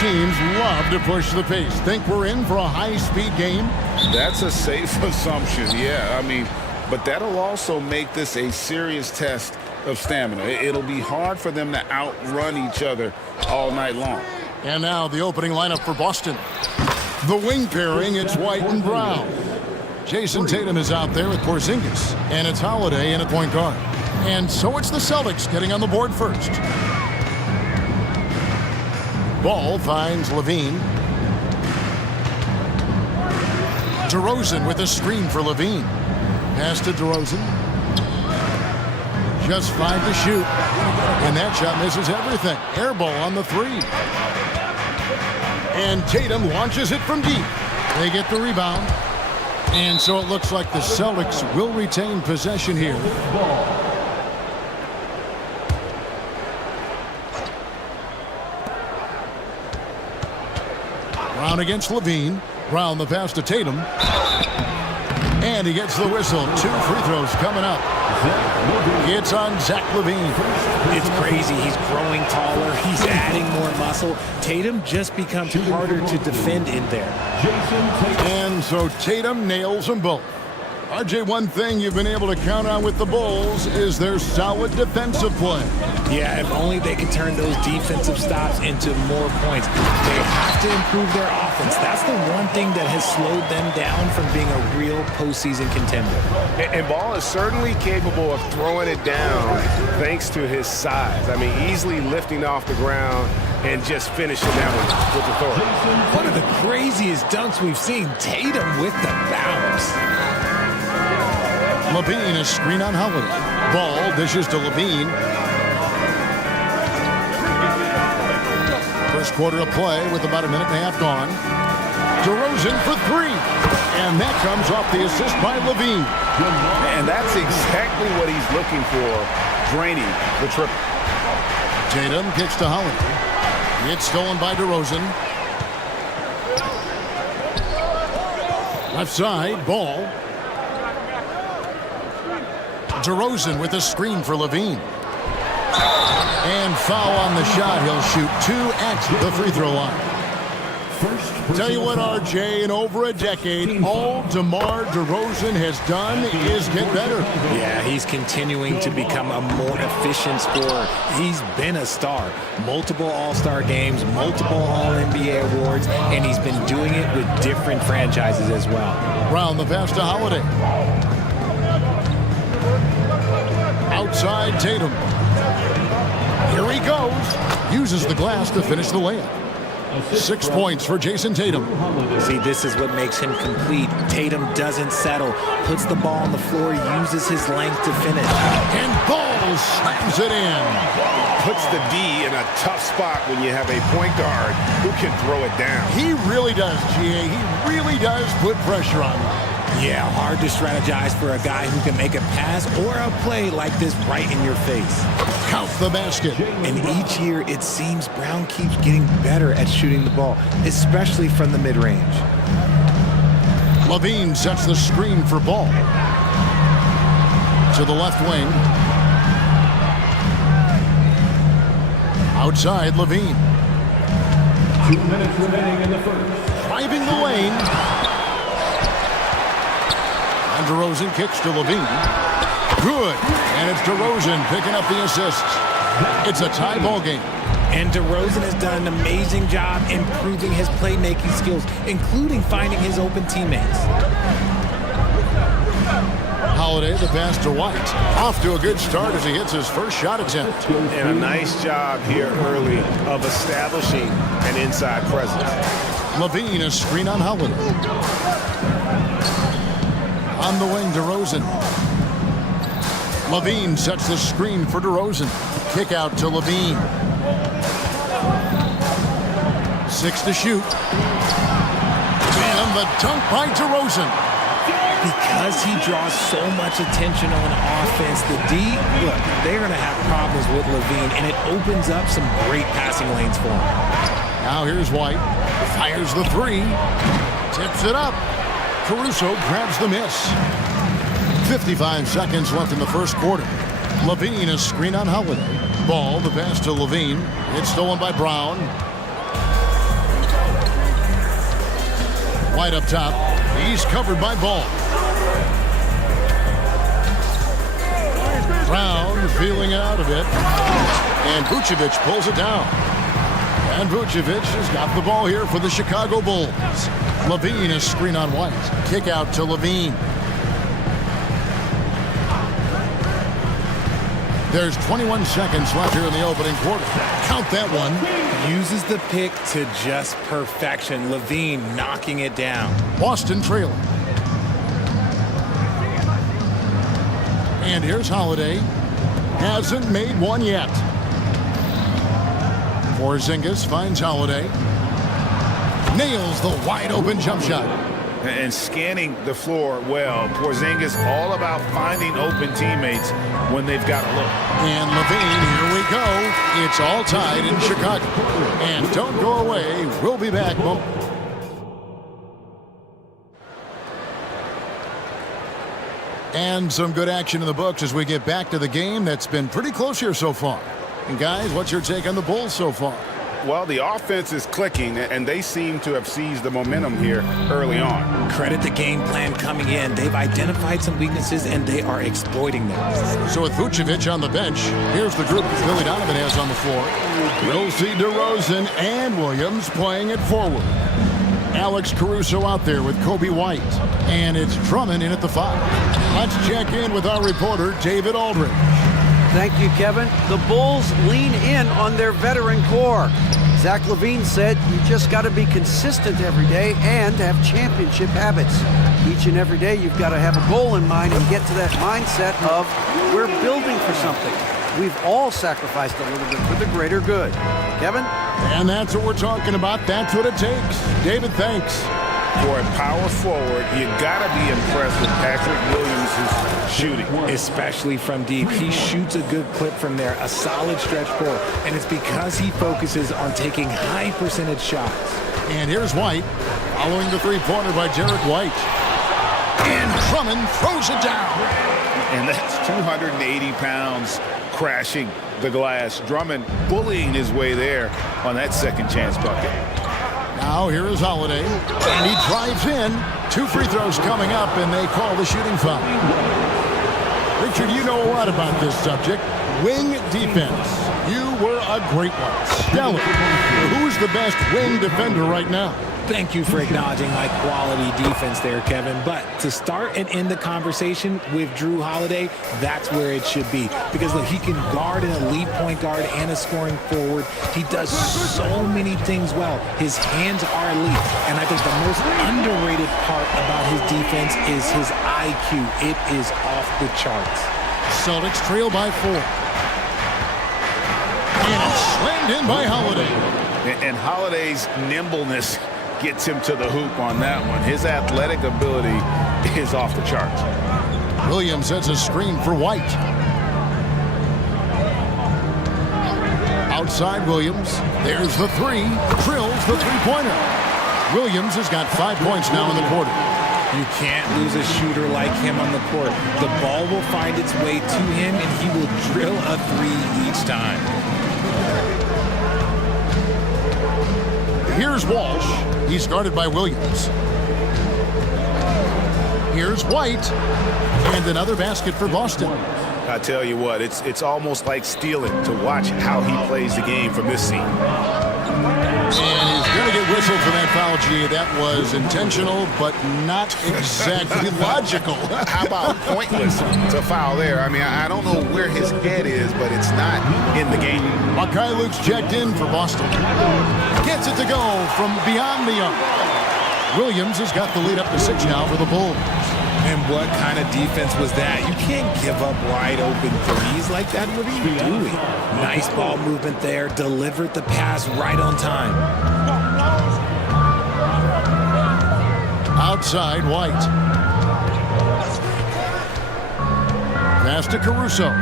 teams love to push the pace. Think we're in for a high-speed game? That's a safe assumption, yeah. I mean, but that'll also make this a serious test of stamina. It'll be hard for them to outrun each other all night long. And now the opening lineup for Boston. The wing pairing, it's White and Brown. Jason Tatum is out there with Porzingis, and it's Holiday in at point guard. And so it's the Celtics getting on the board first. Ball finds Levine. DeRozan with a screen for Levine. Pass to DeRozan. Just 5 to shoot. And that shot misses everything. Air ball on the 3. And Tatum launches it from deep. They get the rebound. And so it looks like the Celtics will retain possession here. Brown against Levine. Brown the pass to Tatum. And he gets the whistle. 2 free throws coming up. It's on Zach Levine. It's crazy. He's growing taller. He's adding more muscle. Tatum just becomes harder to defend in there. And so Tatum nails them both. RJ, one thing you've been able to count on with the Bulls is their solid defensive play. Yeah, if only they could turn those defensive stops into more points. They have to improve their offense. That's the one thing that has slowed them down from being a real postseason contender. And Ball is certainly capable of throwing it down thanks to his size. I mean, easily lifting off the ground and just finishing that one with authority. One of the craziest dunks we've seen. Tatum with the bounce. Levine, a screen on Holiday. Ball dishes to Levine. First quarter of play with about a minute and a half gone. DeRozan for 3. And that comes off the assist by Levine. And that's exactly what he's looking for, draining the triple. Tatum kicks to Holiday. It's stolen by DeRozan. Left side, Ball. DeRozan with a screen for Levine. And foul on the shot. He'll shoot 2 at the free throw line. Tell you what, RJ, in over a decade, all DeMar DeRozan has done is get better. Yeah, he's continuing to become a more efficient scorer. He's been a star. Multiple All-Star games, multiple All-NBA awards, and he's been doing it with different franchises as well. Brown the pass to Holiday. Outside Tatum. Here he goes. Uses the glass to finish the layup. 6 points for Jason Tatum. See, this is what makes him complete. Tatum doesn't settle. Puts the ball on the floor, uses his length to finish. And Ball slams it in. Puts the D in a tough spot when you have a point guard who can throw it down. He really does, GA. He really does put pressure on him. Yeah, hard to strategize for a guy who can make a pass or a play like this right in your face. Count the basket. And each year, it seems Brown keeps getting better at shooting the ball, especially from the mid-range. Levine sets the screen for Ball. To the left wing. Outside, Levine. 2 minutes remaining in the first. Driving the lane. And DeRozan kicks to Levine. Good. And it's DeRozan picking up the assist. It's a tie ball game. And DeRozan has done an amazing job improving his playmaking skills, including finding his open teammates. Holiday, the pass to White. Off to a good start as he hits his first shot attempt. And a nice job here early of establishing an inside presence. Levine, a screen on Holiday. On the wing, DeRozan. Levine sets the screen for DeRozan. Kick out to Levine. 6 to shoot. And the dunk by DeRozan. Because he draws so much attention on offense, the D, look, they're going to have problems with Levine, and it opens up some great passing lanes for him. Now here's White. Fires the 3. Tips it up. Caruso grabs the miss. 55 seconds left in the first quarter. Levine, a screen on Holiday. Ball, the pass to Levine. It's stolen by Brown. White up top. He's covered by Ball. Brown feeling it out a bit. And Vucevic pulls it down. And Vucevic has got the ball here for the Chicago Bulls. Levine is screen on White. Kick out to Levine. There's 21 seconds left here in the opening quarter. Count that one. Uses the pick to just perfection. Levine knocking it down. Boston trailing. And here's Holiday. Hasn't made one yet. Porzingis finds Holiday. Nails the wide open jump shot. And scanning the floor well. Porzingis all about finding open teammates when they've got a look. And Levine, here we go. It's all tied in Chicago. And don't go away. We'll be back. And some good action in the books as we get back to the game that's been pretty close here so far. And guys, what's your take on the Bulls so far? Well, the offense is clicking, and they seem to have seized the momentum here early on. Credit the game plan coming in. They've identified some weaknesses, and they are exploiting them. So with Vucevic on the bench, here's the group Billy Donovan has on the floor. We'll see DeRozan and Williams playing it forward. Alex Caruso out there with Kobe White. And it's Drummond in at the 5. Let's check in with our reporter, David Aldridge. Thank you, Kevin. The Bulls lean in on their veteran core. Zach LaVine said you just got to be consistent every day and have championship habits. Each and every day you've got to have a goal in mind and get to that mindset of we're building for something. We've all sacrificed a little bit for the greater good. Kevin? And that's what we're talking about. That's what it takes. David, thanks. For a power forward, you got to be impressed with Patrick Williams' shooting. Especially from deep. He shoots a good clip from there, a solid stretch forward. And it's because he focuses on taking high percentage shots. And here's White, following the three-pointer by Derek White. And Drummond throws it down. And that's 280 pounds crashing the glass. Drummond bullying his way there on that second chance bucket. Now here is Holiday, and he drives in. 2 free throws coming up, and they call the shooting foul. Richard, you know a lot about this subject. Wing defense. You were a great one. Stellar. Who's the best wing defender right now? Thank you for acknowledging my quality defense there, Kevin. But to start and end the conversation with Drew Holiday, that's where it should be. Because look, he can guard an elite point guard and a scoring forward. He does so many things well. His hands are elite. And I think the most underrated part about his defense is his IQ. It is off the charts. Celtics trail by 4. And it's slammed in by Holiday. And Holiday's nimbleness gets him to the hoop on that one. His athletic ability is off the charts. Williams sets a screen for White. Outside Williams. There's the 3. Drills the three-pointer. Williams has got 5 points now in the quarter. You can't lose a shooter like him on the court. The ball will find its way to him, and he will drill a 3 each time. Here's Walsh. He's guarded by Williams. Here's White. And another basket for Boston. I tell you what, it's almost like stealing to watch how he plays the game from this scene. And he's going to get whistled for that foul, G. That was intentional, but not exactly logical. How about pointless to foul there? I mean, I don't know where his head is, but it's not in the game. Luke's checked in for Boston. Gets it to go from beyond the arc. Williams has got the lead up to 6 now for the Bulls. And what kind of defense was that? You can't give up wide open threes like that. What are you doing? Nice ball movement there. Delivered the pass right on time. Outside, White. Pass to Caruso.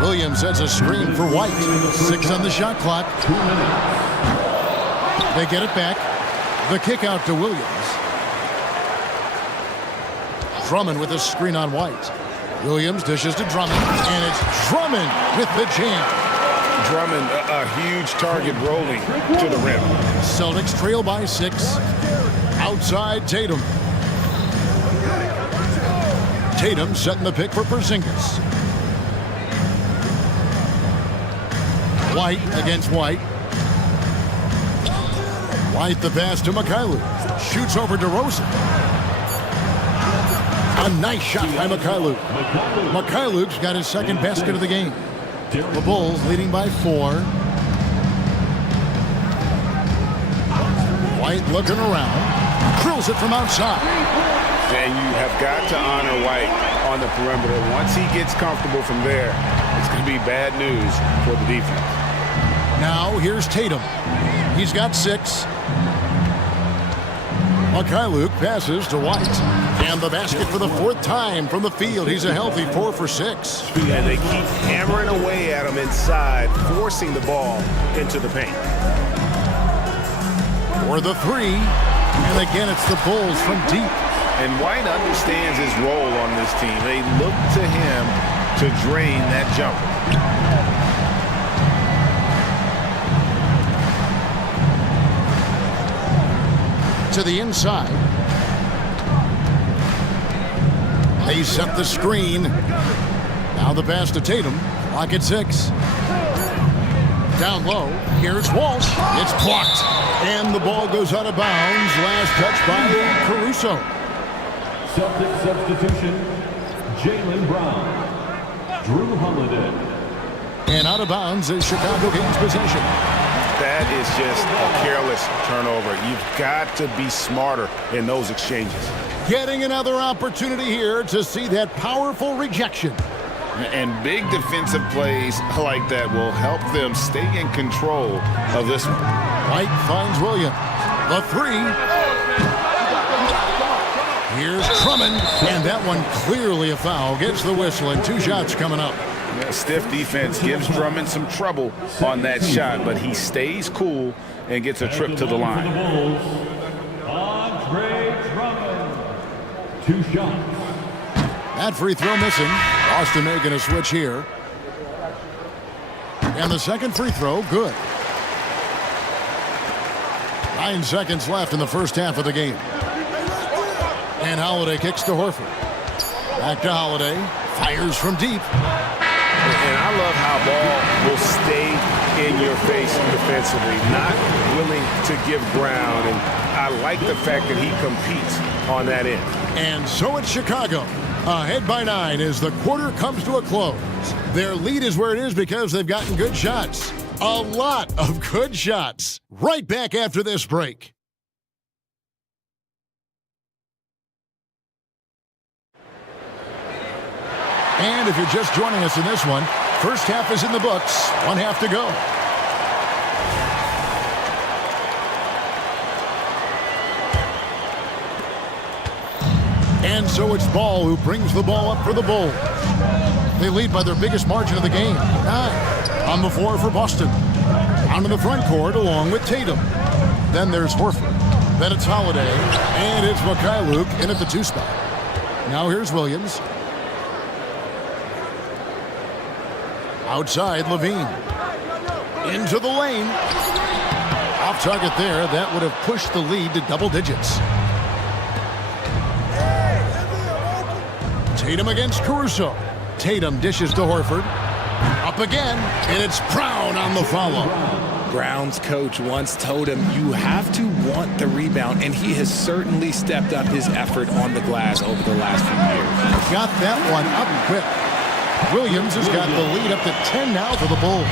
Williams sets a screen for White. 6 on the shot clock. They get it back. The kick out to Williams. Drummond with a screen on White. Williams dishes to Drummond, and it's Drummond with the jam. Drummond a huge target rolling to the rim. Celtics trail by 6. Outside Tatum. Tatum setting the pick for Porzingis. White against White. White the pass to Mikhailuk. Shoots over DeRozan. A nice shot by Mikhailuk. Mikhailuk's got his second basket of the game. The Bulls leading by 4. White looking around. Drills it from outside. And you have got to honor White on the perimeter. Once he gets comfortable from there, it's going to be bad news for the defense. Now here's Tatum. He's got 6. Mikhailuk passes to White. And the basket for the 4th time from the field. He's a healthy 4 for 6. And they keep hammering away at him inside, forcing the ball into the paint. For the 3. And again, it's the Bulls from deep. And White understands his role on this team. They look to him to drain that jumper. To the inside. They set the screen. Now the pass to Tatum. Clock at 6. Down low. Here's Walsh. It's blocked. And the ball goes out of bounds. Last touch by Caruso. Celtics substitution, Jaylen Brown, Drew Holiday. And out of bounds is Chicago gains possession. That is just a careless turnover. You've got to be smarter in those exchanges. Getting another opportunity here to see that powerful rejection. And big defensive plays like that will help them stay in control of this one. White finds Williams. The 3. Here's Drummond, and that one clearly a foul. Gets the whistle, and 2 shots coming up. Yeah, stiff defense gives Drummond some trouble on that shot, but he stays cool and gets a trip to the line. Andre Drummond, 2 shots. That free throw missing. Boston making a switch here. And the second free throw, good. 9 seconds left in the first half of the game. And Holiday kicks to Horford. Back to Holiday. Fires from deep. And I love how ball will stay in your face defensively, not willing to give ground. And I like the fact that he competes on that end. And so it's Chicago. Ahead by 9 as the quarter comes to a close. Their lead is where it is because they've gotten good shots. A lot of good shots. Right back after this break. And if you're just joining us in this one, first half is in the books. 1 half to go. And so it's Ball who brings the ball up for the Bulls. They lead by their biggest margin of the game, 9. On the floor for Boston. Out in the front court along with Tatum. Then there's Horford. Then it's Holiday. And it's Mikhailuk in at the 2 spot. Now here's Williams. Outside, Levine. Into the lane. Off target there. That would have pushed the lead to double digits. Tatum against Caruso. Tatum dishes to Horford. Up again, and it's Brown on the follow. Brown's coach once told him, you have to want the rebound, and he has certainly stepped up his effort on the glass over the last few years. Got that one up quick. Williams has got the lead up to 10 now for the Bulls.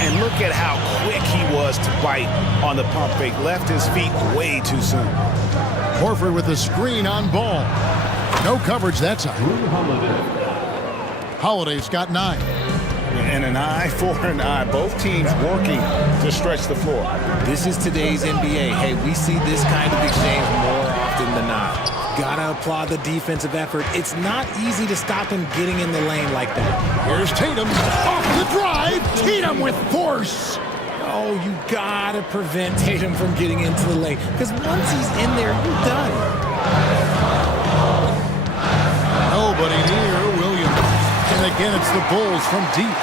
And look at how quick he was to bite on the pump fake. Left his feet way too soon. Horford with the screen on Ball. No coverage that time. Holiday's got 9. And an eye for an eye. Both teams working to stretch the floor. This is today's NBA. Hey, we see this kind of exchange more often than not. Gotta applaud the defensive effort. It's not easy to stop him getting in the lane like that. Here's Tatum. Off the drive. Tatum with force. Oh, you gotta prevent Tatum from getting into the lane. Because once he's in there, you're done. Nobody near Williams. And again, it's the Bulls from deep.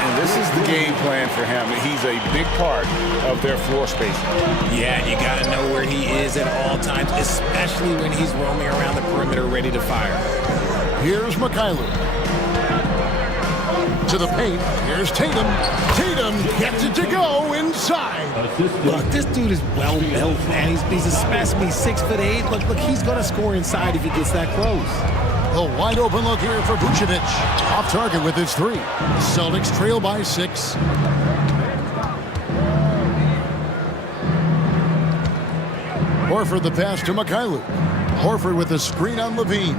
And this is the game plan for him. He's a big part of their floor spacing. Yeah, you got to know where he is at all times, especially when he's roaming around the perimeter ready to fire. Here's Mikhailuk. To the paint. Here's Tatum. Tatum gets it to go inside. Look, this dude is well built, man. He's a specimen. He's 6'8". Look, he's going to score inside if he gets that close. A wide open look here for Vucevic. Off target with his three. Celtics trail by 6. Horford the pass to Mikhailuk. Horford with the screen on Levine.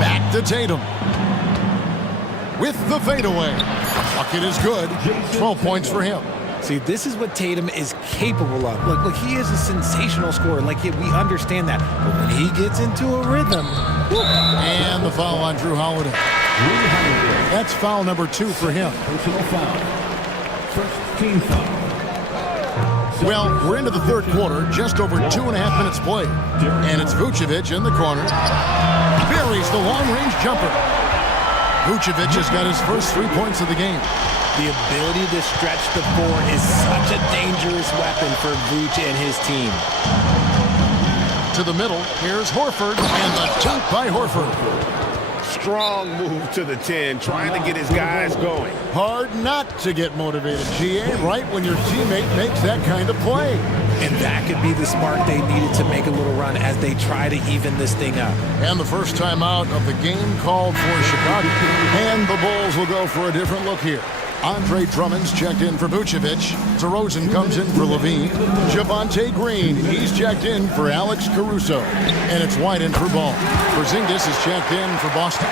Back to Tatum. With the fadeaway. Bucket is good. 12 points for him. See, this is what Tatum is capable of. Look, he is a sensational scorer. Like, we understand that. But when he gets into a rhythm... And the foul on Drew Holiday. That's foul number 2 for him. Personal foul. First team foul. Well, we're into the third quarter, just over 2.5 minutes played. And it's Vucevic in the corner. Buries the long-range jumper. Vucevic has got his first 3 points of the game. The ability to stretch the floor is such a dangerous weapon for Vuce and his team. To the middle, here's Horford, and the dunk by Horford. Strong move to the 10, trying to get his guys going. Hard not to get motivated, GA, right when your teammate makes that kind of play. And that could be the spark they needed to make a little run as they try to even this thing up. And the first time out of the game called for Chicago. And the Bulls will go for a different look here. Andre Drummond's checked in for Vucevic. DeRozan comes in for Levine. Javonte Green, he's checked in for Alex Caruso. And it's White in for Ball. Porzingis is checked in for Boston.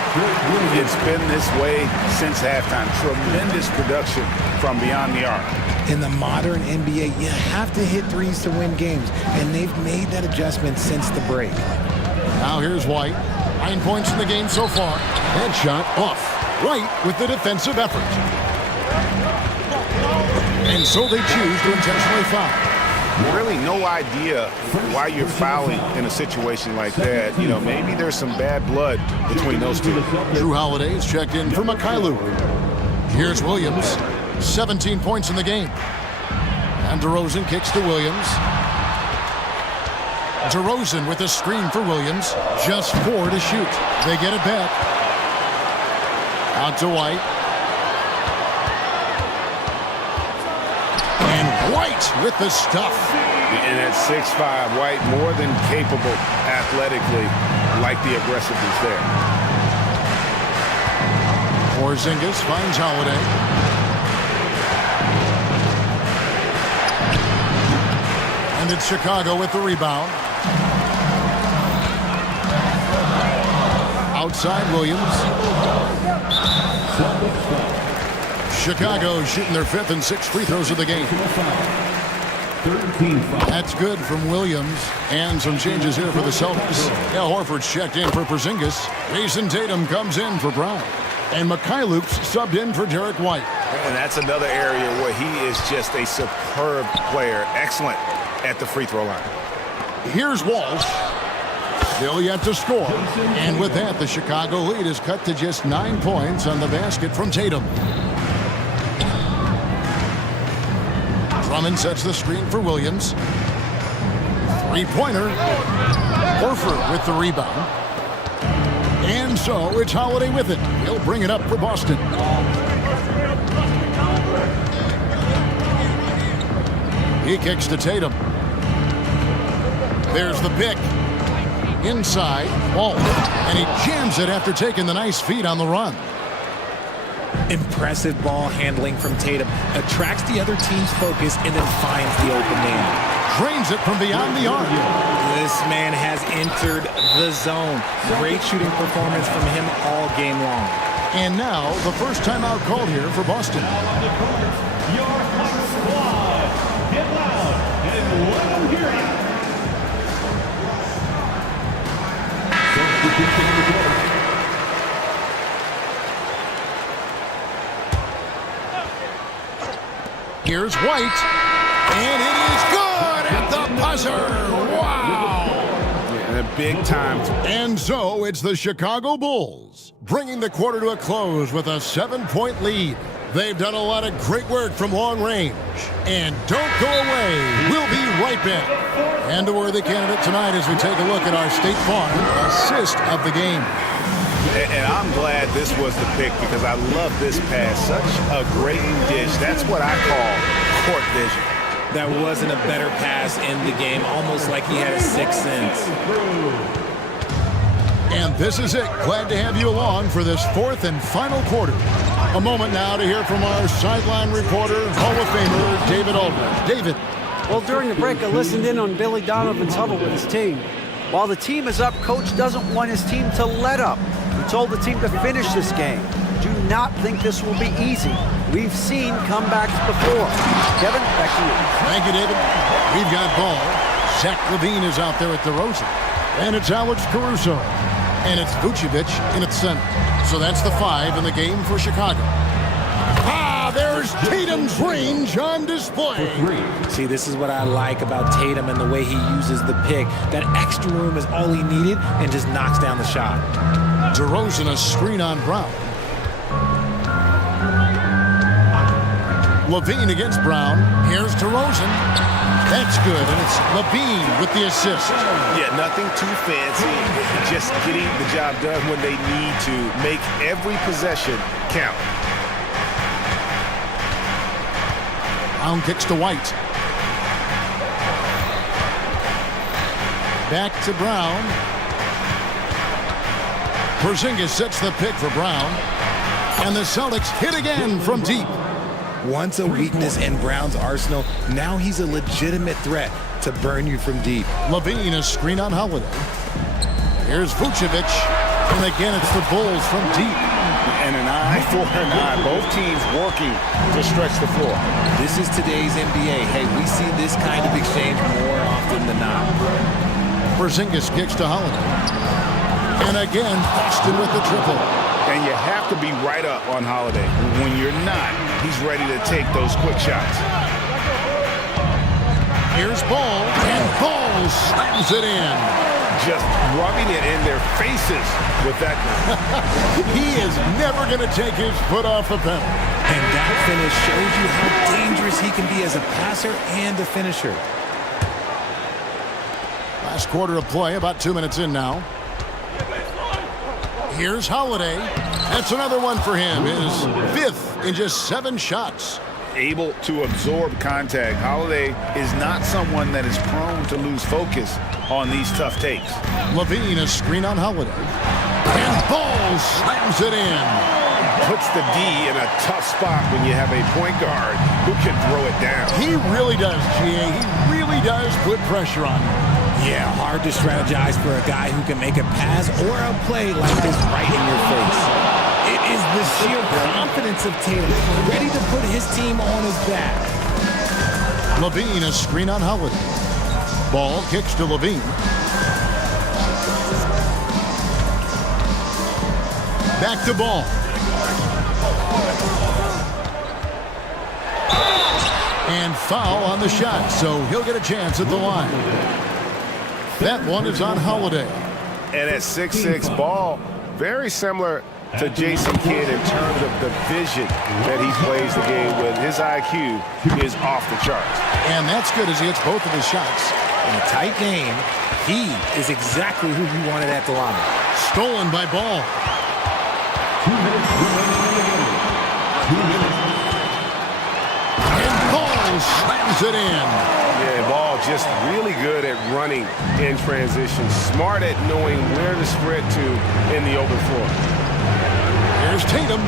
It's been this way since halftime. Tremendous production from beyond the arc. In the modern NBA, you have to hit threes to win games, and they've made that adjustment since the break. Now here's White. 9 points in the game so far. Headshot off. White with the defensive effort. And so they choose to intentionally foul. Really no idea why you're fouling in a situation like that. You know, maybe there's some bad blood between those two. Drew Holiday is checked in for Mikhailuk. Here's Williams. 17 points in the game. And DeRozan kicks to Williams. DeRozan with a screen for Williams. Just 4 to shoot. They get it back. Out to White. And White with the stuff. And at 6'5", White more than capable athletically, like the aggressiveness there. Porzingis finds Holiday. And it's Chicago with the rebound. Outside Williams. Chicago shooting their 5th and 6th free throws of the game. That's good from Williams. And some changes here for the Celtics. Al Horford's checked in for Porzingis. Jason Tatum comes in for Brown. And Mikhailuk's subbed in for Derek White. And that's another area where he is just a superb player. Excellent at the free throw line. Here's Walsh. Still yet to score. And with that, the Chicago lead is cut to just 9 points on the basket from Tatum. Drummond sets the screen for Williams. Three-pointer. Horford with the rebound. And so it's Holiday with it. He'll bring it up for Boston. He kicks to Tatum. There's the pick. Inside, Wall. And he jams it after taking the nice feed on the run. Impressive ball handling from Tatum. Attracts the other team's focus and then finds the open man. Drains it from beyond the arc. This man has entered the zone. Great shooting performance from him all game long. And now, the first timeout called here for Boston. Your hot squad. Get loud and let them hear you. Here's White, and it is good at the buzzer. Wow! Yeah, and big time. And so it's the Chicago Bulls, bringing the quarter to a close with a 7-point lead. They've done a lot of great work from long range. And don't go away. We'll be right back. And a worthy candidate tonight as we take a look at our State Farm assist of the game. And I'm glad this was the pick because I love this pass. Such a great dish. That's what I call court vision. There wasn't a better pass in the game, almost like he had a sixth sense. And this is it. Glad to have you along for this fourth and final quarter. A moment now to hear from our sideline reporter, Hall of Famer, David Aldridge. David. Well, during the break, I listened in on Billy Donovan's huddle with his team. While the team is up, Coach doesn't want his team to let up. He told the team to finish this game. Do not think this will be easy. We've seen comebacks before. Kevin, back to you. Thank you, David. We've got ball. Zach LaVine is out there at the Rosen. And it's Alex Caruso. And it's Vucevic in its center. So that's the 5 in the game for Chicago. Ah, there's Tatum's range on display. See, this is what I like about Tatum and the way he uses the pick. That extra room is all he needed and just knocks down the shot. DeRozan a screen on Brown. LaVine against Brown. Here's DeRozan. That's good, and it's LaVine with the assist. Yeah, nothing too fancy. Just getting the job done when they need to. Make every possession count. Brown kicks to White. Back to Brown. Porzingis sets the pick for Brown. And the Celtics hit again from deep. Once a weakness in Brown's arsenal, now he's a legitimate threat to burn you from deep. LaVine a screen on Holiday. Here's Vucevic. And again, it's the Bulls from deep. And an eye for an eye. Both teams working to stretch the floor. This is today's NBA. Hey, we see this kind of exchange more often than not. Porzingis kicks to Holiday. And again, Boston with the triple. And you have to be right up on Holiday. When you're not, he's ready to take those quick shots. Here's Ball, and Ball slams it in. Just rubbing it in their faces with that. He is never going to take his foot off the pedal. And that finish shows you how dangerous he can be as a passer and a finisher. Last quarter of play, about 2 minutes in now. Here's Holiday. That's another one for him. His 5th in just 7 shots. Able to absorb contact. Holiday is not someone that is prone to lose focus on these tough takes. LaVine a screen on Holiday. And Ball slams it in. Puts the D in a tough spot when you have a point guard who can throw it down. He really does, GA. He really does put pressure on him. Yeah, hard to strategize for a guy who can make a pass or a play like this right in your face. It is the sheer confidence of Tatum, ready to put his team on his back. LaVine a screen on Holiday. Ball kicks to LaVine. Back to Ball. And foul on the shot, so he'll get a chance at the line. That one is on Holiday. And at 6'6", Ball, very similar to Jason Kidd in terms of the vision that he plays the game with. His IQ is off the charts. And that's good as he hits both of his shots. In a tight game, he is exactly who you wanted at the line. Stolen by Ball. 2 minutes remaining in the game. 2 minutes. And Ball slams it in. Yeah, Ball just really good at running in transition. Smart at knowing where to spread to in the open floor. Here's Tatum.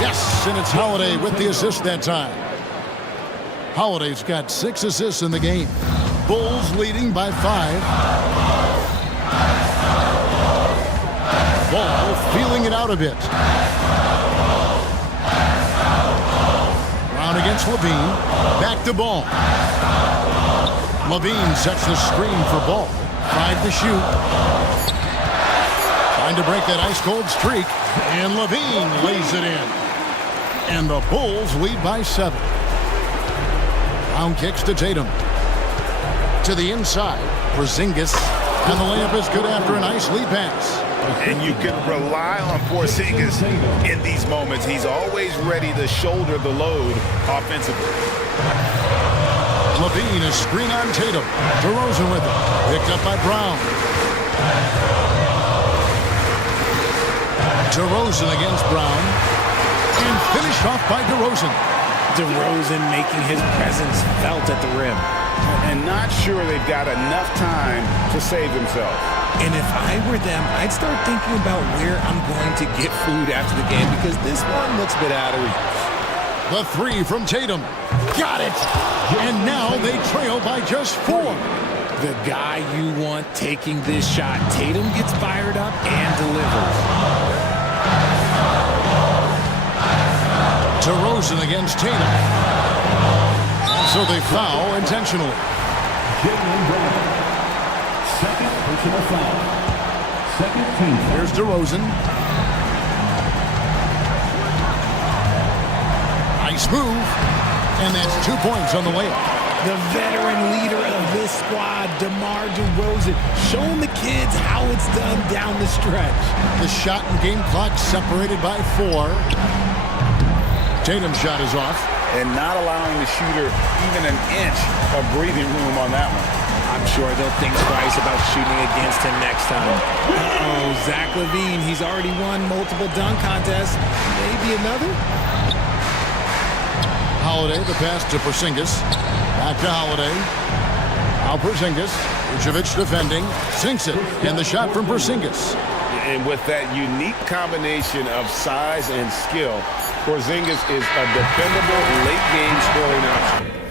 Yes, and it's Holiday with the assist that time. Holiday's got 6 assists in the game. Bulls leading by 5. Ball feeling it out a bit. Brown against LaVine. Back to Ball. LaVine sets the screen for Ball. 5 to shoot. Trying to break that ice-cold streak. And LaVine lays it in. And the Bulls lead by 7. Brown kicks to Tatum. To the inside. Porzingis. And the layup is good after a nice lead pass. And you can rely on Porzingis in these moments. He's always ready to shoulder the load offensively. Levine, a screen on Tatum. DeRozan with it. Picked up by Brown. DeRozan against Brown. And finished off by DeRozan. DeRozan making his presence felt at the rim. And not sure they've got enough time to save themselves. And if I were them, I'd start thinking about where I'm going to get food after the game because this one looks a bit out of reach. The three from Tatum. Got it! And now they trail by just 4. The guy you want taking this shot. Tatum gets fired up and delivers. DeRozan against Tatum. So they foul intentionally. Jalen Brown. Second personal foul. Second team. Here's DeRozan. Nice move. And that's 2 points on the layup. The veteran leader of this squad, DeMar DeRozan, showing the kids how it's done down the stretch. The shot and game clock separated by 4. Tatum's shot is off. And not allowing the shooter even an inch of breathing room on that one. I'm sure they'll think twice about shooting against him next time. Uh-oh, Zach LaVine, he's already won multiple dunk contests. Maybe another? Holiday, the pass to Porzingis. Back to Holiday. Now Porzingis. Vucevic defending. Sinks it. And the shot from Porzingis. And with that unique combination of size and skill, Porzingis is a dependable late-game scoring option.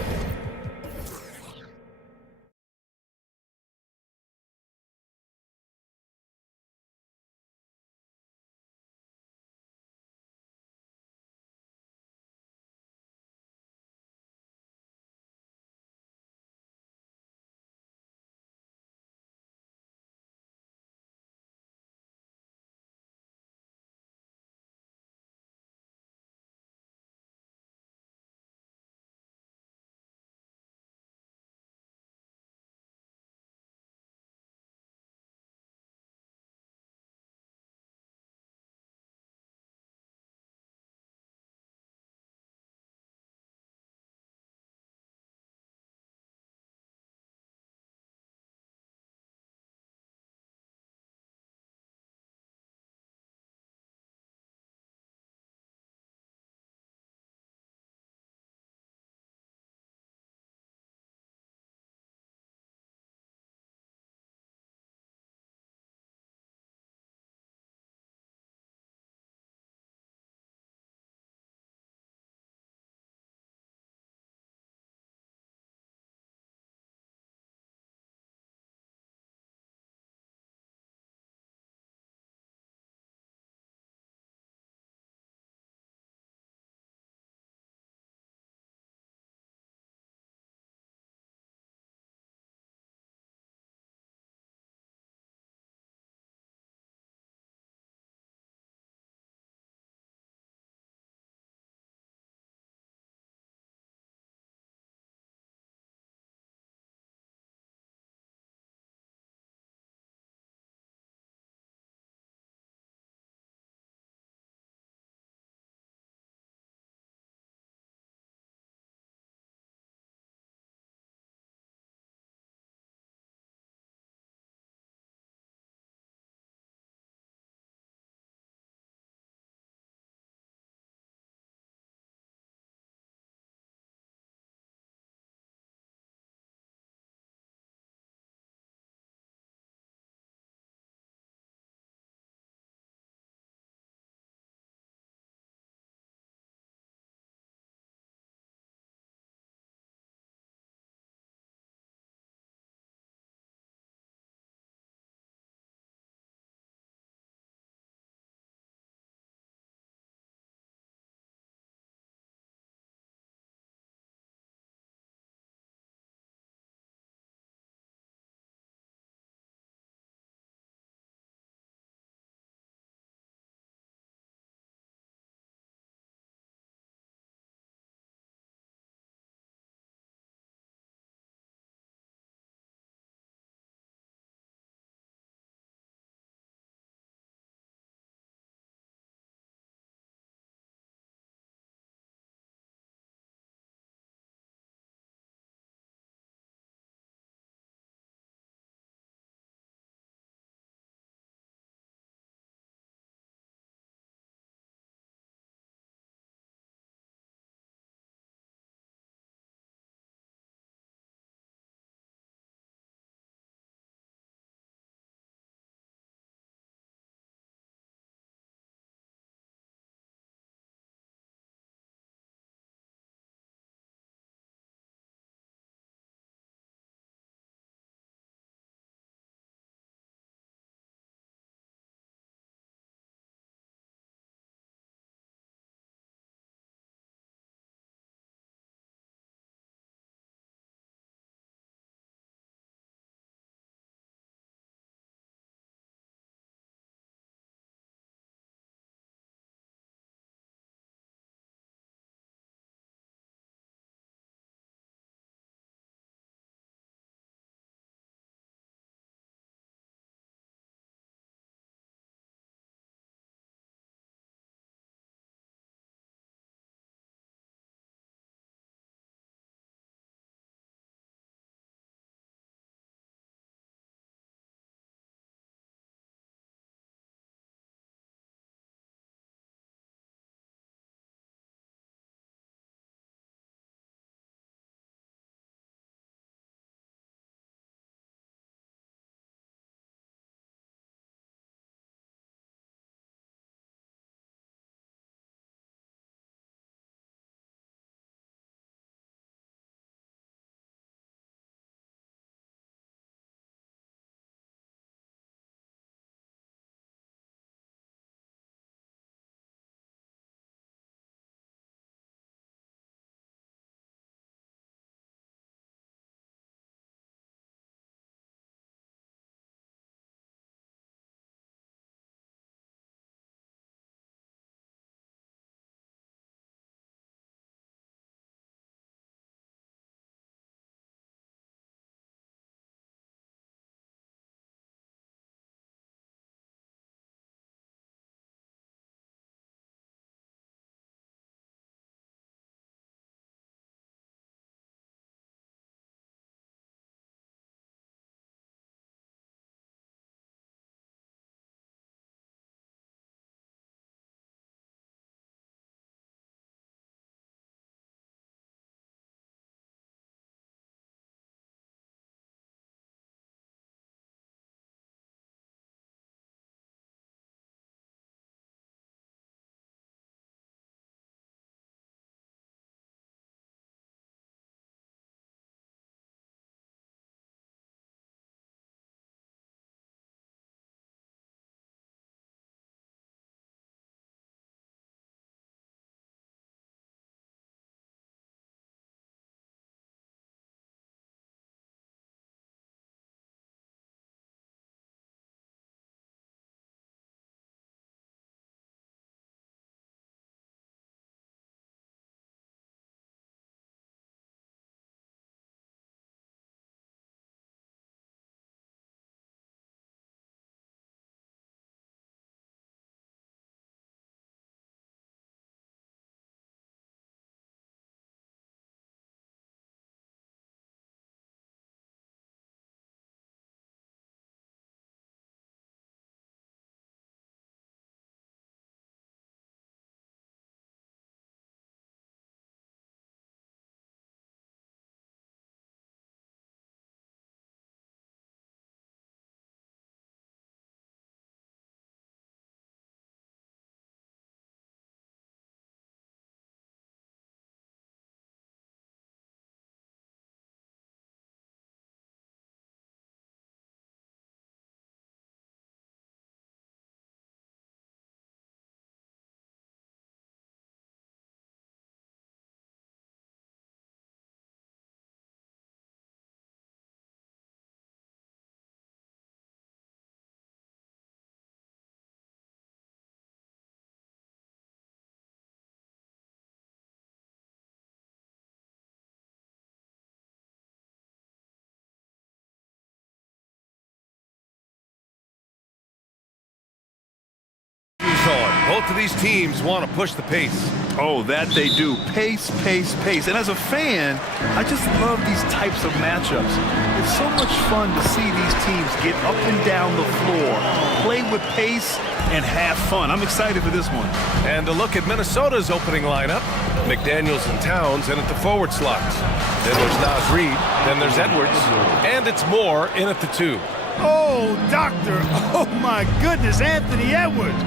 on. Both of these teams want to push the pace. Oh, that they do. Pace, pace, pace. And as a fan, I just love these types of matchups. It's so much fun to see these teams get up and down the floor, play with pace, and have fun. I'm excited for this one. And a look at Minnesota's opening lineup. McDaniels and Towns in at the forward slots. Then there's Nas Reed. Then there's Edwards. And it's Moore in at the 2. Oh, doctor. Oh, my goodness. Anthony Edwards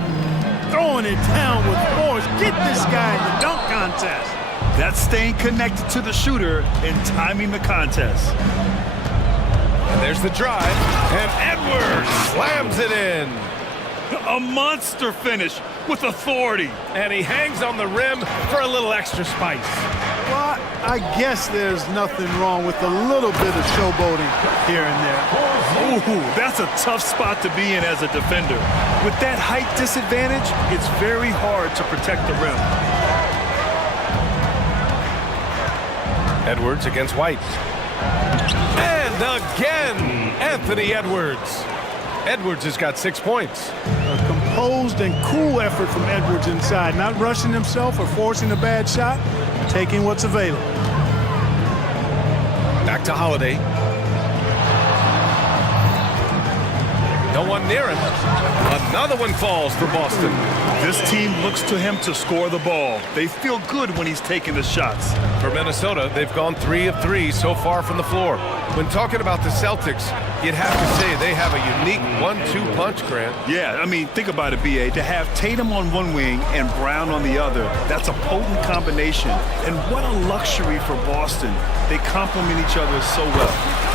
throwing it down with force. Get this guy in the dunk contest. That's staying connected to the shooter and timing the contest. And there's the drive. And Edwards slams it in. A monster finish with authority. And he hangs on the rim for a little extra spice. Well, I guess there's nothing wrong with a little bit of showboating here and there. Ooh, that's a tough spot to be in as a defender. With that height disadvantage, it's very hard to protect the rim. Edwards against White. And again, Anthony Edwards. Edwards has got 6 points. A composed and cool effort from Edwards inside, not rushing himself or forcing a bad shot, taking what's available. Back to Holiday. No one near him. Another one falls for Boston. This team looks to him to score the ball. They feel good when he's taking the shots. For Minnesota, they've gone 3 of 3 so far from the floor. When talking about the Celtics, you'd have to say they have a unique 1-2 punch, Grant. Yeah, I mean, think about it, B.A. To have Tatum on one wing and Brown on the other, that's a potent combination. And what a luxury for Boston. They complement each other so well.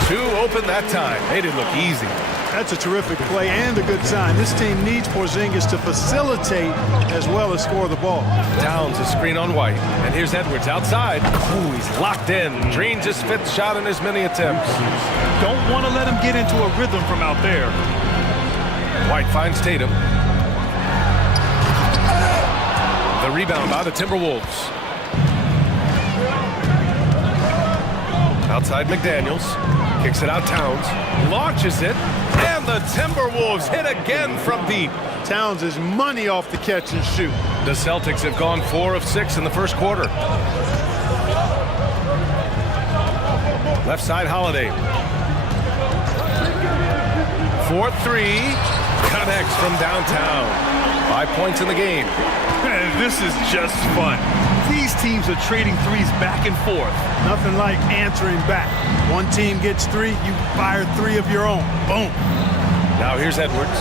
2 open that time. Made it look easy. That's a terrific play and a good sign. This team needs Porzingis to facilitate as well as score the ball. Towns a screen on White. And here's Edwards outside. Ooh, he's locked in. Drains his 5th shot in as many attempts. Don't want to let him get into a rhythm from out there. White finds Tatum. The rebound by the Timberwolves. Outside McDaniels. Kicks it out Towns. Launches it. And the Timberwolves hit again from deep. Towns is money off the catch and shoot. The Celtics have gone 4 of 6 in the first quarter. Left side Holiday. 4-3. Connects from downtown. 5 points in the game. Man, this is just fun. These teams are trading threes back and forth. Nothing like answering back. One team gets 3, you fire 3 of your own. Boom. Now here's Edwards.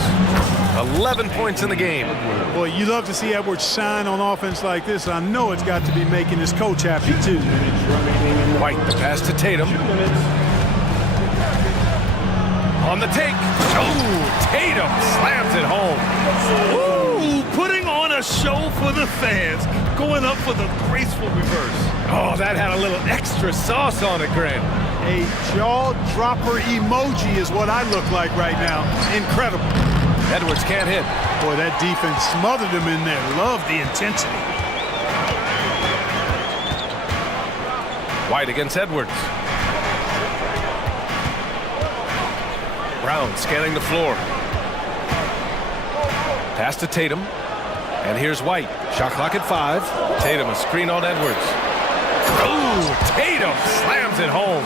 11 points in the game. Boy, you love to see Edwards shine on offense like this. I know it's got to be making his coach happy, too. White, the pass to Tatum. On the take. Oh, Tatum slams it home. Ooh, putting on a show for the fans. Going up for the graceful reverse. Oh, that had a little extra sauce on it, Grant. A jaw-dropper emoji is what I look like right now. Incredible. Edwards can't hit. Boy, that defense smothered him in there. Love the intensity. White against Edwards. Brown scanning the floor. Pass to Tatum. And here's White. Shot clock at 5. Tatum a screen on Edwards. Ooh, Tatum slams it home.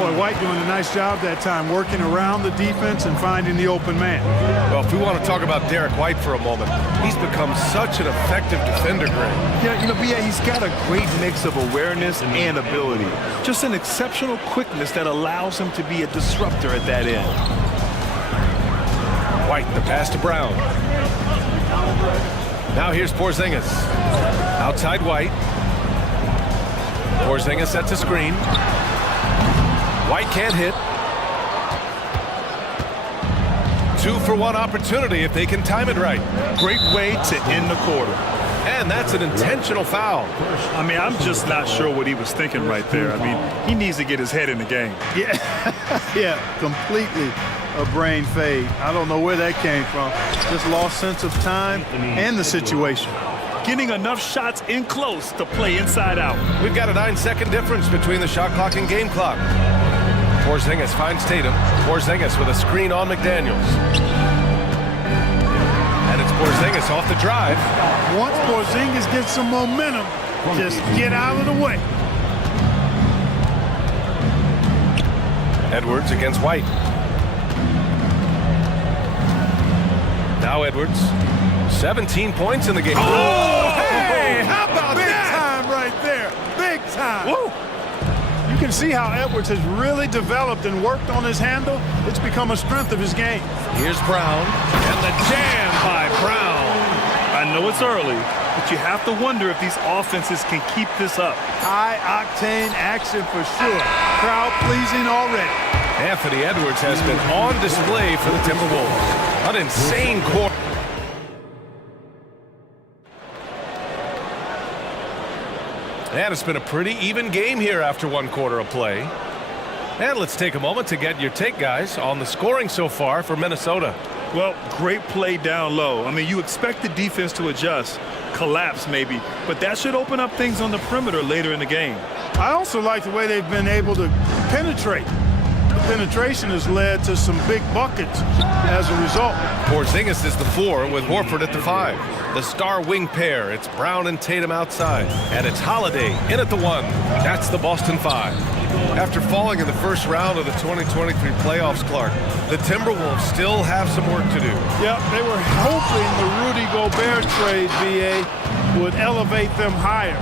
Boy, White doing a nice job that time, working around the defense and finding the open man. Well, if we want to talk about Derek White for a moment, he's become such an effective defender, Grant. Yeah, you know, B.A., he's got a great mix of awareness and ability. Just an exceptional quickness that allows him to be a disruptor at that end. White, the pass to Brown. Now here's Porzingis. Outside White. Porzingis sets a screen. White can't hit. 2-for-1 opportunity if they can time it right. Great way to end the quarter. And that's an intentional foul. I mean, I'm just not sure what he was thinking right there. I mean, he needs to get his head in the game. Yeah, completely a brain fade. I don't know where that came from. Just lost sense of time and the situation. Getting enough shots in close to play inside out. We've got a 9-second difference between the shot clock and game clock. Porzingis finds Tatum. Porzingis with a screen on McDaniels. And it's Porzingis off the drive. Once Porzingis gets some momentum, just get out of the way. Edwards against White. Now Edwards. 17 points in the game. Oh, hey, how about that? Big time right there. Big time. Woo. You can see how Edwards has really developed and worked on his handle. It's become a strength of his game. Here's Brown. And the jam by Brown. I know it's early, but you have to wonder if these offenses can keep this up. High-octane action for sure. Crowd-pleasing already. Anthony Edwards has been on display for the Timberwolves. An insane quarter. And it's been a pretty even game here after one quarter of play. And let's take a moment to get your take, guys, on the scoring so far for Minnesota. Well, great play down low. I mean, you expect the defense to adjust, collapse maybe, but that should open up things on the perimeter later in the game. I also like the way they've been able to penetrate. The penetration has led to some big buckets as a result. Porzingis is the 4 with Horford at the 5. The star wing pair, it's Brown and Tatum outside. And it's Holiday in at the 1. That's the Boston 5. After falling in the first round of the 2023 playoffs, Clark, the Timberwolves still have some work to do. Yep, they were hoping the Rudy Gobert trade, BA, would elevate them higher.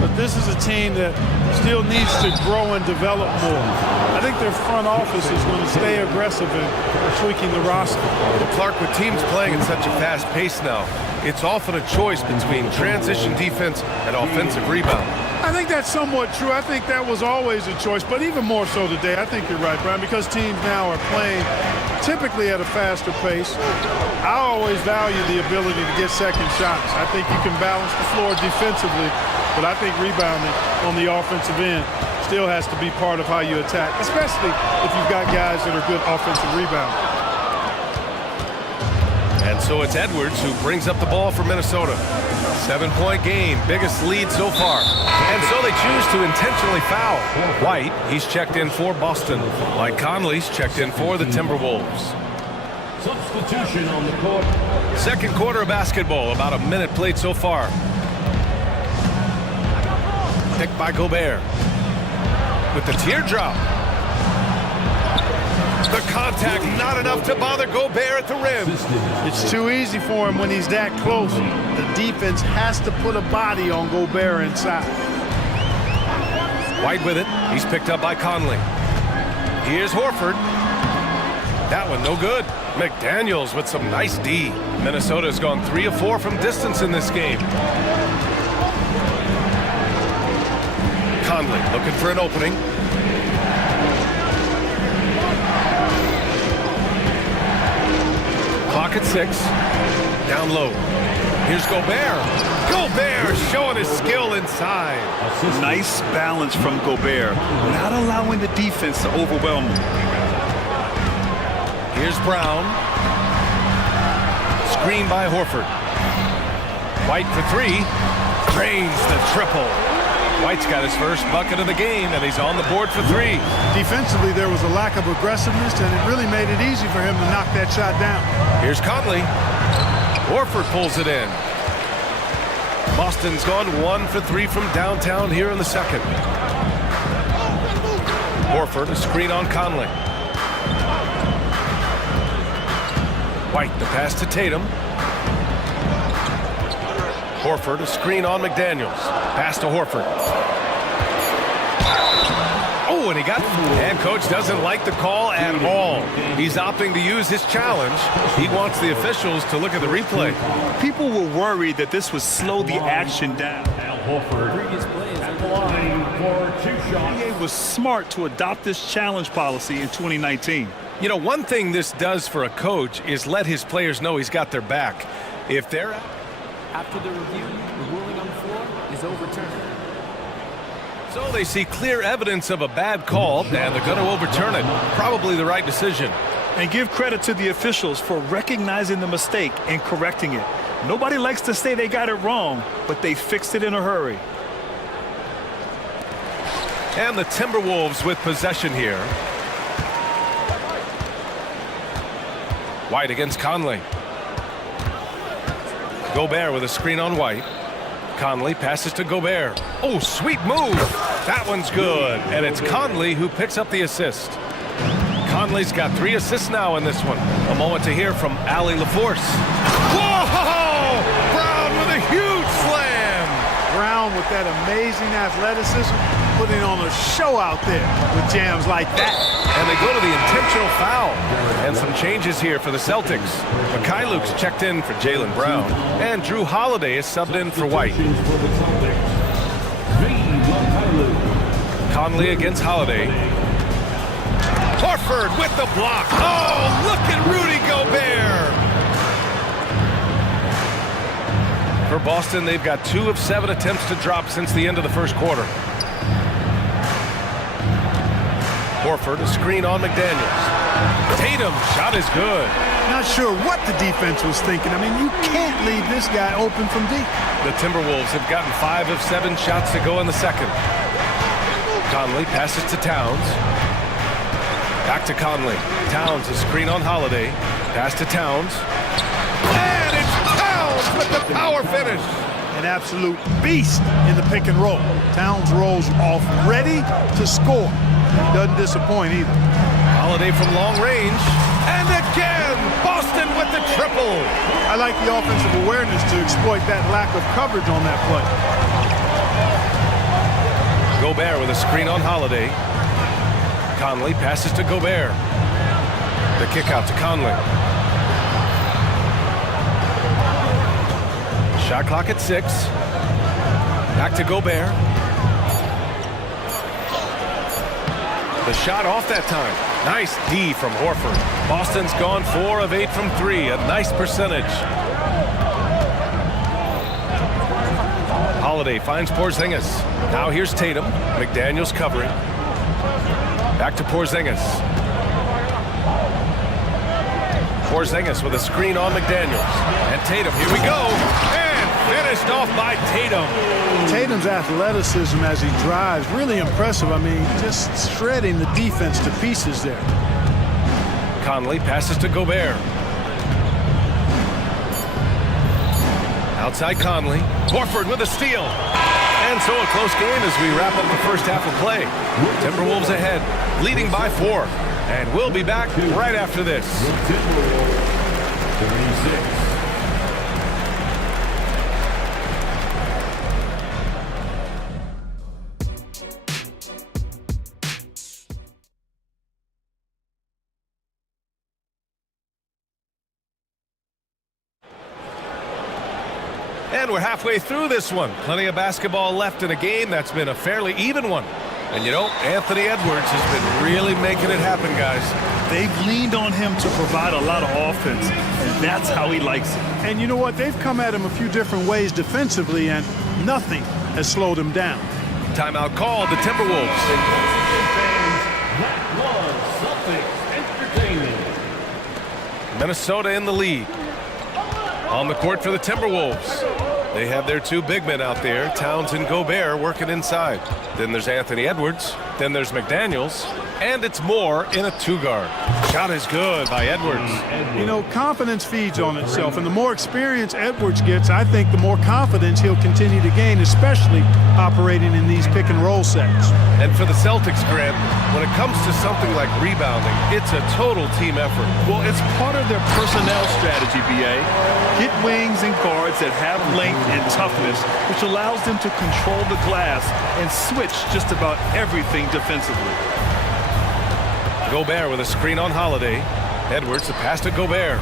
But this is a team that still needs to grow and develop more. I think their front office is going to stay aggressive in tweaking the roster. Well, Clark, with teams playing at such a fast pace now, it's often a choice between transition defense and offensive rebound. I think that's somewhat true. I think that was always a choice, but even more so today. I think you're right, Brian, because teams now are playing typically at a faster pace. I always value the ability to get second shots. I think you can balance the floor defensively, but I think rebounding on the offensive end still has to be part of how you attack, especially if you've got guys that are good offensive rebounders. And so it's Edwards who brings up the ball for Minnesota. 7-point game, biggest lead so far. And so they choose to intentionally foul. White, he's checked in for Boston. Mike Conley's checked in for the Timberwolves. Substitution on the court. Second quarter of basketball, about a minute played so far. Picked by Gobert. With the teardrop. The contact not enough to bother Gobert at the rim. It's too easy for him when he's that close. The defense has to put a body on Gobert inside. White with it. He's picked up by Conley. Here's Horford. That one no good. McDaniels with some nice D. Minnesota's gone 3 of 4 from distance in this game. Conley looking for an opening. Clock at 6. Down low. Here's Gobert. Gobert showing his skill inside. Nice balance from Gobert, not allowing the defense to overwhelm him. Here's Brown. Screen by Horford. White for 3. Drains the triple. White's got his first bucket of the game, and he's on the board for 3. Defensively, there was a lack of aggressiveness, and it really made it easy for him to knock that shot down. Here's Conley. Horford pulls it in. Boston's gone 1 for 3 from downtown here in the second. Horford, a screen on Conley. White, the pass to Tatum. Horford, a screen on McDaniels. Pass to Horford. Oh, and he got... And coach doesn't like the call at all. He's opting to use his challenge. He wants the officials to look at the replay. People were worried that this would slow the action down. NBA was smart to adopt this challenge policy in 2019. You know, one thing this does for a coach is let his players know he's got their back. If they're... After the review, the ruling on the floor is overturned. So they see clear evidence of a bad call, and they're going to overturn it. Probably the right decision. And give credit to the officials for recognizing the mistake and correcting it. Nobody likes to say they got it wrong, but they fixed it in a hurry. And the Timberwolves with possession here. White against Conley. Gobert with a screen on White. Conley passes to Gobert. Oh, sweet move. That one's good. And it's Conley who picks up the assist. Conley's got 3 assists now in this one. A moment to hear from Ali LaForce. Whoa! Brown with a huge slam. Brown with that amazing athleticism, putting on a show out there with jams like that. And they go to the intentional foul. And some changes here for the Celtics. Mikhailuk's checked in for Jaylen Brown. And Drew Holiday is subbed in for White. Conley against Holiday. Horford with the block. Oh, look at Rudy Gobert. For Boston, they've got 2 of 7 attempts to drop since the end of the first quarter. Horford, a screen on McDaniels. Tatum, shot is good. Not sure what the defense was thinking. I mean, you can't leave this guy open from deep. The Timberwolves have gotten 5 of 7 shots to go in the second. Conley passes to Towns. Back to Conley. Towns, a screen on Holiday. Pass to Towns. And it's Towns with the power finish. An absolute beast in the pick and roll. Towns rolls off ready to score. Doesn't disappoint either. Holiday from long range. And again, Boston with the triple. I like the offensive awareness to exploit that lack of coverage on that play. Gobert with a screen on Holiday. Conley passes to Gobert. The kick out to Conley. Shot clock at 6. Back to Gobert. The shot off that time. Nice D from Horford. Boston's gone 4 of 8 from 3. A nice percentage. Holiday finds Porzingis. Now here's Tatum. McDaniels covering. Back to Porzingis. Porzingis with a screen on McDaniels. And Tatum, here we go. And finished off by Tatum. Tatum's athleticism as he drives, really impressive. I mean, just shredding the defense to pieces there. Conley passes to Gobert. Outside Conley. Horford with a steal. And so a close game as we wrap up the first half of play. Timberwolves ahead, leading by 4. And we'll be back right after this. And we're halfway through this one. Plenty of basketball left in a game that's been a fairly even one. And you know, Anthony Edwards has been really making it happen, guys. They've leaned on him to provide a lot of offense, and that's how he likes it. And you know what? They've come at him a few different ways defensively, and nothing has slowed him down. Timeout called, the Timberwolves. Minnesota in the lead. On the court for the Timberwolves. They have their 2 big men out there, Towns and Gobert, working inside. Then there's Anthony Edwards. Then there's McDaniels. And it's Moore in a 2-guard. Shot is good by Edwards. You know, confidence feeds on itself, and the more experience Edwards gets, I think the more confidence he'll continue to gain, especially operating in these pick-and-roll sets. And for the Celtics, Grant, when it comes to something like rebounding, it's a total team effort. Well, it's part of their personnel strategy, B.A. Get wings and guards that have length and toughness, which allows them to control the glass and switch just about everything defensively. Gobert with a screen on Holiday. Edwards, the pass to Gobert.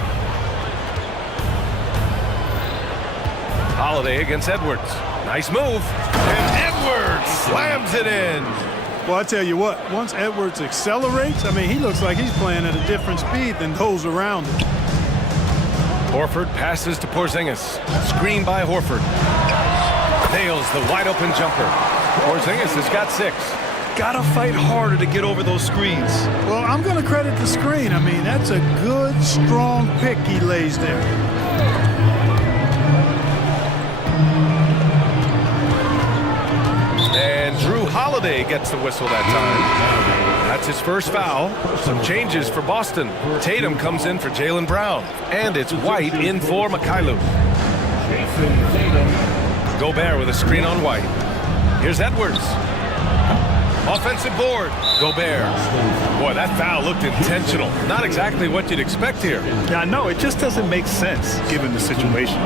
Holiday against Edwards. Nice move. And Edwards slams it in. Well, I tell you what, once Edwards accelerates, I mean, he looks like he's playing at a different speed than those around him. Horford passes to Porzingis. Screen by Horford. Nails the wide open jumper. Porzingis has got 6. Gotta fight harder to get over those screens. Well, I'm going to credit the screen. I mean, that's a good, strong pick he lays there. And Drew Holiday gets the whistle that time. That's his first foul. Some changes for Boston. Tatum comes in for Jaylen Brown. And it's White in for Mikhailuk. Gobert with a screen on White. Here's Edwards. Offensive board. Gobert. Boy, that foul looked intentional. Not exactly what you'd expect here. Yeah, no, it just doesn't make sense given the situation.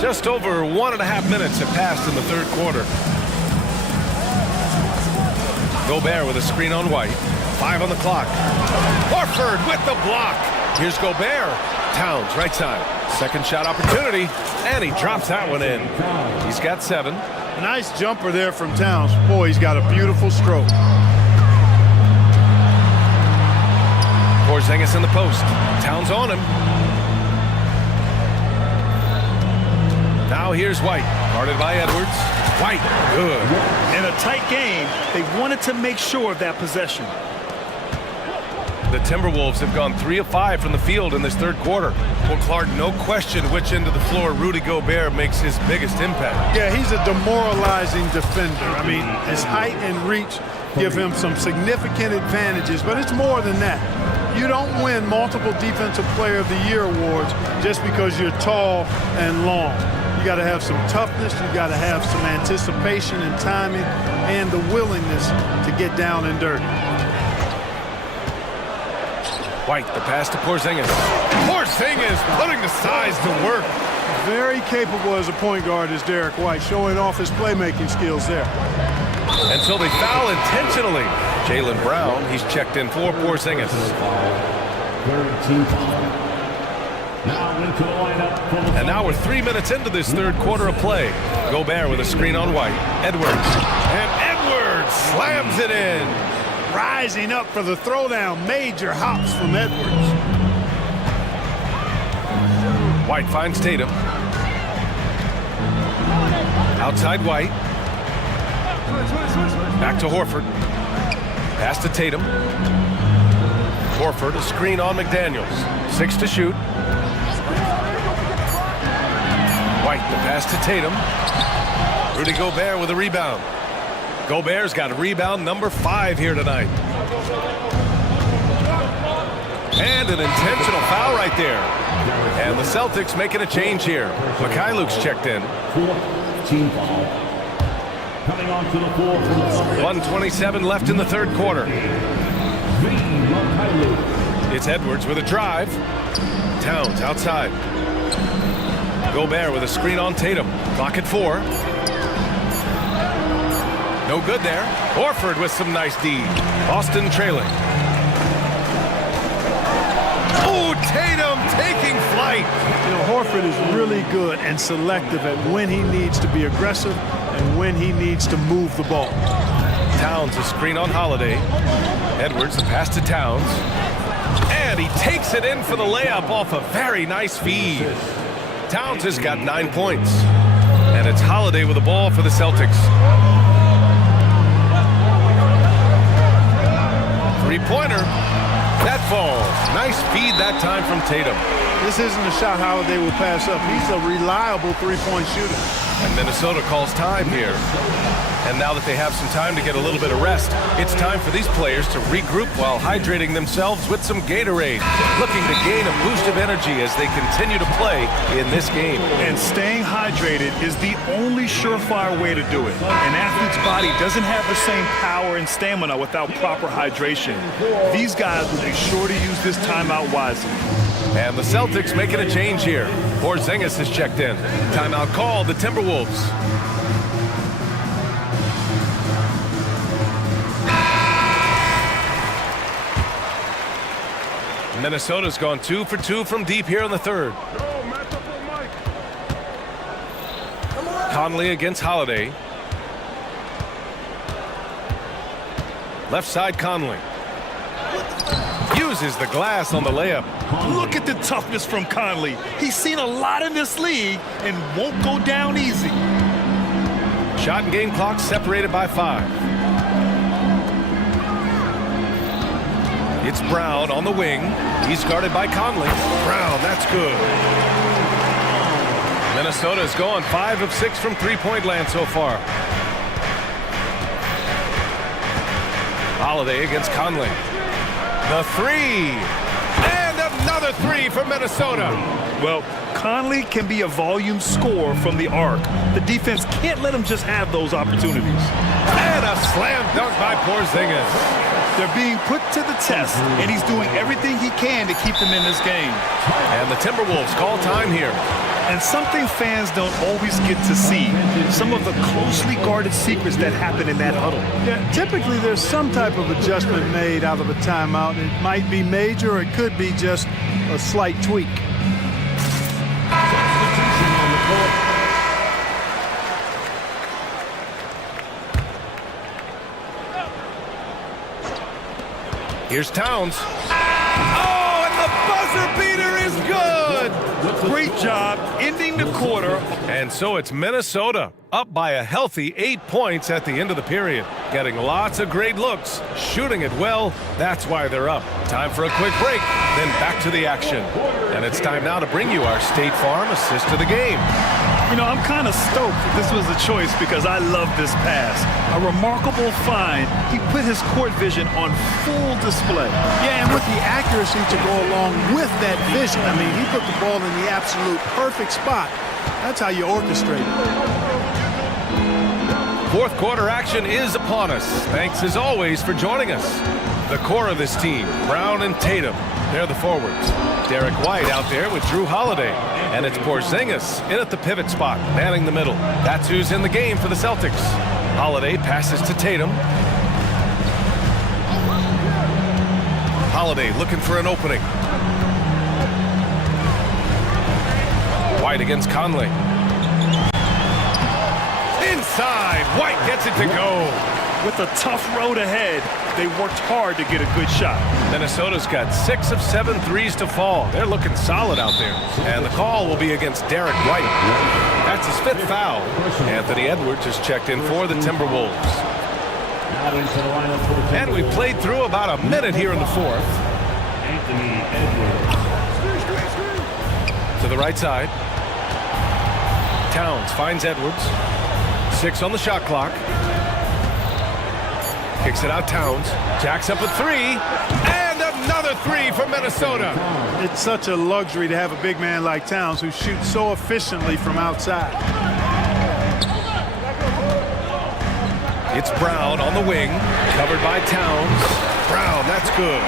Just over 1.5 minutes have passed in the third quarter. Gobert with a screen on White. 5 on the clock. Horford with the block. Here's Gobert. Towns, right side. Second shot opportunity, and he drops that one in. He's got 7. A nice jumper there from Towns. Boy, he's got a beautiful stroke. Porzingis in the post. Towns on him. Now here's White, guarded by Edwards. White, good. In a tight game, they wanted to make sure of that possession. The Timberwolves have gone 3 of 5 from the field in this third quarter. Well, Clark, no question which end of the floor Rudy Gobert makes his biggest impact. Yeah, he's a demoralizing defender. I mean, his height and reach give him some significant advantages, but it's more than that. You don't win multiple Defensive Player of the Year awards just because you're tall and long. You got to have some toughness, you got to have some anticipation and timing, and the willingness to get down and dirty. White, the pass to Porzingis. Porzingis putting the size to work. Very capable as a point guard is Derek White, showing off his playmaking skills there. And so they foul intentionally. Jaylen Brown, he's checked in for Porzingis. And now we're 3 minutes into this third quarter of play. Gobert with a screen on White. Edwards. And Edwards slams it in. Rising up for the throwdown. Major hops from Edwards. White finds Tatum. Outside White. Back to Horford. Pass to Tatum. Horford, a screen on McDaniels. 6 to shoot. White, the pass to Tatum. Rudy Gobert with a rebound. Gobert's got rebound number 5 here tonight. And an intentional foul right there. And the Celtics making a change here. Mikhailuk's checked in. 1:27 left in the third quarter. It's Edwards with a drive. Towns outside. Gobert with a screen on Tatum. Clock at 4. No good there. Horford with some nice D. Boston trailing. Oh, Tatum taking flight. You know, Horford is really good and selective at when he needs to be aggressive and when he needs to move the ball. Towns a screen on Holiday. Edwards the pass to Towns. And he takes it in for the layup off a very nice feed. Towns has got 9 points. And it's Holiday with the ball for the Celtics. Three-pointer. That falls. Nice feed that time from Tatum. This isn't a shot Holiday will pass up. He's a reliable three-point shooter. And Minnesota calls time here. And now that they have some time to get a little bit of rest, it's time for these players to regroup while hydrating themselves with some Gatorade, looking to gain a boost of energy as they continue to play in this game. And staying hydrated is the only surefire way to do it. An athlete's body doesn't have the same power and stamina without proper hydration. These guys will be sure to use this timeout wisely. And the Celtics making a change here. Porzingis is checked in. Timeout called the Timberwolves. Minnesota's gone 2 for 2 from deep here in the third. Conley against Holiday. Left side Conley. Uses the glass on the layup. Look at the toughness from Conley. He's seen a lot in this league and won't go down easy. Shot and game clock separated by 5. It's Brown on the wing. He's guarded by Conley. Brown, that's good. Minnesota's gone 5 of 6 from three-point land so far. Holiday against Conley. The 3. And another three for Minnesota. Well, Conley can be a volume scorer from the arc. The defense can't let him just have those opportunities. And a slam dunk by Porzingis. They're being put to the test, and he's doing everything he can to keep them in this game. And the Timberwolves call time here. And something fans don't always get to see, some of the closely guarded secrets that happen in that huddle. Yeah, typically there's some type of adjustment made out of a timeout. It might be major, or it could be just a slight tweak. Here's Towns. Oh, and the buzzer beater is good! Great job ending the quarter. And so it's Minnesota, up by a healthy 8 points at the end of the period. Getting lots of great looks, shooting it well, that's why they're up. Time for a quick break, then back to the action. And it's time now to bring you our State Farm assist of the game. You know, I'm kind of stoked that this was a choice because I love this pass. A remarkable find. He put his court vision on full display. Yeah, and with the accuracy to go along with that vision. I mean, he put the ball in the absolute perfect spot. That's how you orchestrate it. Fourth quarter action is upon us. Thanks as always for joining us. The core of this team, Brown and Tatum. They're the forwards. Derek White out there with Drew Holiday. And it's Porzingis in at the pivot spot, manning the middle. That's who's in the game for the Celtics. Holiday passes to Tatum. Holiday looking for an opening. White against Conley. Inside, White gets it to go. With a tough road ahead, they worked hard to get a good shot. Minnesota's got 6 of 7 threes to fall. They're looking solid out there. And the call will be against Derek White. That's his 5th foul. Anthony Edwards has checked in for the Timberwolves. And we played through about a minute here in the fourth. To the right side. Towns finds Edwards. 6 on the shot clock. Kicks it out, Towns. Jacks up a 3. And another 3 for Minnesota. It's such a luxury to have a big man like Towns who shoots so efficiently from outside. It's Brown on the wing. Covered by Towns. Brown, that's good.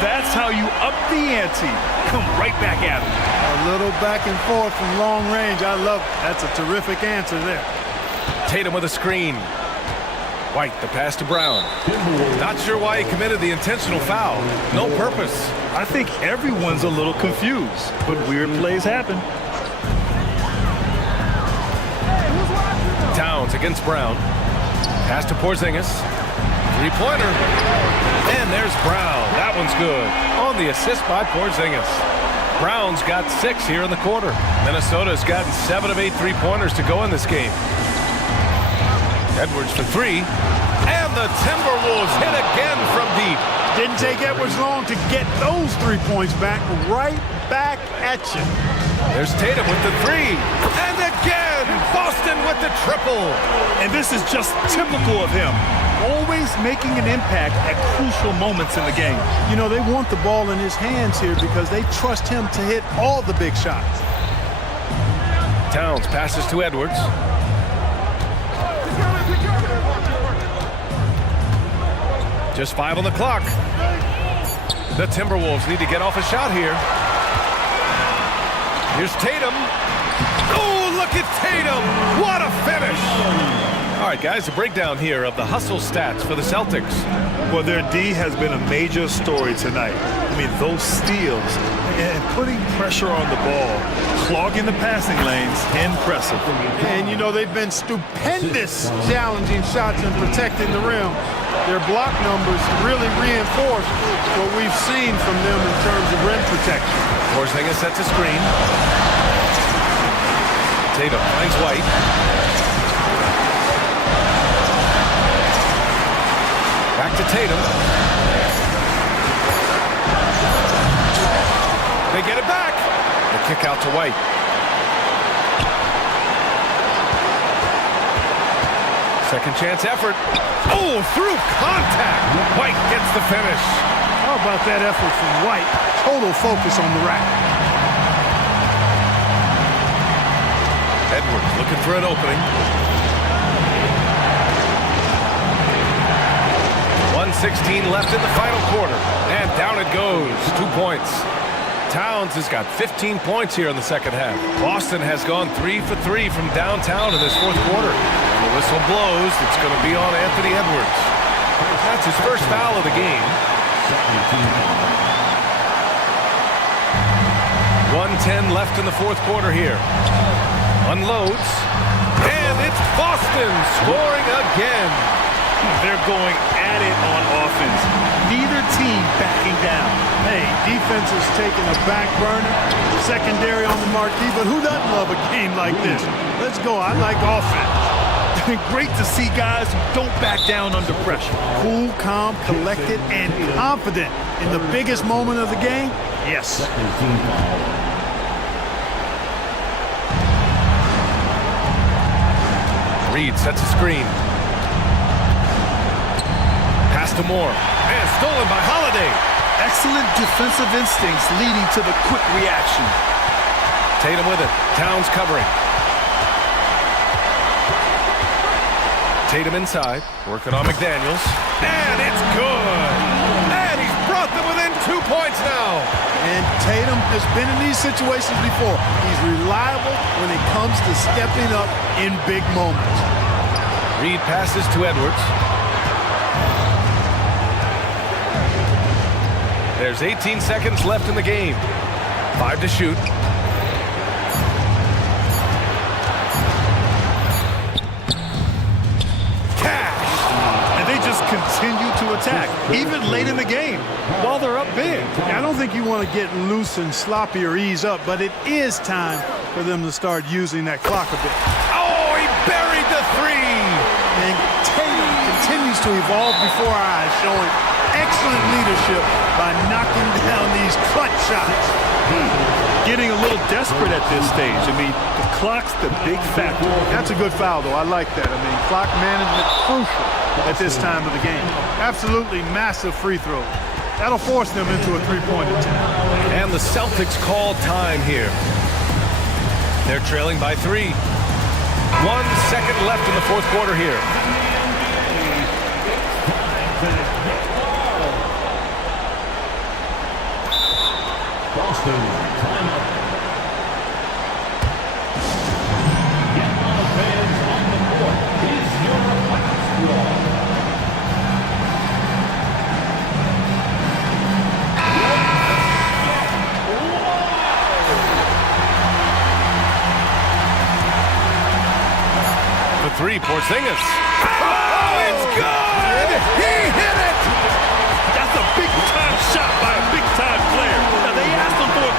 That's how you up the ante. Come right back at him. A little back and forth from long range. I love it. That's a terrific answer there. Tatum with a screen. White, the pass to Brown. Not sure why he committed the intentional foul. No purpose. I think everyone's a little confused, but weird plays happen. Towns against Brown. Pass to Porzingis. 3-pointer. And there's Brown. That one's good. On the assist by Porzingis. Brown's got 6 here in the quarter. Minnesota's gotten 7 of 8 3-pointers to go in this game. Edwards for 3. And the Timberwolves hit again from deep. Didn't take Edwards long to get those 3 points back. Right back at you. There's Tatum with the 3. And again, Boston with the triple. And this is just typical of him. Always making an impact at crucial moments in the game. You know, they want the ball in his hands here because they trust him to hit all the big shots. Towns passes to Edwards. Just 5 on the clock. The Timberwolves need to get off a shot here. Here's Tatum. Oh, look at Tatum. What a finish. All right, guys, a breakdown here of the hustle stats for the Celtics. Well, their D has been a major story tonight. I mean, those steals and putting pressure on the ball, clogging the passing lanes, impressive. And, you know, they've been stupendous challenging shots and protecting the rim. Their block numbers really reinforce what we've seen from them in terms of rim protection. Porzingis sets a screen. Tatum finds White. Back to Tatum. They get it back. The kick out to White. Second chance effort. Oh, through contact. White gets the finish. How about that effort from White? Total focus on the rack. Edwards looking for an opening. 1:16 left in the final quarter. And down it goes. 2 points. Towns has got 15 points here in the second half. Boston has gone 3 for 3 from downtown in this fourth quarter. And the whistle blows. It's going to be on Anthony Edwards. That's his first foul of the game. 1:10 left in the fourth quarter here. Unloads. And it's Boston scoring again. They're going at it on offense. Neither team backing down. Hey, defense is taking a back burner, secondary on the marquee, but who doesn't love a game like this? Let's go. I like offense. Great to see guys who don't back down under pressure. Cool, calm, collected, and confident in the biggest moment of the game? Yes. Reed sets a screen. Pass to Moore. And stolen by Holiday. Excellent defensive instincts leading to the quick reaction. Tatum with it. Towns covering. Tatum inside. Working on McDaniels. And it's good. And he's brought them within 2 points now. And Tatum has been in these situations before. He's reliable when it comes to stepping up in big moments. Reed passes to Edwards. There's 18 seconds left in the game. 5 to shoot. Cash! And they just continue to attack, even late in the game, while they're up big. I don't think you want to get loose and sloppy or ease up, but it is time for them to start using that clock a bit. Oh, he buried the three! And Tatum continues to evolve before our eyes, showing excellent leadership by knocking down these clutch shots. Getting a little desperate at this stage. I mean, the clock's the big factor. That's a good foul, though. I like that. I mean, clock management crucial at this time of the game. Absolutely massive free throw. That'll force them into a three-point attempt. And the Celtics call time here. They're trailing by 3. 1 second left in the fourth quarter here. Boston, timeout. Get on the fans on the court. Is your basketball. For 3, Porzingis. Oh, it's good! He hit it! That's a big-time shot by a big-time player. Now, they asked him for it.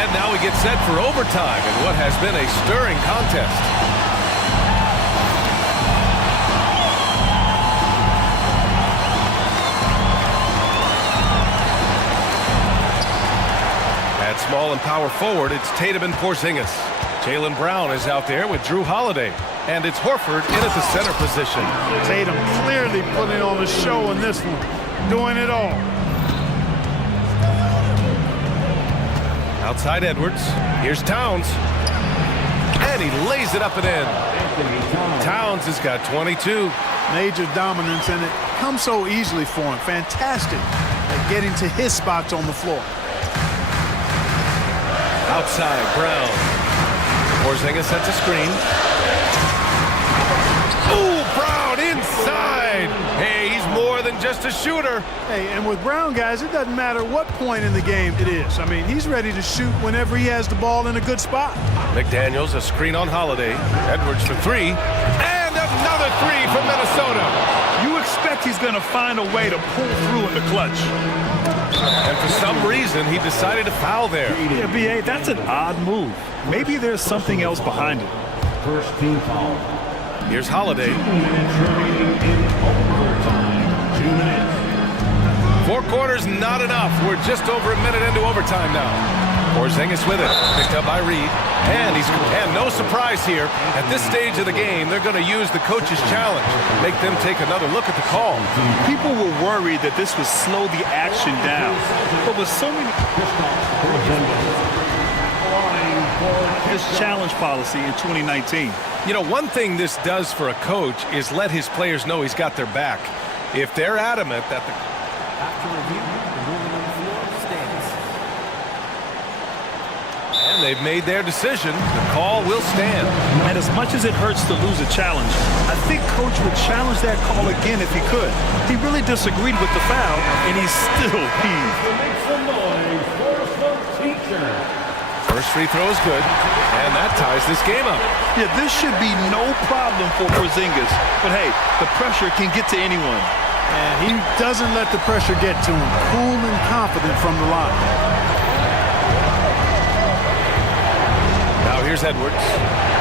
And now we get set for overtime in what has been a stirring contest. At small and power forward, it's Tatum and Porzingis. Jaylen Brown is out there with Drew Holiday. And it's Horford in at the center position. Tatum clearly putting on a show in this one, doing it all. Outside Edwards. Here's Towns. And he lays it up and in. Towns has got 22. Major dominance, and it comes so easily for him. Fantastic at getting to his spots on the floor. Outside, Brown. Porzingis sets a screen. Ooh, Brown inside. Hey, he's more than just a shooter. Hey, and with Brown, guys, it doesn't matter what point in the game it is. I mean, he's ready to shoot whenever he has the ball in a good spot. McDaniels, a screen on Holiday. Edwards for 3. And another 3 from Minnesota. You expect he's going to find a way to pull through in the clutch. And for some reason, he decided to foul there. Yeah, B.A., that's an odd move. Maybe there's something else behind it. First team foul. Here's Holiday. 2 minutes remaining in overtime. 2 minutes. 4 quarters, not enough. We're just over a minute into overtime now. Porzingis with it. Picked up by Reed. And no surprise here. At this stage of the game, they're going to use the coach's challenge. Make them take another look at the call. People were worried that this would slow the action down. But with so many... This challenge policy in 2019. You know, one thing this does for a coach is let his players know he's got their back. If they're adamant that the... After review, the ruling on the floor stands. And they've made their decision. The call will stand. And as much as it hurts to lose a challenge, I think Coach would challenge that call again if he could. He really disagreed with the foul, and he's still peeved. First free throw is good, and that ties this game up. Yeah, this should be no problem for Porzingis. But hey, the pressure can get to anyone. And he doesn't let the pressure get to him. Cool and confident from the line. Now here's Edwards.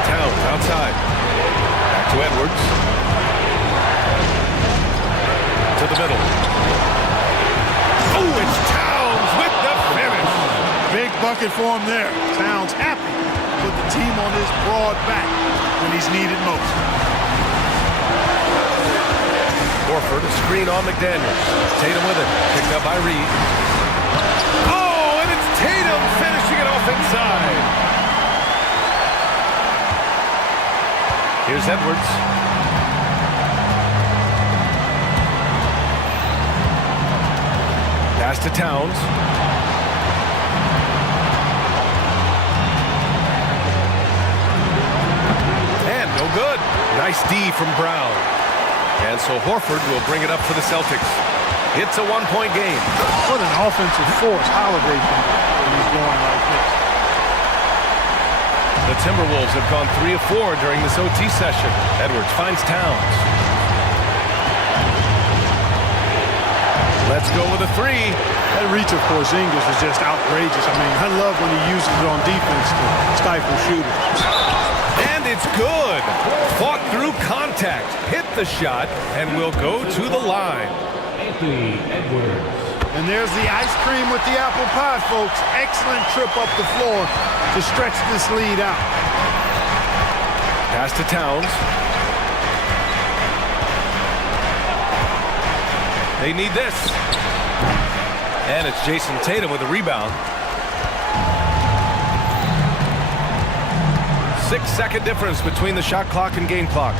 Towns outside. Back to Edwards. To the middle. Oh, it's Towns with the finish. Big bucket for him there. Towns happy to put the team on his broad back when he's needed most. Horford, a screen on McDaniels. Tatum with it. Picked up by Reed. Oh, and it's Tatum finishing it off inside. Here's Edwards. Pass to Towns. And no good. Nice D from Brown. And so Horford will bring it up for the Celtics. It's a one-point game. What an offensive force Holiday can do when he's going like this. The Timberwolves have gone 3 of 4 during this OT session. Edwards finds Towns. Let's go with a 3. That reach of Porzingis is just outrageous. I mean, I love when he uses it on defense to stifle shooters. And it's good. Fought through contact, hit the shot, and will go to the line. And there's the ice cream with the apple pie, folks. Excellent trip up the floor to stretch this lead out. Pass to Towns. They need this. And it's Jason Tatum with a rebound. 6-second difference between the shot clock and game clock.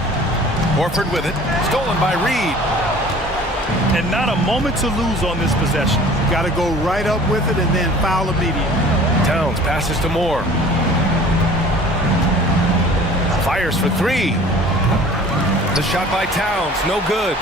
Horford with it. Stolen by Reed. And not a moment to lose on this possession. Got to go right up with it and then foul immediately. Towns passes to Moore. Fires for 3. The shot by Towns, no good.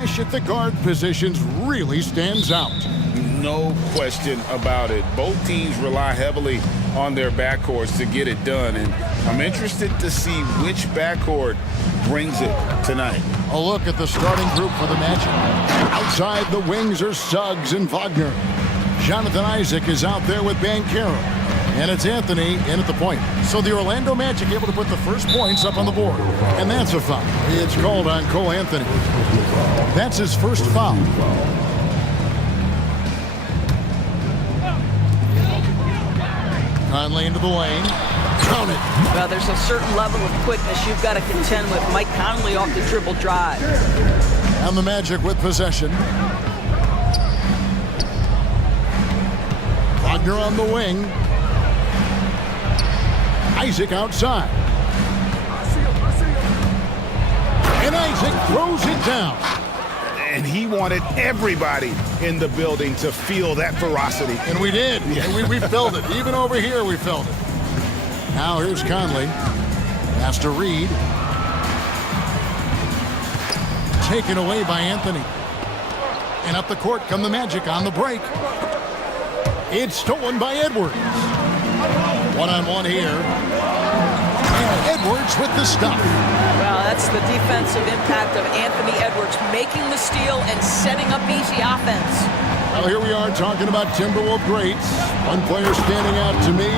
At the guard positions really stands out. No question about it. Both teams rely heavily on their backcourts to get it done, and I'm interested to see which backcourt brings it tonight. A look at the starting group for the match. Outside the wings are Suggs and Wagner. Jonathan Isaac is out there with Banchero. And it's Anthony in at the point. So the Orlando Magic able to put the first points up on the board. And that's a foul. It's called on Cole Anthony. That's his first foul. Conley into the lane. Count it. Well, there's a certain level of quickness you've got to contend with. Mike Conley off the dribble drive. And the Magic with possession. Wagner on the wing. Isaac outside. And Isaac throws it down. And he wanted everybody in the building to feel that ferocity. And we did. And we felt it. Even over here, we felt it. Now here's Conley. Has to Reed. Taken away by Anthony. And up the court come the Magic on the break. It's stolen by Edwards. One-on-one here. And Edwards with the stop. Well, that's the defensive impact of Anthony Edwards making the steal and setting up easy offense. Well, here we are talking about Timberwolves greats. One player standing out to me,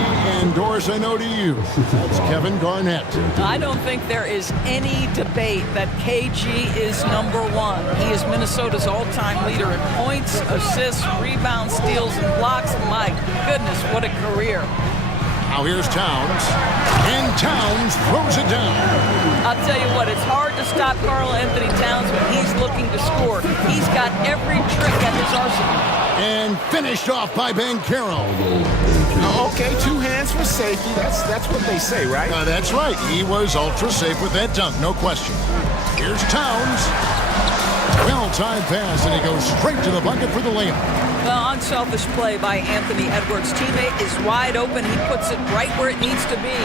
and Doris, I know to you. That's Kevin Garnett. I don't think there is any debate that KG is number one. He is Minnesota's all-time leader in points, assists, rebounds, steals, and blocks. My goodness, what a career. Now here's Towns, and Towns throws it down. I'll tell you what, it's hard to stop Karl Anthony Towns when he's looking to score. He's got every trick at his arsenal. And finished off by Banchero. Okay, two hands for safety. That's what they say, right? That's right. He was ultra safe with that dunk, no question. Here's Towns. Well-timed pass, and he goes straight to the bucket for the layup. Well, unselfish play by Anthony Edwards. Teammate is wide open. He puts it right where it needs to be.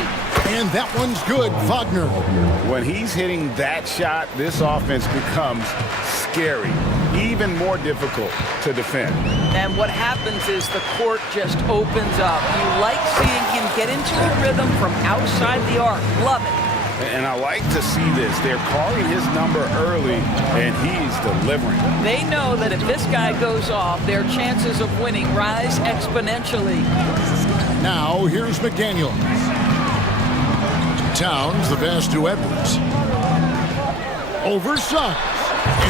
And that one's good, Wagner. When he's hitting that shot, this offense becomes scary, even more difficult to defend. And what happens is the court just opens up. You like seeing him get into a rhythm from outside the arc. Love it. And I like to see this. They're calling his number early, and he's delivering. They know that if this guy goes off, their chances of winning rise exponentially. Now, here's McDaniel. Towns, the pass to Edwards. Over Suggs.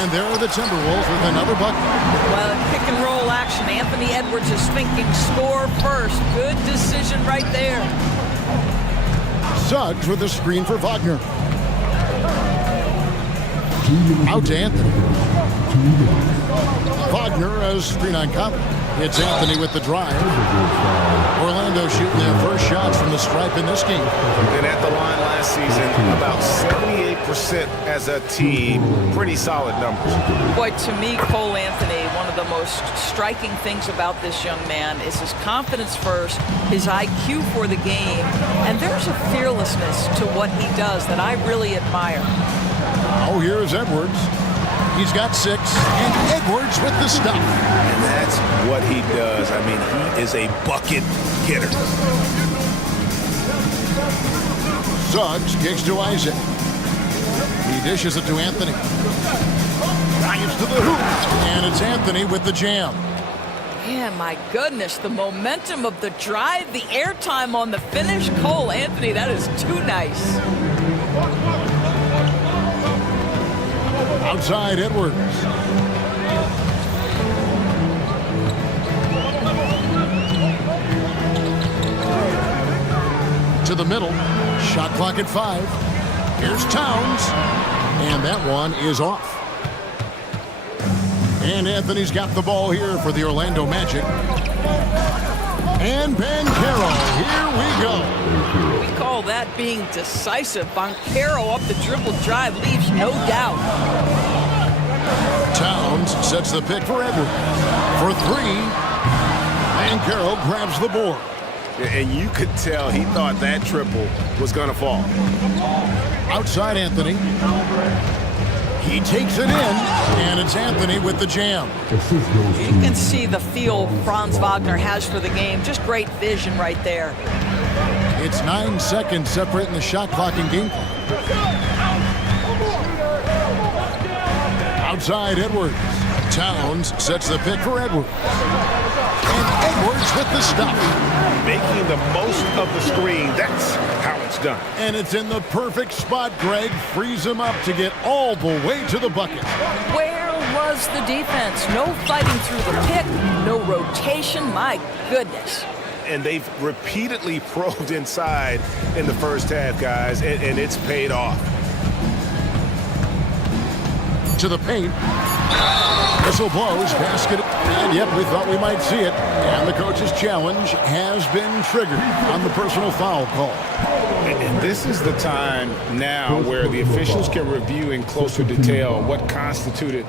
And there are the Timberwolves with another bucket. Well, in pick and roll action, Anthony Edwards is thinking score first. Good decision right there. Suggs with a screen for Wagner. Out to Anthony. Wagner as screen on Conley. It's Anthony with the drive. Orlando shooting their first shots from the stripe in this game. And at the line last season, about 78% as a team. Pretty solid numbers. Boy, to me, Cole Anthony, one of the most striking things about this young man is his confidence first, his IQ for the game, and there's a fearlessness to what he does that I really admire. Oh, here is Edwards. He's got 6, and Edwards with the stop. And that's what he does. I mean, he is a bucket getter. Suggs kicks to Isaac. He dishes it to Anthony. Drives to the hoop, and it's Anthony with the jam. Man, my goodness, the momentum of the drive, the airtime on the finish. Cole Anthony, that is too nice. Outside Edwards. To the middle. Shot clock at 5. Here's Towns. And that one is off. And Anthony's got the ball here for the Orlando Magic. And Banchero, here we go. We call that being decisive. Banchero up the dribble drive leaves no doubt. Towns sets the pick for Edwards. For 3, Banchero grabs the board. And you could tell he thought that triple was going to fall. Outside Anthony. He takes it in, and it's Anthony with the jam. You can see the feel Franz Wagner has for the game. Just great vision right there. It's 9 seconds separating the shot clock and game clock. Outside Edwards. Towns sets the pick for Edwards. And Edwards with the stop. Making the most of the screen. That's how it's done. And it's in the perfect spot. Greg frees him up to get all the way to the bucket. Where was the defense? No fighting through the pick, no rotation. My goodness. And they've repeatedly probed inside in the first half, guys, and it's paid off. To the paint. Whistle blows, basket, and yep, we thought we might see it. And the coach's challenge has been triggered on the personal foul call. And this is the time now where the officials can review in closer detail what constituted.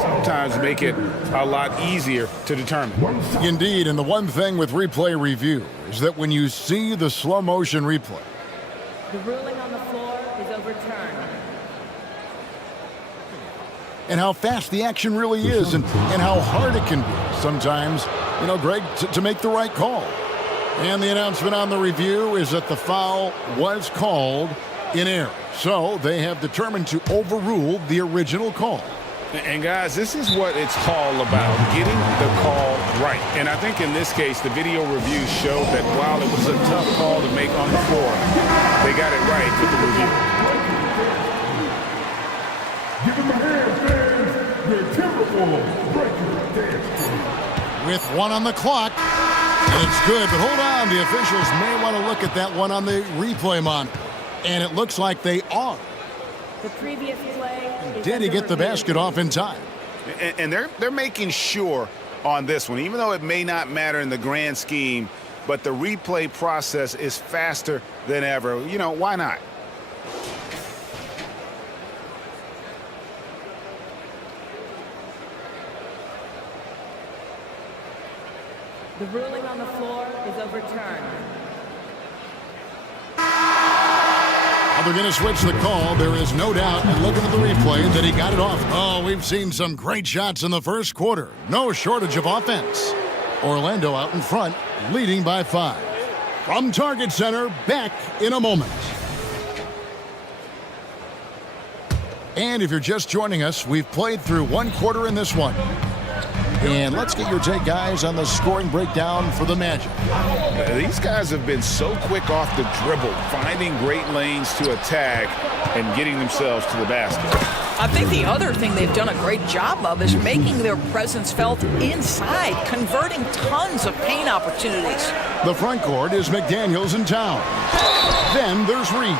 Sometimes make it a lot easier to determine. Indeed, and the one thing with replay review is that when you see the slow motion replay, The ruling on the floor is overturned. and how fast the action really is and how hard it can be sometimes, Greg, to make the right call. And the announcement on the review is that the foul was called in error. So they have determined to overrule the original call. And guys, this is what it's all about, getting the call right. And I think in this case, the video review showed that while it was a tough call to make on the floor, they got it right with the review. Give them a hand, fans. The Timberwolves breaking dance. With 1 on the clock, and it's good, but hold on, the officials may want to look at that one on the replay monitor. And it looks like they are. The previous play is Did he under get the review. basket off in time? And they're making sure on this one, even though it may not matter in the grand scheme, but the replay process is faster than ever. Why not? The ruling on the floor is overturned. They're going to switch the call. There is no doubt, and looking at the replay, that he got it off. Oh, we've seen some great shots in the first quarter. No shortage of offense. Orlando out in front, leading by 5. From Target Center, back in a moment. And if you're just joining us, we've played through 1 quarter in this one. And let's get your take, guys, on the scoring breakdown for the Magic. These guys have been so quick off the dribble, finding great lanes to attack and getting themselves to the basket. I think the other thing they've done a great job of is making their presence felt inside, converting tons of paint opportunities. The front court is McDaniels in town. Then there's Reed.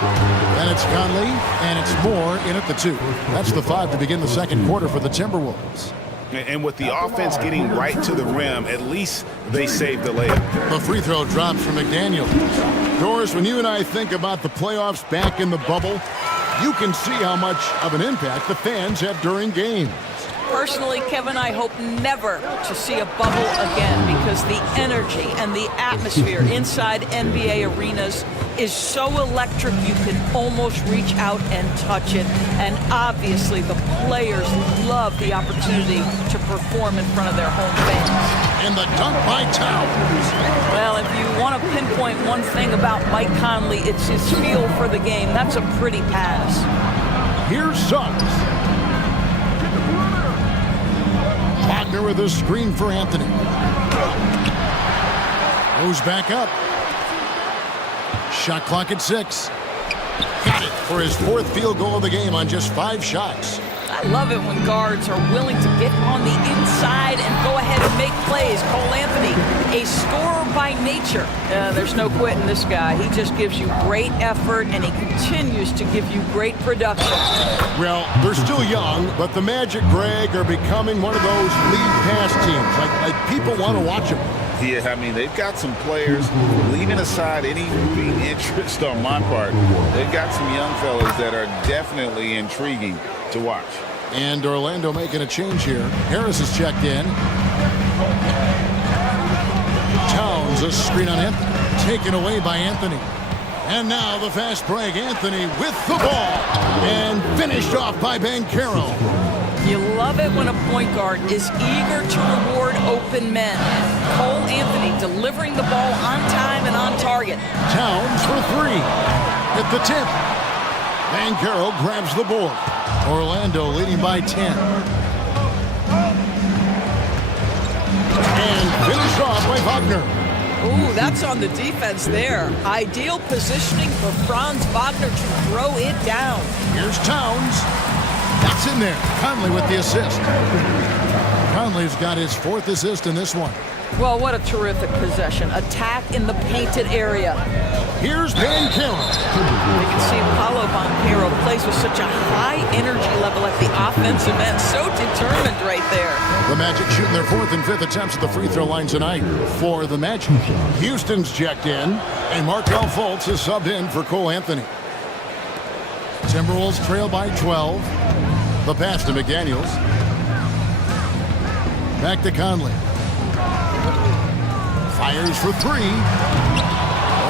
Then it's Conley, and it's Moore in at the 2. That's the 5 to begin the second quarter for the Timberwolves. And with the offense getting right to the rim, at least they saved the layup. The free throw drops from McDaniels. Doris, when you and I think about the playoffs back in the bubble, you can see how much of an impact the fans have during games. Personally, Kevin, I hope never to see a bubble again because the energy and the atmosphere inside NBA arenas is so electric you can almost reach out and touch it. And obviously the players love the opportunity to perform in front of their home fans. And the dunk by Towns. Well, if you want to pinpoint one thing about Mike Conley, it's his feel for the game. That's a pretty pass. Here's Suggs. Wagner with a screen for Anthony. Goes back up. Shot clock at 6. Got it for his 4th field goal of the game on just 5 shots. I love it when guards are willing to get on the inside and go ahead and make plays. Cole Anthony, a scorer by nature. There's no quitting this guy. He just gives you great effort, and he continues to give you great production. Well, they're still young, but the Magic, Greg, are becoming one of those lead pass teams. Like people want to watch them. Yeah, I mean, they've got some players, leaving aside any rooting interest on my part, they've got some young fellas that are definitely intriguing to watch. And Orlando making a change here. Harris is checked in. Towns, a screen on Anthony. Taken away by Anthony. And now the fast break. Anthony with the ball. And finished off by Banchero. You love it when a point guard is eager to reward open men. Cole Anthony delivering the ball on time and on target. Towns for three. At the tip. Banchero grabs the board. Orlando leading by 10. And finished off by Wagner. Ooh, that's on the defense there. Ideal positioning for Franz Wagner to throw it down. Here's Towns. That's in there. Conley with the assist. Conley's got his 4th assist in this one. Well, what a terrific possession. Attack in the painted area. Here's Banchero. You can see Paolo Banchero plays with such a high energy level at the offensive end. So determined right there. The Magic shooting their 4th and 5th attempts at the free throw line tonight for the Magic. Houston's checked in, and Markelle Fultz is subbed in for Cole Anthony. Timberwolves trail by 12. The pass to McDaniels. Back to Conley. Fires for three.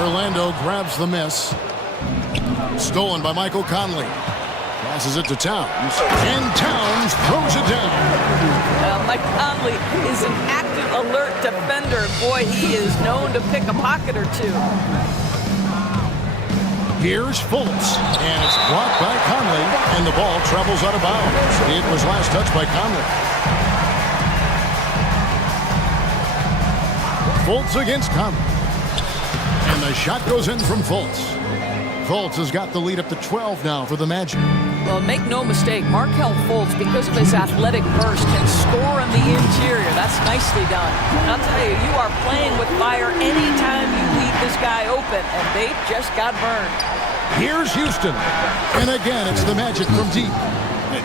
Orlando grabs the miss. Stolen by Michael Conley. Passes it to Towns. And Towns throws it down. Mike Conley is an active, alert defender. Boy, he is known to pick a pocket or two. Here's Fultz. And it's blocked by Conley. And the ball travels out of bounds. It was last touched by Conley. Fultz against Conley. And the shot goes in from Fultz. Fultz has got the lead up to 12 now for the Magic. Well, make no mistake, Markelle Fultz, because of his athletic burst, can score on the interior. That's nicely done. And I'll tell you, you are playing with fire anytime you leave this guy open, and they just got burned. Here's Houston. And again, it's the Magic from deep.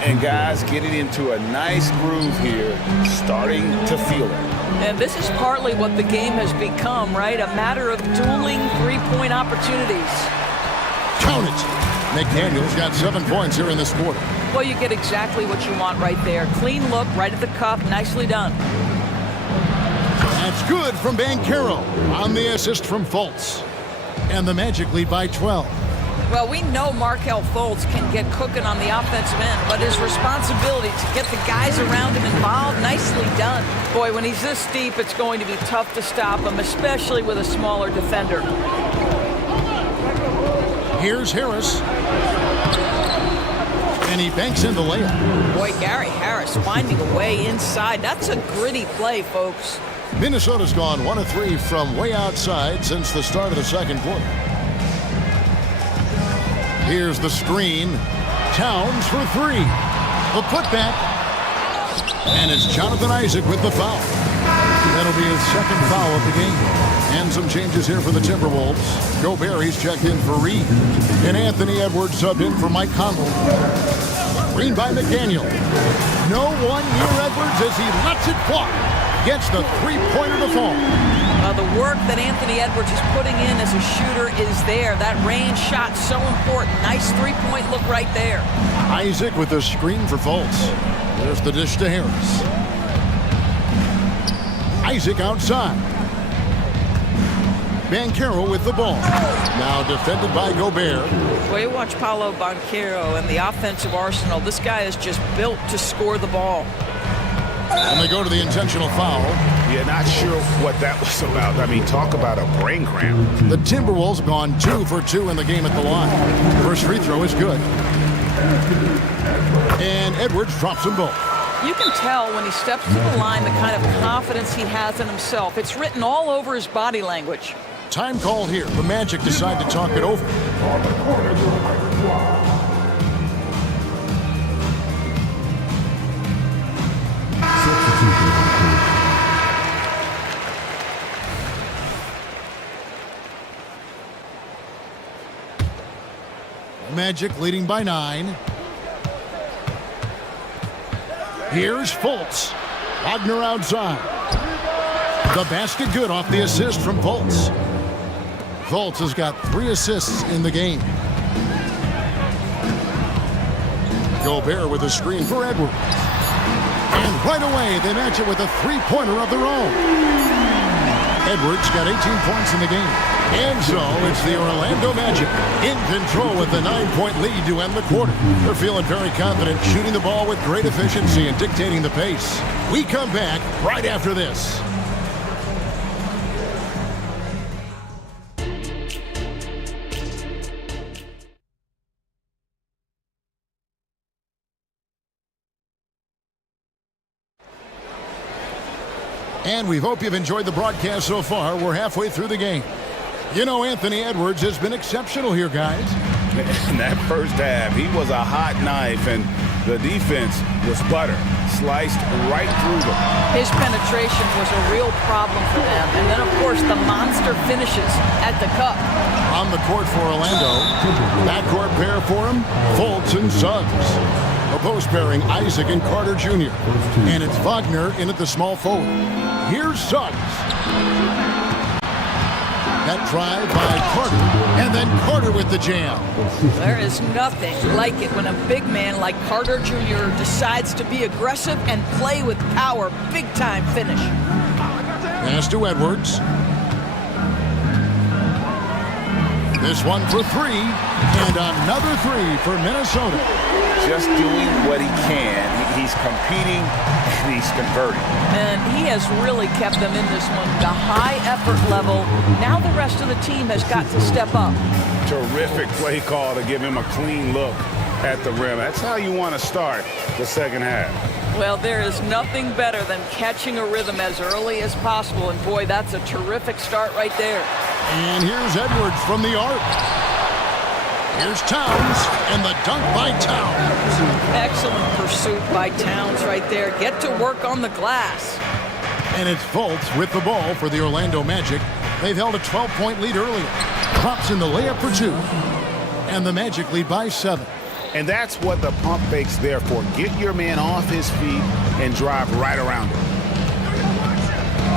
And guys getting into a nice groove here, starting to feel it. And this is partly what the game has become, right? A matter of dueling three-point opportunities. Count it. McDaniels got 7 points here in this quarter. Well, you get exactly what you want right there. Clean look, right at the cup, nicely done. That's good from Banchero on the assist from Fultz. And the Magic lead by 12. Well, we know Markelle Fultz can get cooking on the offensive end, but his responsibility to get the guys around him involved, nicely done. Boy, when he's this deep, it's going to be tough to stop him, especially with a smaller defender. Here's Harris. And he banks in the layup. Boy, Gary Harris finding a way inside. That's a gritty play, folks. Minnesota's gone 1 of 3 from way outside since the start of the second quarter. Here's the screen. Towns for three. The putback. And it's Jonathan Isaac with the foul. That'll be his second foul of the game. And some changes here for the Timberwolves. Gobert, he's checked in for Reed. And Anthony Edwards subbed in for Mike Conley. Screen by McDaniel. No one near Edwards as he lets it fly. Gets the three-pointer to fall. The work that Anthony Edwards is putting in as a shooter is there. That range shot so important. Nice three-point look right there. Isaac with the screen for Fultz. There's the dish to Harris. Isaac outside. Banchero with the ball. Now defended by Gobert. Well, you watch Paolo Banchero and the offensive arsenal. This guy is just built to score the ball. And they go to the intentional foul. Yeah, not sure what that was about. I mean, talk about a brain cramp. The Timberwolves have gone 2 for 2 in the game at the line. First free throw is good. And Edwards drops them both. You can tell when he steps to the line the kind of confidence he has in himself. It's written all over his body language. Time called here. The Magic decide to talk it over. Magic leading by 9. Here's Fultz. Wagner outside. The basket good off the assist from Fultz. Fultz has got 3 assists in the game. Gobert with a screen for Edwards. And right away, they match it with a three-pointer of their own. Edwards got 18 points in the game. And so it's the Orlando Magic in control with a 9-point lead to end the quarter. They're feeling very confident, shooting the ball with great efficiency and dictating the pace. We come back right after this. And we hope you've enjoyed the broadcast so far. We're halfway through the game. You know, Anthony Edwards has been exceptional here, guys. In that first half, he was a hot knife, and the defense was butter, sliced right through them. His penetration was a real problem for them. And then, of course, the monster finishes at the cup. On the court for Orlando, backcourt pair for him, Fultz and Suggs. A post pairing, Isaac and Carter Jr. And it's Wagner in at the small forward. Here's Suggs. That drive by Carter, and then Carter with the jam. There is nothing like it when a big man like Carter Jr. decides to be aggressive and play with power. Big-time finish. Pass to Edwards. This one for three, and another three for Minnesota. Just doing what he can. He's competing, and he's converting. And he has really kept them in this one. The high effort level. Now the rest of the team has got to step up. Terrific play call to give him a clean look at the rim. That's how you want to start the second half. Well, there is nothing better than catching a rhythm as early as possible. And boy, that's a terrific start right there. And here's Edwards from the arc. Here's Towns, and the dunk by Towns. Excellent pursuit by Towns right there. Get to work on the glass. And it's Fultz with the ball for the Orlando Magic. They've held a 12-point lead earlier. Drops in the layup for two. And the Magic lead by 7. And that's what the pump fake's there for. Get your man off his feet and drive right around him.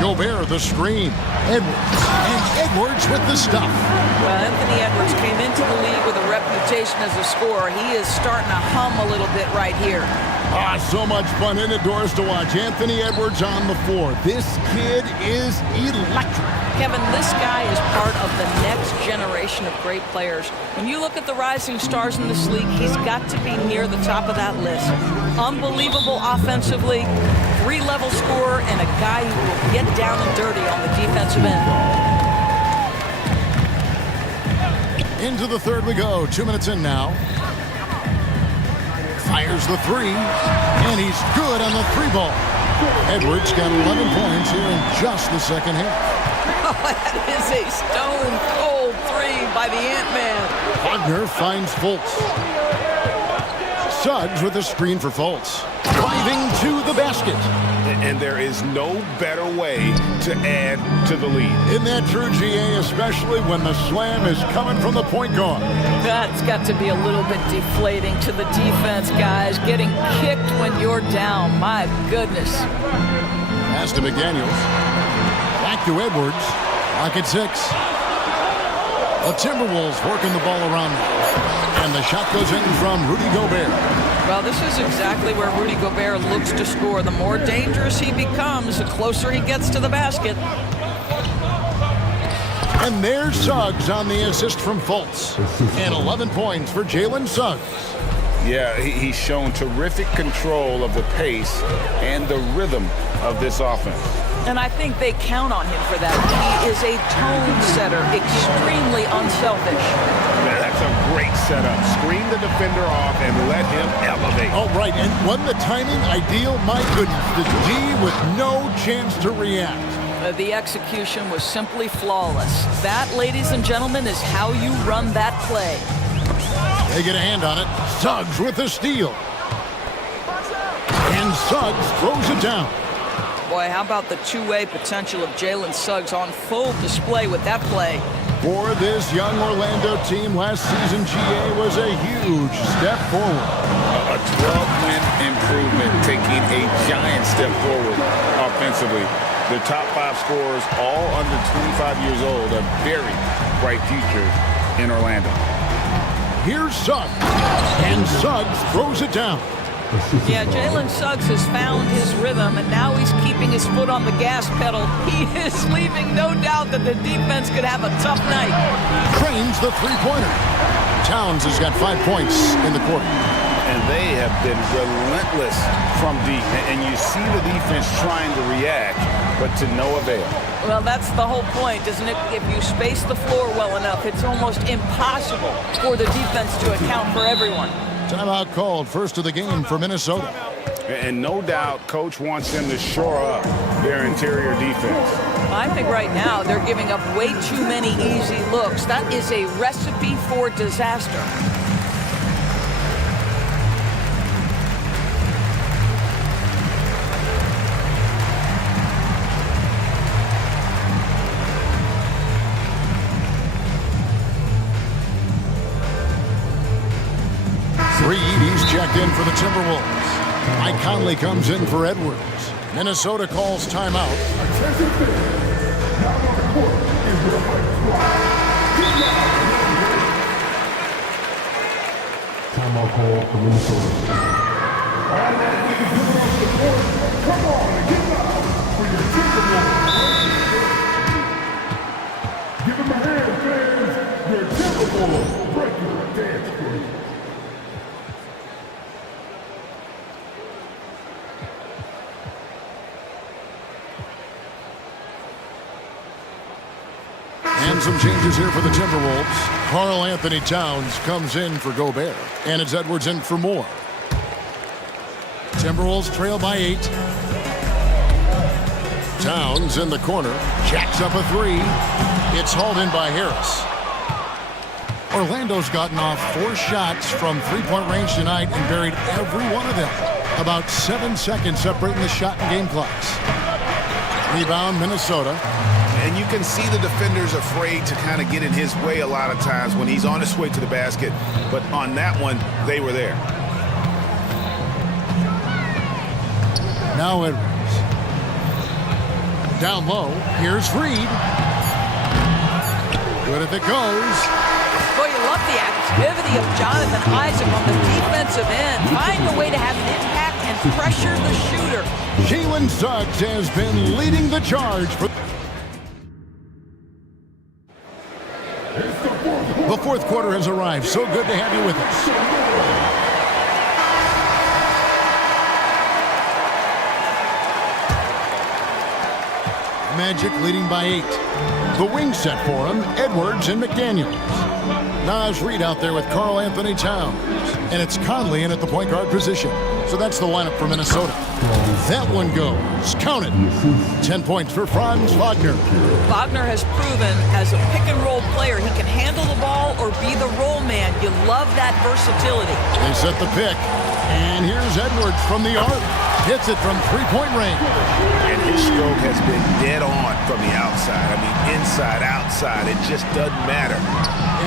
Gobert the screen. Edwards. And Edwards with the stuff. Well, Anthony Edwards came into the league with a reputation as a scorer. He is starting to hum a little bit right here. So much fun indoors to watch. Anthony Edwards on the floor. This kid is electric. Kevin, this guy is part of the next generation of great players. When you look at the rising stars in this league, he's got to be near the top of that list. Unbelievable offensively, 3-level scorer, and a guy who will get down and dirty on the defensive end. Into the third we go. 2 minutes in now. Fires the three, and he's good on the three ball. Edwards got 11 points here in just the second half. Oh, that is a stone-cold three by the Ant-Man. Wagner finds Fultz. Suggs with a screen for Fultz. Driving to the basket. And there is no better way to add to the lead. Isn't that true, GA, especially when the slam is coming from the point guard? That's got to be a little bit deflating to the defense, guys. Getting kicked when you're down. My goodness. Pass to McDaniels. Back to Edwards. Lock at 6. The Timberwolves working the ball around now. And the shot goes in from Rudy Gobert. Well, this is exactly where Rudy Gobert looks to score. The more dangerous he becomes, the closer he gets to the basket. And there's Suggs on the assist from Fultz. And 11 points for Jalen Suggs. Yeah, he's shown terrific control of the pace and the rhythm of this offense. And I think they count on him for that. He is a tone setter, extremely unselfish. Yeah, that's a great setup. Screen the defender off and let him elevate. Oh, right. And when the timing ideal, my goodness, the D with no chance to react. The execution was simply flawless. That, ladies and gentlemen, is how you run that play. They get a hand on it. Suggs with the steal. And Suggs throws it down. Boy, how about the two-way potential of Jalen Suggs on full display with that play. For this young Orlando team, last season GA was a huge step forward. A 12-win improvement, taking a giant step forward offensively. The top 5 scorers, all under 25 years old, a very bright future in Orlando. Here's Suggs, and Suggs throws it down. Yeah, Jalen Suggs has found his rhythm, and now he's keeping his foot on the gas pedal. He is leaving no doubt that the defense could have a tough night. Cranes the three-pointer. Towns has got 5 points in the quarter. And they have been relentless from deep. And you see the defense trying to react, but to no avail. Well, that's the whole point, isn't it? If you space the floor well enough, it's almost impossible for the defense to account for everyone. Timeout called, first of the game for Minnesota. And no doubt, Coach wants them to shore up their interior defense. I think right now they're giving up way too many easy looks. That is a recipe for disaster. He's checked in for the Timberwolves. Mike Conley comes in for Edwards. Minnesota calls timeout. Timeout call for Minnesota. Come on and get loud for your Timberwolves. Give them a hand, fans. Your Timberwolves breaking the dance crew. And some changes here for the Timberwolves. Karl Anthony Towns comes in for Gobert. And it's Edwards in for Moore. Timberwolves trail by 8. Towns in the corner. Jacks up a three. It's hauled in by Harris. Orlando's gotten off 4 shots from three-point range tonight and buried every one of them. About 7 seconds separating the shot and game clocks. Rebound, Minnesota. And you can see the defenders afraid to kind of get in his way a lot of times when he's on his way to the basket. But on that one, they were there. Now Edwards. Down low. Here's Reed. Good if it goes. Boy, you love the activity of Jonathan Isaac on the defensive end. Find a way to have an impact and pressure the shooter. Jalen Suggs has been leading the charge for... The fourth quarter has arrived. So good to have you with us. Magic leading by 8. The wing set for him, Edwards and McDaniels. Naz Reid out there with Karl Anthony Towns. And it's Conley in at the point guard position. So that's the lineup for Minnesota. That one goes. Count it. 10 points for Franz Wagner. Wagner has proven as a pick-and-roll player he can handle the ball or be the roll man. You love that versatility. They set the pick. And here's Edwards from the arc. Hits it from three-point range. And his stroke has been dead on from the outside. I mean, inside, outside. It just doesn't matter.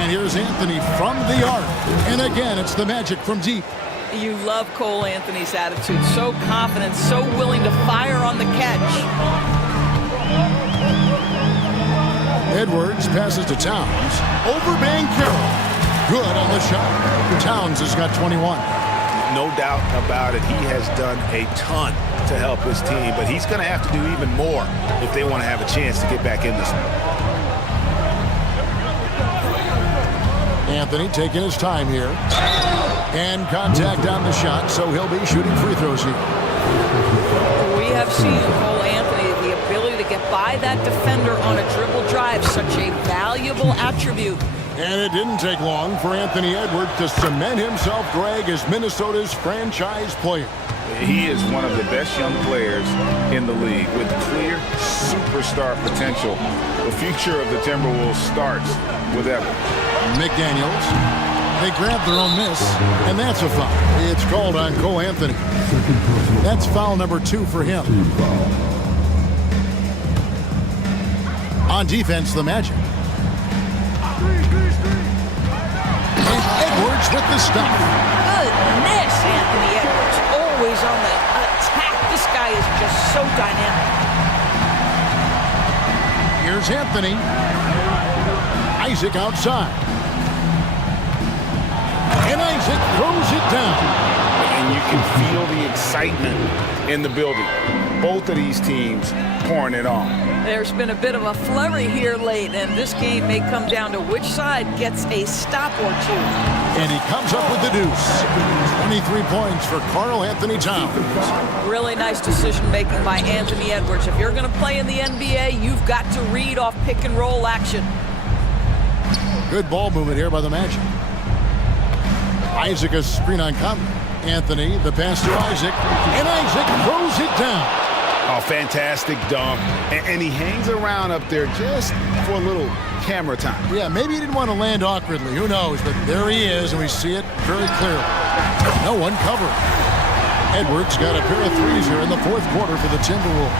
And here's Anthony from the arc. And again, it's the Magic from deep. You love Cole Anthony's attitude. So confident, so willing to fire on the catch. Edwards passes to Towns. Over Banchero. Good on the shot. Towns has got 21. No doubt about it. He has done a ton to help his team, but he's going to have to do even more if they want to have a chance to get back in this one. Anthony taking his time here. And contact on the shot, so he'll be shooting free throws here. We have seen Cole Anthony, the ability to get by that defender on a dribble drive, such a valuable attribute. And it didn't take long for Anthony Edwards to cement himself, Greg, as Minnesota's franchise player. He is one of the best young players in the league with clear superstar potential. The future of the Timberwolves starts with Edwards. McDaniels. They grab their own miss, and that's a foul. It's called on Cole Anthony. That's foul number 2 for him. On defense, the Magic. And Edwards with the stop. Goodness, Anthony Edwards, always on the attack. This guy is just so dynamic. Here's Anthony. Isaac outside. And Isaac throws it down. And you can feel the excitement in the building. Both of these teams pouring it on. There's been a bit of a flurry here late, and this game may come down to which side gets a stop or two. And he comes up with the deuce. 23 points for Karl Anthony Towns. Really nice decision-making by Anthony Edwards. If you're going to play in the NBA, you've got to read off pick-and-roll action. Good ball movement here by the Magic. Isaac a screen on Conley. Anthony, the pass to Isaac, and Isaac throws it down. Oh, fantastic dunk. And he hangs around up there just for a little camera time. Yeah, maybe he didn't want to land awkwardly. Who knows? But there he is, and we see it very clearly. No one covering. Edwards got a pair of threes here in the fourth quarter for the Timberwolves.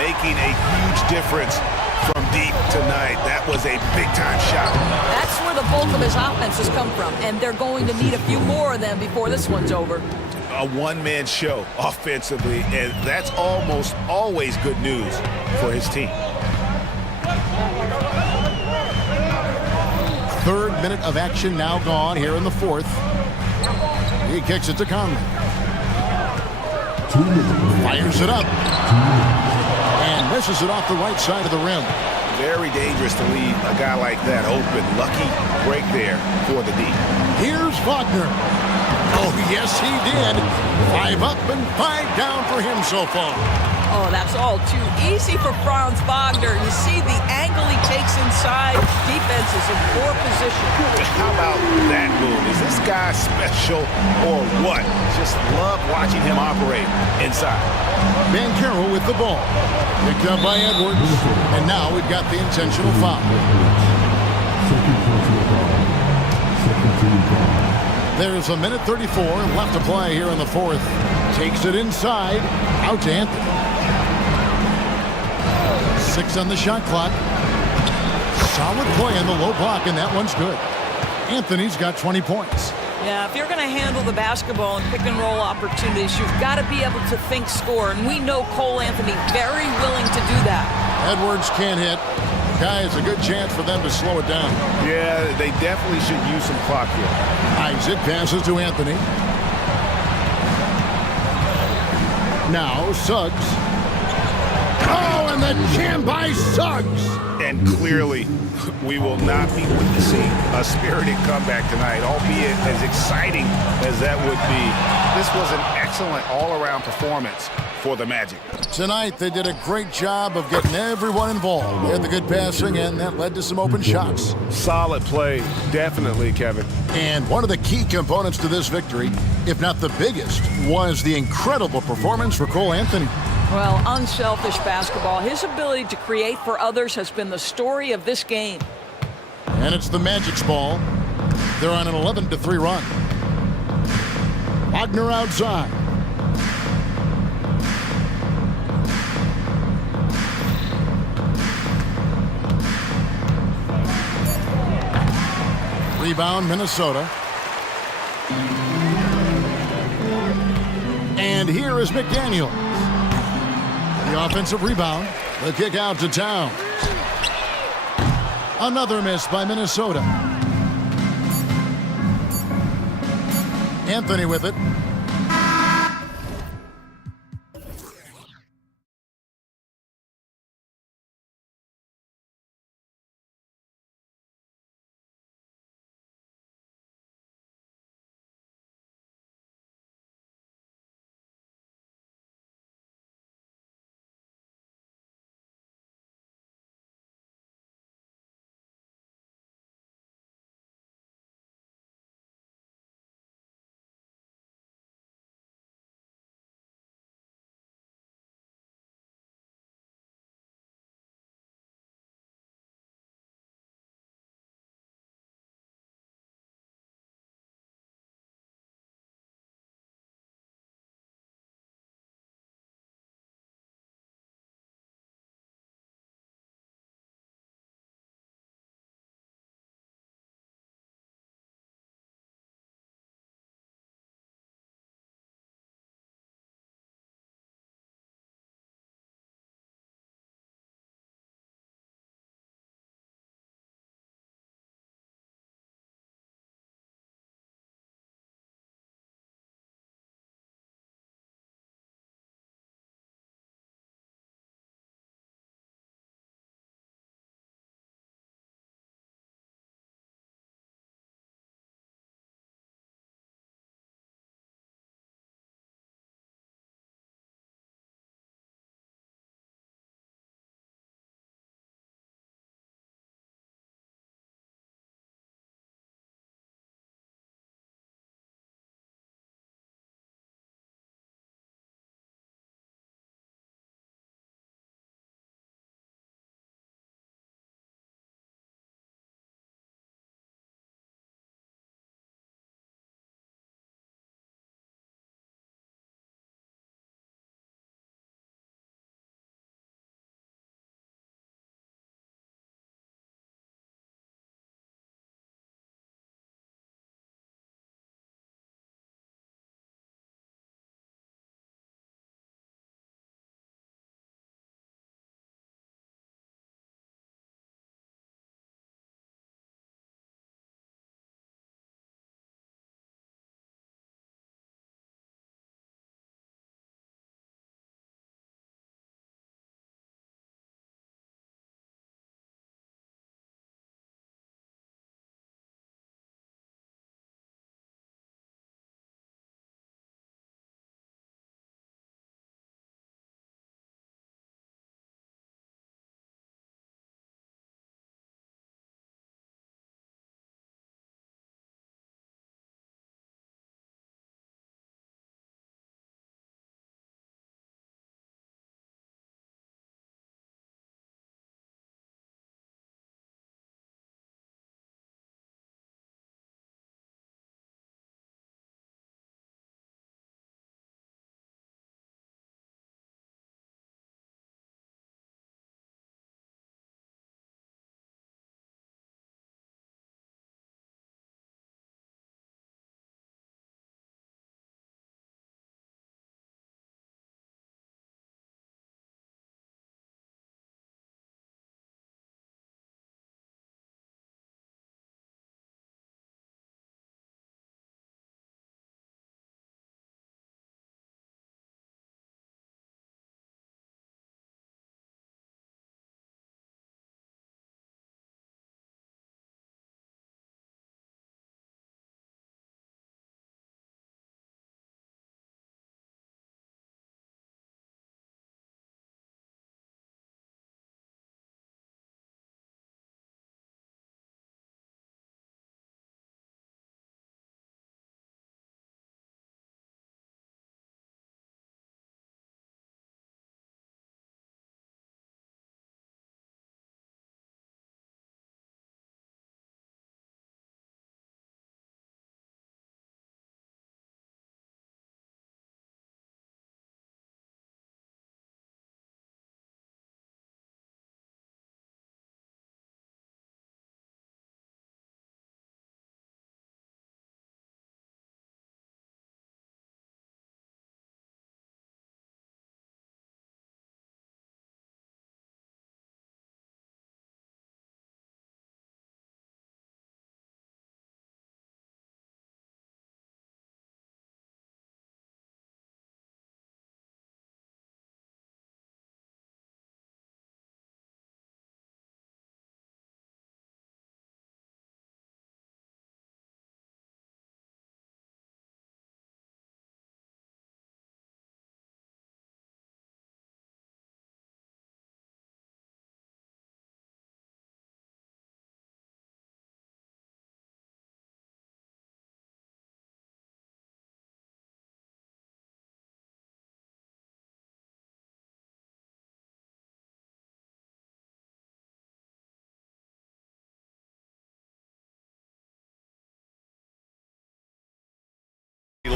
Making a huge difference from deep tonight. That was a big-time shot. That's where the bulk of his offense has come from, and they're going to need a few more of them before this one's over. A one-man show offensively, and that's almost always good news for his team. Third minute of action now gone here in the fourth. He kicks it to Conley. Fires it up. And misses it off the right side of the rim. Very dangerous to leave a guy like that open. Lucky break there for the D. Here's Wagner. Oh, yes, he did. 5 up and 5 down for him so far. Oh, that's all too easy for Franz Wagner. You see the angle he takes inside. Defense is in poor position. How about that move? Is this guy special or what? Just love watching him operate inside. Banchero with the ball. Picked up by Edwards. And now we've got the intentional foul. There's a minute 34 left to play here in the fourth. Takes it inside. Out to Anthony. 6 on the shot clock. Solid play in the low block, and that one's good. Anthony's got 20 points. Yeah, if you're going to handle the basketball and pick-and-roll opportunities, you've got to be able to think score, and we know Cole Anthony very willing to do that. Edwards can't hit. Guys, a good chance for them to slow it down. Yeah, they definitely should use some clock here. Isaac passes to Anthony. Now, Suggs. Oh, and the jam by Suggs. And clearly, we will not be witnessing a spirited comeback tonight, albeit as exciting as that would be. This was an excellent all-around performance for the Magic. Tonight, they did a great job of getting everyone involved. They had the good passing, and that led to some open shots. Solid play, definitely, Kevin. And one of the key components to this victory, if not the biggest, was the incredible performance for Cole Anthony. Well, unselfish basketball. His ability to create for others has been the story of this game. And it's the Magic's ball. They're on an 11-3 run. Wagner outside. Rebound, Minnesota. And here is McDaniel. The offensive rebound. The kick out to Towns. Another miss by Minnesota. Anthony with it.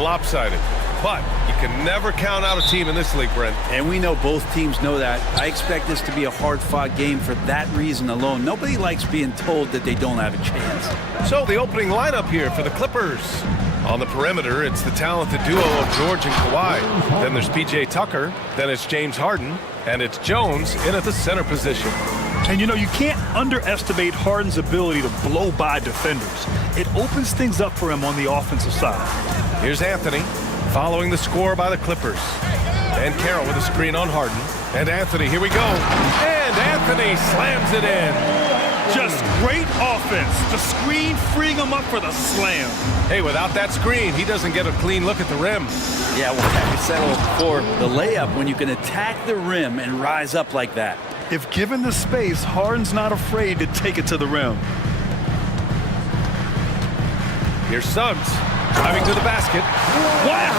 lopsided. But you can never count out a team in this league, Brent. And we know both teams know that. I expect this to be a hard-fought game for that reason alone. Nobody likes being told that they don't have a chance. So the opening lineup here for the Clippers. On the perimeter, it's the talented duo of George and Kawhi. Then there's P.J. Tucker. Then it's James Harden. And it's Jones in at the center position. And you know, you can't underestimate Harden's ability to blow by defenders. It opens things up for him on the offensive side. Here's Anthony, following the score by the Clippers. And Carroll with a screen on Harden. And Anthony, here we go. And Anthony slams it in. Just great offense. The screen freeing him up for the slam. Hey, without that screen, he doesn't get a clean look at the rim. Yeah, well, we settle for the layup when you can attack the rim and rise up like that. If given the space, Harden's not afraid to take it to the rim. Here's Suggs driving to the basket. Wow!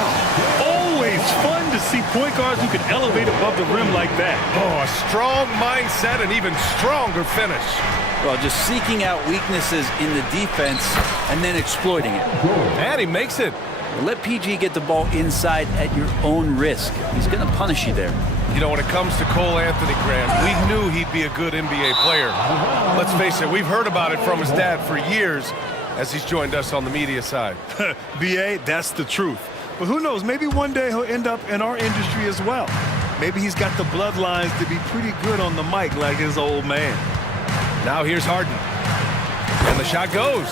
Always fun to see point guards who can elevate above the rim like that. Oh, a strong mindset and even stronger finish. Well, just seeking out weaknesses in the defense and then exploiting it. And he makes it. Let PG get the ball inside at your own risk. He's going to punish you there. You know, when it comes to Cole Anthony, Grant, we knew he'd be a good NBA player. Let's face it, we've heard about it from his dad for years as he's joined us on the media side. BA, that's the truth. But who knows, maybe one day he'll end up in our industry as well. Maybe he's got the bloodlines to be pretty good on the mic like his old man. Now here's Harden. And the shot goes.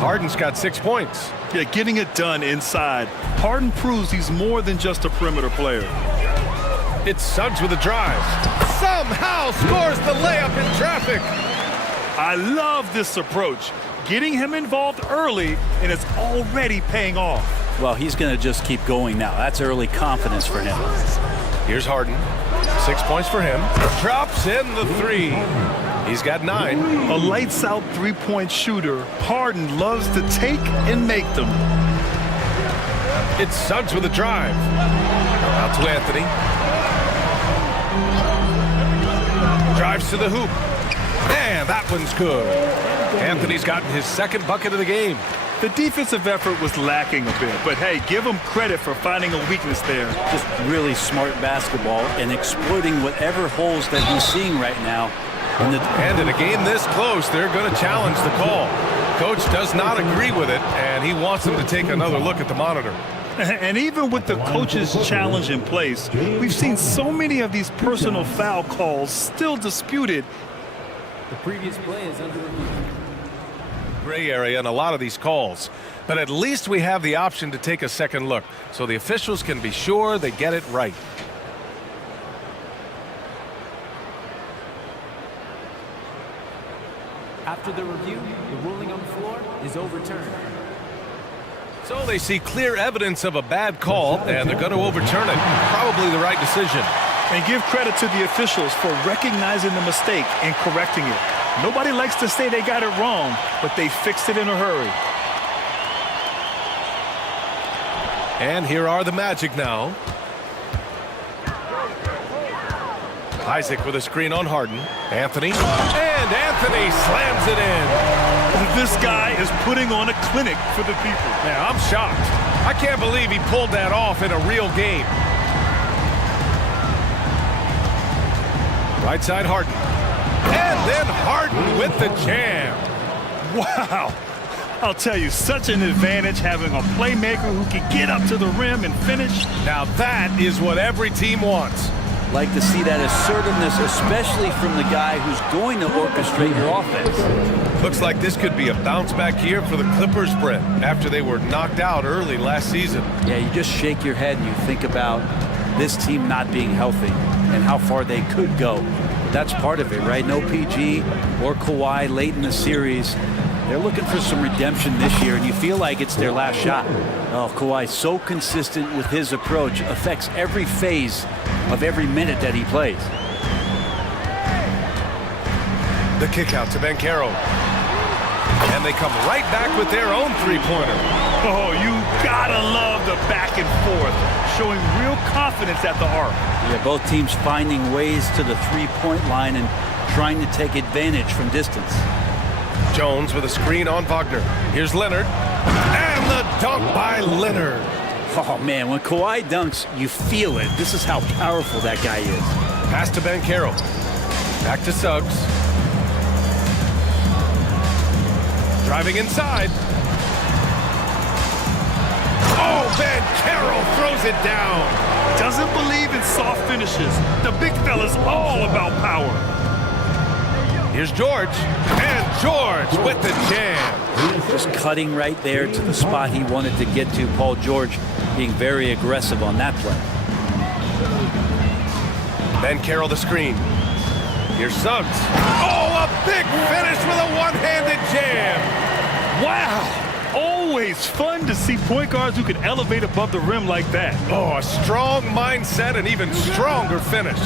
Harden's got 6 points. Yeah, getting it done inside. Harden proves he's more than just a perimeter player. It's Suggs with a drive. Somehow scores the layup in traffic. I love this approach. Getting him involved early, and it's already paying off. Well, he's going to just keep going now. That's early confidence for him. Here's Harden. 6 points for him. Drops in the three. He's got 9. A lights-out three-point shooter. Harden loves to take and make them. It's Suggs with a drive. Out to Anthony. Drives to the hoop. And that one's good. Anthony's gotten his second bucket of the game. The defensive effort was lacking a bit, but hey, give him credit for finding a weakness there. Just really smart basketball and exploiting whatever holes that he's seeing right now. And in a game this close, they're going to challenge the call. Coach does not agree with it, and he wants them to take another look at the monitor. And even with the coach's challenge in place, we've seen so many of these personal foul calls still disputed. The previous play is under review. Gray area in a lot of these calls, but at least we have the option to take a second look so the officials can be sure they get it right. After the review, the ruling on the floor is overturned. So they see clear evidence of a bad call, and they're going to overturn it. Probably the right decision. And give credit to the officials for recognizing the mistake and correcting it. Nobody likes to say they got it wrong, but they fixed it in a hurry. And here are the Magic now. Isaac with a screen on Harden. Anthony. And Anthony slams it in. This guy is putting on a clinic for the people. Yeah, I'm shocked. I can't believe he pulled that off in a real game. Right side Harden. And then Harden with the jam. Wow. I'll tell you, such an advantage having a playmaker who can get up to the rim and finish. Now that is what every team wants. Like to see that assertiveness, especially from the guy who's going to orchestrate your offense. Looks like this could be a bounce-back year for the Clippers, Brent, after they were knocked out early last season. Yeah, you just shake your head and you think about this team not being healthy and how far they could go. That's part of it, right? No PG or Kawhi late in the series. They're looking for some redemption this year, and you feel like it's their last shot. Oh, Kawhi's so consistent with his approach, affects every phase of every minute that he plays. The kick out to Banchero. And they come right back with their own three-pointer. Oh, you gotta love the back and forth, showing real confidence at the arc. Yeah, both teams finding ways to the three-point line and trying to take advantage from distance. Jones with a screen on Wagner. Here's Leonard. And the dunk by Leonard. Oh, man, when Kawhi dunks, you feel it. This is how powerful that guy is. Pass to Banchero. Back to Suggs. Driving inside. Oh, Banchero throws it down. Doesn't believe in soft finishes. The big fella's all about power. Here's George. And George with the jam. Just cutting right there to the spot he wanted to get to. Paul George being very aggressive on that play. Banchero the screen. Here's Suggs. Oh, a big finish with a one-handed jam. Wow. Always fun to see point guards who can elevate above the rim like that. Oh, a strong mindset and even stronger finish.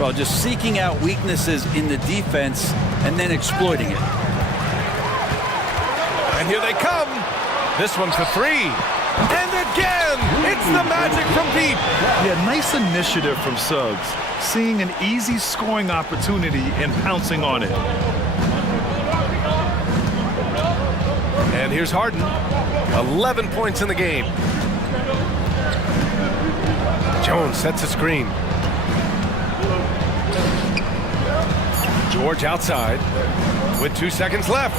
Well, just seeking out weaknesses in the defense and then exploiting it. And here they come. This one for three. And again, it's the Magic from deep. Yeah, nice initiative from Suggs. Seeing an easy scoring opportunity and pouncing on it. And here's Harden. 11 points in the game. Jones sets a screen. George outside with 2 seconds left.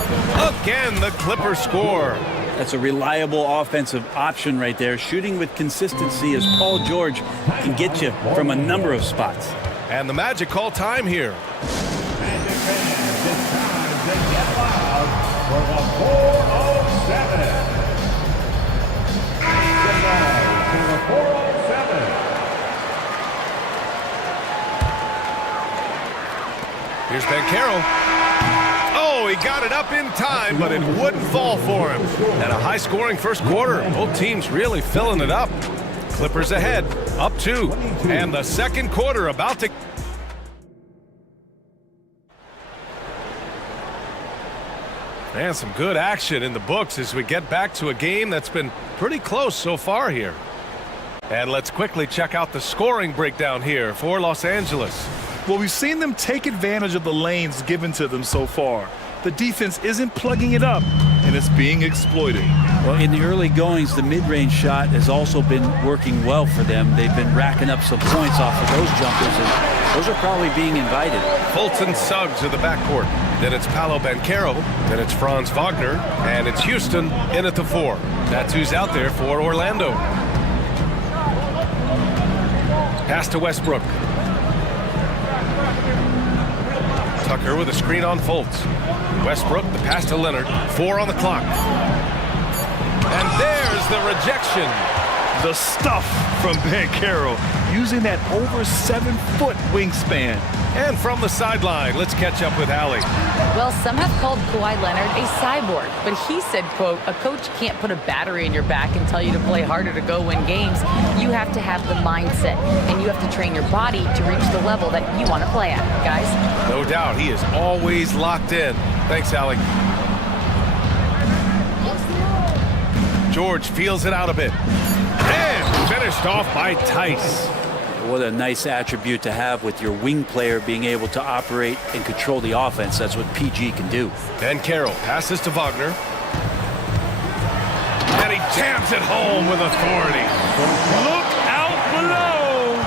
Again, the Clippers score. That's a reliable offensive option right there. Shooting with consistency as Paul George can get you from a number of spots. And the Magic call time here. For the 407. For the 407. Here's Banchero. Oh, he got it up in time, but it wouldn't fall for him. And a high-scoring first quarter. Both teams really filling it up. Clippers ahead, up 2. And the second quarter about to... And some good action in the books as we get back to a game that's been pretty close so far here. And let's quickly check out the scoring breakdown here for Los Angeles. Well, we've seen them take advantage of the lanes given to them so far. The defense isn't plugging it up, and it's being exploited. Well, in the early goings, the mid-range shot has also been working well for them. They've been racking up some points off of those jumpers, and those are probably being invited. Fultz and Suggs are the backcourt. Then it's Paolo Banchero. Then it's Franz Wagner. And it's Houston in at the 4. That's who's out there for Orlando. Pass to Westbrook. Tucker with a screen on Fultz. Westbrook, the pass to Leonard. 4 on the clock. And there's the rejection. The stuff from Banchero, using that over 7-foot wingspan. And from the sideline, let's catch up with Allie. Well, some have called Kawhi Leonard a cyborg, but he said, quote, a coach can't put a battery in your back and tell you to play harder to go win games. You have to have the mindset, and you have to train your body to reach the level that you want to play at, guys. No doubt, he is always locked in. Thanks, Allie. George feels it out a bit. And finished off by Tice. What a nice attribute to have with your wing player being able to operate and control the offense. That's what PG can do. Banchero passes to Wagner. And he jams it home with authority. Look out below!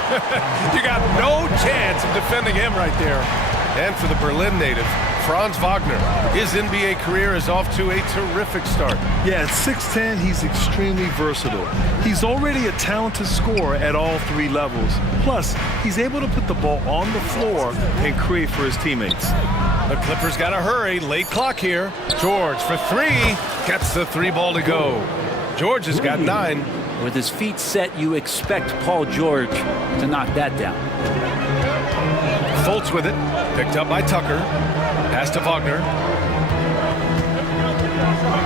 You got no chance of defending him right there. And for the Berlin native, Franz Wagner. His NBA career is off to a terrific start. Yeah, at 6'10", he's extremely versatile. He's already a talented scorer at all 3 levels. Plus, he's able to put the ball on the floor and create for his teammates. The Clippers got to hurry. Late clock here. George for 3. Gets the 3 ball to go. George has got 9. With his feet set, you expect Paul George to knock that down. Fultz with it. Picked up by Tucker. Pass to Wagner.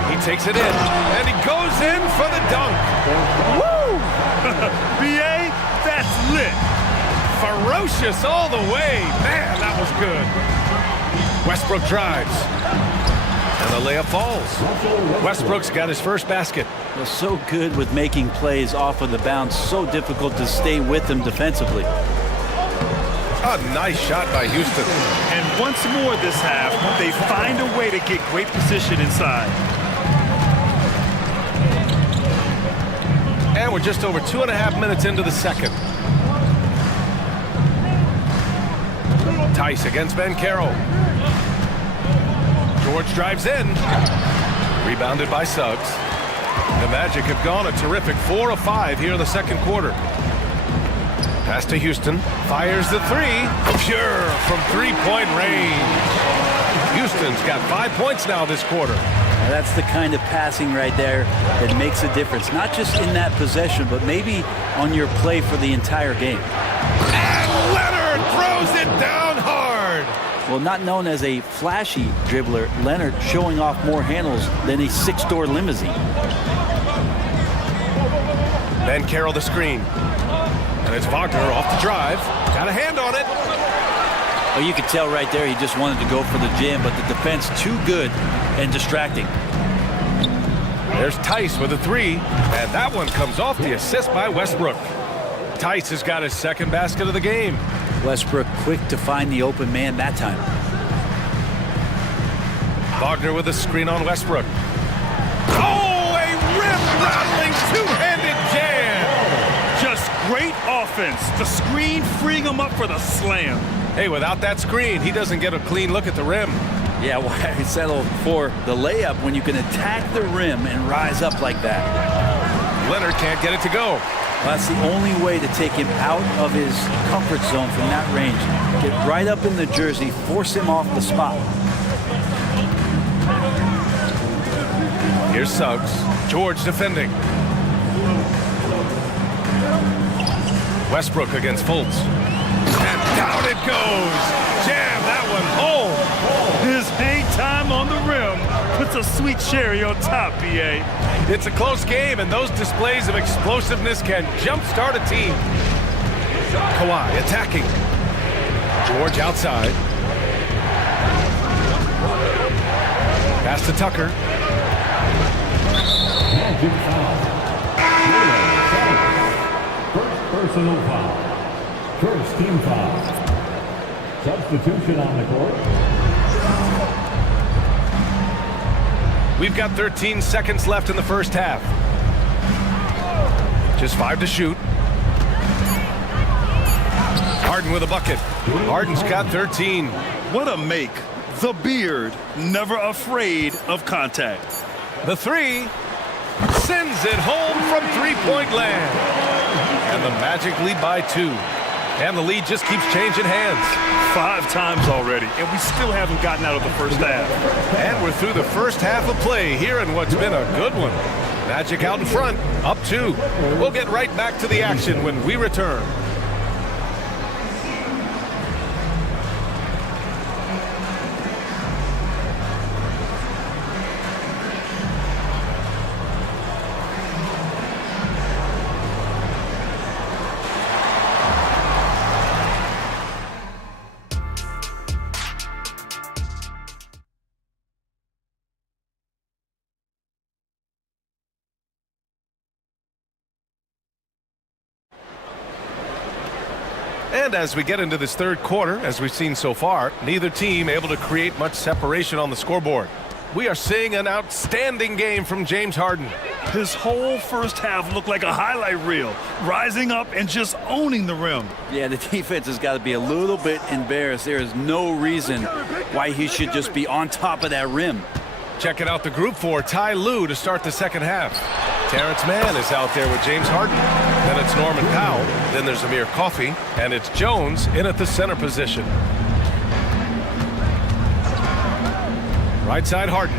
He takes it in, and he goes in for the dunk. Woo! BA, that's lit. Ferocious all the way. Man, that was good. Westbrook drives. And the layup falls. Westbrook's got his first basket. Well, so good with making plays off of the bounce. So difficult to stay with him defensively. A nice shot by Houston. And once more this half, they find a way to get great position inside. And we're just over 2.5 minutes into the second. Tice against Ben Carroll. George drives in. Rebounded by Suggs. The Magic have gone a terrific 4 of 5 here in the second quarter. Pass to Houston. Fires the three. Pure from three-point range. Houston's got 5 points now this quarter. Now that's the kind of passing right there that makes a difference. Not just in that possession, but maybe on your play for the entire game. And Leonard throws it down hard. Well, not known as a flashy dribbler, Leonard showing off more handles than a six-door limousine. Ben Carroll the screen. And it's Wagner off the drive. Got a hand on it. Well, you could tell right there he just wanted to go for the jam, but the defense too good and distracting. There's Tice with a three, and that one comes off the assist by Westbrook. Tice has got his second basket of the game. Westbrook quick to find the open man that time. Wagner with a screen on Westbrook. Oh, a rim-rattling two-handed jam! Just great offense. The screen freeing him up for the slam. Hey, without that screen, he doesn't get a clean look at the rim. Yeah, why settle for the layup when you can attack the rim and rise up like that? Leonard can't get it to go. Well, that's the only way to take him out of his comfort zone from that range. Get right up in the jersey, force him off the spot. Here's Suggs. George defending. Westbrook against Fultz. And down it goes. Jam that one home. His hang time on the rim puts a sweet cherry on top, BA. It's a close game, and those displays of explosiveness can jumpstart a team. Kawhi attacking. George outside. Pass to Tucker. Magic foul. First personal foul. First team foul. Substitution on the court. We've got 13 seconds left in the first half. Just 5 to shoot. Harden with a bucket. Harden's got 13. What a make. The beard, never afraid of contact. The three sends it home from three-point land. And the Magic lead by 2. And the lead just keeps changing hands. 5 times already, and we still haven't gotten out of the first half. And we're through the first half of play here in what's been a good one. Magic out in front, up 2. We'll get right back to the action when we return. And as we get into this third quarter, as we've seen so far, neither team able to create much separation on the scoreboard. We are seeing an outstanding game from James Harden. His whole first half looked like a highlight reel, rising up and just owning the rim. Yeah, the defense has got to be a little bit embarrassed. There is no reason why he should just be on top of that rim. Checking out the group for Ty Lue to start the second half. Terrence Mann is out there with James Harden. Then it's Norman Powell. Then there's Amir Coffey. And it's Jones in at the center position. Right side Harden.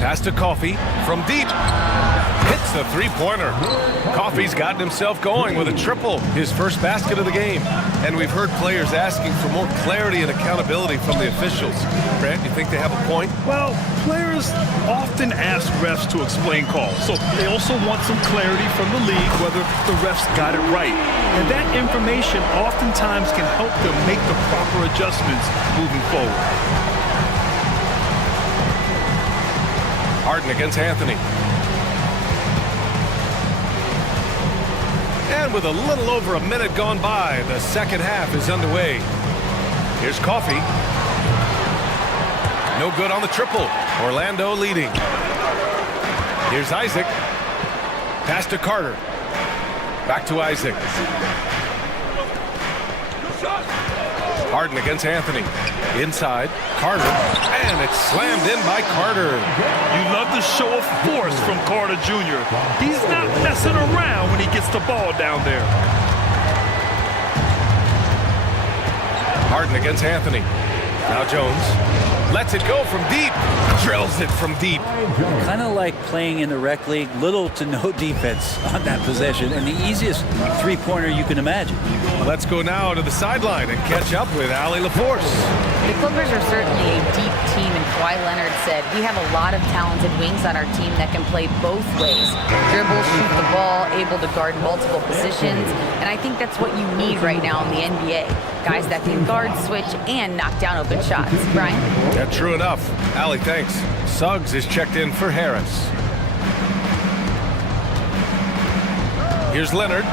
Pass to Coffey from deep. Hits the three-pointer. Coffey's gotten himself going with a triple, his first basket of the game. And we've heard players asking for more clarity and accountability from the officials. Grant, you think they have a point? Well, players often ask refs to explain calls. So they also want some clarity from the league whether the refs got it right. And that information oftentimes can help them make the proper adjustments moving forward. Harden against Anthony. And with a little over a minute gone by, the second half is underway. Here's Coffey. No good on the triple. Orlando leading. Here's Isaac. Pass to Carter. Back to Isaac. Harden against Anthony. Inside, Carter, and it's slammed in by Carter. You love the show of force from Carter Jr. He's not messing around when he gets the ball down there. Harden against Anthony. Now Jones lets it go from deep. Drills it from deep. Kind of like playing in the rec league, little to no defense on that possession, and the easiest three-pointer you can imagine. Let's go now to the sideline and catch up with Allie LaForce. The Clippers are certainly a deep team, and Kawhi Leonard said, we have a lot of talented wings on our team that can play both ways. Dribble, shoot the ball, able to guard multiple positions, and I think that's what you need right now in the NBA. Guys that can guard, switch, and knock down open shots. Brian? Yeah, true enough. Allie, thanks. Suggs is checked in for Harris. Here's Leonard.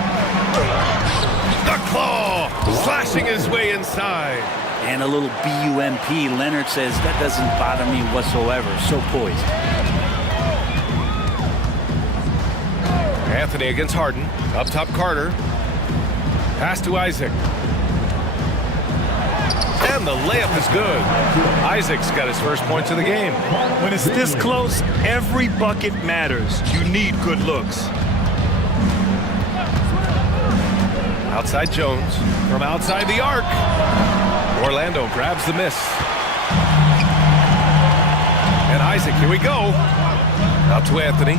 The claw! Slashing his way inside. And a little BUMP. Leonard says, that doesn't bother me whatsoever. So poised. Anthony against Harden. Up top, Carter. Pass to Isaac. And the layup is good. Isaac's got his first points of the game. When it's this close, every bucket matters. You need good looks. Outside Jones. From outside the arc. Orlando grabs the miss. And Isaac, here we go. Out to Anthony.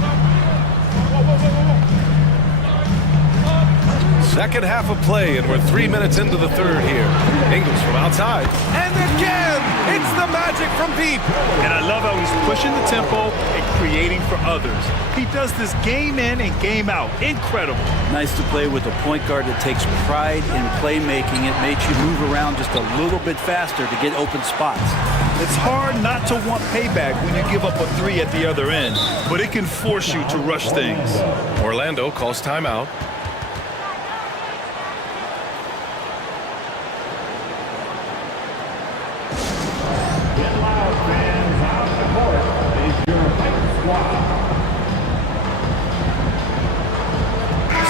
Second half of play, and we're 3 minutes into the third here. Ingles from outside. And again, it's the magic from deep. And I love how he's pushing the tempo and creating for others. He does this game in and game out. Incredible. Nice to play with a point guard that takes pride in playmaking. It makes you move around just a little bit faster to get open spots. It's hard not to want payback when you give up a three at the other end, but it can force you to rush things. Orlando calls timeout.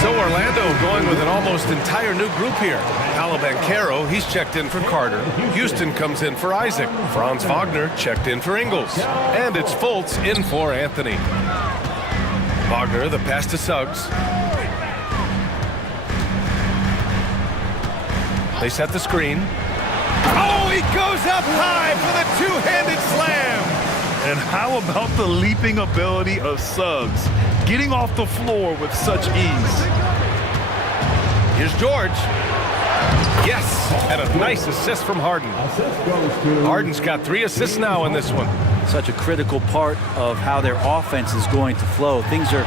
So Orlando going with an almost entire new group here. Paolo Banchero, he's checked in for Carter. Houston comes in for Isaac. Franz Wagner checked in for Ingles. And it's Fultz in for Anthony. Wagner, the pass to Suggs. They set the screen. Oh, he goes up high for the two-handed slam. And how about the leaping ability of Suggs? Getting off the floor with such ease. Here's George. Yes, and a nice assist from Harden. Harden's got 3 assists now in this one. Such a critical part of how their offense is going to flow. Things are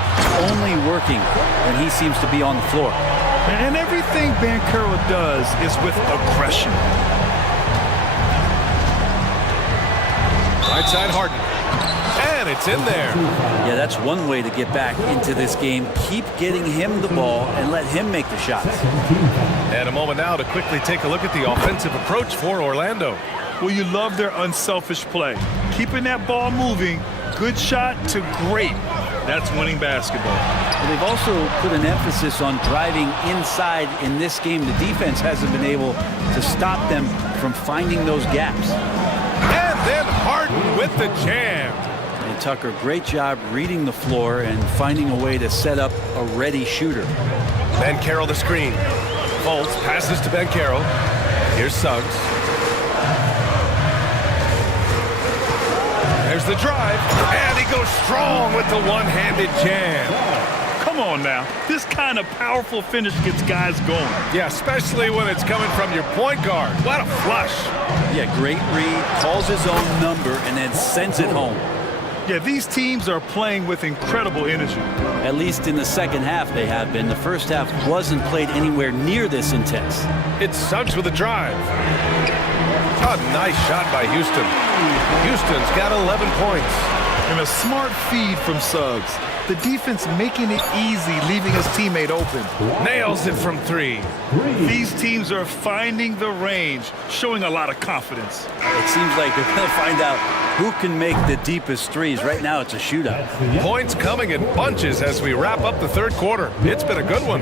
only working when he seems to be on the floor. And everything Banchero does is with aggression. Right side Harden. And it's in there. Yeah, that's one way to get back into this game. Keep getting him the ball and let him make the shots. And a moment now to quickly take a look at the offensive approach for Orlando. Well, you love their unselfish play. Keeping that ball moving, good shot to great. That's winning basketball. Well, they've also put an emphasis on driving inside in this game. The defense hasn't been able to stop them from finding those gaps. And then Harden with the jam. And Tucker, great job reading the floor and finding a way to set up a ready shooter. Banchero the screen. Fultz passes to Banchero. Here's Suggs. There's the drive. And he goes strong with the one-handed jam. Come on now. This kind of powerful finish gets guys going. Yeah, especially when it's coming from your point guard. What a flush. Yeah, great read, calls his own number, and then sends it home. Yeah, these teams are playing with incredible energy. At least in the second half they have been. The first half wasn't played anywhere near this intense. It's Suggs with a drive. A nice shot by Houston. Houston's got 11 points. And a smart feed from Suggs. The defense making it easy, leaving his teammate open. Nails it from 3. These teams are finding the range, showing a lot of confidence. It seems like they're going to find out who can make the deepest threes. Right now it's a shootout. Points coming in bunches as we wrap up the third quarter. It's been a good one.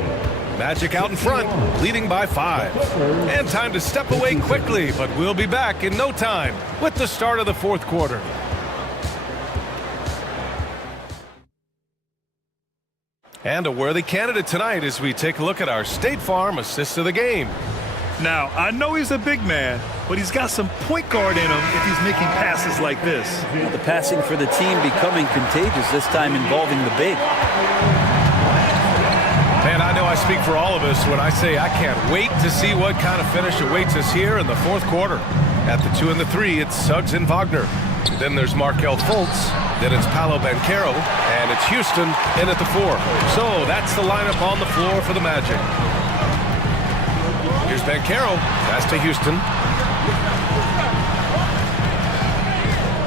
Magic out in front, leading by 5. And time to step away quickly, but we'll be back in no time with the start of the fourth quarter. And a worthy candidate tonight as we take a look at our State Farm assist of the game. Now, I know he's a big man, but he's got some point guard in him if he's making passes like this. Well, the passing for the team becoming contagious, this time involving the big. Man, I know I speak for all of us when I say I can't wait to see what kind of finish awaits us here in the fourth quarter. At the 2 and the 3, it's Suggs and Wagner. Then there's Markelle Fultz. Then it's Paolo Banchero. And it's Houston in at the 4. So that's the lineup on the floor for the Magic. Here's Banchero. Pass to Houston.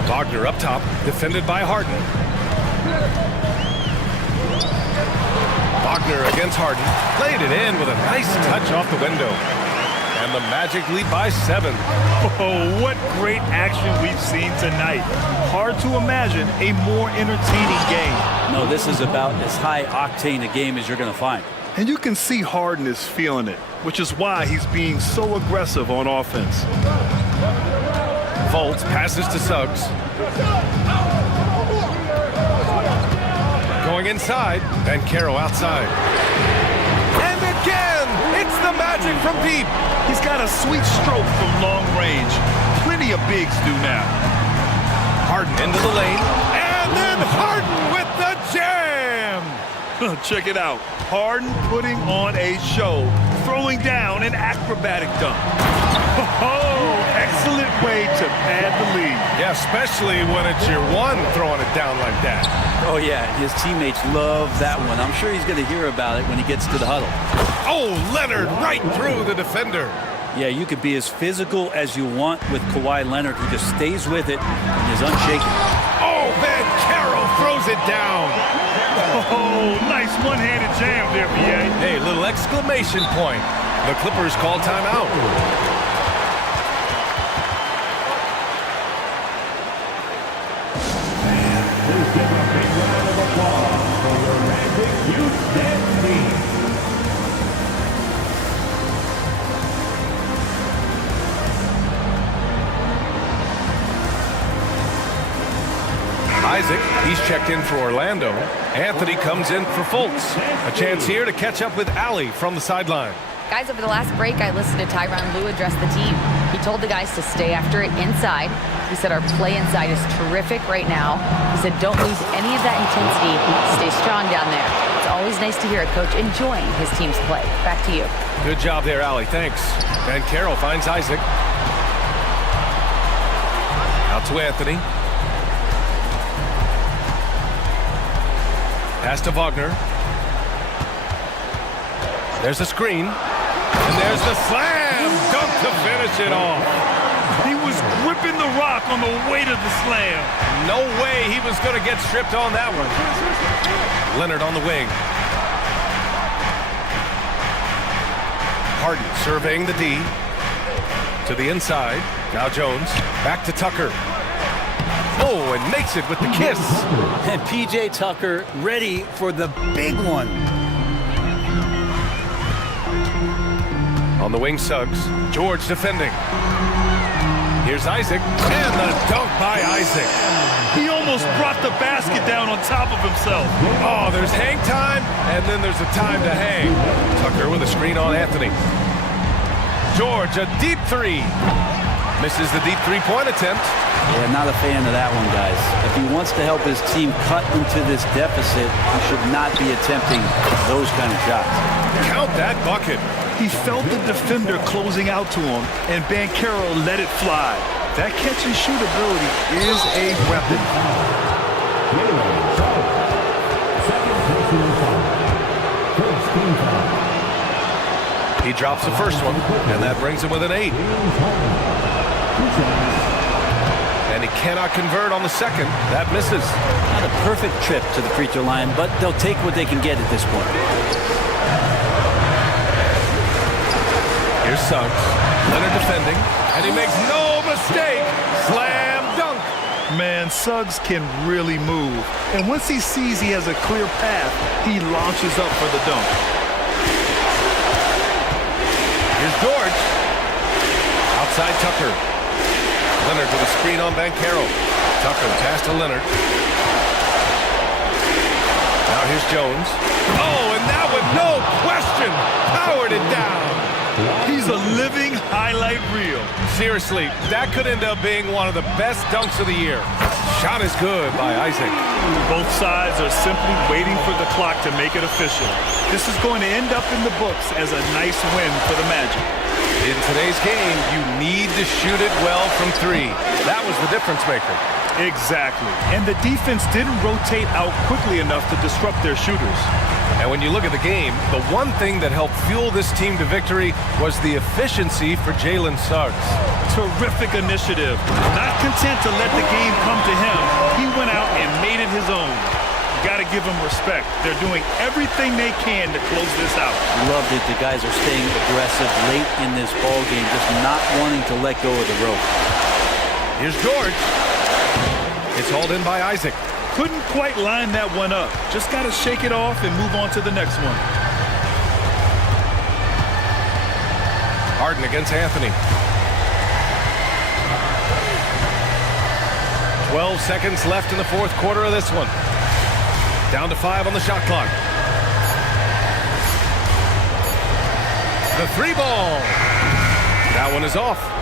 Wagner up top. Defended by Harden. Wagner against Harden. Played it in with a nice touch off the window. And the Magic lead by 7. Oh, what great action we've seen tonight. Hard to imagine a more entertaining game. No, this is about as high octane a game as you're going to find. And you can see Harden is feeling it, which is why he's being so aggressive on offense. Fultz passes to Suggs. Going inside, Banchero outside. And again, it's the Magic from deep. He's got a sweet stroke from long range. Plenty of bigs do now. Harden into the lane, and then Harden with the jam. Check it out. Harden putting on a show, throwing down an acrobatic dunk. Oh, excellent way to pad the lead. Yeah, especially when it's your one throwing it down like that. Oh, yeah, his teammates love that one. I'm sure he's going to hear about it when he gets to the huddle. Oh, Leonard right through the defender. Yeah, you could be as physical as you want with Kawhi Leonard. He just stays with it and is unshaken. Oh, Banchero throws it down. Oh, nice one-handed jam there, B.A. Hey, little exclamation point. The Clippers call timeout. Please give a big round of applause for your Magic Houston team. Isaac, he's checked in for Orlando. Anthony comes in for Fultz. A chance here to catch up with Allie from the sideline. Guys, over the last break, I listened to Tyronn Lue address the team. He told the guys to stay after it inside. He said our play inside is terrific right now. He said don't lose any of that intensity. Stay strong down there. It's always nice to hear a coach enjoying his team's play. Back to you. Good job there, Allie. Thanks. Banchero finds Isaac. Out to Anthony. Pass to Wagner. There's a screen. And there's the slam dunk to finish it off. He was gripping the rock on the weight of the slam. No way he was going to get stripped on that one. Leonard on the wing. Harden surveying the D. To the inside. Now Jones. Back to Tucker. Oh, and makes it with the kiss. And P.J. Tucker ready for the big one. On the wing, Suggs. George defending. Here's Isaac. And the dunk by Isaac. He almost brought the basket down on top of himself. Oh, there's hang time, and then there's a time to hang. Tucker with a screen on Anthony. George, a deep 3. Misses the deep three-point attempt. Yeah, not a fan of that one, guys. If he wants to help his team cut into this deficit, he should not be attempting those kind of shots. Count that bucket. He felt the defender closing out to him, and Banchero let it fly. That catch-and-shoot ability is a weapon. He drops the first one, and that brings him with an 8. And he cannot convert on the second. That misses. Not a perfect trip to the free throw line, but they'll take what they can get at this point. Here's Suggs. Leonard defending, and he makes no mistake. Slam dunk. Man, Suggs can really move. And once he sees he has a clear path, he launches up for the dunk. Here's George. Outside Tucker. Leonard with a screen on Banchero. Tucker, the pass to Leonard. Now here's Jones. Oh, and that one, no question, powered it down. He's a living highlight reel. Seriously, that could end up being one of the best dunks of the year. Shot is good by Isaac. Both sides are simply waiting for the clock to make it official. This is going to end up in the books as a nice win for the Magic. In today's game, you need to shoot it well from three. That was the difference maker. Exactly. And the defense didn't rotate out quickly enough to disrupt their shooters. And when you look at the game, the one thing that helped fuel this team to victory was the efficiency for Jalen Suggs. Terrific initiative. Not content to let the game come to him, he went out and made it his own. Got to give them respect. They're doing everything they can to close this out. Loved it. The guys are staying aggressive late in this ball game, just not wanting to let go of the rope. Here's George. It's hauled in by Isaac. Couldn't quite line that one up. Just got to shake it off and move on to the next one. Harden against Anthony. 12 seconds left in the fourth quarter of this one. Down to 5 on the shot clock. The three ball. That one is off.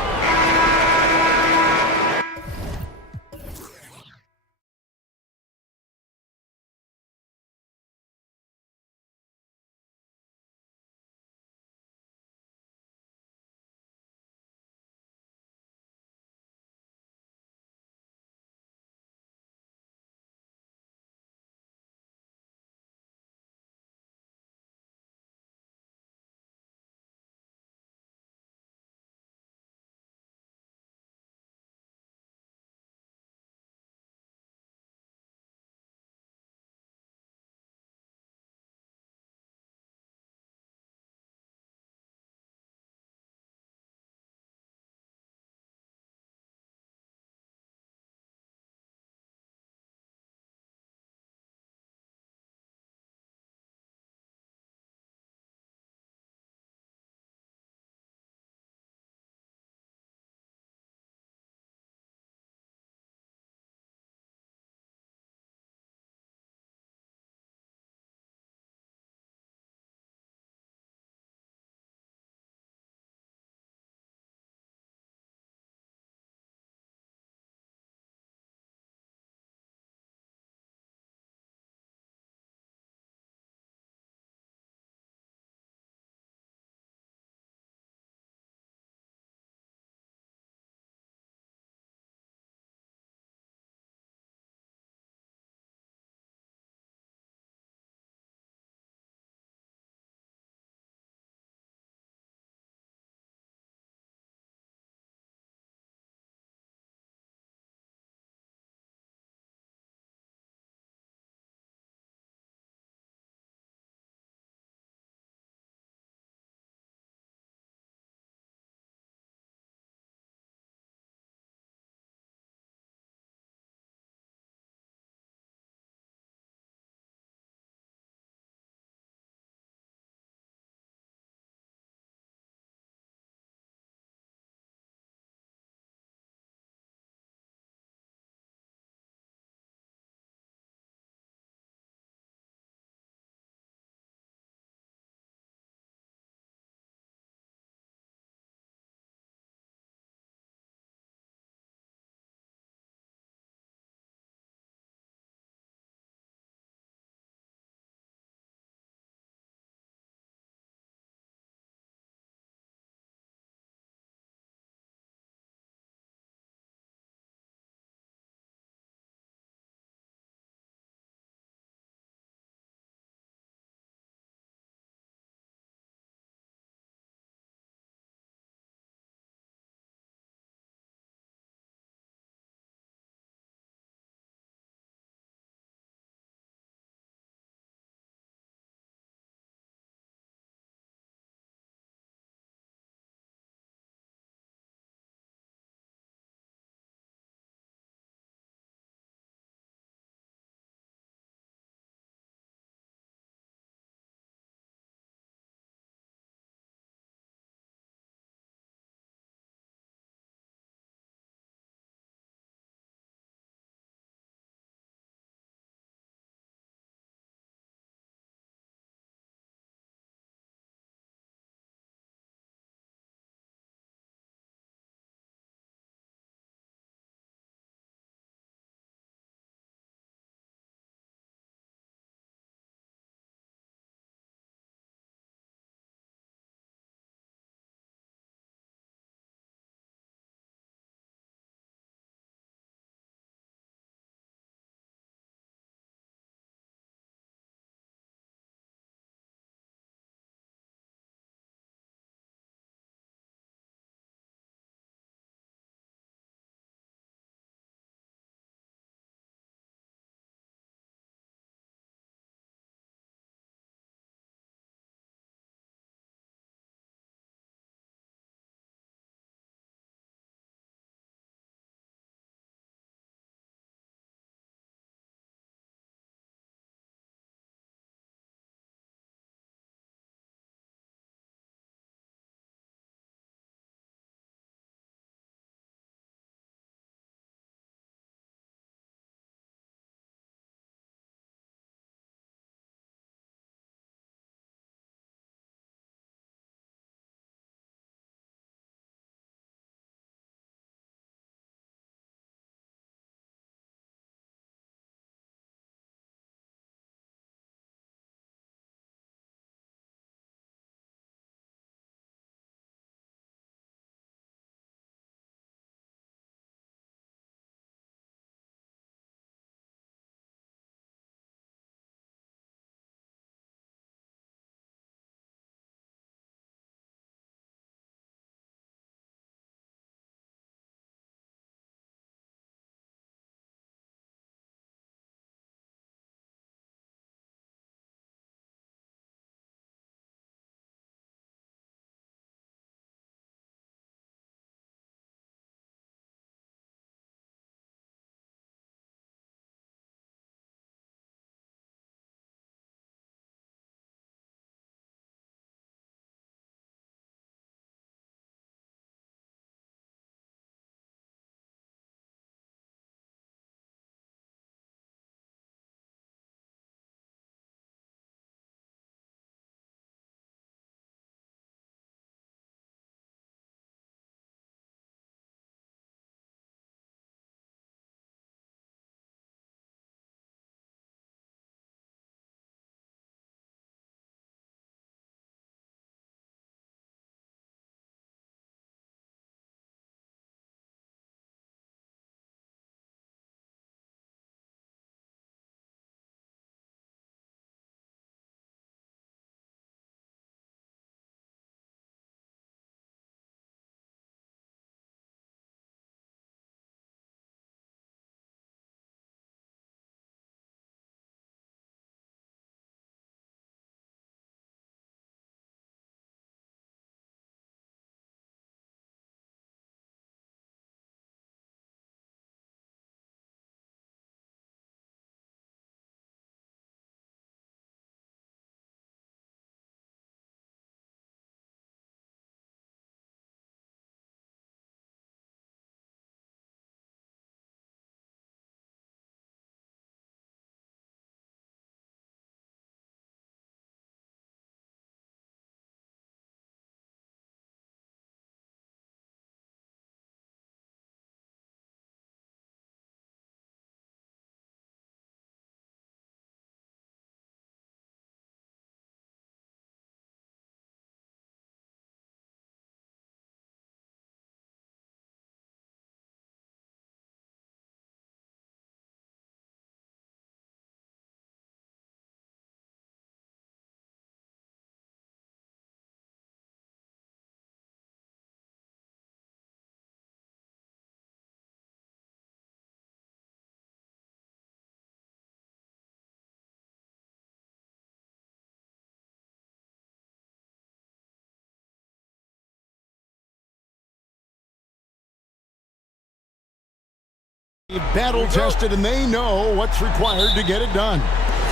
Battle-tested, and they know what's required to get it done.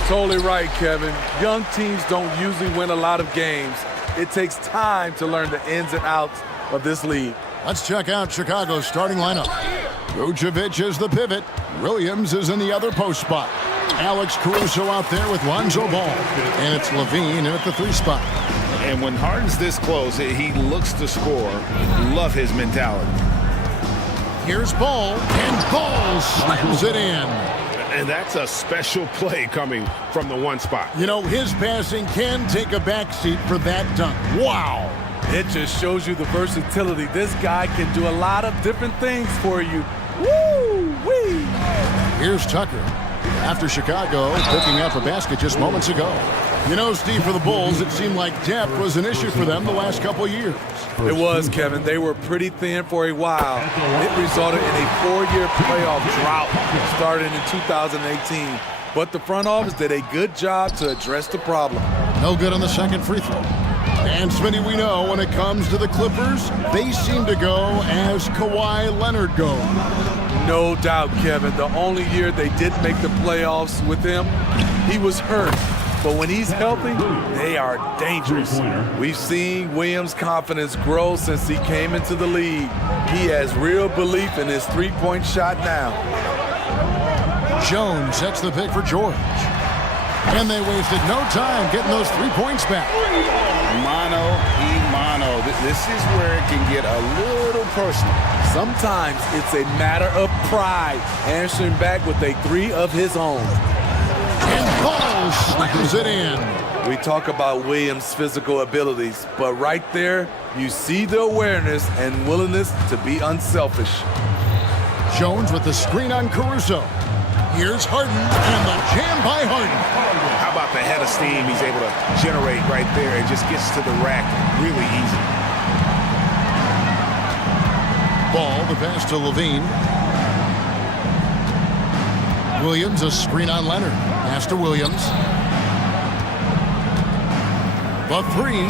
Totally right, Kevin. Young teams don't usually win a lot of games. It takes time to learn the ins and outs of this league. Let's check out Chicago's starting lineup. Vucevic is the pivot. Williams is in the other post spot. Alex Caruso out there with Lonzo Ball. And it's Levine in at the 3 spot. And when Harden's this close, he looks to score. Love his mentality. Here's Ball, and Ball slams it in. And that's a special play coming from the 1 spot. You know, his passing can take a backseat for that dunk. Wow. It just shows you the versatility. This guy can do a lot of different things for you. Woo-wee! Here's Tucker. After Chicago picking up a basket just moments ago. You know, Steve, for the Bulls, it seemed like depth was an issue for them the last couple of years. It was, Kevin. They were pretty thin for a while. It resulted in a 4-year playoff drought starting in 2018. But the front office did a good job to address the problem. No good on the second free throw. And Smitty, we know when it comes to the Clippers, they seem to go as Kawhi Leonard goes. No doubt, Kevin. The only year they didn't make the playoffs with him, he was hurt. But when he's healthy, they are dangerous. We've seen Williams' confidence grow since he came into the league. He has real belief in his three-point shot now. Jones sets the pick for George. And they wasted no time getting those 3 points back. Mano y mano. This is where it can get a little personal. Sometimes it's a matter of pride, answering back with a 3 of his own. And Ball slams it in. We talk about Williams' physical abilities, but right there, you see the awareness and willingness to be unselfish. Jones with the screen on Caruso. Here's Harden, and the jam by Harden. How about the head of steam he's able to generate right there and just gets to the rack really easy. Ball, the pass to Levine. Williams, a screen on Leonard. Pass to Williams. The 3.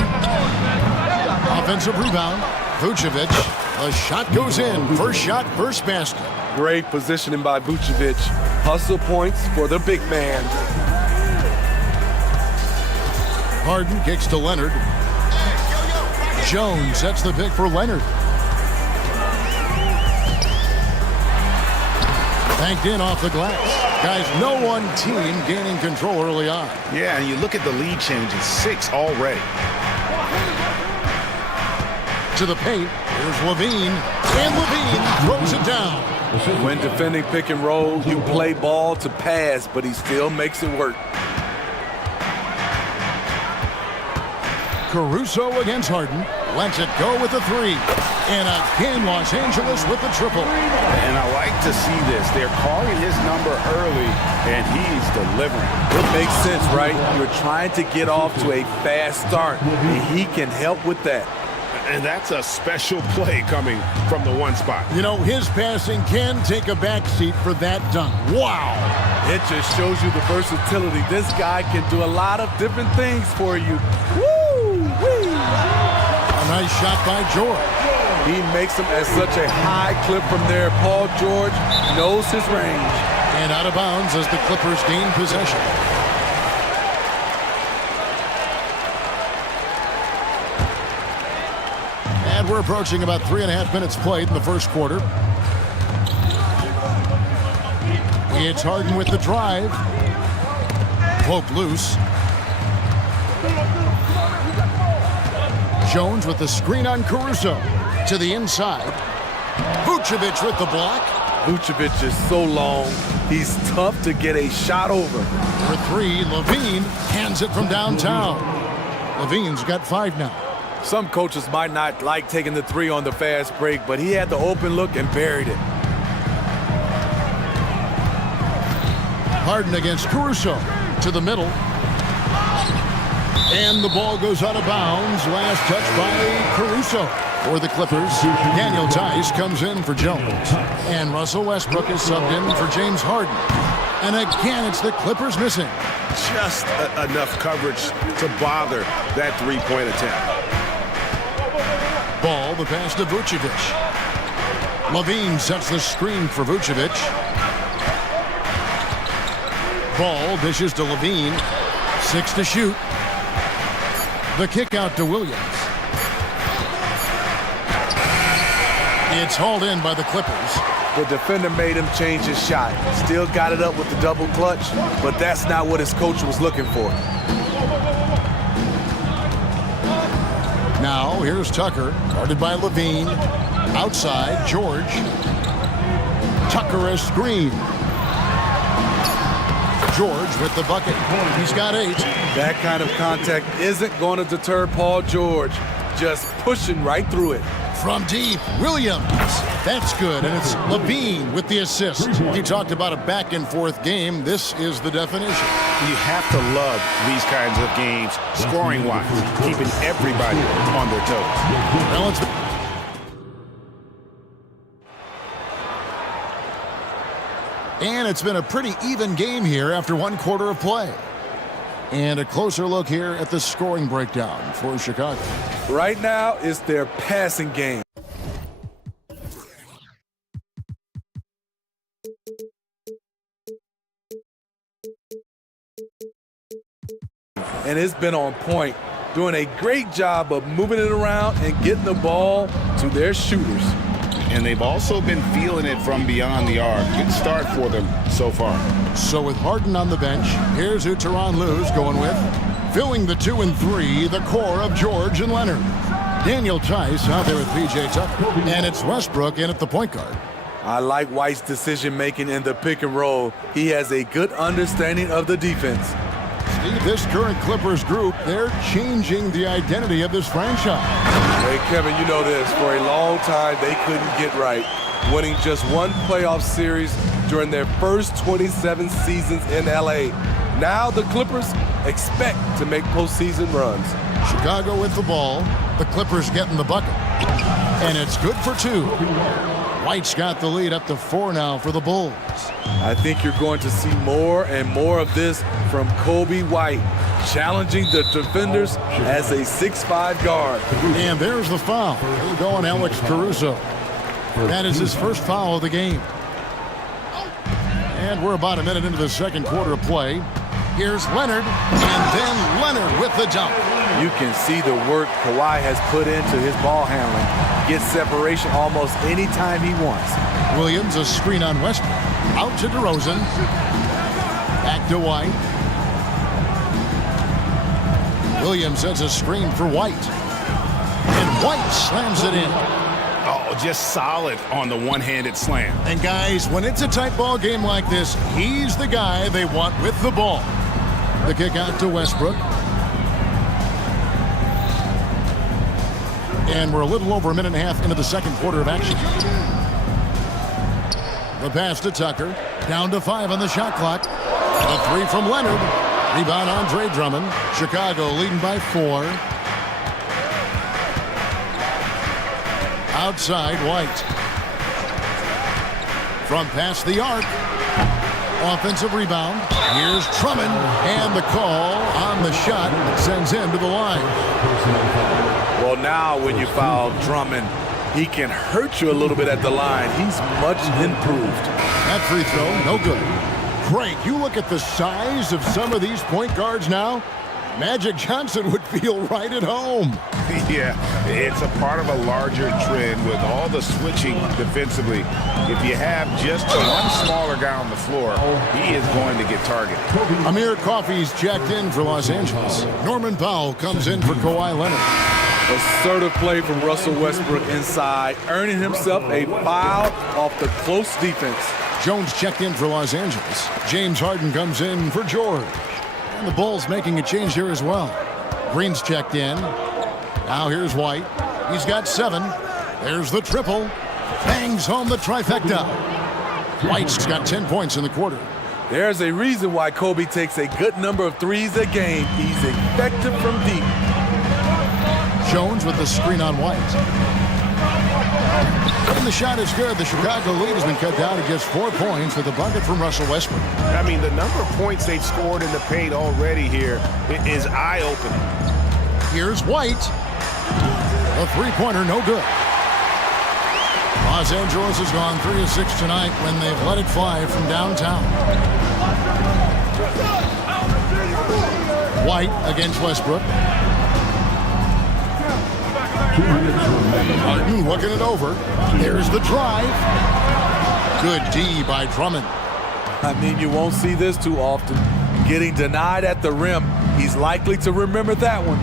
Offensive rebound. Vucevic. The shot goes in. First shot, first basket. Great positioning by Vucevic. Hustle points for the big man. Harden kicks to Leonard. Jones sets the pick for Leonard. Banked in off the glass. Guys, no one team gaining control early on. Yeah, and you look at the lead changes, 6 already. To the paint, here's Levine, and Levine throws it down. When defending pick and roll, you play ball to pass, but he still makes it work. Caruso against Harden, lets it go with the 3. And again, Los Angeles with the triple. And I like to see this. They're calling his number early, and he's delivering. It makes sense, right? You're trying to get off to a fast start, and he can help with that. And that's a special play coming from the 1 spot. You know, his passing can take a backseat for that dunk. Wow. It just shows you the versatility. This guy can do a lot of different things for you. Woo-wee! A nice shot by George. He makes them at such a high clip from there. Paul George knows his range. And out of bounds as the Clippers gain possession. And we're approaching about 3.5 minutes played in the first quarter. It's Harden with the drive. Poke loose. Jones with the screen on Caruso. To the inside. Vucevic with the block. Vucevic is so long, he's tough to get a shot over. For 3, Levine hands it from downtown. Levine's got 5 now. Some coaches might not like taking the 3 on the fast break, but he had the open look and buried it. Harden against Caruso. To the middle. And the ball goes out of bounds. Last touch by Caruso. For the Clippers, Daniel Tice comes in for Jones. And Russell Westbrook is subbed in for James Harden. And again, it's the Clippers missing. Just enough coverage to bother that 3-point attempt. Ball, the pass to Vucevic. Levine sets the screen for Vucevic. Ball dishes to Levine. 6 to shoot. The kick out to Williams. It's hauled in by the Clippers. The defender made him change his shot. Still got it up with the double clutch, but that's not what his coach was looking for. Now, here's Tucker, guarded by Levine. Outside, George. Tucker a screen. George with the bucket. He's got 8. That kind of contact isn't going to deter Paul George. Just pushing right through it. From deep, Williams. That's good, and it's Levine with the assist. He talked about a back-and-forth game. This is the definition. You have to love these kinds of games, scoring-wise, keeping everybody on their toes. Well, it's... And it's been a pretty even game here after 1 quarter of play. And a closer look here at the scoring breakdown for Chicago. Right now, it's their passing game. And it's been on point, doing a great job of moving it around and getting the ball to their shooters. And they've also been feeling it from beyond the arc. Good start for them so far. So with Harden on the bench, here's who Tyronn Lue's going with. Filling the 2 and 3, the core of George and Leonard. Daniel Tice out there with P.J. Tucker. And it's Westbrook in at the point guard. I like White's decision-making in the pick and roll. He has a good understanding of the defense. Steve, this current Clippers group, they're changing the identity of this franchise. Hey, Kevin, you know this. For a long time, they couldn't get right. Winning just 1 playoff series during their first 27 seasons in L.A. Now the Clippers expect to make postseason runs. Chicago with the ball. The Clippers getting the bucket. And it's good for 2. White's got the lead up to 4 now for the Bulls. I think you're going to see more and more of this from Kobe White, challenging the defenders as a 6'5" guard. And there's the foul. We're going Alex Caruso. That is his first foul of the game. And we're about a minute into the second quarter of play. Here's Leonard, and then Leonard with the dunk. You can see the work Kawhi has put into his ball handling. Gets separation almost any time he wants. Williams, a screen on Westbrook. Out to DeRozan. Back to White. Williams sets a screen for White. And White slams it in. Oh, just solid on the one-handed slam. And guys, when it's a tight ball game like this, he's the guy they want with the ball. The kick out to Westbrook. And we're a little over a minute and a half into the second quarter of action. The pass to Tucker. Down to 5 on the shot clock. A 3 from Leonard. Rebound Andre Drummond. Chicago leading by 4. Outside, White. From past the arc. Offensive rebound. Here's Drummond. And the call on the shot sends him to the line. Well, now when you foul Drummond, he can hurt you a little bit at the line. He's much improved. That free throw, no good. Great. You look at the size of some of these point guards now. Magic Johnson would feel right at home. Yeah, it's a part of a larger trend with all the switching defensively. If you have just one smaller guy on the floor, he is going to get targeted. Amir Coffey's checked in for Los Angeles. Norman Powell comes in for Kawhi Leonard. Assertive play from Russell Westbrook inside, earning himself a foul off the close defense. Jones checked in for Los Angeles. James Harden comes in for George. And the Bulls making a change here as well. Green's checked in. Now here's White. He's got 7. There's the triple. Bangs home the trifecta. White's got 10 points in the quarter. There's a reason why Kobe takes a good number of threes a game. He's effective from deep. Jones with the screen on White. And the shot is good. The Chicago lead has been cut down to just 4 points with a bucket from Russell Westbrook. I mean, the number of points they've scored in the paint already here is eye-opening. Here's White. A three-pointer, no good. Los Angeles has gone 3 of 6 tonight when they've let it fly from downtown. White against Westbrook. Harden looking it over. There's the drive. Good D by Drummond. I mean, you won't see this too often. Getting denied at the rim. He's likely to remember that one.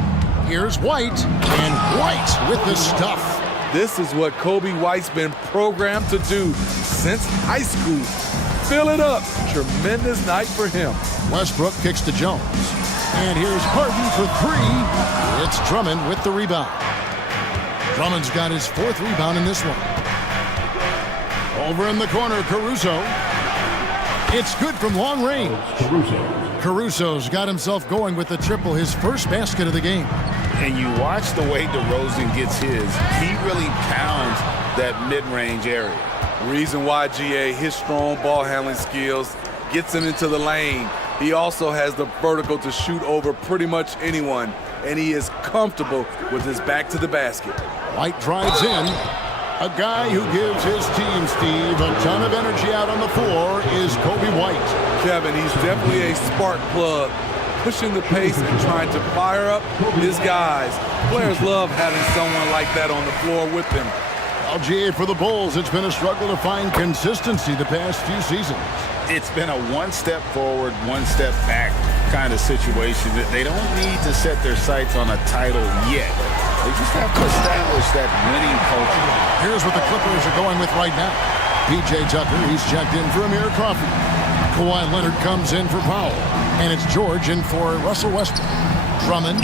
Here's White, and White with the stuff. This is what Kobe White's been programmed to do since high school. Fill it up. Tremendous night for him. Westbrook kicks to Jones. And here's Harden for three. It's Drummond with the rebound. Drummond's got his fourth rebound in this one. Over in the corner, Caruso. It's good from long range. Caruso's got himself going with the triple, his first basket of the game. And you watch the way DeRozan gets his. He really pounds that mid-range area. Reason why, GA, his strong ball handling skills gets him into the lane. He also has the vertical to shoot over pretty much anyone, and he is comfortable with his back to the basket. White drives in. A guy who gives his team, Steve, a ton of energy out on the floor is Kobe White. Kevin, he's definitely a spark plug, pushing the pace and trying to fire up his guys. Players love having someone like that on the floor with them. LGA for the Bulls, it's been a struggle to find consistency the past few seasons. It's been a one step forward, one step back kind of situation. That they don't need to set their sights on a title yet. They just have to establish that winning culture. Here's what the Clippers are going with right now. P.J. Tucker, he's checked in for Amir Coffey. Kawhi Leonard comes in for Powell. And it's George in for Russell Westbrook. Drummond.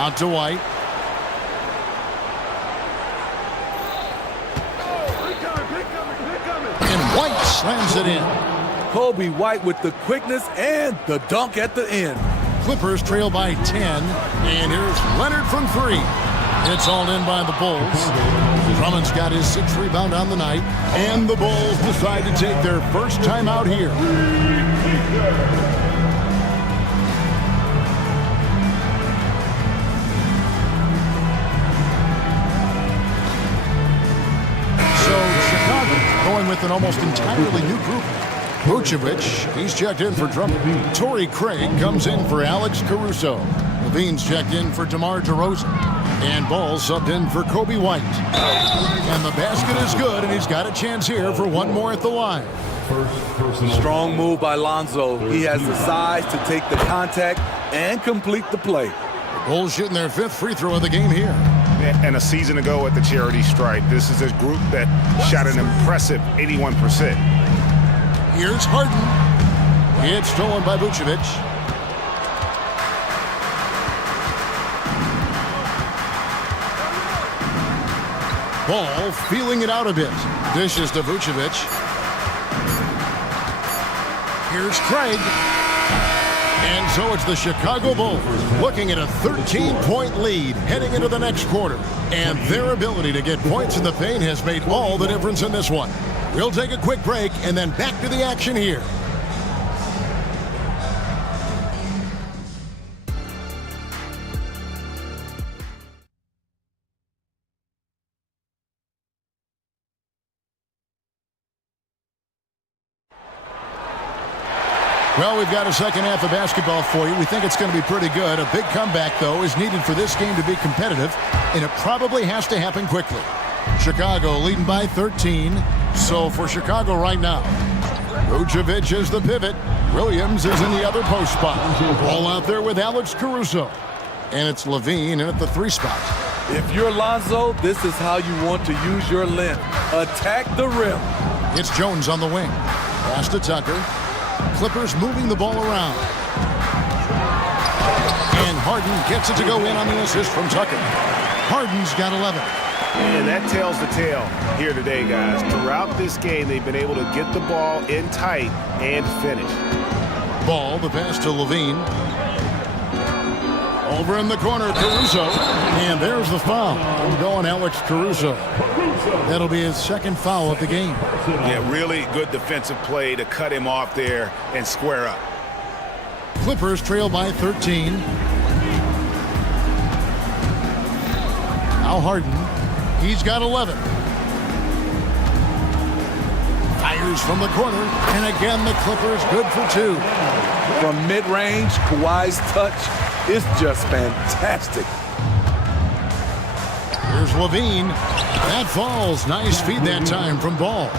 Out to White. And White slams it in. Kobe White with the quickness and the dunk at the end. Clippers trail by 10, and here's Leonard from three. It's all in by the Bulls. Drummond's got his sixth rebound on the night, and the Bulls decide to take their first time out here. So Chicago going with an almost entirely new group. Vucevic, he's checked in for Drummond. Torrey Craig comes in for Alex Caruso. Levine's checked in for DeMar DeRozan. And Ball subbed in for Kobe White. And the basket is good, and he's got a chance here for one more at the line. Strong move by Lonzo. He has the size to take the contact and complete the play. Bulls shooting their fifth free throw of the game here. And a season ago at the charity stripe, this is a group that shot an impressive 81%. Here's Harden. It's stolen by Vucevic. Ball feeling it out a bit. Dishes to Vucevic. Here's Craig. And so it's the Chicago Bulls looking at a 13-point lead heading into the next quarter. And their ability to get points in the paint has made all the difference in this one. We'll take a quick break and then back to the action here. Well, we've got a second half of basketball for you. We think it's going to be pretty good. A big comeback, though, is needed for this game to be competitive, and it probably has to happen quickly. Chicago leading by 13. So for Chicago right now, Vucevic is the pivot. Williams is in the other post spot. Ball out there with Alex Caruso. And it's Levine in at the three spot. If you're Lonzo, this is how you want to use your length. Attack the rim. It's Jones on the wing. Pass to Tucker. Clippers moving the ball around. And Harden gets it to go in on the assist from Tucker. Harden's got 11. And that tells the tale here today, guys. Throughout this game, they've been able to get the ball in tight and finish. Ball, the pass to Levine. Over in the corner, Caruso. And there's the foul. Going Alex Caruso. That'll be his second foul of the game. Yeah, really good defensive play to cut him off there and square up. Clippers trail by 13. Now Harden. He's got 11. Fires from the corner, and again the Clippers good for two. From mid-range, Kawhi's touch is just fantastic. Here's Levine. That falls. Nice feed that time from Ball.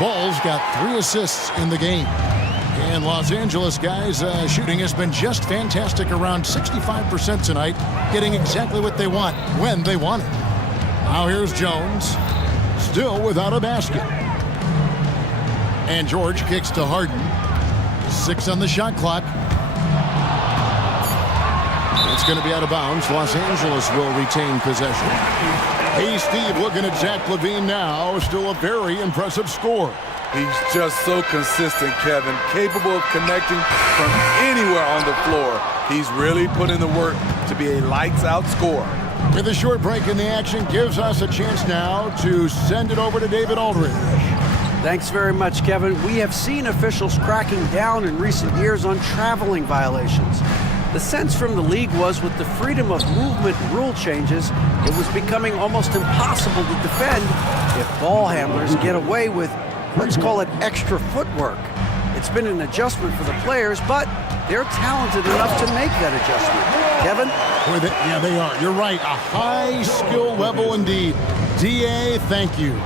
Ball's got 3 assists in the game. And Los Angeles guys' shooting has been just fantastic, around 65% tonight, getting exactly what they want when they want it. Now here's Jones, still without a basket. And George kicks to Harden. 6 on the shot clock. It's going to be out of bounds. Los Angeles will retain possession. Hey, Steve, looking at Zach LaVine now. Still a very impressive score. He's just so consistent, Kevin, capable of connecting from anywhere on the floor. He's really put in the work to be a lights-out scorer. With a short break in the action, gives us a chance now to send it over to David Aldridge. Thanks very much, Kevin. We have seen officials cracking down in recent years on traveling violations. The sense from the league was with the freedom of movement rule changes, it was becoming almost impossible to defend if ball handlers get away with, let's call it, extra footwork. It's been an adjustment for the players, but they're talented enough to make that adjustment. Kevin? Yeah, they are. You're right. A high skill level indeed. DA, thank you.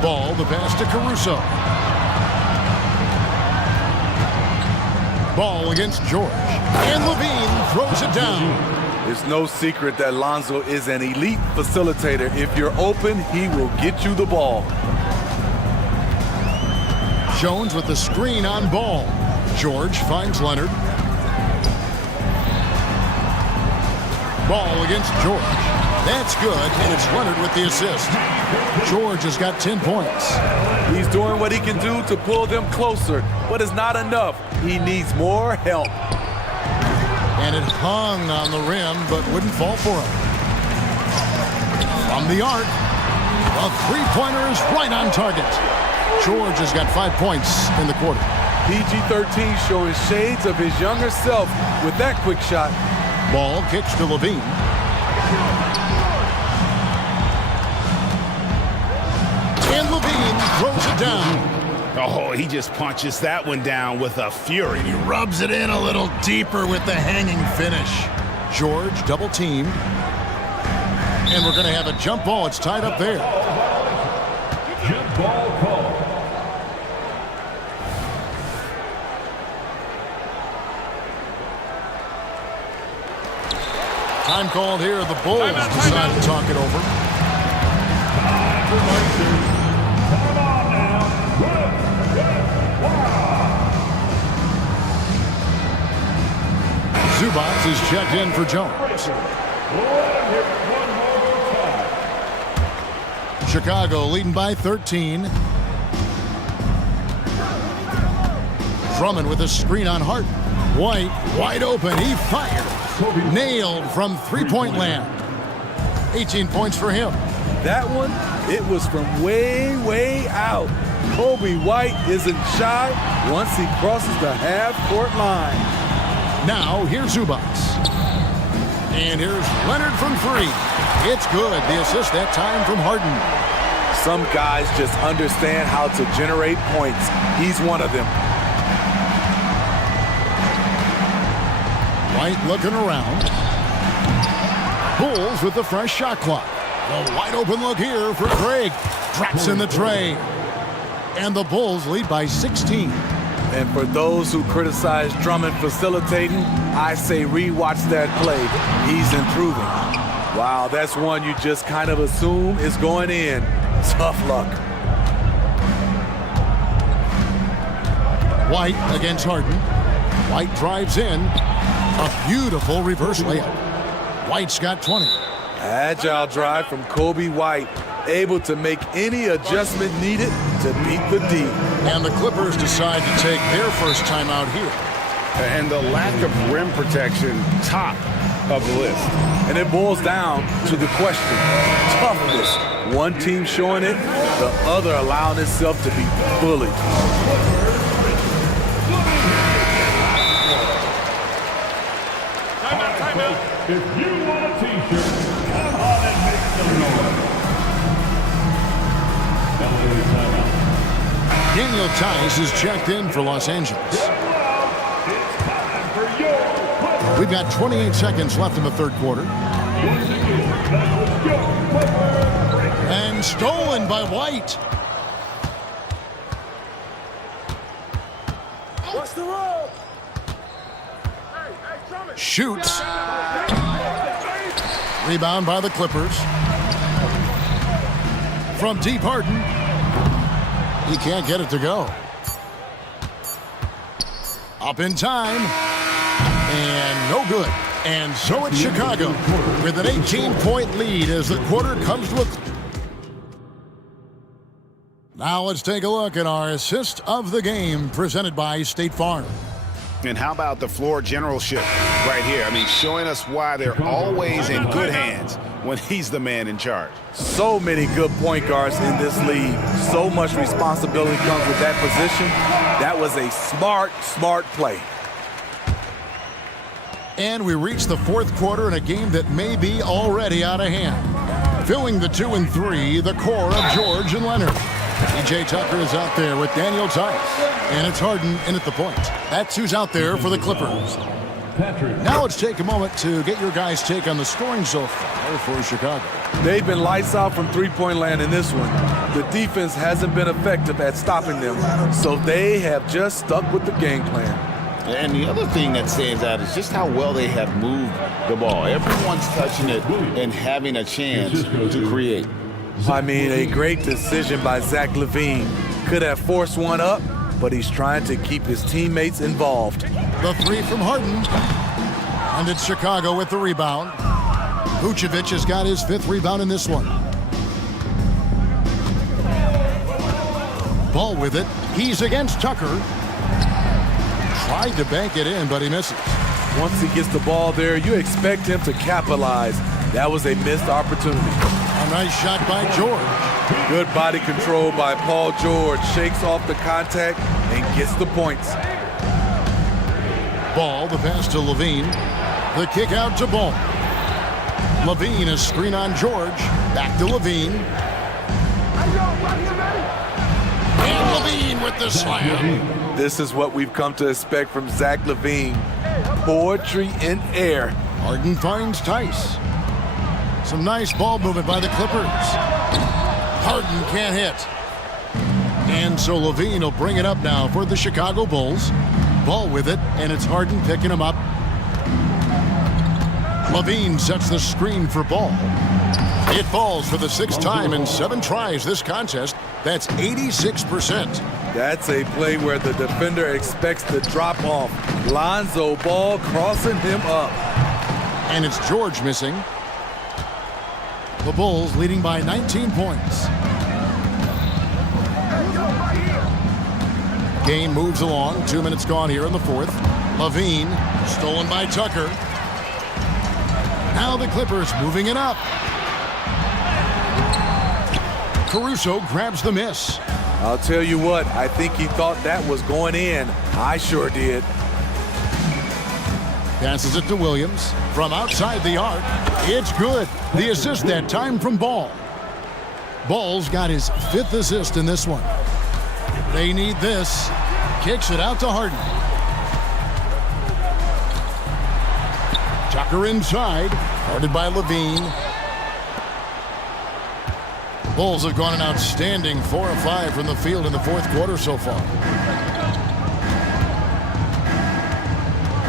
Ball, the pass to Caruso. Ball against George. And Levine throws it down. It's no secret that Lonzo is an elite facilitator. If you're open, he will get you the ball. Jones with the screen on Ball. George finds Leonard. Ball against George. That's good, and it's Leonard with the assist. George has got 10 points. He's doing what he can do to pull them closer, but it's not enough. He needs more help. And it hung on the rim, but wouldn't fall for him. From the arc, a three-pointer is right on target. George has got 5 points in the quarter. PG-13 showing shades of his younger self with that quick shot. Ball kicks to Levine. And Levine throws it down. Oh, he just punches that one down with a fury. He rubs it in a little deeper with the hanging finish. George double teamed. And we're going to have a jump ball. It's tied up there. Jump ball call. Time called here. The Bulls decide to talk it over. Come on now. Zubats is checked in for Jones. Chicago leading by 13. Drummond with a screen on Hart. White wide open. He fired. Nailed from three-point land. 18 points for him. That one, it was from way, way out. Kobe White isn't shy once he crosses the half-court line. Now, here's Zubats. And here's Leonard from three. It's good. The assist that time from Harden. Some guys just understand how to generate points. He's one of them. White looking around. Bulls with the fresh shot clock. A wide open look here for Craig. Drops in the tray. And the Bulls lead by 16. And for those who criticize Drummond facilitating, I say rewatch that play. He's improving. Wow, that's one you just kind of assume is going in. Tough luck. White against Harden. White drives in. A beautiful reverse layup. White's got 20. Agile drive from Kobe White. Able to make any adjustment needed to beat the D. And the Clippers decide to take their first timeout here. And the lack of rim protection, top of the list. And it boils down to the question. Toughness. One team showing it, the other allowing itself to be bullied. If you want a t-shirt, come on and make some noise. Daniel Tice is checked in for Los Angeles. We've got 28 seconds left in the third quarter. And stolen by White. What's the roll? Shoots. Rebound by the Clippers. From deep, Harden. He can't get it to go. Up in time. And no good. And so it's Chicago with an 18-point lead as the quarter comes to a... Now let's take a look at our assist of the game presented by State Farm. And how about the floor generalship right here? I mean, showing us why they're always in good hands when he's the man in charge. So many good point guards in this league. So much responsibility comes with that position. That was a smart play. And we reach the fourth quarter in a game that may be already out of hand. Filling the 2 and 3, the core of George and Leonard. P.J. Tucker is out there with Daniel Tice. And it's Harden in at the point. That's who's out there for the Clippers. Now let's take a moment to get your guys' take on the scoring so far for Chicago. They've been lights out from three-point land in this one. The defense hasn't been effective at stopping them, so they have just stuck with the game plan. And the other thing that stands out is just how well they have moved the ball. Everyone's touching it and having a chance to create. I mean, a great decision by Zach LaVine. Could have forced one up, but he's trying to keep his teammates involved. The 3 from Harden. And it's Chicago with the rebound. Vucevic has got his 5th rebound in this one. Ball with it. He's against Tucker. Tried to bank it in, but he misses. Once he gets the ball there, you expect him to capitalize. That was a missed opportunity. A nice shot by George. Good body control by Paul George. Shakes off the contact and gets the points. Ball, the pass to LaVine. The kick out to Ball. LaVine, a screen on George. Back to LaVine. And LaVine with the slam. This is what we've come to expect from Zach LaVine. Poetry in air. Harden finds Tice. Some nice ball movement by the Clippers. Harden can't hit. And so LaVine will bring it up now for the Chicago Bulls. Ball with it, and it's Harden picking him up. LaVine sets the screen for Ball. It falls for the 6th time in 7 tries this contest. That's 86%. That's a play where the defender expects the drop off. Lonzo Ball crossing him up. And it's George missing. The Bulls leading by 19 points. Game moves along. 2 minutes gone here in the 4th. LaVine stolen by Tucker. Now the Clippers moving it up. Caruso grabs the miss. I'll tell you what, I think he thought that was going in. I sure did. Passes it to Williams. From outside the arc, it's good. The assist that time from Ball. Ball's got his 5th assist in this one. They need this. Kicks it out to Harden. Tucker inside. Guarded by LaVine. Bulls have gone an outstanding 4 of 5 from the field in the 4th quarter so far.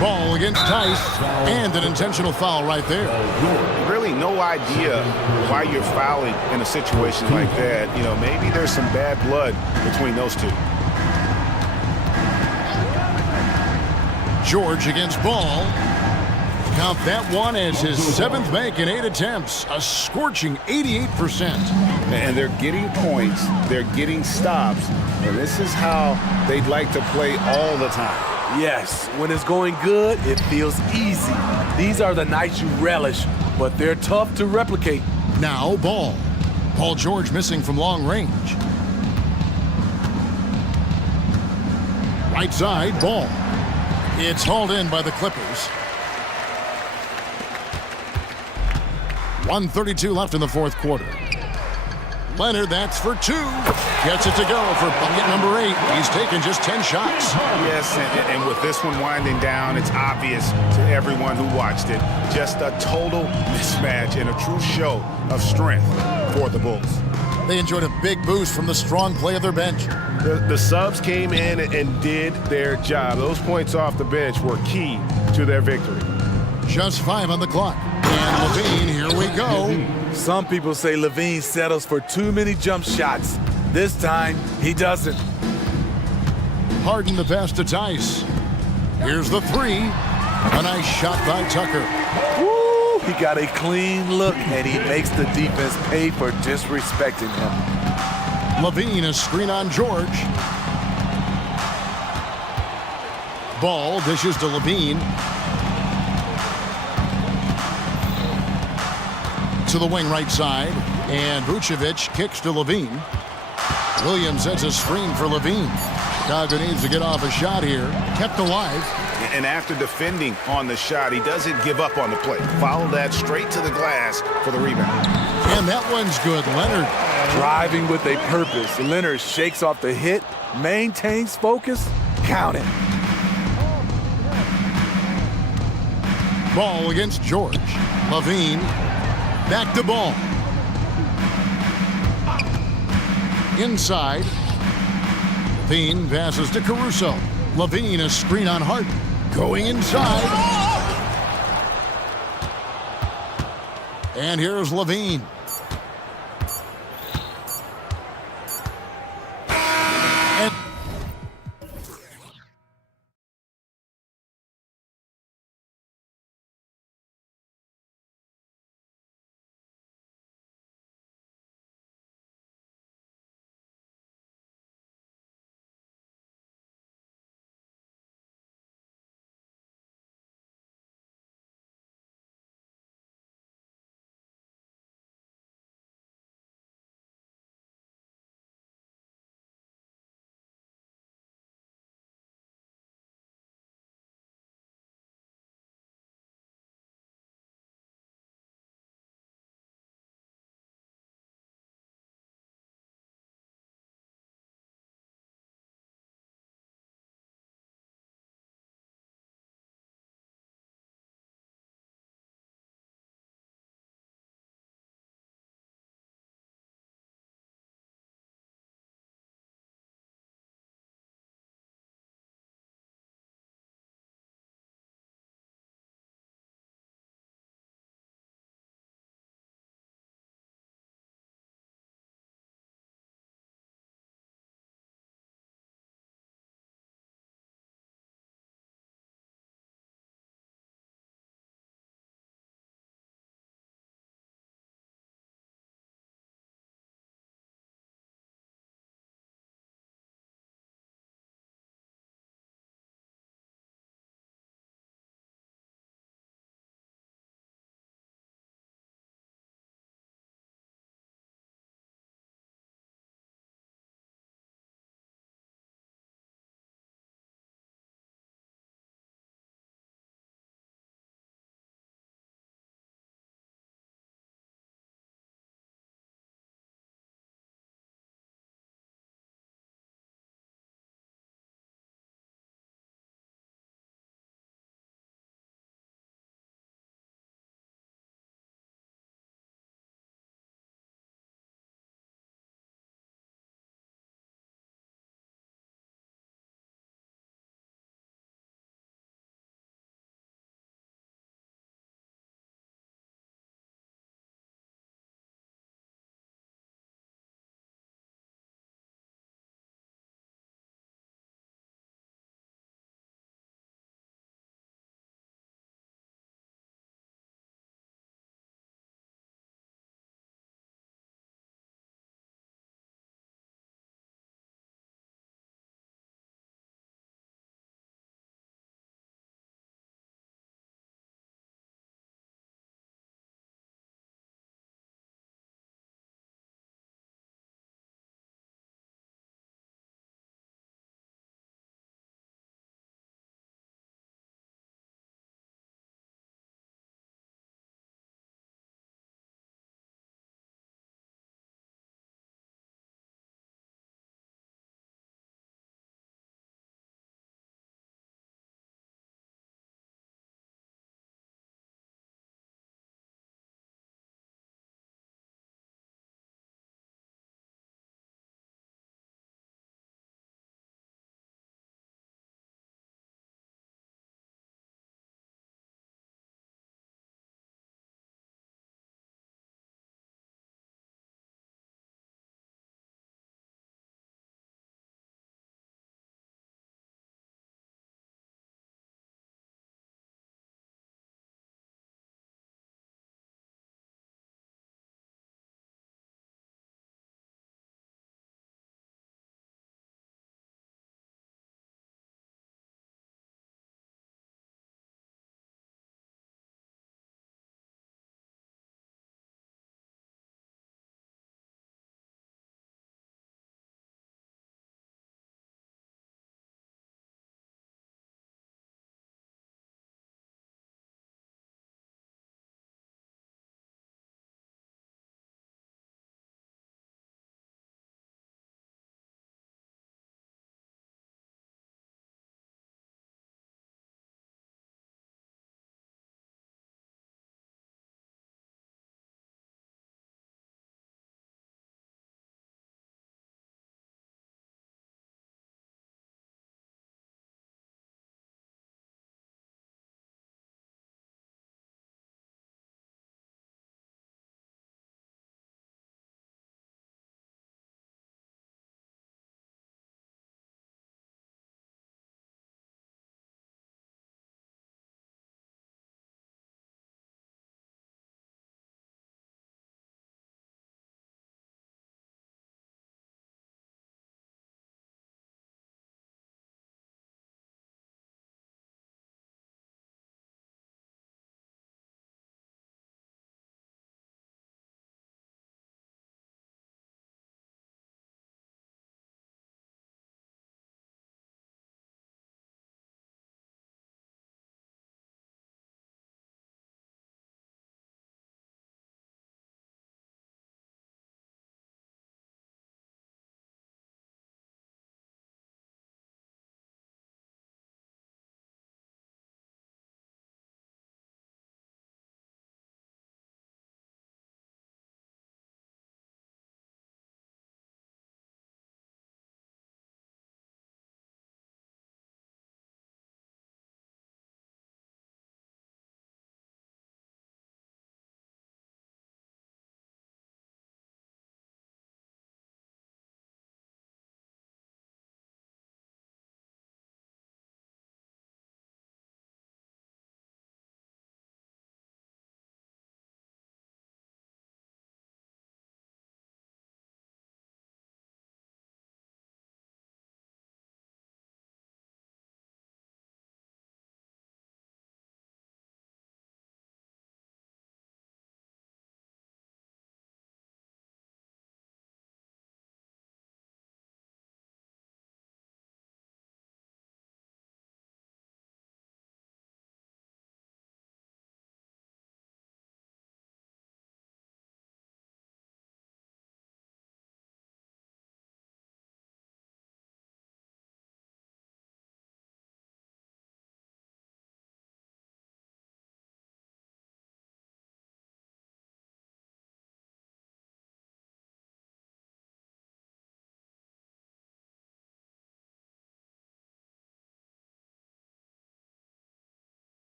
Ball against Tice, and an intentional foul right there. Really no idea why you're fouling in a situation like that. You know, maybe there's some bad blood between those two. George against Ball. Count that one as his 7th make in 8 attempts. A scorching 88%. And they're getting points. They're getting stops. And this is how they'd like to play all the time. Yes, when it's going good, it feels easy. These are the nights you relish, but they're tough to replicate. Now Ball. Paul George missing from long range. Right side, Ball. It's hauled in by the Clippers. 1:32 left in the 4th quarter. Leonard, that's for 2. Gets it to go for bucket number 8. He's taken just 10 shots. Yes, and with this one winding down, it's obvious to everyone who watched it. Just a total mismatch and a true show of strength for the Bulls. They enjoyed a big boost from the strong play of their bench. The subs came in and did their job. Those points off the bench were key to their victory. Just 5 on the clock. And Levine, here we go. Some people say Levine settles for too many jump shots. This time, he doesn't. Harden the pass to Tice. Here's the 3. A nice shot by Tucker. Woo! He got a clean look, and he makes the defense pay for disrespecting him. Levine, a screen on George. Ball dishes to Levine. To the wing right side, and Vucevic kicks to Levine. Williams sets a screen for Levine. Chicago needs to get off a shot here. Kept alive. And after defending on the shot, he doesn't give up on the play. Follow that straight to the glass for the rebound. And that one's good. Leonard. Driving with a purpose. Leonard shakes off the hit, maintains focus, count it. Ball against George. Levine. Back to Ball. Inside. Levine passes to Caruso. Levine, a screen on Harden. Going inside. And here's Levine.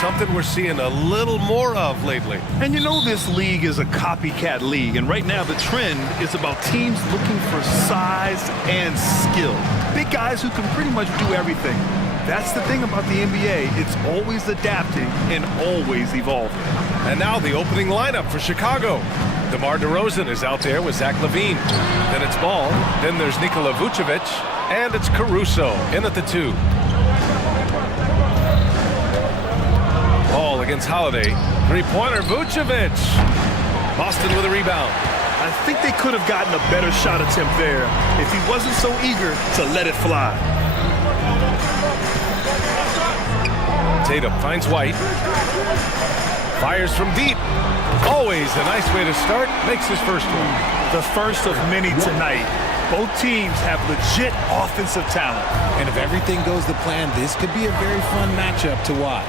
something we're seeing a little more of lately. And you know this league is a copycat league, and right now the trend is about teams looking for size and skill. Big guys who can pretty much do everything. That's the thing about the NBA. It's always adapting and always evolving. And now the opening lineup for Chicago. DeMar DeRozan is out there with Zach LaVine. Then it's Ball. Then there's Nikola Vucevic. And it's Caruso in at the 2. Ball against Holiday. Three-pointer, Vucevic. Boston with a rebound. I think they could have gotten a better shot attempt there if he wasn't so eager to let it fly. Tatum finds White. Fires from deep. Always a nice way to start. Makes his first one. The first of many tonight. Both teams have legit offensive talent. And if everything goes to plan, this could be a very fun matchup to watch.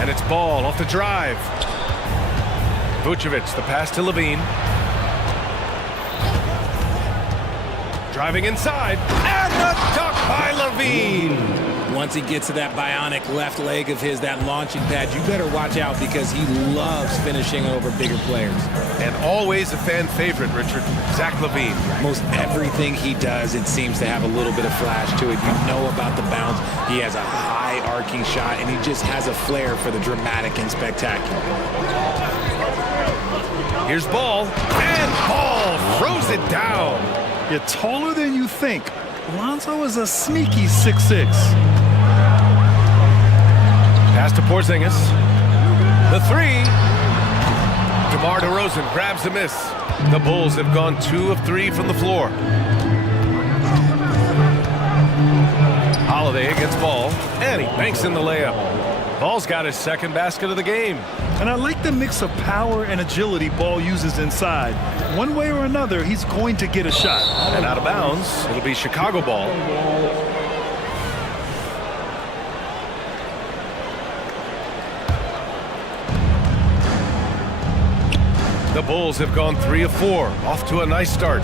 And it's Ball off the drive. Vucevic, the pass to LaVine. Driving inside. And the dunk by LaVine. Once he gets to that bionic left leg of his, that launching pad, you better watch out because he loves finishing over bigger players. And always a fan favorite, Richard, Zach LaVine. Most everything he does, it seems to have a little bit of flash to it. You know about the bounce. He has a high arcing shot, and he just has a flair for the dramatic and spectacular. Here's Ball, and Ball throws it down. You're taller than you think. Lonzo is a sneaky 6'6". Pass to Porzingis. The 3. DeMar DeRozan grabs the miss. The Bulls have gone 2 of 3 from the floor. Holiday against Ball, and he banks in the layup. Ball's got his second basket of the game. And I like the mix of power and agility Ball uses inside. One way or another, he's going to get a shot. And out of bounds, it'll be Chicago ball. The Bulls have gone 3 of 4, off to a nice start.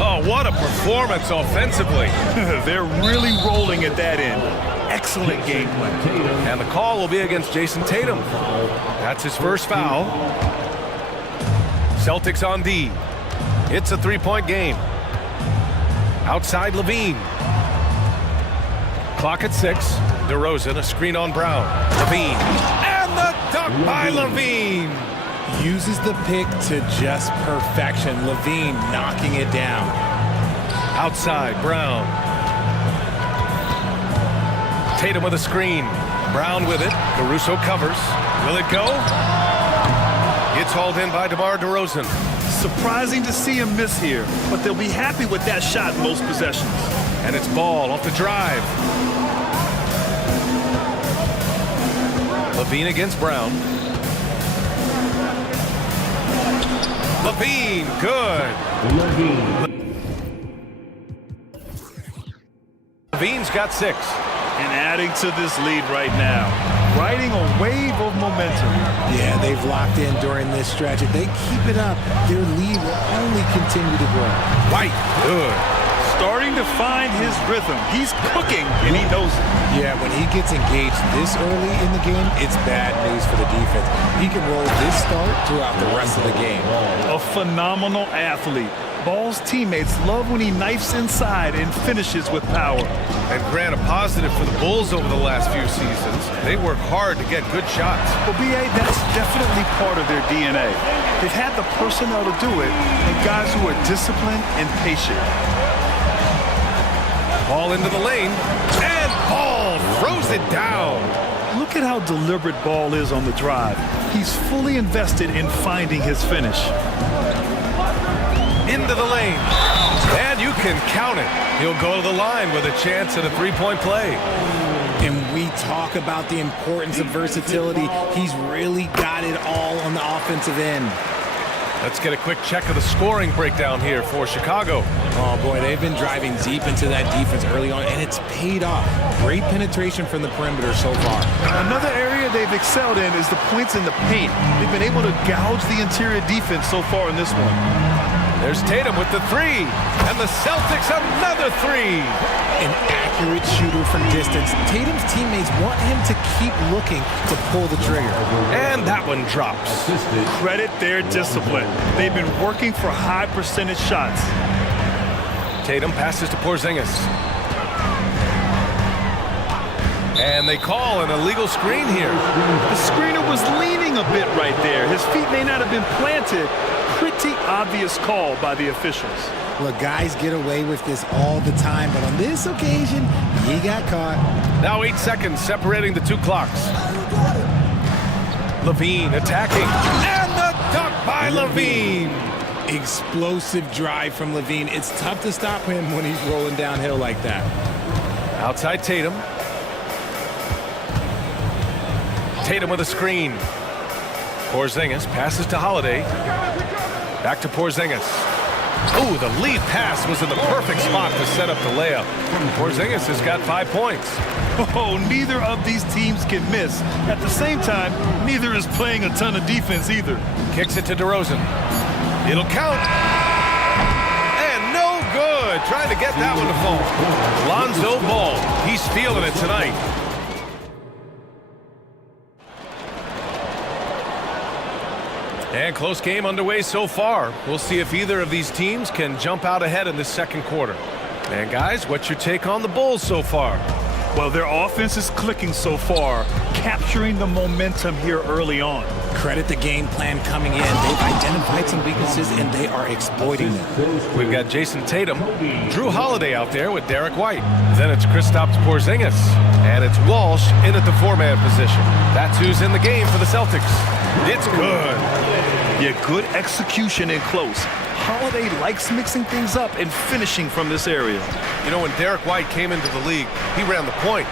Oh, what a performance offensively. They're really rolling at that end. Excellent game plan. And the call will be against Jason Tatum. That's his first foul. Celtics on D. It's a 3-point game. Outside LaVine. Clock at 6. DeRozan, a screen on Brown. LaVine. And the dunk by LaVine. Uses the pick to just perfection. LaVine knocking it down. Outside, Brown. Tatum with a screen. Brown with it. Caruso covers. Will it go? It's hauled in by DeMar DeRozan. Surprising to see him miss here, but they'll be happy with that shot most possessions. And it's Ball off the drive. LaVine against Brown. LaVine, good. LaVine's got 6. And adding to this lead right now, riding a wave of momentum. Yeah, they've locked in during this stretch. If they keep it up, their lead will only continue to grow. White, good. Starting to find his rhythm. He's cooking, and he knows it. Yeah, when he gets engaged this early in the game, it's bad news for the defense. He can roll this start throughout the rest of the game. A phenomenal athlete. Ball's teammates love when he knifes inside and finishes with power. And Grant, a positive for the Bulls over the last few seasons. They work hard to get good shots. Well, B.A., that's definitely part of their DNA. They've had the personnel to do it, and guys who are disciplined and patient. Ball into the lane, and Ball throws it down. Look at how deliberate Ball is on the drive. He's fully invested in finding his finish. Into the lane, and you can count it. He'll go to the line with a chance at a 3-point play. And we talk about the importance of versatility. He's really got it all on the offensive end. Let's get a quick check of the scoring breakdown here for Chicago. Oh, boy, they've been driving deep into that defense early on, and it's paid off. Great penetration from the perimeter so far. Another area they've excelled in is the points in the paint. They've been able to gouge the interior defense so far in this one. There's Tatum with the three, and the Celtics another three. An accurate shooter from distance. Tatum's teammates want him to keep looking to pull the trigger. And that one drops. Credit their discipline. They've been working for high percentage shots. Tatum passes to Porzingis. And they call an illegal screen here. The screener was leaning a bit right there. His feet may not have been planted. Pretty obvious call by the officials. Look, guys get away with this all the time, but on this occasion, he got caught. Now 8 seconds separating the two clocks. Levine attacking. And the dunk by Levine. Explosive drive from Levine. It's tough to stop him when he's rolling downhill like that. Outside Tatum. Tatum with a screen. Porzingis passes to Holiday. Back to Porzingis. Oh, the lead pass was in the perfect spot to set up the layup. Porzingis has got 5 points. Oh, neither of these teams can miss. At the same time, neither is playing a ton of defense either. Kicks it to DeRozan. It'll count. And no good. Trying to get that one to fall. Lonzo Ball. He's feeling it tonight. And close game underway so far. We'll see if either of these teams can jump out ahead in the second quarter. And guys, what's your take on the Bulls so far? Well, their offense is clicking so far, capturing the momentum here early on. Credit the game plan coming in. They've identified some weaknesses, and they are exploiting them. We've got Jason Tatum, Drew Holiday out there with Derek White. Then it's Kristaps Porzingis, and it's Walsh in at the four-man position. That's who's in the game for the Celtics. It's good. Yeah, good execution in close. Holiday likes mixing things up and finishing from this area. You know, when Derek White came into the league, he ran the point.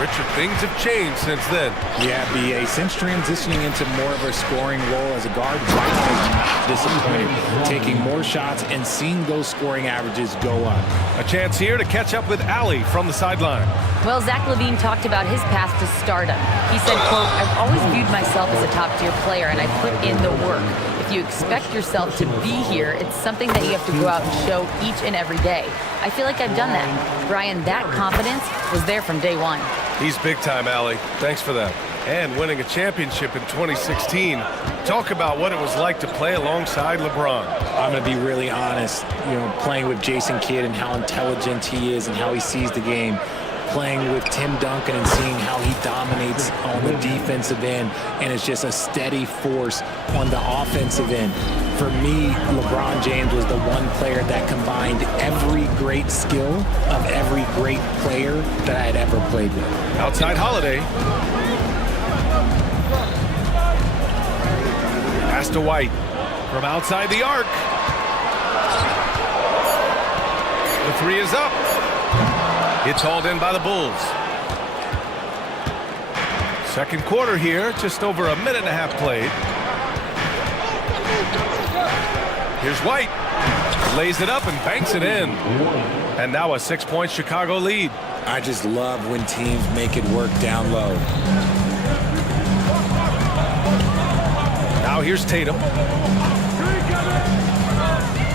Richard, things have changed since then. Yeah, B.A. Since transitioning into more of a scoring role as a guard, White has not disappointed, taking more shots and seeing those scoring averages go up. A chance here to catch up with Allie from the sideline. Well, Zach LaVine talked about his path to stardom. He said, quote, "I've always viewed myself as a top-tier player, and I put in the work. If you expect yourself to be here, it's something that you have to go out and show each and every day. I feel like I've done that." Brian, that confidence was there from day one. He's big time, Allie. Thanks for that. And winning a championship in 2016. Talk about what it was like to play alongside LeBron. I'm going to be really honest, playing with Jason Kidd and how intelligent he is and how he sees the game. Playing with Tim Duncan and seeing how he dominates on the defensive end and is just a steady force on the offensive end. For me, LeBron James was the one player that combined every great skill of every great player that I had ever played with. Outside Holiday. Pass to White from outside the arc. The three is up. It's hauled in by the Bulls. Second quarter here, just over a minute and a half played. Here's White. Lays it up and banks it in. And now a 6-point Chicago lead. I just love when teams make it work down low. Now here's Tatum.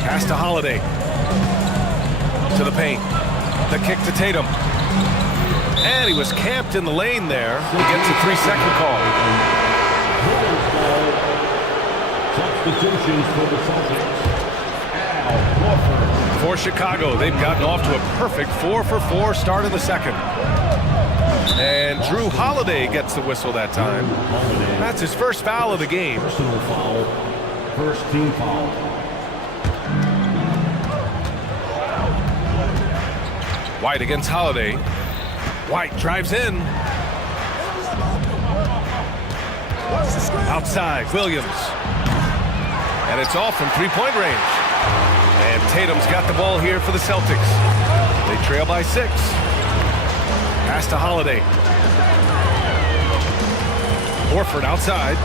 Pass to Holiday. To the paint. The kick to Tatum. And he was camped in the lane there. He gets a 3-second call. Substitutions for the Celtics. Al Horford. For Chicago, they've gotten off to a perfect 4-for-4 start of the second. And Drew Holiday gets the whistle that time. That's his first foul of the game. Personal foul. First team foul. White against Holiday. White drives in. Outside, Williams. And it's off from three-point range. And Tatum's got the ball here for the Celtics. They trail by 6. Pass to Holiday. Horford outside.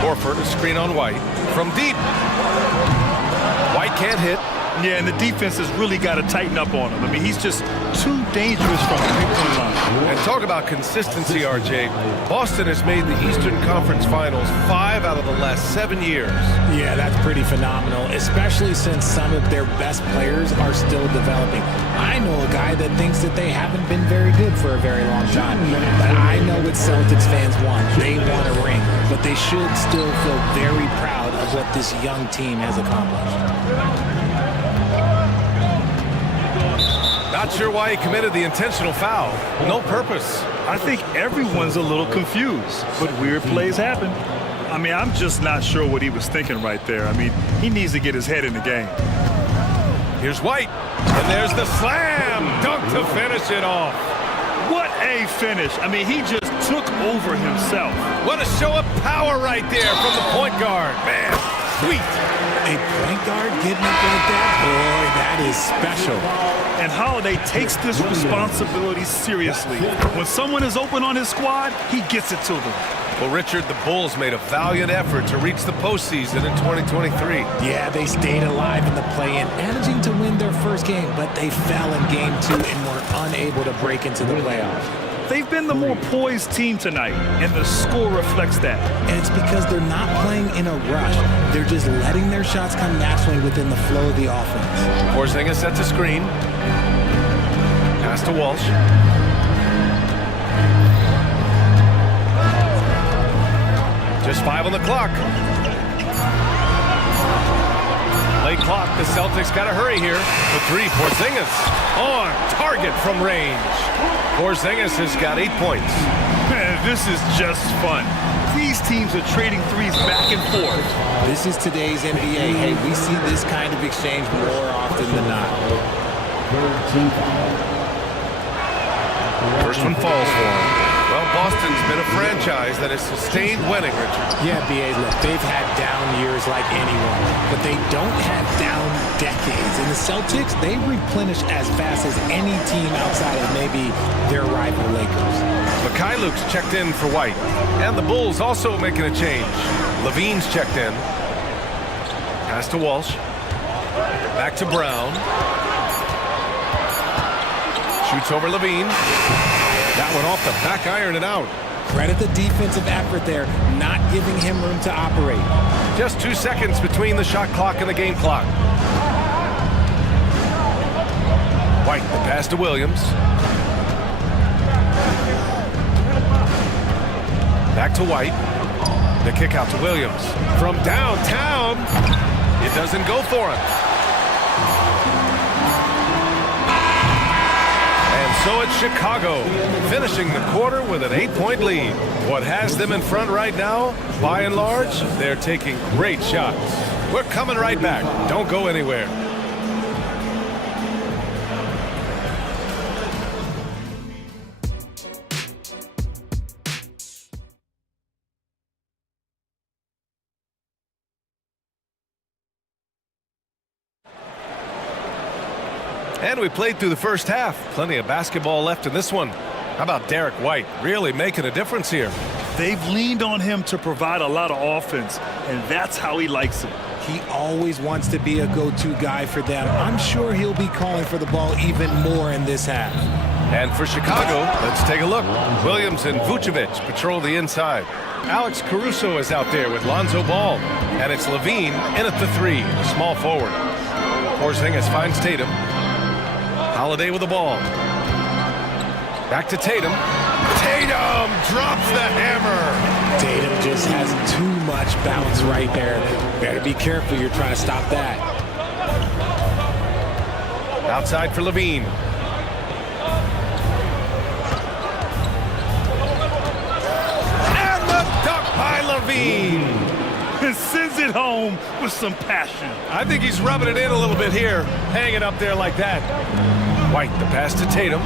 Horford, a screen on White. From deep. White can't hit. Yeah, and the defense has really got to tighten up on him. I mean, he's just too dangerous from the three-point line. And talk about consistency, RJ. Boston has made the Eastern Conference Finals 5 out of the last 7 years. Yeah, that's pretty phenomenal, especially since some of their best players are still developing. I know a guy that thinks that they haven't been very good for a very long time. But I know what Celtics fans want. They want a ring. But they should still feel very proud of what this young team has accomplished. Not sure why he committed the intentional foul. No purpose. I think everyone's a little confused, but weird plays happen. I mean, I'm just not sure what he was thinking right there. I mean, he needs to get his head in the game. Here's White, and there's the slam dunk to finish it off. What a finish. I mean, he just took over himself. What a show of power right there from the point guard. Man, sweet. A point guard getting up like that? Boy, that is special. And Holiday takes this responsibility seriously. When someone is open on his squad, he gets it to them. Well, Richard, the Bulls made a valiant effort to reach the postseason in 2023. Yeah, they stayed alive in the play-in, managing to win their first game, but they fell in Game 2 and were unable to break into the playoffs. They've been the more poised team tonight, and the score reflects that. And it's because they're not playing in a rush. They're just letting their shots come naturally within the flow of the offense. Porzingis sets a screen. Pass to Walsh. Just 5 on the clock. Late clock, the Celtics got to hurry here. The 3, Porzingis on target from range. Porzingis has got 8 points. Man, this is just fun. These teams are trading threes back and forth. This is today's NBA. Hey, we see this kind of exchange more often than not. First one falls for him. Well, Boston's been a franchise that has sustained winning, Richard. Yeah, B.A., look, they've had down years like anyone, but they don't have down decades. And the Celtics, they replenish as fast as any team outside of maybe their rival Lakers. Mikhailuk's checked in for White. And the Bulls also making a change. Levine's checked in. Pass to Walsh. Back to Brown. Shoots over Levine. That one off the back iron and out. Credit the defensive effort there, not giving him room to operate. Just 2 seconds between the shot clock and the game clock. White, the pass to Williams. Back to White. The kick out to Williams. From downtown, it doesn't go for him. So it's Chicago, finishing the quarter with an 8-point lead. What has them in front right now, by and large, they're taking great shots. We're coming right back. Don't go anywhere. And we played through the first half. Plenty of basketball left in this one. How about Derek White really making a difference here? They've leaned on him to provide a lot of offense, and that's how he likes it. He always wants to be a go-to guy for them. I'm sure he'll be calling for the ball even more in this half. And for Chicago, let's take a look. Williams and Vucevic patrol the inside. Alex Caruso is out there with Lonzo Ball. And it's Levine in at the 3, the small forward. Porzingis finds Tatum. Holiday with the ball. Back to Tatum. Tatum drops the hammer. Tatum just has too much bounce right there. Better be careful, you're trying to stop that. Outside for Levine. And the dunk by Levine. And sends it home with some passion. I think he's rubbing it in a little bit here, hanging up there like that. White, the pass to Tatum.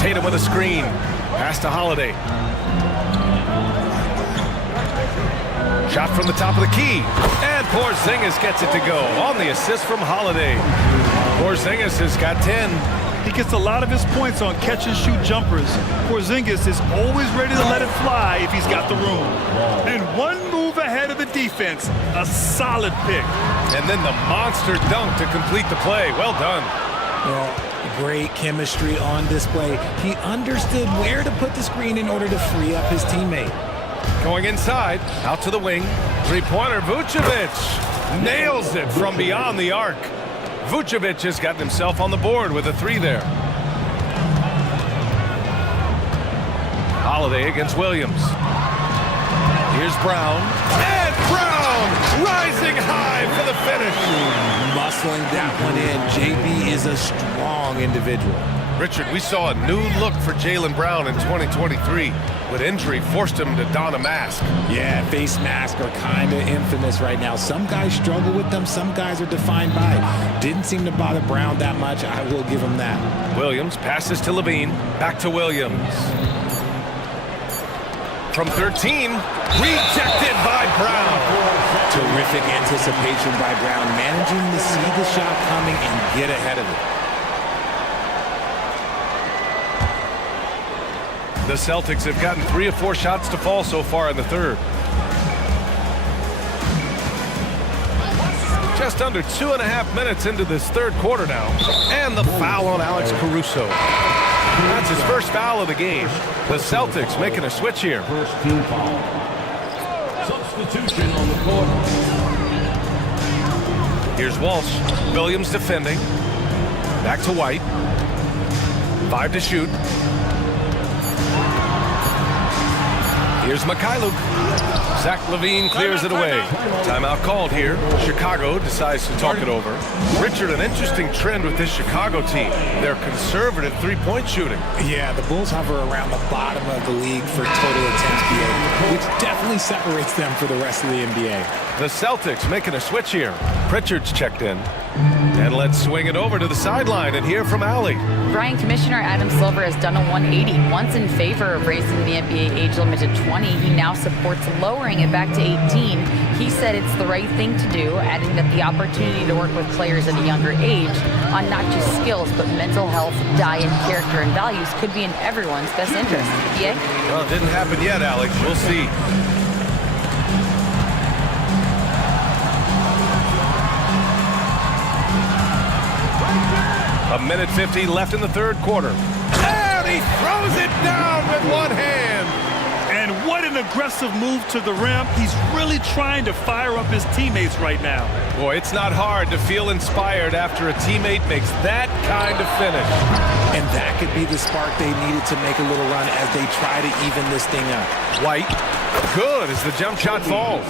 Tatum with a screen. Pass to Holiday. Shot from the top of the key. And Porzingis gets it to go on the assist from Holiday. Porzingis has got 10. He gets a lot of his points on catch-and-shoot jumpers. Porzingis is always ready to let it fly if he's got the room. And one move ahead of the defense, a solid pick. And then the monster dunk to complete the play. Well done. Well, great chemistry on display. He understood where to put the screen in order to free up his teammate. Going inside, out to the wing. Three-pointer, Vucevic nails it from beyond the arc. Vucevic has gotten himself on the board with a three there. Holiday against Williams. Here's Brown. And Brown rising high for the finish. Muscling that one in. JB is a strong individual. Richard, we saw a new look for Jaylen Brown in 2023, but injury forced him to don a mask. Yeah, face masks are kind of infamous right now. Some guys struggle with them, some guys are defined by it. Didn't seem to bother Brown that much, I will give him that. Williams passes to Levine, back to Williams. From 13, rejected by Brown. Terrific anticipation by Brown, managing to see the shot coming and get ahead of it. The Celtics have gotten 3 of 4 shots to fall so far in the third. Just under 2.5 minutes into this third quarter now. And the foul on Alex Caruso. That's his first foul of the game. The Celtics making a switch here. First team foul. Substitution on the court. Here's Walsh. Williams defending. Back to White. 5 to shoot. Here's Mikhailuk. Zach LaVine clears it away. Timeout called here. Chicago decides to talk it over. Richard, an interesting trend with this Chicago team. They're conservative three-point shooting. Yeah, the Bulls hover around the bottom of the league for total attempts PA, which definitely separates them for the rest of the NBA. The Celtics making a switch here. Pritchard's checked in. And let's swing it over to the sideline and hear from Allie. Brian, Commissioner Adam Silver has done a 180. Once in favor of raising the NBA age limit to 20, he now supports lowering it back to 18. He said it's the right thing to do, adding that the opportunity to work with players at a younger age on not just skills, but mental health, diet, character, and values could be in everyone's best interest. Yeah? Well, it didn't happen yet, Allie. We'll see. A minute 50 left in the third quarter. And he throws it down with one hand. And what an aggressive move to the rim. He's really trying to fire up his teammates right now. Boy, it's not hard to feel inspired after a teammate makes that kind of finish. And that could be the spark they needed to make a little run as they try to even this thing up. White, good as the jump shot falls.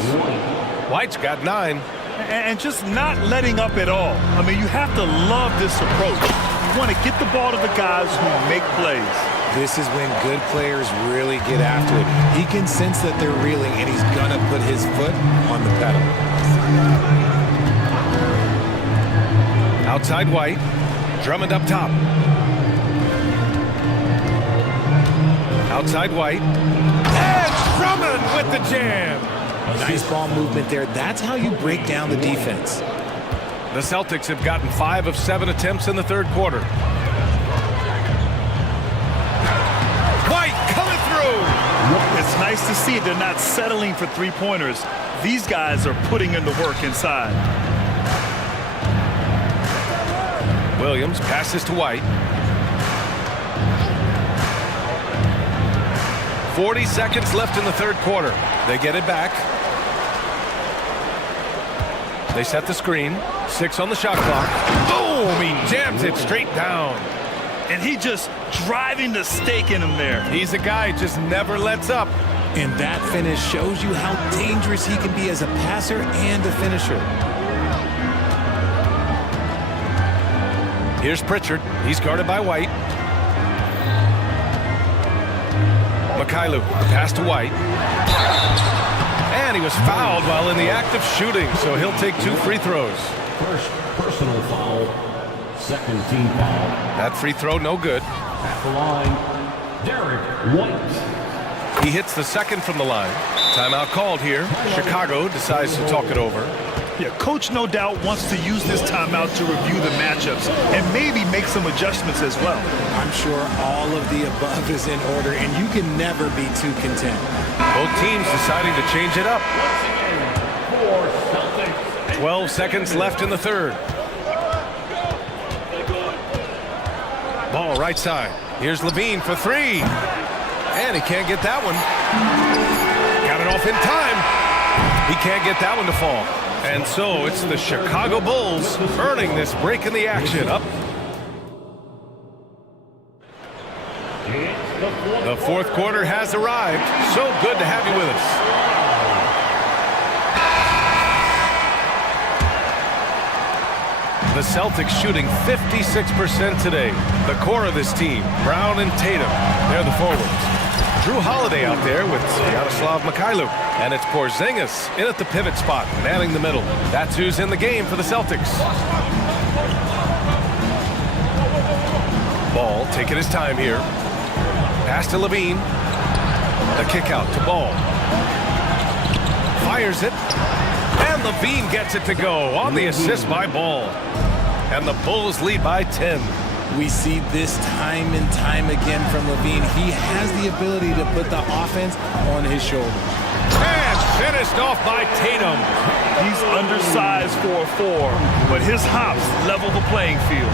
White's got 9. And just not letting up at all. I mean, you have to love this approach. You want to get the ball to the guys who make plays. This is when good players really get after it. He can sense that they're reeling, and he's going to put his foot on the pedal. Outside White. Drummond up top. Outside White. And Drummond with the jam. Nice ball movement there. That's how you break down the defense. The Celtics have gotten 5 of 7 attempts in the third quarter. White coming through. It's nice to see they're not settling for three-pointers. These guys are putting in the work inside. Williams passes to White. 40 seconds left in the third quarter. They get it back. They set the screen. 6 on the shot clock. Boom! He jams it straight down. And he just driving the stake in him there. He's a guy who just never lets up. And that finish shows you how dangerous he can be as a passer and a finisher. Here's Pritchard. He's guarded by White. Mikhailuk, pass to White. And he was fouled while in the act of shooting, so he'll take 2 free throws. First personal foul, second team foul. That free throw no good. At the line, Derek White. He hits the second from the line. Timeout called here. Chicago decides to talk it over. Yeah, coach no doubt wants to use this timeout to review the matchups and maybe make some adjustments as well. I'm sure all of the above is in order, and you can never be too content. Both teams deciding to change it up. 12 seconds left in the third. Ball right side. Here's Levine for three. And he can't get that one. Got it off in time. He can't get that one to fall. And so it's the Chicago Bulls earning this break in the action. Up. The fourth quarter has arrived. So good to have you with us. The Celtics shooting 56% today. The core of this team, Brown and Tatum, they're the forwards. Drew Holiday out there with Yaroslav Mikhailuk. And it's Porzingis in at the pivot spot, manning the middle. That's who's in the game for the Celtics. Ball taking his time here. Pass to Levine. The kick out to Ball. Fires it. And Levine gets it to go on the assist by Ball. And the Bulls lead by 10. We see this time and time again from Levine. He has the ability to put the offense on his shoulder. And finished off by Tatum. He's undersized for a 4, but his hops level the playing field.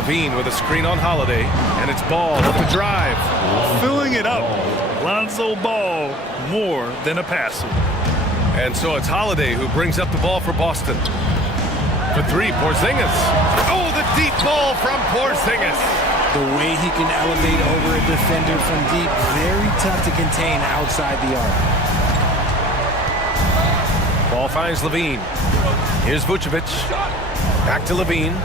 Levine with a screen on Holiday, and it's Ball up the drive. Filling it up. Lonzo Ball, more than a passer. And so it's Holiday who brings up the ball for Boston. For three, Porzingis. Oh, the deep ball from Porzingis. The way he can elevate over a defender from deep, very tough to contain outside the arc. Ball finds Levine. Here's Vucevic. Back to Levine.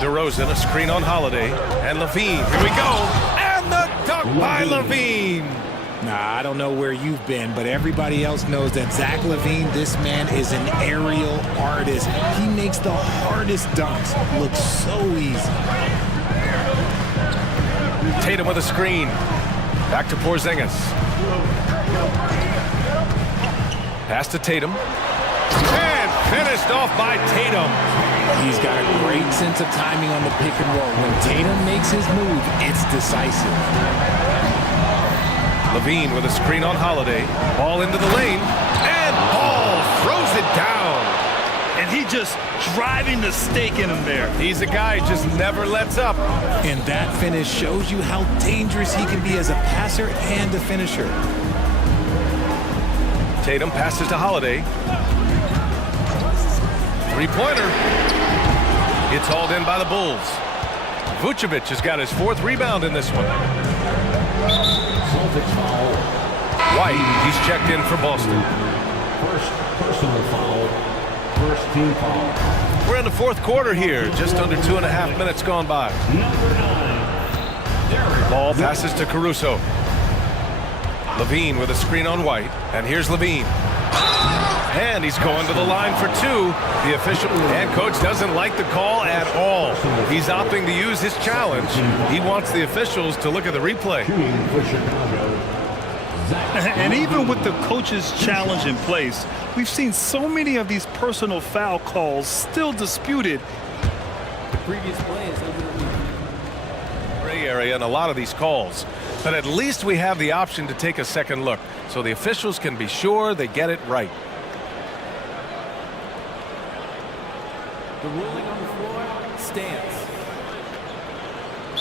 DeRozan, a screen on Holiday. And Levine, here we go. And the dunk by Levine. Nah, I don't know where you've been, but everybody else knows that Zach LaVine, this man is an aerial artist. He makes the hardest dunks look so easy. Tatum with a screen. Back to Porzingis. Pass to Tatum. And finished off by Tatum. He's got a great sense of timing on the pick and roll. When Tatum makes his move, it's decisive. Levine with a screen on Holiday. Ball into the lane. And Ball throws it down. And he just driving the stake in him there. He's a guy who just never lets up. And that finish shows you how dangerous he can be as a passer and a finisher. Tatum passes to Holiday. Three-pointer. It's hauled in by the Bulls. Vucevic has got his fourth rebound in this one. Celtics foul. White, he's checked in for Boston. First personal foul. First team foul. We're in the fourth quarter here. Just under 2.5 minutes gone by. Number 9. Ball passes to Caruso. Levine with a screen on White. And here's Levine. And he's going to the line for two. The official and coach doesn't like the call at all. He's opting to use his challenge. He wants the officials to look at the replay. And even with the coach's challenge in place, we've seen so many of these personal foul calls still disputed. The previous play is under review. Gray area in a lot of these calls. But at least we have the option to take a second look, so the officials can be sure they get it right. The ruling on the floor stands.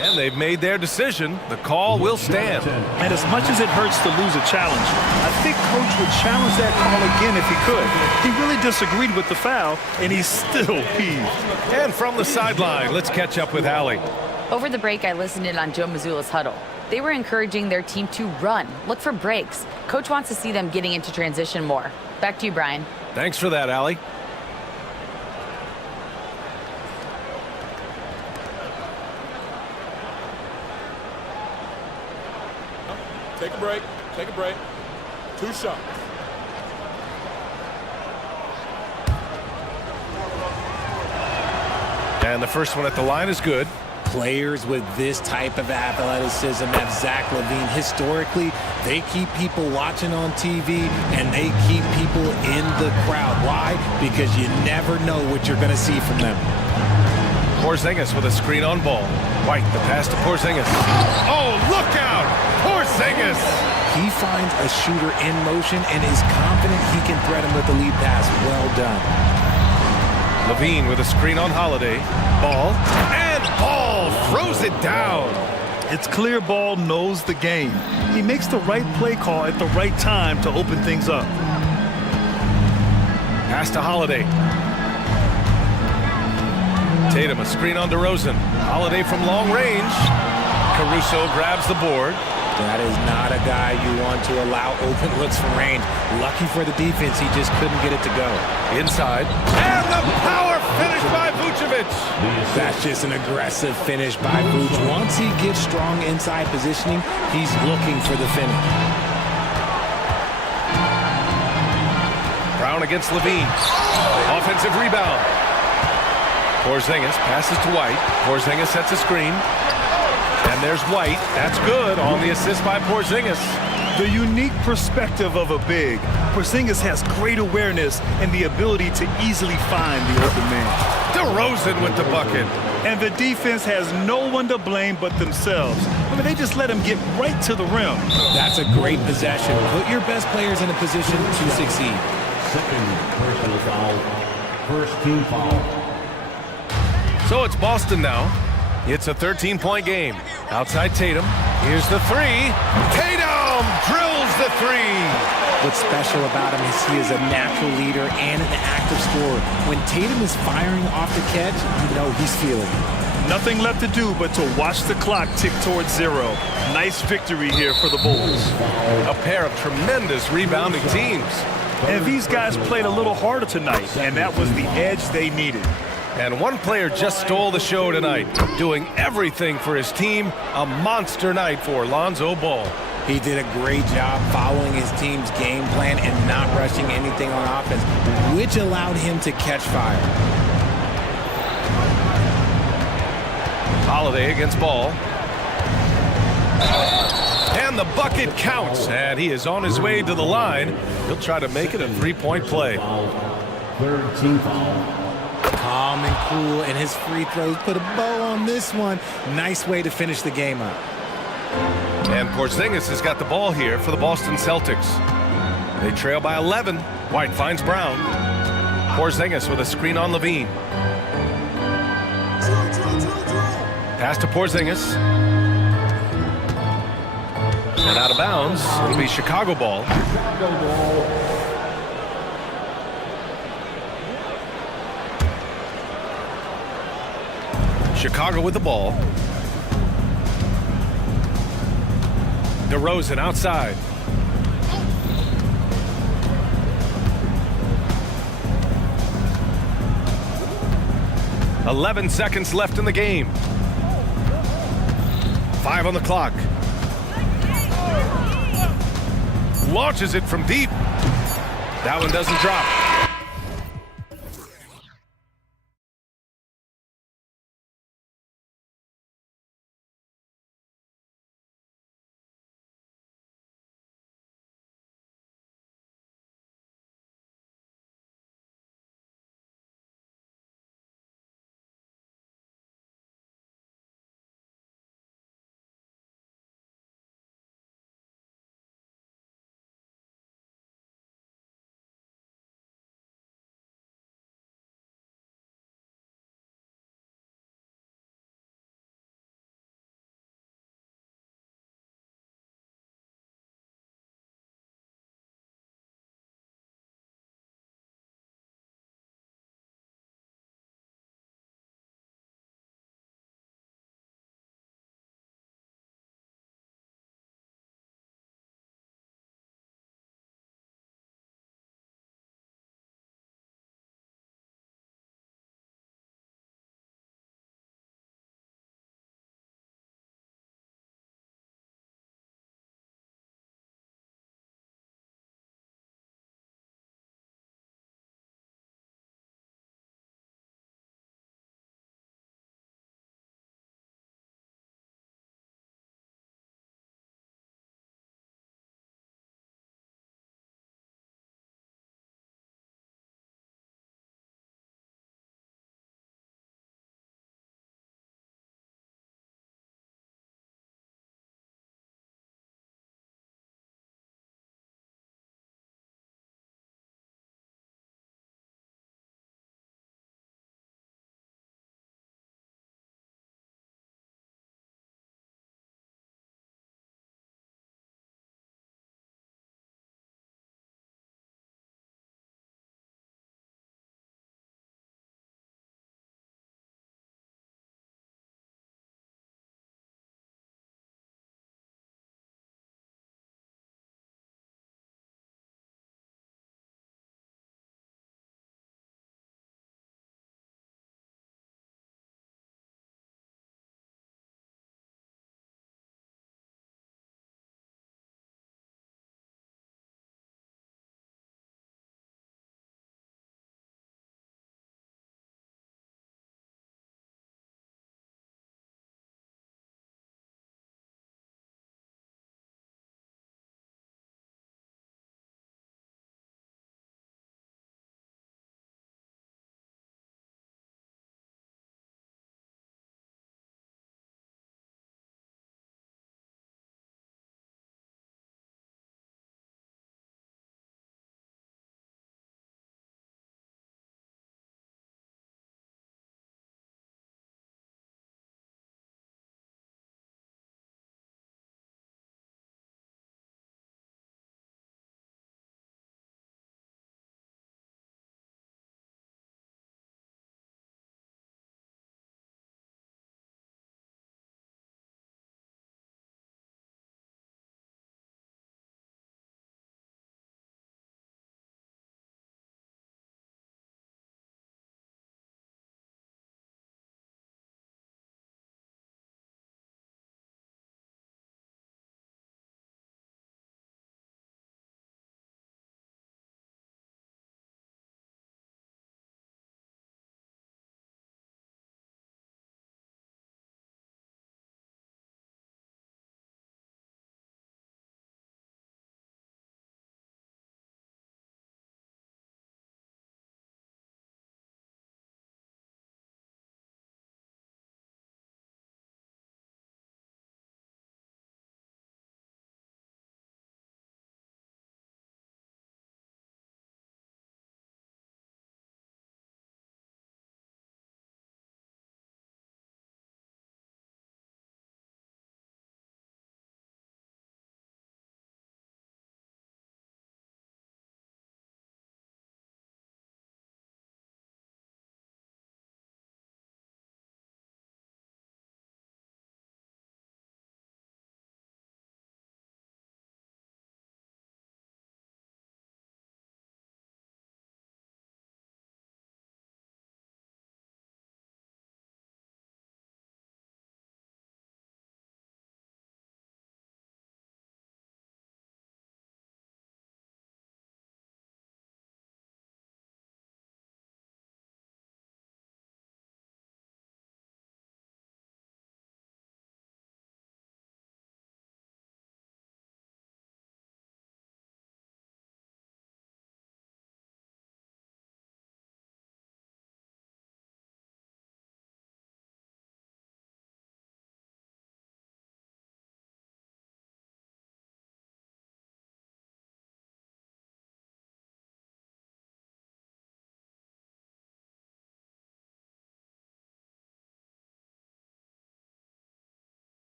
And they've made their decision. The call will stand. And as much as it hurts to lose a challenge, I think coach would challenge that call again if he could. He really disagreed with the foul, and he's still peeved. And from the sideline, let's catch up with Allie. Over the break, I listened in on Joe Mazzulla's huddle. They were encouraging their team to run, look for breaks. Coach wants to see them getting into transition more. Back to you, Brian. Thanks for that, Allie. Take a break. Take a break. 2 shots. And the first one at the line is good. Players with this type of athleticism, that Zach LaVine, historically, they keep people watching on TV and they keep people in the crowd. Why? Because you never know what you're going to see from them. Porzingis with a screen on ball. White, the pass to Porzingis. Oh, look out! Porzingis! He finds a shooter in motion and is confident he can threat him with the lead pass. Well done. LaVine with a screen on Holiday. Ball. And Ball throws it down. It's clear Ball knows the game. He makes the right play call at the right time to open things up. Pass to Holiday. Tatum, a screen on DeRozan. Holiday from long range. Caruso grabs the board. That is not a guy you want to allow open looks from range. Lucky for the defense, he just couldn't get it to go. Inside. And the power finish by Vucevic. That's just an aggressive finish by Vuce. Once he gets strong inside positioning, he's looking for the finish. Brown against LaVine. Offensive rebound. Porzingis passes to White. Porzingis sets a screen. And there's White. That's good on the assist by Porzingis. The unique perspective of a big. Porzingis has great awareness and the ability to easily find the open man. DeRozan with the bucket. And the defense has no one to blame but themselves. I mean, they just let him get right to the rim. That's a great possession. Put your best players in a position to succeed. Second personal foul. First team foul. So it's Boston now. It's a 13-point game. Outside Tatum. Here's the three. Tatum drills the three. What's special about him is he is a natural leader and an active scorer. When Tatum is firing off the catch, you know he's feeling it. Nothing left to do but to watch the clock tick towards zero. Nice victory here for the Bulls. A pair of tremendous rebounding teams. And these guys played a little harder tonight, and that was the edge they needed. And one player just stole the show tonight, doing everything for his team. A monster night for Lonzo Ball. He did a great job following his team's game plan and not rushing anything on offense, which allowed him to catch fire. Holiday against Ball. And the bucket counts, and he is on his way to the line. He'll try to make it a three-point play. Third team foul. Calm and cool, and his free throws put a bow on this one. Nice way to finish the game up. And Porzingis has got the ball here for the Boston Celtics. They trail by 11. White finds Brown. Porzingis with a screen on LaVine. Pass to Porzingis. And out of bounds. It'll be Chicago ball. Chicago with the ball. DeRozan outside. "11 seconds left in the game. 5 on the clock. Launches it from deep. That one doesn't drop.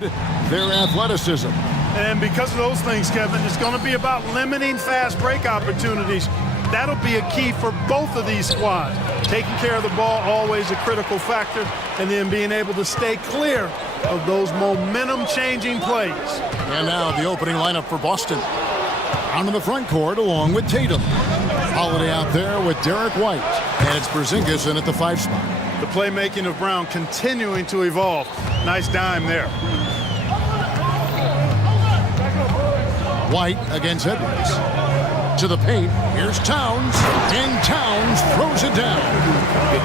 their athleticism. And because of those things, Kevin, it's going to be about limiting fast break opportunities. That'll be a key for both of these squads. Taking care of the ball, always a critical factor, and then being able to stay clear of those momentum-changing plays. And now the opening lineup for Boston. Out in the front court along with Tatum. Holiday out there with Derek White. And it's Porzingis in at the 5 spot. The playmaking of Brown continuing to evolve. Nice dime there. White against Edwards. To the paint, here's Towns, and Towns throws it down.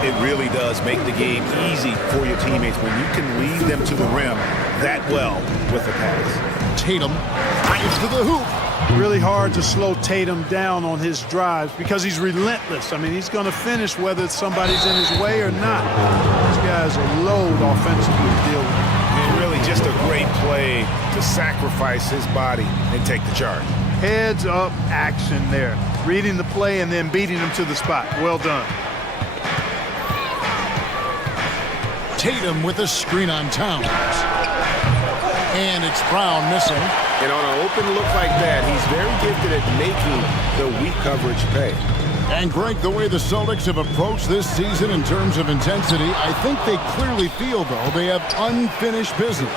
It really does make the game easy for your teammates when you can lead them to the rim that well with a pass. Tatum drives to the hoop. Really hard to slow Tatum down on his drives because he's relentless. I mean, he's going to finish whether somebody's in his way or not. This guy's a load offensively to deal with. And really just a great play to sacrifice his body and take the charge. Heads up action there. Reading the play and then beating him to the spot. Well done. Tatum with a screen on Towns. And it's Brown missing. And on an open look like that, he's very gifted at making the weak coverage pay. And Greg, the way the Celtics have approached this season in terms of intensity, I think they clearly feel, though, they have unfinished business.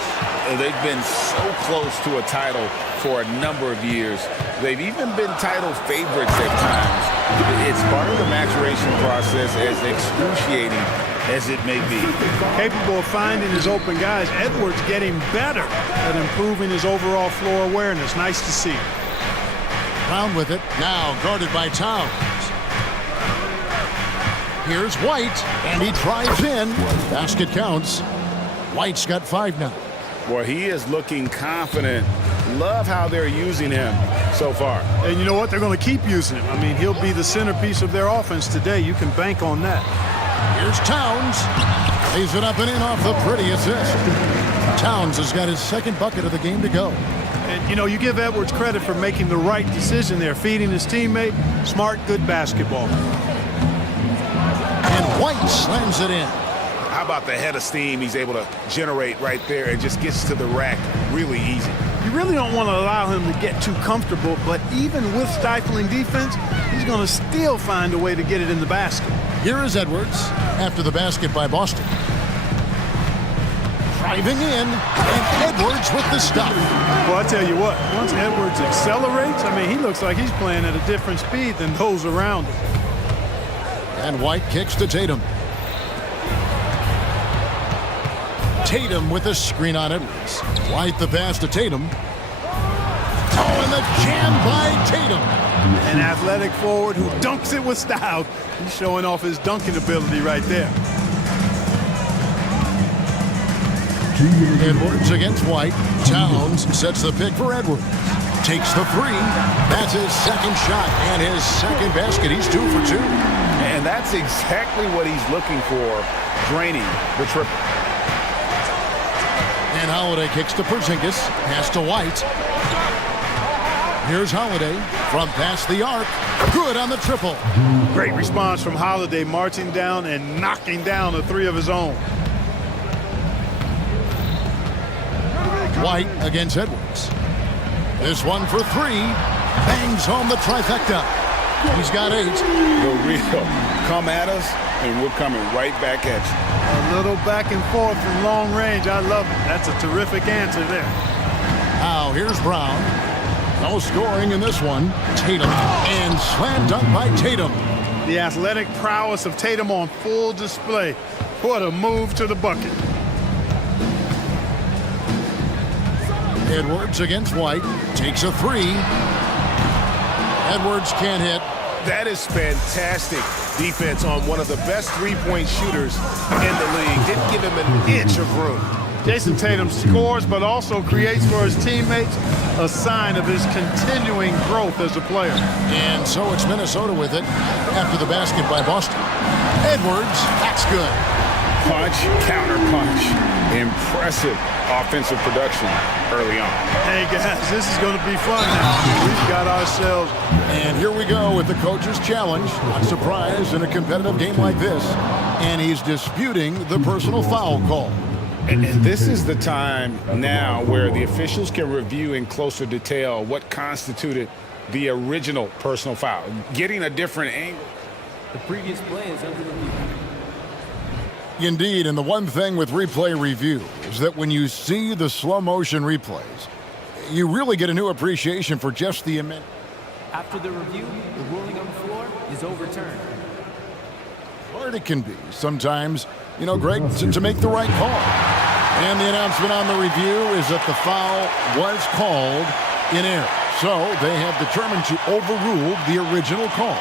They've been so close to a title for a number of years. They've even been title favorites at times. It's part of the maturation process, as excruciating as it may be. Capable of finding his open guys. Edwards getting better at improving his overall floor awareness. Nice to see. Brown with it, now guarded by Towns. Here's White, and he drives in. Basket counts. White's got 5 now. Well, he is looking confident. Love how they're using him so far. And you know what? They're going to keep using him. I mean, he'll be the centerpiece of their offense today. You can bank on that. Here's Towns. Lays it up and in off the pretty assist. Towns has got his 2nd bucket of the game to go. And, you know, you give Edwards credit for making the right decision there, feeding his teammate. Smart, good basketball. And White slams it in. How about the head of steam he's able to generate right there and just gets to the rack really easy. You really don't want to allow him to get too comfortable, but even with stifling defense, he's going to still find a way to get it in the basket. Here is Edwards after the basket by Boston. Driving in, and Edwards with the stop. Well, I tell you what, once Edwards accelerates, I mean, he looks like he's playing at a different speed than those around him. And White kicks to Tatum. Tatum with a screen on Edwards. White the pass to Tatum. Oh, and the jam by Tatum. An athletic forward who dunks it with style. He's showing off his dunking ability right there. Edwards against White. Towns sets the pick for Edwards. Takes the 3. That's his 2nd shot and his 2nd basket. He's 2 for 2. And that's exactly what he's looking for, draining the triple. And Holiday kicks to Porzingis. Pass to White. Here's Holiday from past the arc. Good on the triple. Great response from Holiday, marching down and knocking down a 3 of his own. White against Edwards. This one for 3. Bangs home the trifecta. He's got 8. The real come at us, and we're coming right back at you. A little back and forth from long range. I love it. That's a terrific answer there. Now here's Brown. No scoring in this one. Tatum. And slam dunk by Tatum. The athletic prowess of Tatum on full display. What a move to the bucket. Edwards against White. Takes a 3. Edwards can't hit. That is fantastic defense on one of the best three-point shooters in the league. Didn't give him an inch of room. Jason Tatum scores, but also creates for his teammates a sign of his continuing growth as a player. And so it's Minnesota with it after the basket by Boston. Edwards, that's good. Punch, counter punch. Impressive offensive production early on. Hey guys, this is going to be fun now. We've got ourselves. And here we go with the coach's challenge. Not surprised in a competitive game like this. And he's disputing the personal foul call. And this is the time now where the officials can review in closer detail what constituted the original personal foul, getting a different angle. The previous play is under review. Indeed, and the one thing with replay review is that when you see the slow motion replays, you really get a new appreciation for just the immense. After the review, the ruling on the floor is overturned. Hard it can be sometimes, Greg, to make the right call. And the announcement on the review is that the foul was called in error. So they have determined to overrule the original call.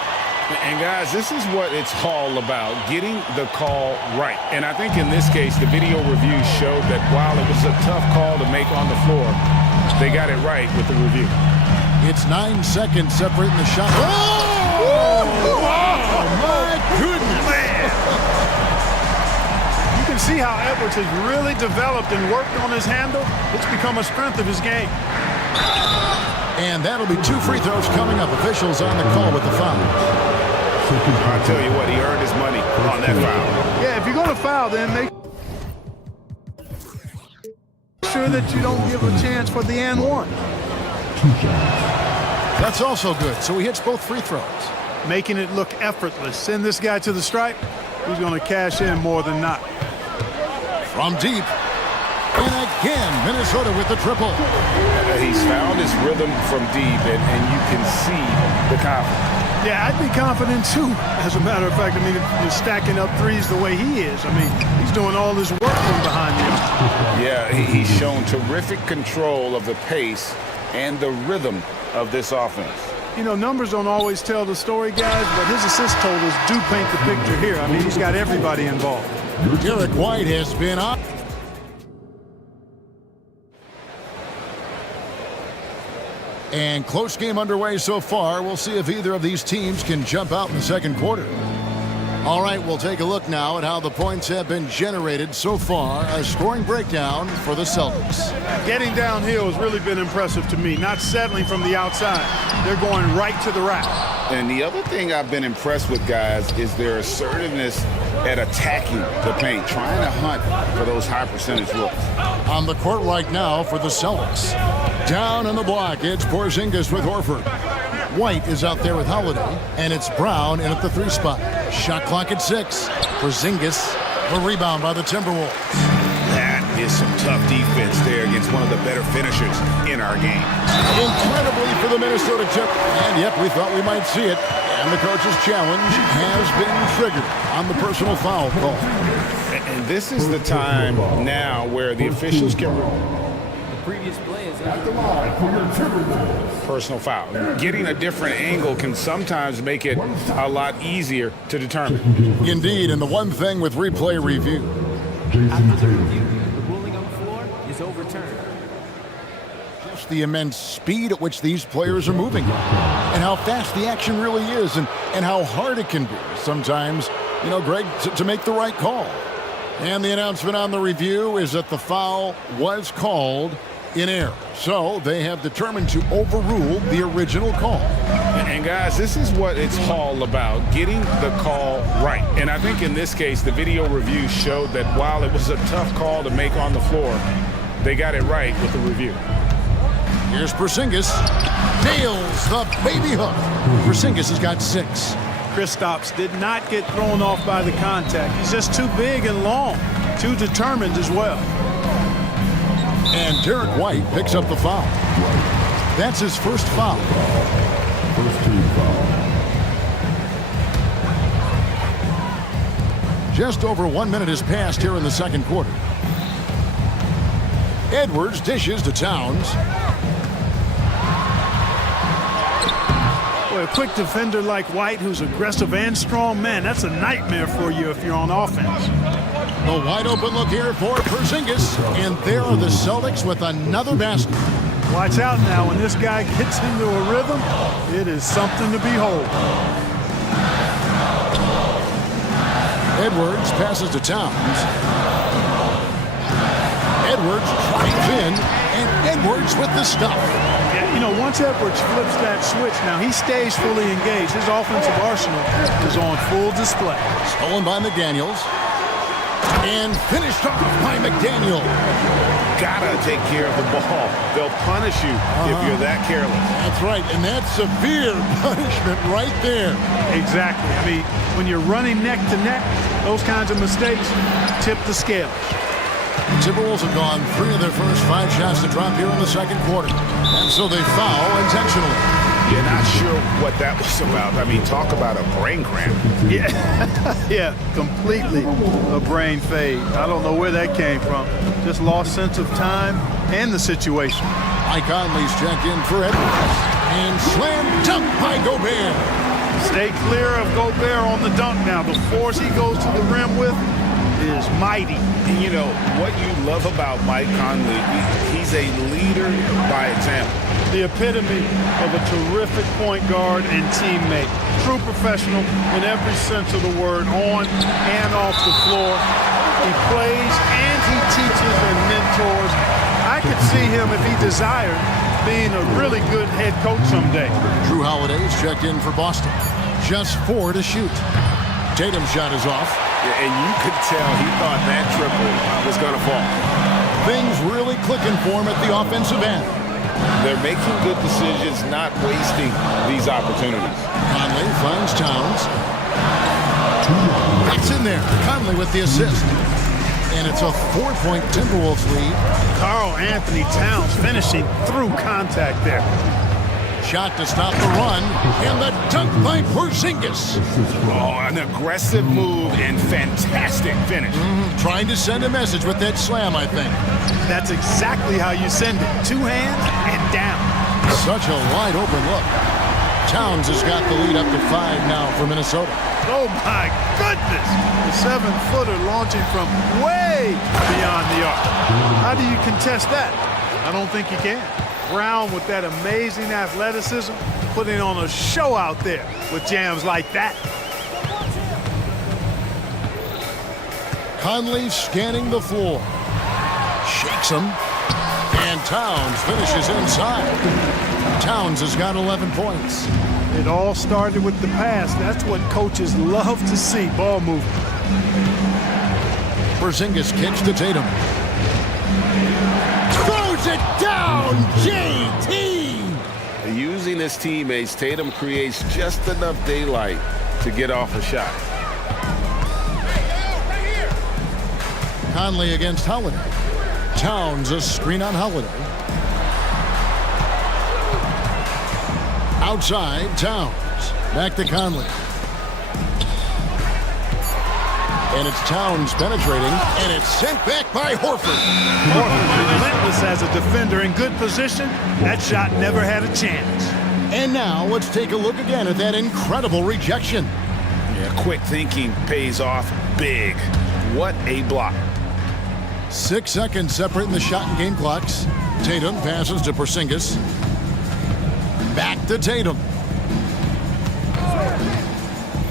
And guys, this is what it's all about, getting the call right. And I think in this case, the video review showed that while it was a tough call to make on the floor, they got it right with the review. It's 9 seconds separating the shot. Oh, my goodness. Man. You can see how Edwards has really developed and worked on his handle. It's become a strength of his game. And that'll be 2 free throws coming up. Officials on the call with the foul. I tell you what, he earned his money on that foul. Yeah, if you're going to foul, then make sure that you don't give a chance for the and one. That's also good. So he hits both free throws. Making it look effortless. Send this guy to the stripe. He's going to cash in more than not. From deep. And again, Minnesota with the triple. He's found his rhythm from deep, and you can see the confidence. Yeah, I'd be confident too. As a matter of fact, I mean, if you're stacking up threes the way he is, I mean, he's doing all this work from behind you. Yeah, he's shown terrific control of the pace and the rhythm of this offense. Numbers don't always tell the story, guys, but his assist totals do paint the picture here. I mean, he's got everybody involved. Derek White has been up. And close game underway so far. We'll see if either of these teams can jump out in the second quarter. All right, we'll take a look now at how the points have been generated so far. A scoring breakdown for the Celtics. Getting downhill has really been impressive to me. Not settling from the outside. They're going right to the rack. And the other thing I've been impressed with, guys, is their assertiveness at attacking the paint, trying to hunt for those high percentage looks. On the court right now for the Celtics. Down on the block, it's Porzingis with Horford. White is out there with Holiday, and it's Brown in at the 3 spot. Shot clock at 6. Porzingis, the rebound by the Timberwolves. That is some tough defense there against one of the better finishers in our game. Incredibly for the Minnesota Timberwolves. And yep, we thought we might see it. And the coach's challenge has been triggered on the personal foul call. And this is the time now where the officials can... Previous play is at the line for your Timberwolves. Personal foul. Getting a different angle can sometimes make it a lot easier to determine. Indeed, and the one thing with replay review. After the review, the ruling on the floor is overturned. Just the immense speed at which these players are moving, and how fast the action really is, and how hard it can be sometimes, Greg, to make the right call. And the announcement on the review is that the foul was called in error. So they have determined to overrule the original call. And guys, this is what it's all about, getting the call right. And I think in this case, the video review showed that while it was a tough call to make on the floor, they got it right with the review. Here's Porzingis. Nails the baby hook. Porzingis has got 6. Kristaps did not get thrown off by the contact. He's just too big and long, too determined as well. And Derek White picks up the foul. That's his first foul. First team foul. Just over 1 minute has passed here in the second quarter. Edwards dishes to Towns. Boy, a quick defender like White, who's aggressive and strong, man, that's a nightmare for you if you're on offense. The wide open look here for Porzingis. And there are the Celtics with another basket. Watch out now. When this guy gets into a rhythm, it is something to behold. Edwards passes to Towns. Edwards drives in, and Edwards with the stuff. Yeah, once Edwards flips that switch, now he stays fully engaged. His offensive arsenal is on full display. Stolen by McDaniels. And finished off by McDaniel. Gotta take care of the ball. They'll punish you if you're that careless. That's right, and that's severe punishment right there. Exactly. I mean, when you're running neck to neck, those kinds of mistakes tip the scale. Timberwolves have gone 3 of their first 5 shots to drop here in the second quarter. And so they foul intentionally. You're not sure what that was about. I mean, talk about a brain cramp. Yeah, yeah, completely a brain fade. I don't know where that came from. Just lost sense of time and the situation. Mike Conley's checked in for Edwards. And slam dunk by Gobert. Stay clear of Gobert on the dunk now. The force he goes to the rim with is mighty. And you know, what you love about Mike Conley, he's a leader by example. The epitome of a terrific point guard and teammate. True professional in every sense of the word, on and off the floor. He plays and he teaches and mentors. I could see him, if he desired, being a really good head coach someday. Drew Holiday's checked in for Boston. Just 4 to shoot. Tatum's shot is off. Yeah, and you could tell he thought that triple was going to fall. Things really clicking for him at the offensive end. They're making good decisions, not wasting these opportunities. Conley finds Towns. It's in there. Conley with the assist. And it's a 4-point Timberwolves lead. Karl Anthony Towns finishing through contact there. Shot to stop the run, and the dunk by Porzingis. Oh, an aggressive move and fantastic finish. Trying to send a message with that slam, I think. That's exactly how you send it. 2 hands and down. Such a wide open look. Towns has got the lead up to 5 now for Minnesota. Oh my goodness! The 7-footer launching from way beyond the arc. How do you contest that? I don't think you can. Brown with that amazing athleticism, putting on a show out there with jams like that. Conley scanning the floor. Shakes him. And Towns finishes inside. Towns has got 11 points. It all started with the pass. That's what coaches love to see, ball movement. Porzingis kicks to Tatum. Throws it down, JT! Using his teammates, Tatum creates just enough daylight to get off a shot. Conley against Holiday. Towns a screen on Holiday. Outside, Towns. Back to Conley. And it's Towns penetrating, and it's sent back by Horford. Horford, relentless as a defender in good position. That shot never had a chance. And now let's take a look again at that incredible rejection. Yeah, quick thinking pays off big. What a block. 6 seconds separating the shot and game clocks. Tatum passes to Porzingis. Back to Tatum.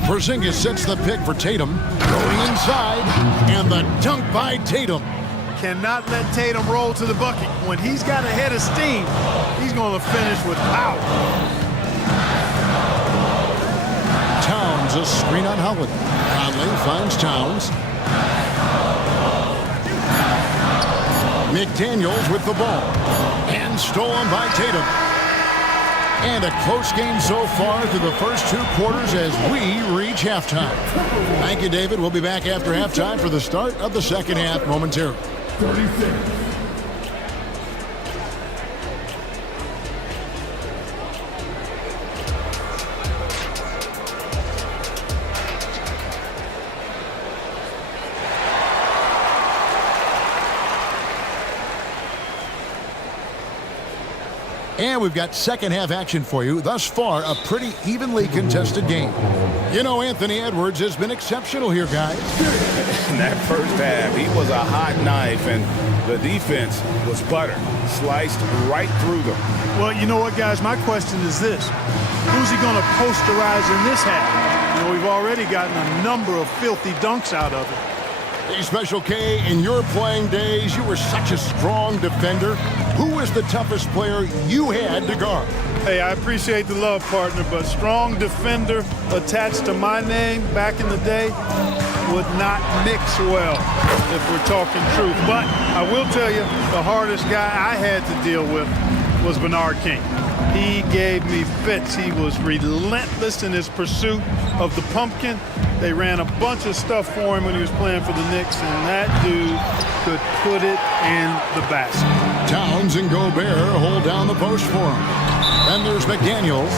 Porzingis sets the pick for Tatum. Going inside, and the dunk by Tatum. Cannot let Tatum roll to the bucket. When he's got a head of steam, he's going to finish with power. Towns a screen on Holiday. Conley finds Towns. McDaniels with the ball. And stolen by Tatum. And a close game so far through the first 2 quarters as we reach halftime. Thank you, David. We'll be back after halftime for the start of the second half momentarily. 36. And we've got second half action for you. Thus far, a pretty evenly contested game. You know, Anthony Edwards has been exceptional here, guys. In that first half, he was a hot knife, and the defense was butter. Sliced right through them. Well, you know what, guys? My question is this. Who's he going to posterize in this half? You know, we've already gotten a number of filthy dunks out of it. Hey, Special K, in your playing days, you were such a strong defender. who is the toughest player you had to guard? Hey, I appreciate the love, partner, but strong defender attached to my name back in the day would not mix well if we're talking truth. But I will tell you, the hardest guy I had to deal with was Bernard King. He gave me fits. He was relentless in his pursuit of the pumpkin. They ran a bunch of stuff for him when he was playing for the Knicks, and that dude could put it in the basket. Towns and Gobert hold down the post for him. Then there's McDaniels.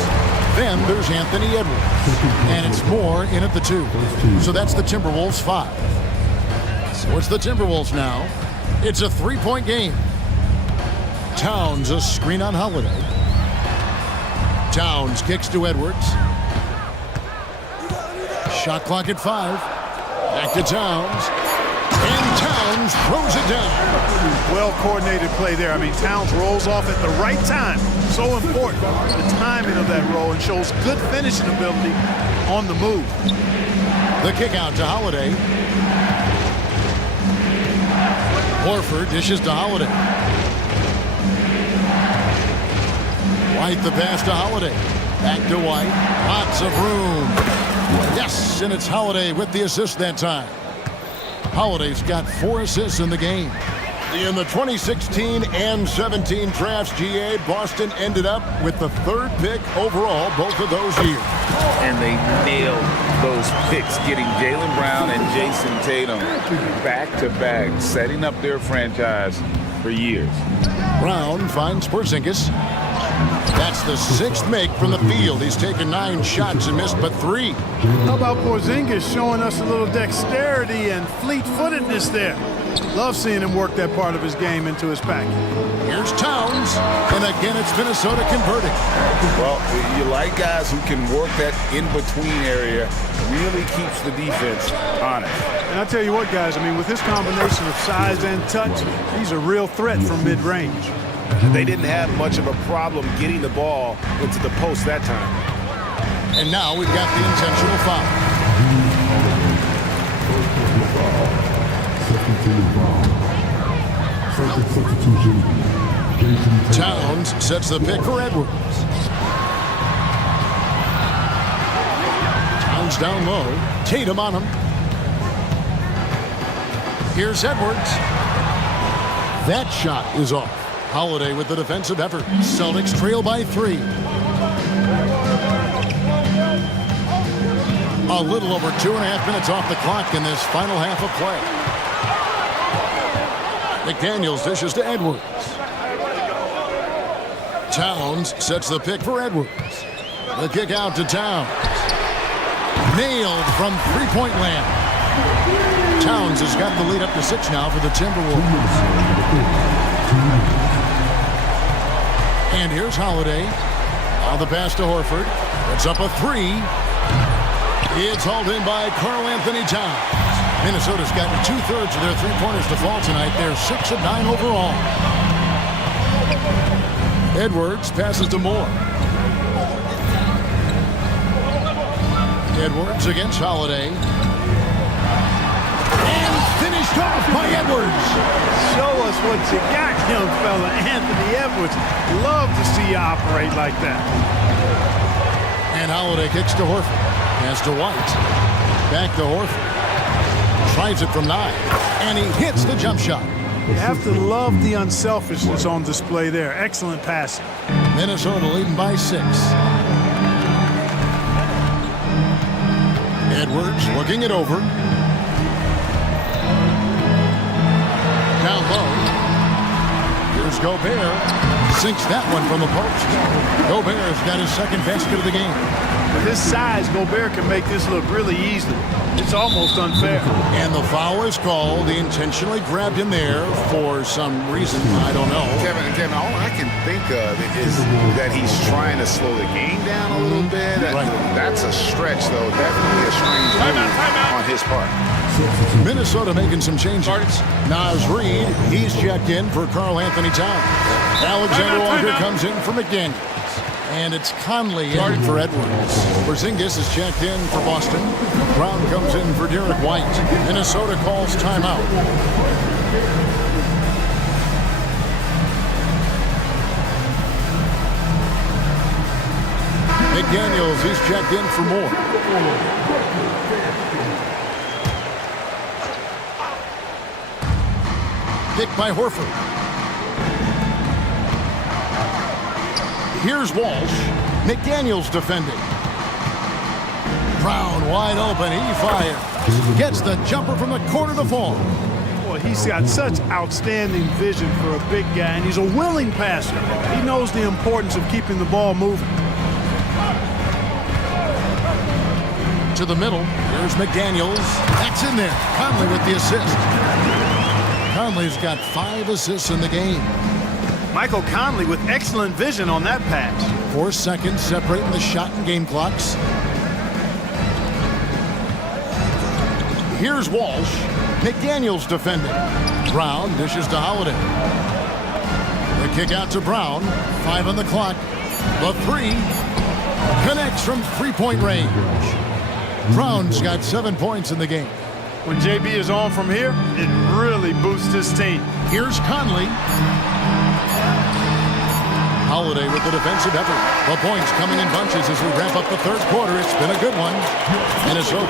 Then there's Anthony Edwards. And it's Moore in at the 2. So that's the Timberwolves 5. So it's the Timberwolves now. It's a 3-point game. Towns a screen on Holiday. Towns kicks to Edwards. Shot clock at 5. Back to Towns. And Towns throws it down. Well-coordinated play there. I mean, Towns rolls off at the right time. So important, the timing of that roll, and shows good finishing ability on the move. The kick out to Holiday. Horford dishes to Holiday. White the pass to Holiday. Back to White. Lots of room. Yes, and it's Holiday with the assist that time. Holiday's got 4 assists in the game. In the 2016 and 17 drafts, GA, Boston ended up with the 3rd pick overall both of those years. And they nailed those picks, getting Jaylen Brown and Jason Tatum back-to-back, setting up their franchise for years. Brown finds Porzingis. That's the 6th make from the field. He's taken 9 shots and missed but 3. How about Porzingis showing us a little dexterity and fleet-footedness there? Love seeing him work that part of his game into his package. Here's Towns, and again it's Minnesota converting. Well, you like guys who can work that in-between area, really keeps the defense honest. And I tell you what, guys, I mean, with this combination of size and touch, he's a real threat from mid-range. They didn't have much of a problem getting the ball into the post that time. And now we've got the intentional foul. Towns sets the pick for Edwards. Towns down low. Tatum on him. Here's Edwards. That shot is off. Holiday with the defensive effort. Celtics trail by 3. A little over 2.5 minutes off the clock in this final half of play. McDaniels dishes to Edwards. Towns sets the pick for Edwards. The kick out to Towns. Nailed from 3-point land. Towns has got the lead up to 6 now for the Timberwolves. And here's Holiday. Now the pass to Horford. It's up a 3. It's hauled in by Karl Anthony Towns. Minnesota's got 2/3 of their 3-pointers to fall tonight. They're 6 of 9 overall. Edwards passes to Moore. Edwards against Holiday. And finished off by Edwards. Show us what you got, young fella. Anthony Edwards. Love to see you operate like that. And Holiday kicks to Horford. Pass to White. Back to Horford. Tries it from 9. And he hits the jump shot. You have to love the unselfishness on display there. Excellent passing. Minnesota leading by 6. Edwards looking it over. Down low. Here's Gobert. Sinks that one from the post. Gobert's got his 2nd basket of the game. With his size, Gobert can make this look really easy. It's almost unfair. And the foul is called. He intentionally grabbed him there for some reason. I don't know. Kevin, all I can think of is that he's trying to slow the game down a little bit. Right. That's a stretch, though. Definitely a strange move on his part. Minnesota making some changes. Naz Reid, he's checked in for Karl Anthony Towns. Alexander Walker comes in for McDaniels. And it's Conley in for Edwards. Porzingis is checked in for Boston. Brown comes in for Derek White. Minnesota calls timeout. McDaniels, he's checked in for more. Pick by Horford. Here's Walsh. McDaniels defending. Brown wide open. He fires. Gets the jumper from the corner to fall. Boy, he's got such outstanding vision for a big guy, and he's a willing passer. He knows the importance of keeping the ball moving. To the middle. Here's McDaniels. That's in there. Conley with the assist. Conley's got 5 assists in the game. Michael Conley with excellent vision on that pass. 4 seconds separating the shot and game clocks. Here's Walsh. McDaniels defending. Brown dishes to Holiday. The kick out to Brown. 5 on the clock. The 3 connects from three-point range. Brown's got 7 points in the game. When JB is on from here, it really boosts his team. Here's Conley. Holiday with the defensive effort. The points coming in bunches as we wrap up the third quarter. It's been a good one. Minnesota.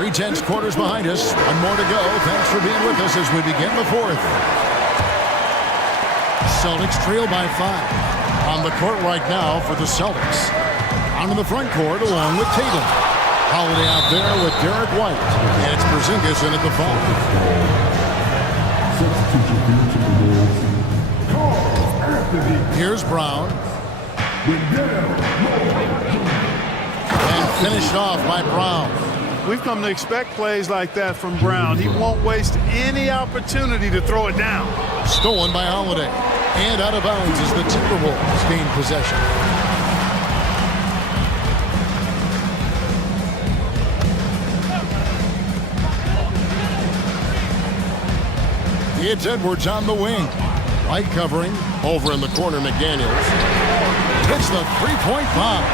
3/10 quarters behind us. One more to go. Thanks for being with us as we begin the fourth. Celtics trail by 5. On the court right now for the Celtics. On in the front court along with Tatum. Holiday out there with Derek White. And it's Porzingis in at the 5. Here's Brown. And finished off by Brown. We've come to expect plays like that from Brown. He won't waste any opportunity to throw it down. Stolen by Holiday. And out of bounds as the Timberwolves gain possession. It's Edwards on the wing. White covering. Over in the corner, McDaniels. Hits the three-point bomb.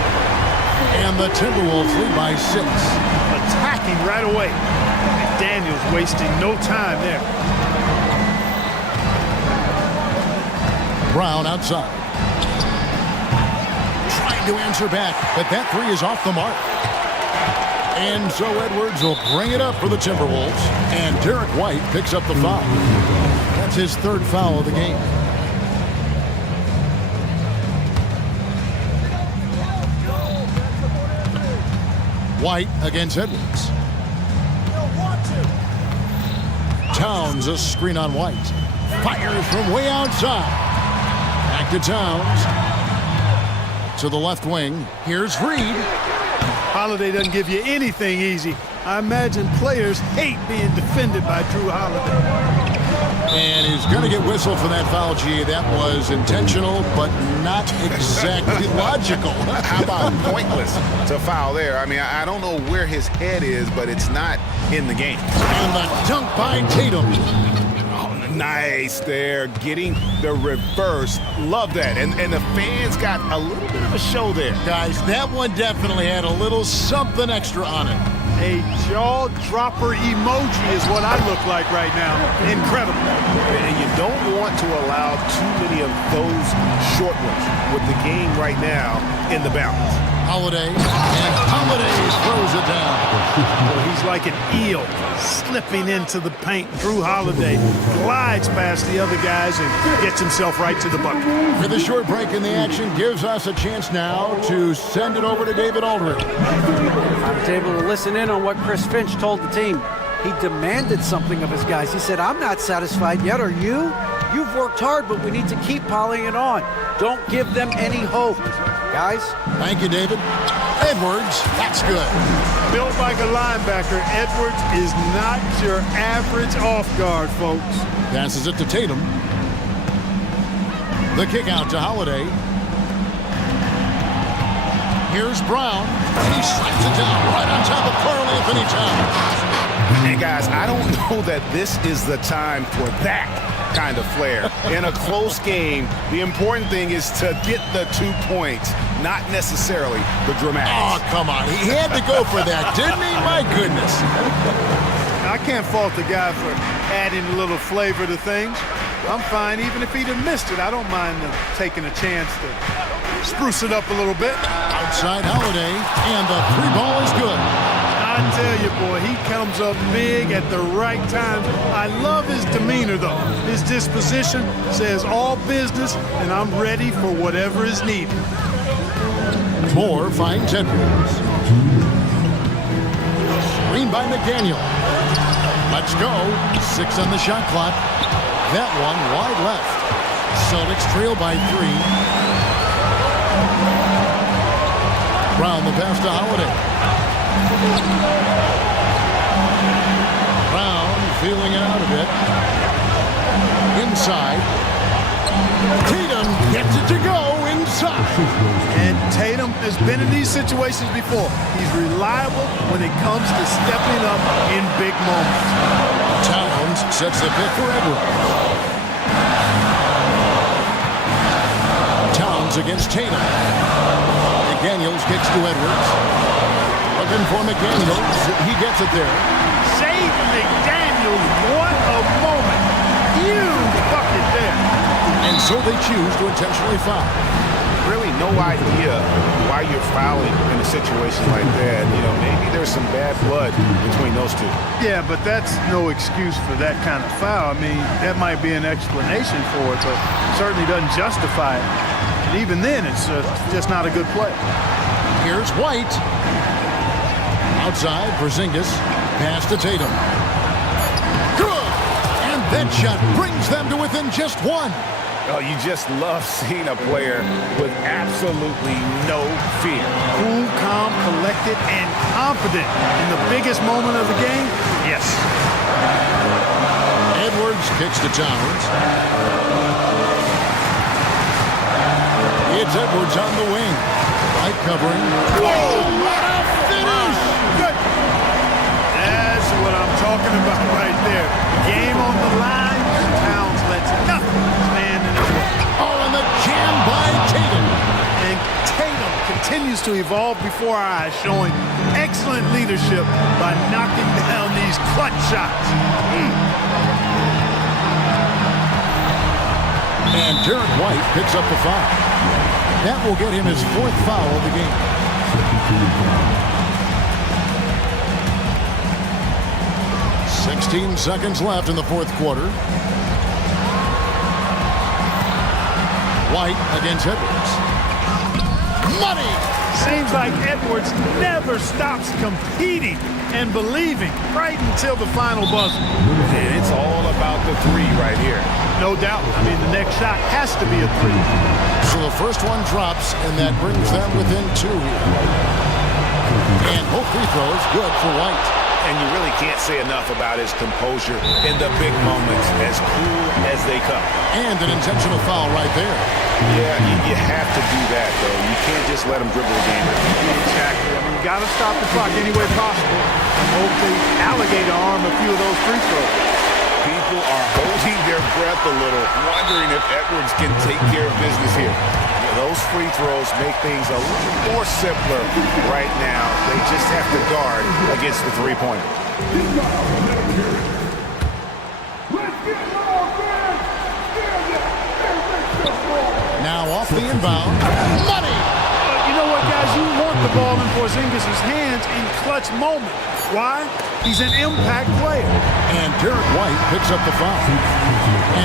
And the Timberwolves lead by 6. Attacking right away. McDaniels wasting no time there. Brown outside. Trying to answer back, but that 3 is off the mark. And so Edwards will bring it up for the Timberwolves. And Derek White picks up the foul. That's his 3rd foul of the game. White against Edwards. Towns a screen on White. Fires from way outside. Back to Towns. To the left wing. Here's Reed. Holiday doesn't give you anything easy. I imagine players hate being defended by Drew Holiday. And he's going to get whistled for that foul, G. That was intentional, but not exactly logical. How about pointless to foul there? I mean, I don't know where his head is, but it's not in the game. And the dunk by Tatum. Nice there, getting the reverse. Love that. And the fans got a little bit of a show there. Guys, that one definitely had a little something extra on it. A jaw-dropper emoji is what I look like right now. Incredible. And you don't want to allow too many of those short ones with the game right now in the balance. Holiday, and Holiday throws it down. Well, he's like an eel slipping into the paint. Drew Holiday glides past the other guys and gets himself right to the bucket. With a short break in the action, gives us a chance now to send it over to David Aldridge. I was able to listen in on what Chris Finch told the team. He demanded something of his guys. He said, I'm not satisfied yet, are you? You've worked hard, but we need to keep piling it on. Don't give them any hope. Guys? Thank you, David. Edwards, that's good. Built like a linebacker, Edwards is not your average off guard, folks. Passes it to Tatum. The kick out to Holiday. Here's Brown, and he slaps it down right on top of Karl Anthony Towns. And guys, I don't know that this is the time for that kind of flair. In a close game, the important thing is to get the 2 points, not necessarily the dramatics. Oh, come on. He had to go for that, didn't he? My goodness. I can't fault the guy for adding a little flavor to things. I'm fine. Even if he'd have missed it, I don't mind them taking a chance to spruce it up a little bit. Outside Holiday, and the three ball is good. I tell you, boy, he comes up big at the right time. I love his demeanor, though. His disposition says all business, and I'm ready for whatever is needed. Moore finds Edwards. Screen by McDaniel. Let's go. 6 on the shot clock. That one wide left. Celtics trail by 3. Brown the pass to Holiday. Brown feeling it out a bit. Inside. Tatum gets it to go inside. And Tatum has been in these situations before. He's reliable when it comes to stepping up in big moments. Towns sets the pick for Edwards. Towns against Tatum. McDaniels kicks to Edwards. Looking for McDaniels. He gets it there. Save McDaniels. What a moment. Huge bucket there. And so they choose to intentionally foul. Really no idea why you're fouling in a situation like that. You know, maybe there's some bad blood between those two. Yeah, but that's no excuse for that kind of foul. I mean, that might be an explanation for it, but certainly doesn't justify it. And even then, it's just not a good play. Here's White. Outside, Porzingis. Pass to Tatum. Good! And that shot brings them to within just 1. Oh, you just love seeing a player with absolutely no fear. Cool, calm, collected, and confident in the biggest moment of the game? Yes. Edwards kicks to Towns. It's Edwards on the wing. Right covering. Whoa! What a finish! Good. That's what I'm talking about right there. Game on the line, and Towns lets nothing stand in his way. Oh, and the jam by Tatum. And Tatum continues to evolve before our eyes, showing excellent leadership by knocking down these clutch shots. And Derek White picks up the foul. That will get him his 4th foul of the game. "16 seconds left in the 4th quarter. White against Edwards. Money! Seems like Edwards never stops competing and believing right until the final buzzer. And it's all about the 3 right here. No doubt. I mean, the next shot has to be a 3. So the first one drops, and that brings them within 2 here. And both free throws good for White. And you really can't say enough about his composure in the big moments, as cool as they come. And an intentional foul right there. Yeah, you have to do that, though. You can't just let him dribble the game. Exactly. I mean, you got to stop the clock any way possible. And hope they alligator arm a few of those free throws. People are holding their breath a little, wondering if Edwards can take care of business here. Those free throws make things a little more simpler right now. They just have to guard against the three-pointer. Now off the inbound. Money! You know what, guys? You want the ball in Porzingis' hands in clutch moment. Why? He's an impact player. And Derek White picks up the foul.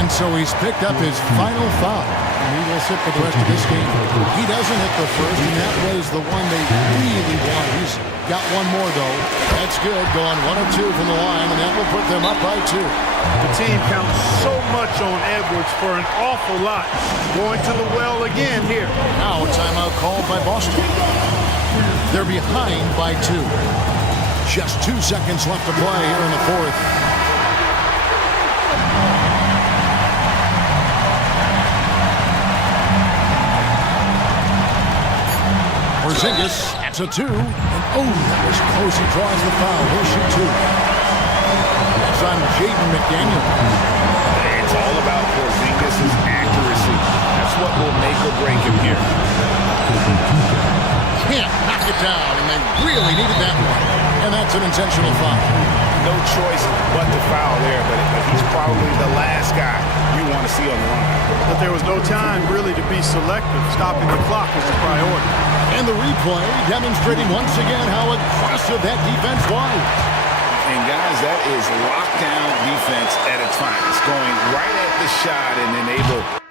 And so he's picked up his final foul. And he will sit for the rest of this game. He doesn't hit the first, and that was the one they really want. He's got one more, though. That's good, going 1 of 2 from the line, and that will put them up by 2. The team counts so much on Edwards for an awful lot. Going to the well again here. Now a timeout called by Boston. They're behind by 2. Just 2 seconds left to play here in the 4th. Porzingis, that's a 2. And that was close. He draws the foul. He'll shoot 2. That's on Jaden McDaniel. It's all about Porzingis' accuracy. That's what will make or break him here. Can't knock it down, and they really needed that one. And that's an intentional foul. No choice but to foul there, but he's probably the last guy you want want to see on the line. But there was no time really to be selective. Stopping the clock was the priority. And the replay demonstrating once again how aggressive that defense was. And guys, that is lockdown defense at its finest, going right at the shot and then able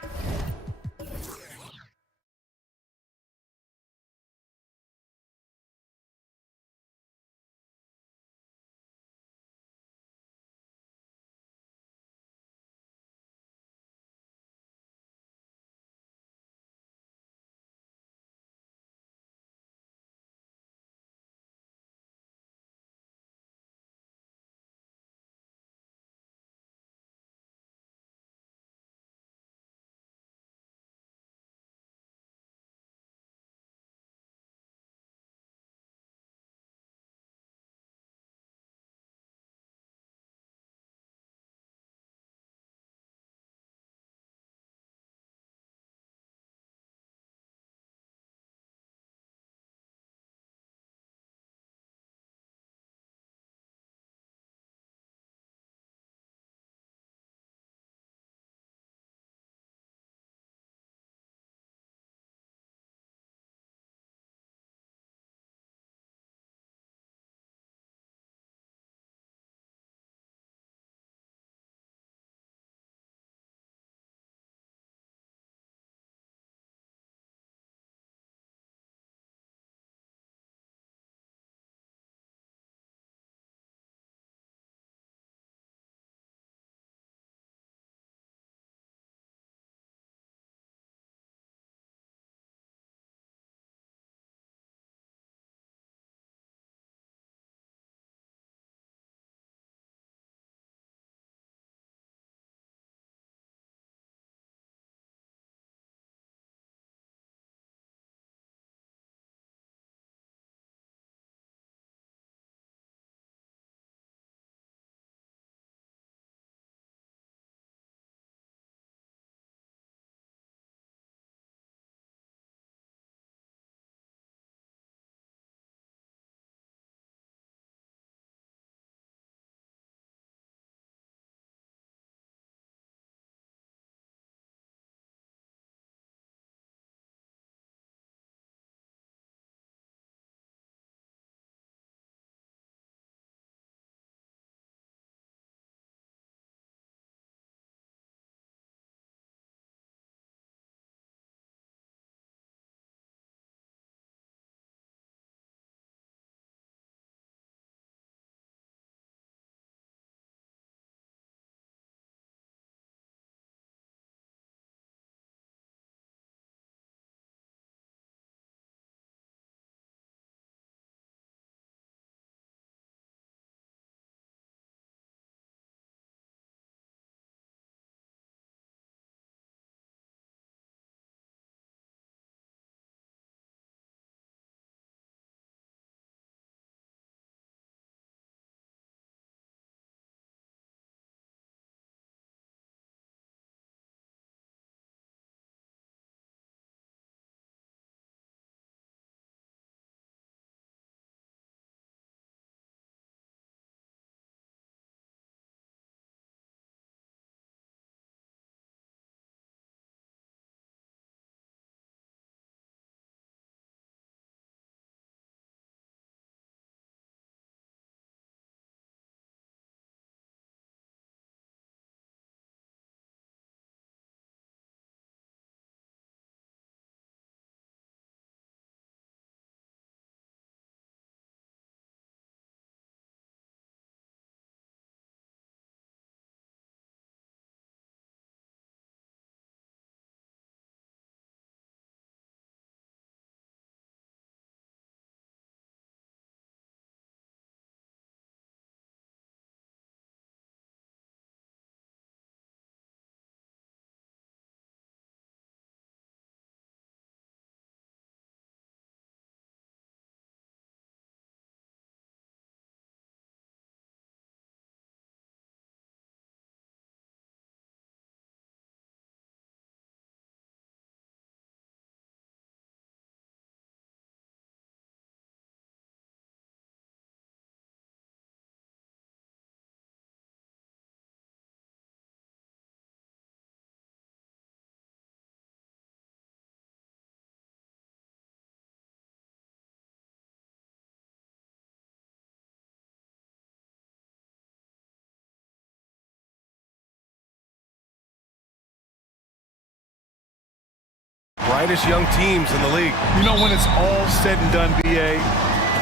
brightest young teams in the league. You know, when it's all said and done, BA,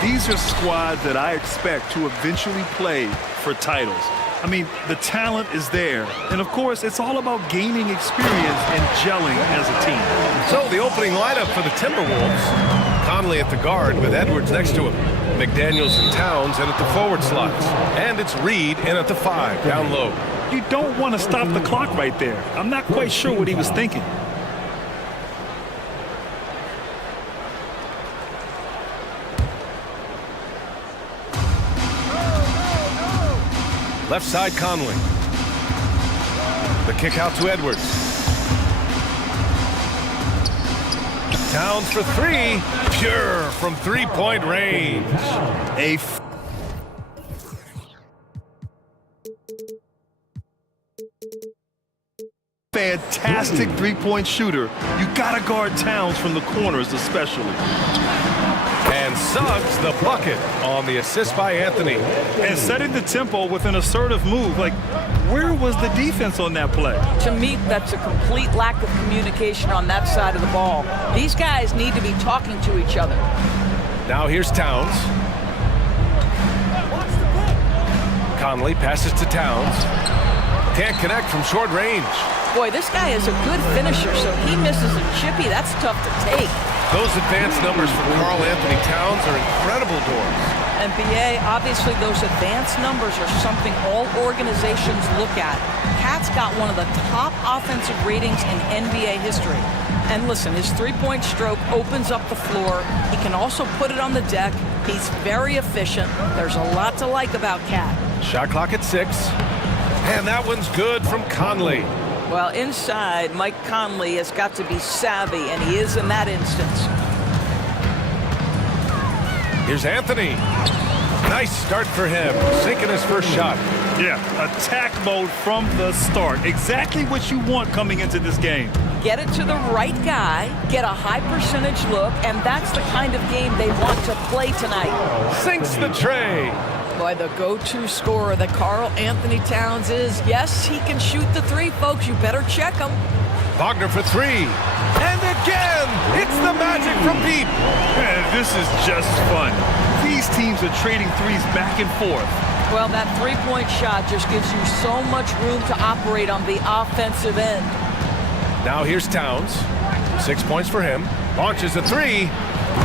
these are squads that I expect to eventually play for titles. I mean, the talent is there. And, of course, it's all about gaining experience and gelling as a team. So the opening lineup for the Timberwolves. Conley at the guard with Edwards next to him. McDaniels and Towns in at the forward slots. And it's Reed in at the 5, down low. You don't want to stop the clock right there. I'm not quite sure what he was thinking. Left side, Conley. The kick out to Edwards. Towns for 3. Pure from three-point range. Fantastic three-point shooter. You gotta guard Towns from the corners especially. And Suggs the bucket on the assist by Anthony. And setting the tempo with an assertive move. Like, where was the defense on that play? To me, that's a complete lack of communication on that side of the ball. These guys need to be talking to each other. Now here's Towns. Conley passes to Towns. Can't connect from short range. Boy, this guy is a good finisher, so he misses a chippy. That's tough to take. Those advanced numbers from Karl Anthony Towns are incredible doors. And BA, obviously those advanced numbers are something all organizations look at. Cat's got one of the top offensive ratings in NBA history. And listen, his three-point stroke opens up the floor. He can also put it on the deck. He's very efficient. There's a lot to like about Cat. Shot clock at 6. And that one's good from Conley. Well, inside, Mike Conley has got to be savvy, and he is in that instance. Here's Anthony. Nice start for him, sinking his first shot. Yeah, attack mode from the start. Exactly what you want coming into this game. Get it to the right guy, get a high percentage look, and that's the kind of game they want to play tonight. Sinks the tray. Boy, the go-to scorer that Karl Anthony Towns is. Yes, he can shoot the 3, folks. You better check him. Wagner for 3. And again, it's the magic from Pete. Man, this is just fun. These teams are trading threes back and forth. Well, that three-point shot just gives you so much room to operate on the offensive end. Now here's Towns. 6 points for him. Launches a 3.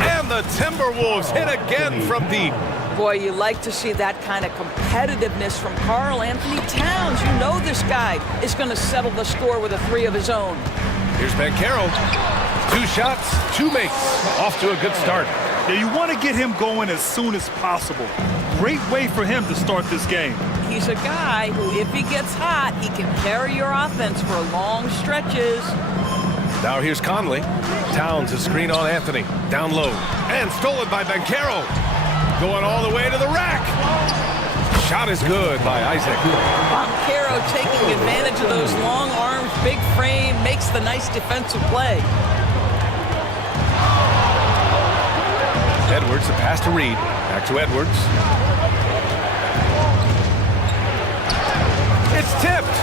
And the Timberwolves hit again from deep. Boy, you like to see that kind of competitiveness from Karl Anthony Towns. You know this guy is going to settle the score with a 3 of his own. Here's Banchero. 2 shots, 2 makes. Off to a good start. Yeah, you want to get him going as soon as possible. Great way for him to start this game. He's a guy who, if he gets hot, he can carry your offense for long stretches. Now here's Conley. Towns a screen on Anthony. Down low. And stolen by Banchero. Going all the way to the rack. Shot is good by Isaac. Banchero taking advantage of those long arms, big frame, makes the nice defensive play. Edwards, the pass to Reed. Back to Edwards. It's tipped.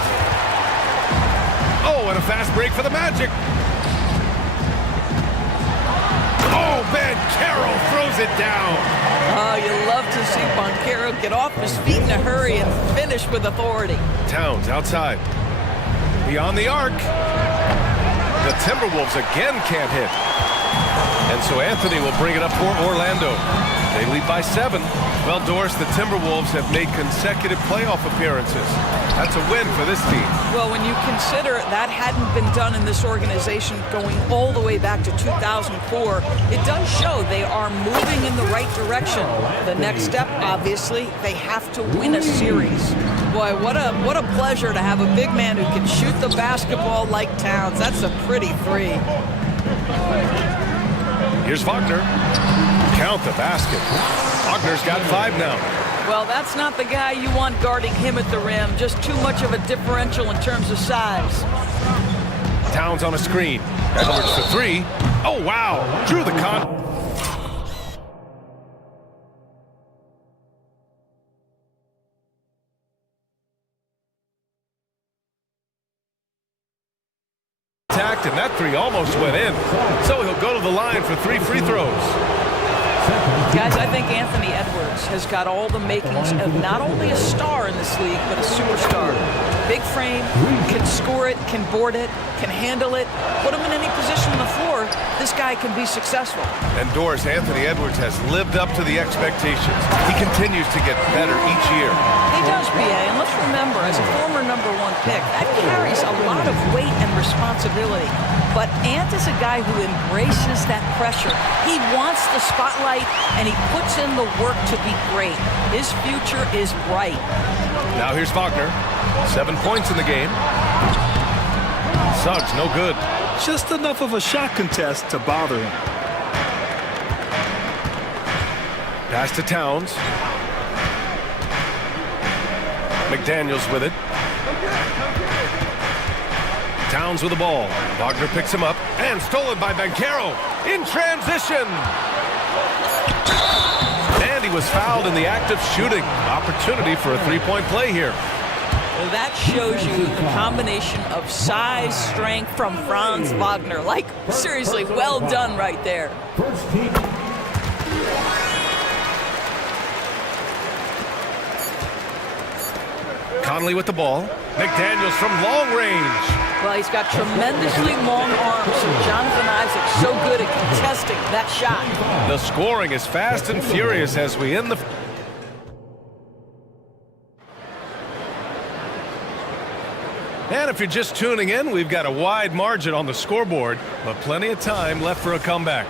Oh, and a fast break for the Magic. Oh, Banchero throws it down. Oh, you love to see Banchero get off his feet in a hurry and finish with authority. Towns outside. Beyond the arc. The Timberwolves again can't hit. And so Anthony will bring it up for Orlando. They lead by 7. Well, Doris, the Timberwolves have made consecutive playoff appearances. That's a win for this team. Well, when you consider that hadn't been done in this organization going all the way back to 2004, it does show they are moving in the right direction. The next step, obviously, they have to win a series. Boy, what a pleasure to have a big man who can shoot the basketball like Towns. That's a pretty 3. Here's Wagner. Count the basket. Wagner's got 5 now. Well, that's not the guy you want guarding him at the rim. Just too much of a differential in terms of size. Towns on a screen. Edwards for 3. Oh, wow. Drew the con. Attacked, and that three almost went in. So he'll go to the line for 3 free throws. Guys, I think Anthony Edwards has got all the makings of not only a star in this league, but a superstar. Big frame, can score it, can board it, can handle it. Put him in any position on the floor, this guy can be successful. And Doris, Anthony Edwards has lived up to the expectations. He continues to get better each year. He does, BA, and let's remember, as a former #1 pick, that carries a lot of weight and responsibility. But Ant is a guy who embraces that pressure. He wants the spotlight, and he puts in the work to be great. His future is bright. Now here's Wagner. 7 points in the game. Suggs, no good. Just enough of a shot contest to bother him. Pass to Towns. McDaniels with it. Towns with the ball. Wagner picks him up and stolen by Banchero in transition. And he was fouled in the act of shooting. Opportunity for a three-point play here. Well, that shows you the combination of size, strength from Franz Wagner. Like, seriously, well done right there. Conley with the ball. McDaniels from long range. Well, he's got tremendously long arms, so Jonathan Isaac's so good at contesting that shot. The scoring is fast and furious as we end the... And if you're just tuning in, we've got a wide margin on the scoreboard, but plenty of time left for a comeback.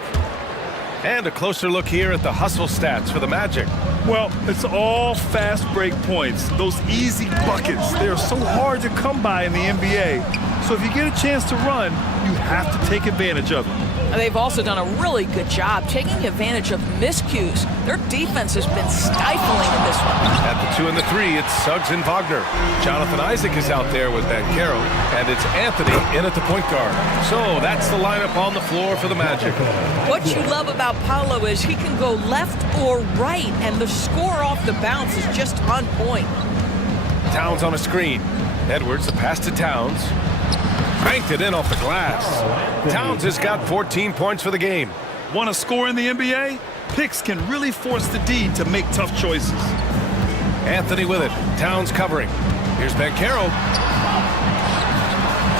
And a closer look here at the hustle stats for the Magic. Well, it's all fast break points. Those easy buckets, they are so hard to come by in the NBA. So if you get a chance to run, you have to take advantage of it. And they've also done a really good job taking advantage of miscues. Their defense has been stifling in this one. At the 2 and the 3, it's Suggs and Wagner. Jonathan Isaac is out there with Banchero, and it's Anthony in at the point guard. So that's the lineup on the floor for the Magic. What you love about Paolo is he can go left or right, and the score off the bounce is just on point. Towns on a screen. Edwards, the pass to Towns. Banked it in off the glass. Towns has got 14 points for the game. Want to score in the NBA? Picks can really force the D to make tough choices. Anthony with it. Towns covering. Here's Banchero.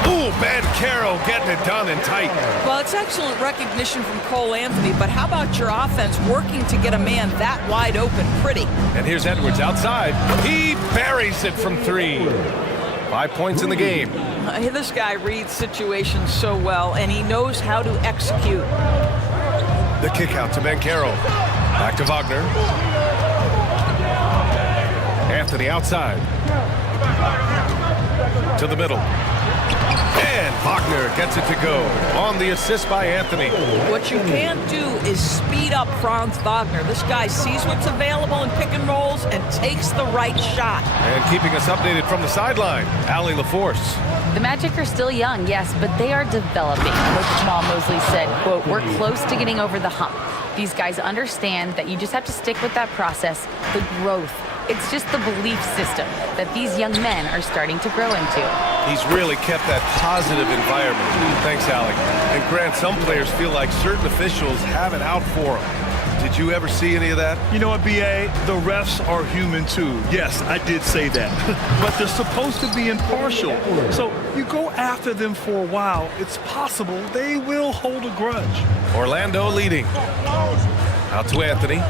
Ooh, Banchero getting it done and tight. Well, it's excellent recognition from Cole Anthony, but how about your offense working to get a man that wide open pretty? And here's Edwards outside. He buries it from 3. 5 points in the game. This guy reads situations so well, and he knows how to execute. The kick out to Banchero. Back to Wagner. Anthony outside. To the middle. And Wagner gets it to go on the assist by Anthony. What you can't do is speed up Franz Wagner. This guy sees what's available in pick and rolls and takes the right shot. And keeping us updated from the sideline, Allie LaForce. The Magic are still young, yes, but they are developing. Coach Jamal Mosley said, quote, "We're close to getting over the hump." These guys understand that you just have to stick with that process, the growth. It's just the belief system that these young men are starting to grow into. He's really kept that positive environment. Thanks, Alec. And Grant, some players feel like certain officials have it out for them. Did you ever see any of that? You know what, BA? The refs are human too. Yes, I did say that. But they're supposed to be impartial. So you go after them for a while, it's possible they will hold a grudge. Orlando leading. Out to Anthony.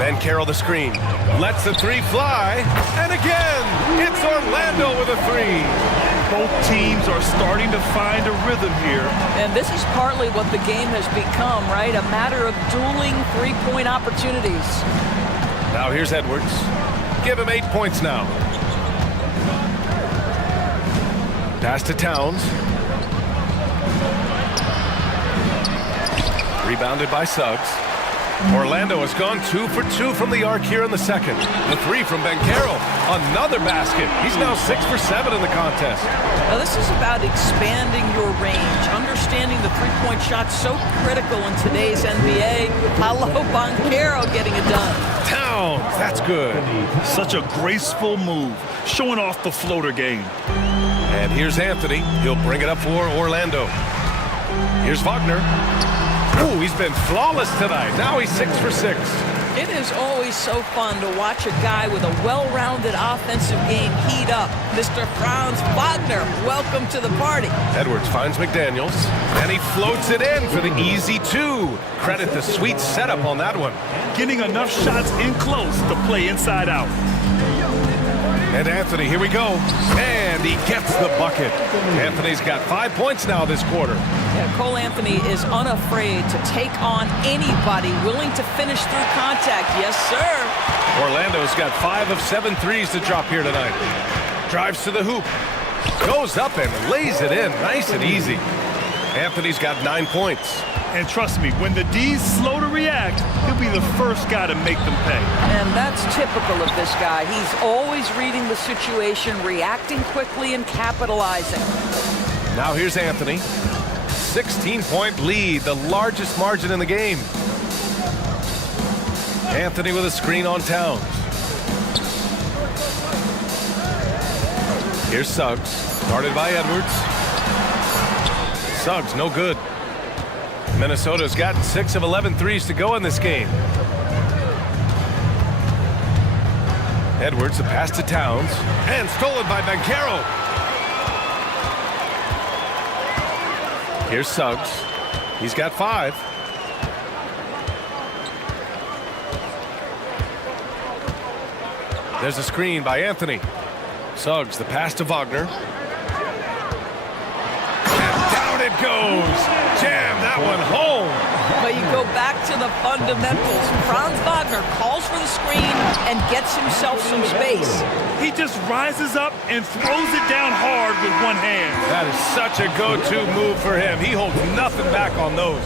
Banchero the screen. Lets the 3 fly. And again, it's Orlando with a 3. Both teams are starting to find a rhythm here. And this is partly what the game has become, right? A matter of dueling three-point opportunities. Now here's Edwards. Give him 8 points now. Pass to Towns. Rebounded by Suggs. Orlando has gone 2 for 2 from the arc here in the second. The three from Banchero. Another basket. He's now 6 for 7 in the contest. Now this is about expanding your range, understanding the three-point shot so critical in today's NBA. Hello, Banchero getting it done. Towns, that's good. Such a graceful move, showing off the floater game. And here's Anthony. He'll bring it up for Orlando. Here's Wagner. Ooh, he's been flawless tonight. Now he's 6 for 6. It is always so fun to watch a guy with a well-rounded offensive game heat up. Mr. Franz Wagner, welcome to the party. Edwards finds McDaniels, and he floats it in for the easy 2. Credit the sweet setup on that one. Getting enough shots in close to play inside out. And Anthony, here we go. And he gets the bucket. Anthony's got 5 points now this quarter. Yeah, Cole Anthony is unafraid to take on anybody willing to finish through contact. Yes, sir. Orlando's got 5 of 7 threes to drop here tonight. Drives to the hoop. Goes up and lays it in. Nice and easy. Anthony's got 9 points. And trust me, when the D's slow to react, he'll be the first guy to make them pay. And that's typical of this guy. He's always reading the situation, reacting quickly and capitalizing. Now here's Anthony. 16-point lead, the largest margin in the game. Anthony with a screen on Towns. Here's Suggs, guarded by Edwards. Suggs, no good. Minnesota's gotten 6 of 11 threes to go in this game. Edwards, the pass to Towns, and stolen by Banchero. Here's Suggs. He's got 5. There's a screen by Anthony. Suggs, the pass to Wagner. And down it goes. Jam that one home. But you go back to the fundamentals. Franz Wagner calls for the screen and gets himself some space. He just rises up and throws it down hard with one hand. That is such a go-to move for him. He holds nothing back on those.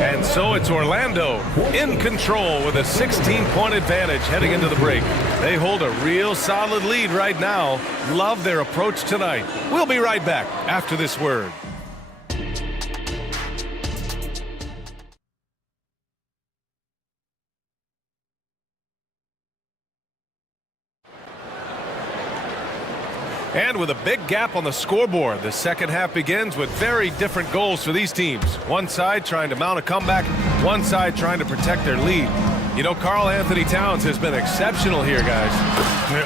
And so it's Orlando in control with a 16-point advantage heading into the break. They hold a real solid lead right now. Love their approach tonight. We'll be right back after this word. And with a big gap on the scoreboard, the second half begins with very different goals for these teams. One side trying to mount a comeback, one side trying to protect their lead. You know, Karl Anthony Towns has been exceptional here, guys.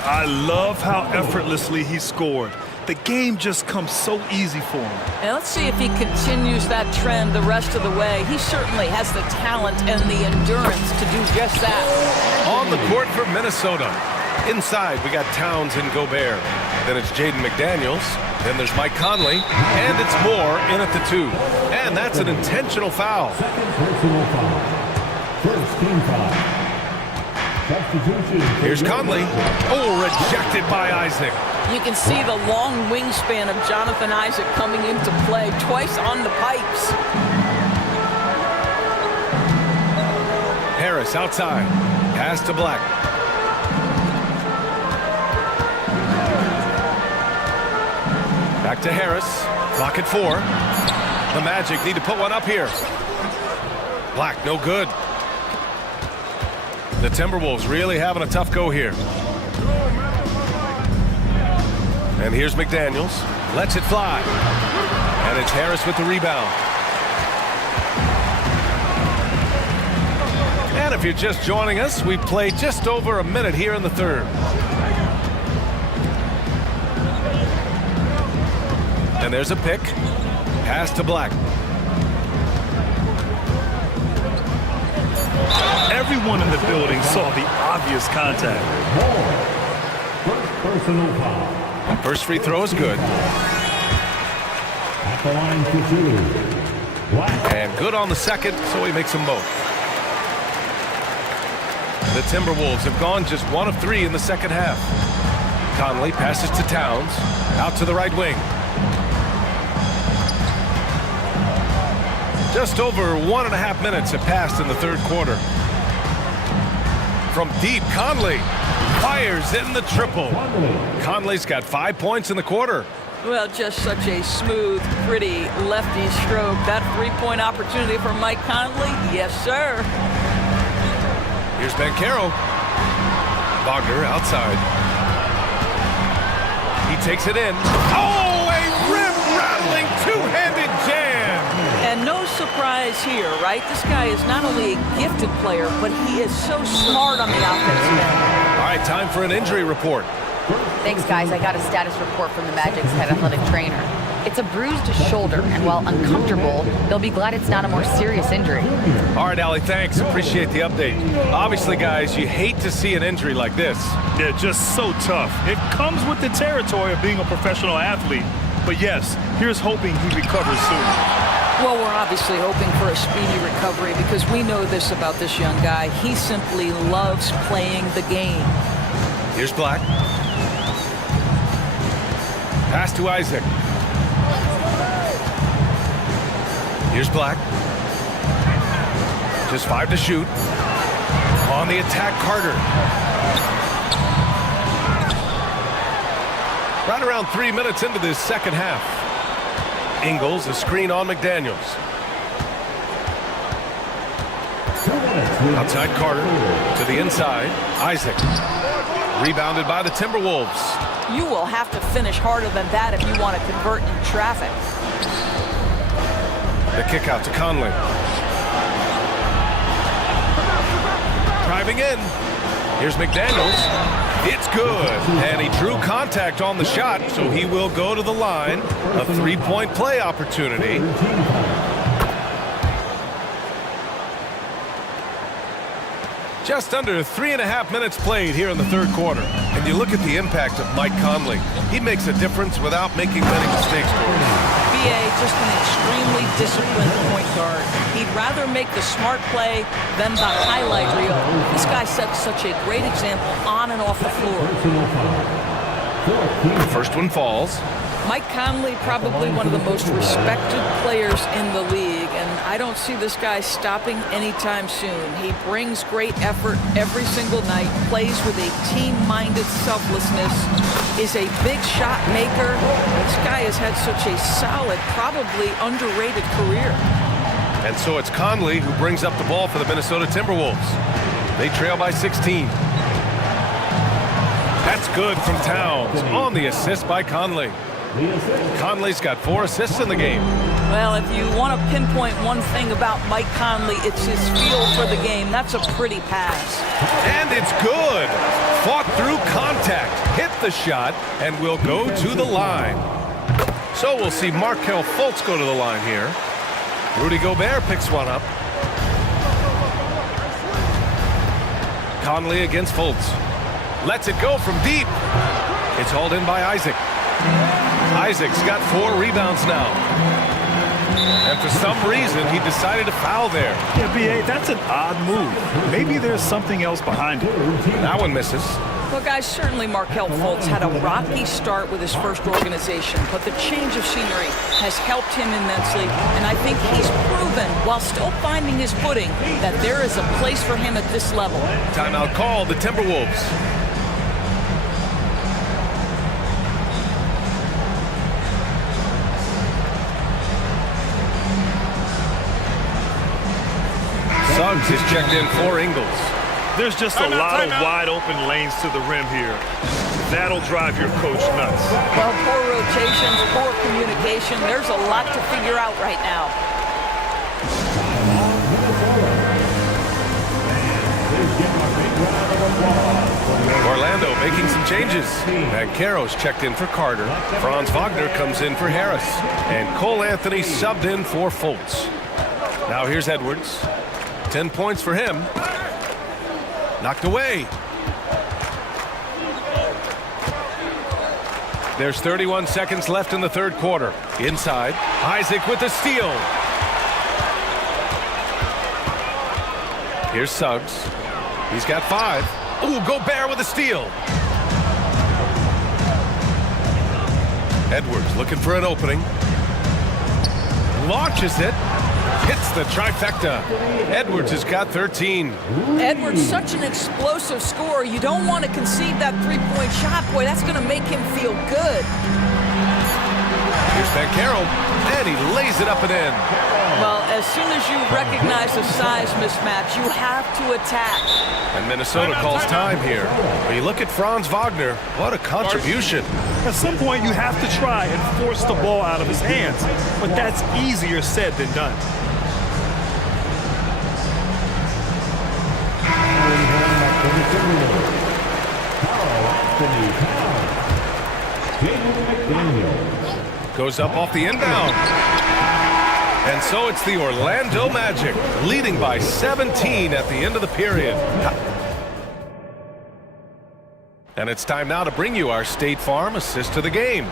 I love how effortlessly he scored. The game just comes so easy for him. And let's see if he continues that trend the rest of the way. He certainly has the talent and the endurance to do just that. On the court for Minnesota. Inside, we got Towns and Gobert. Then it's Jaden McDaniels. Then there's Mike Conley. And it's Moore in at the 2. And that's an intentional foul. Second personal foul. First team foul. Substitution. Here's Conley. Oh, rejected by Isaac. You can see the long wingspan of Jonathan Isaac coming into play twice on the pipes. Harris outside. Pass to Black. Back to Harris. Clock at 4. The Magic need to put one up here. Black, no good. The Timberwolves really having a tough go here. And here's McDaniels. Lets it fly. And it's Harris with the rebound. And if you're just joining us, we've played just over a minute here in the third. And there's a pick. Pass to Black. Everyone in the building saw the obvious contact. First personal foul. First free throw is good. At the line for 2. Black. And good on the second, so he makes them both. The Timberwolves have gone just 1 of 3 in the second half. Conley passes to Towns. Out to the right wing. Just over 1.5 minutes have passed in the third quarter. From deep, Conley fires in the triple. Conley's got 5 points in the quarter. Well, just such a smooth, pretty lefty stroke. That three-point opportunity for Mike Conley, yes, sir. Here's Banchero. Wagner outside. He takes it in. Oh, a rim-rattling two-handed jam! And no surprise here, right? This guy is not only a gifted player, but he is so smart on the offensive end. All right, time for an injury report. Thanks, guys. I got a status report from the Magic's head athletic trainer. It's a bruised shoulder, and while uncomfortable, they'll be glad it's not a more serious injury. All right, Allie, thanks. Appreciate the update. Obviously, guys, you hate to see an injury like this. Yeah, just so tough. It comes with the territory of being a professional athlete. But yes, here's hoping he recovers soon. Well, we're obviously hoping for a speedy recovery because we know this about this young guy. He simply loves playing the game. Here's Black. Pass to Isaac. Here's Black. Just 5 to shoot. On the attack, Carter. Right around 3 minutes into this second half. Ingles, a screen on McDaniels. Outside Carter. To the inside. Isaac. Rebounded by the Timberwolves. You will have to finish harder than that if you want to convert in traffic. The kick out to Conley. Driving in. Here's McDaniels. It's good. And he drew contact on the shot, so he will go to the line. A three-point play opportunity. Just under 3.5 minutes played here in the third quarter. And you look at the impact of Mike Conley. He makes a difference without making many mistakes for us. BA, just an extremely disciplined point guard. He'd rather make the smart play than the highlight reel. This guy sets such a great example on and off the floor. The first one falls. Mike Conley, probably one of the most respected players in the league, and I don't see this guy stopping anytime soon. He brings great effort every single night, plays with a team-minded selflessness, is a big shot maker. This guy has had such a solid, probably underrated career. And so it's Conley who brings up the ball for the Minnesota Timberwolves. They trail by 16. That's good from Towns on the assist by Conley. Conley's got 4 assists in the game. Well, if you want to pinpoint one thing about Mike Conley, it's his feel for the game. That's a pretty pass. And it's good. Fought through contact, hit the shot, and will go to the line. So we'll see Markelle Fultz go to the line here. Rudy Gobert picks one up. Conley against Fultz. Lets it go from deep. It's hauled in by Isaac. Isaac's got 4 rebounds now. And for some reason, he decided to foul there. Yeah, B.A., that's an odd move. Maybe there's something else behind it. That one misses. Well, guys, certainly Markelle Fultz had a rocky start with his first organization, but the change of scenery has helped him immensely, and I think he's proven, while still finding his footing, that there is a place for him at this level. Timeout called, the Timberwolves. Suggs is checked in for Ingles. There's just a lot of wide open lanes to the rim here. That'll drive your coach nuts. Well, poor rotations, poor communication. There's a lot to figure out right now. Orlando making some changes. Banchero's checked in for Carter. Franz Wagner comes in for Harris. And Cole Anthony subbed in for Fultz. Now here's Edwards. 10 points for him. Knocked away. There's 31 seconds left in the third quarter. Inside, Isaac with the steal. Here's Suggs. He's got 5. Ooh, Gobert with a steal. Edwards looking for an opening. Launches it. Hits the trifecta. Edwards has got 13. Edwards, such an explosive scorer. You don't want to concede that three-point shot. Boy, that's going to make him feel good. Here's Bankero, and he lays it up and in. Well, as soon as you recognize a size mismatch, you have to attack. And Minnesota calls time here. When you look at Franz Wagner, what a contribution. At some point, you have to try and force the ball out of his hands, but that's easier said than done. Goes up off the inbound. And so it's the Orlando Magic, leading by 17 at the end of the period. And it's time now to bring you our State Farm assist of the game.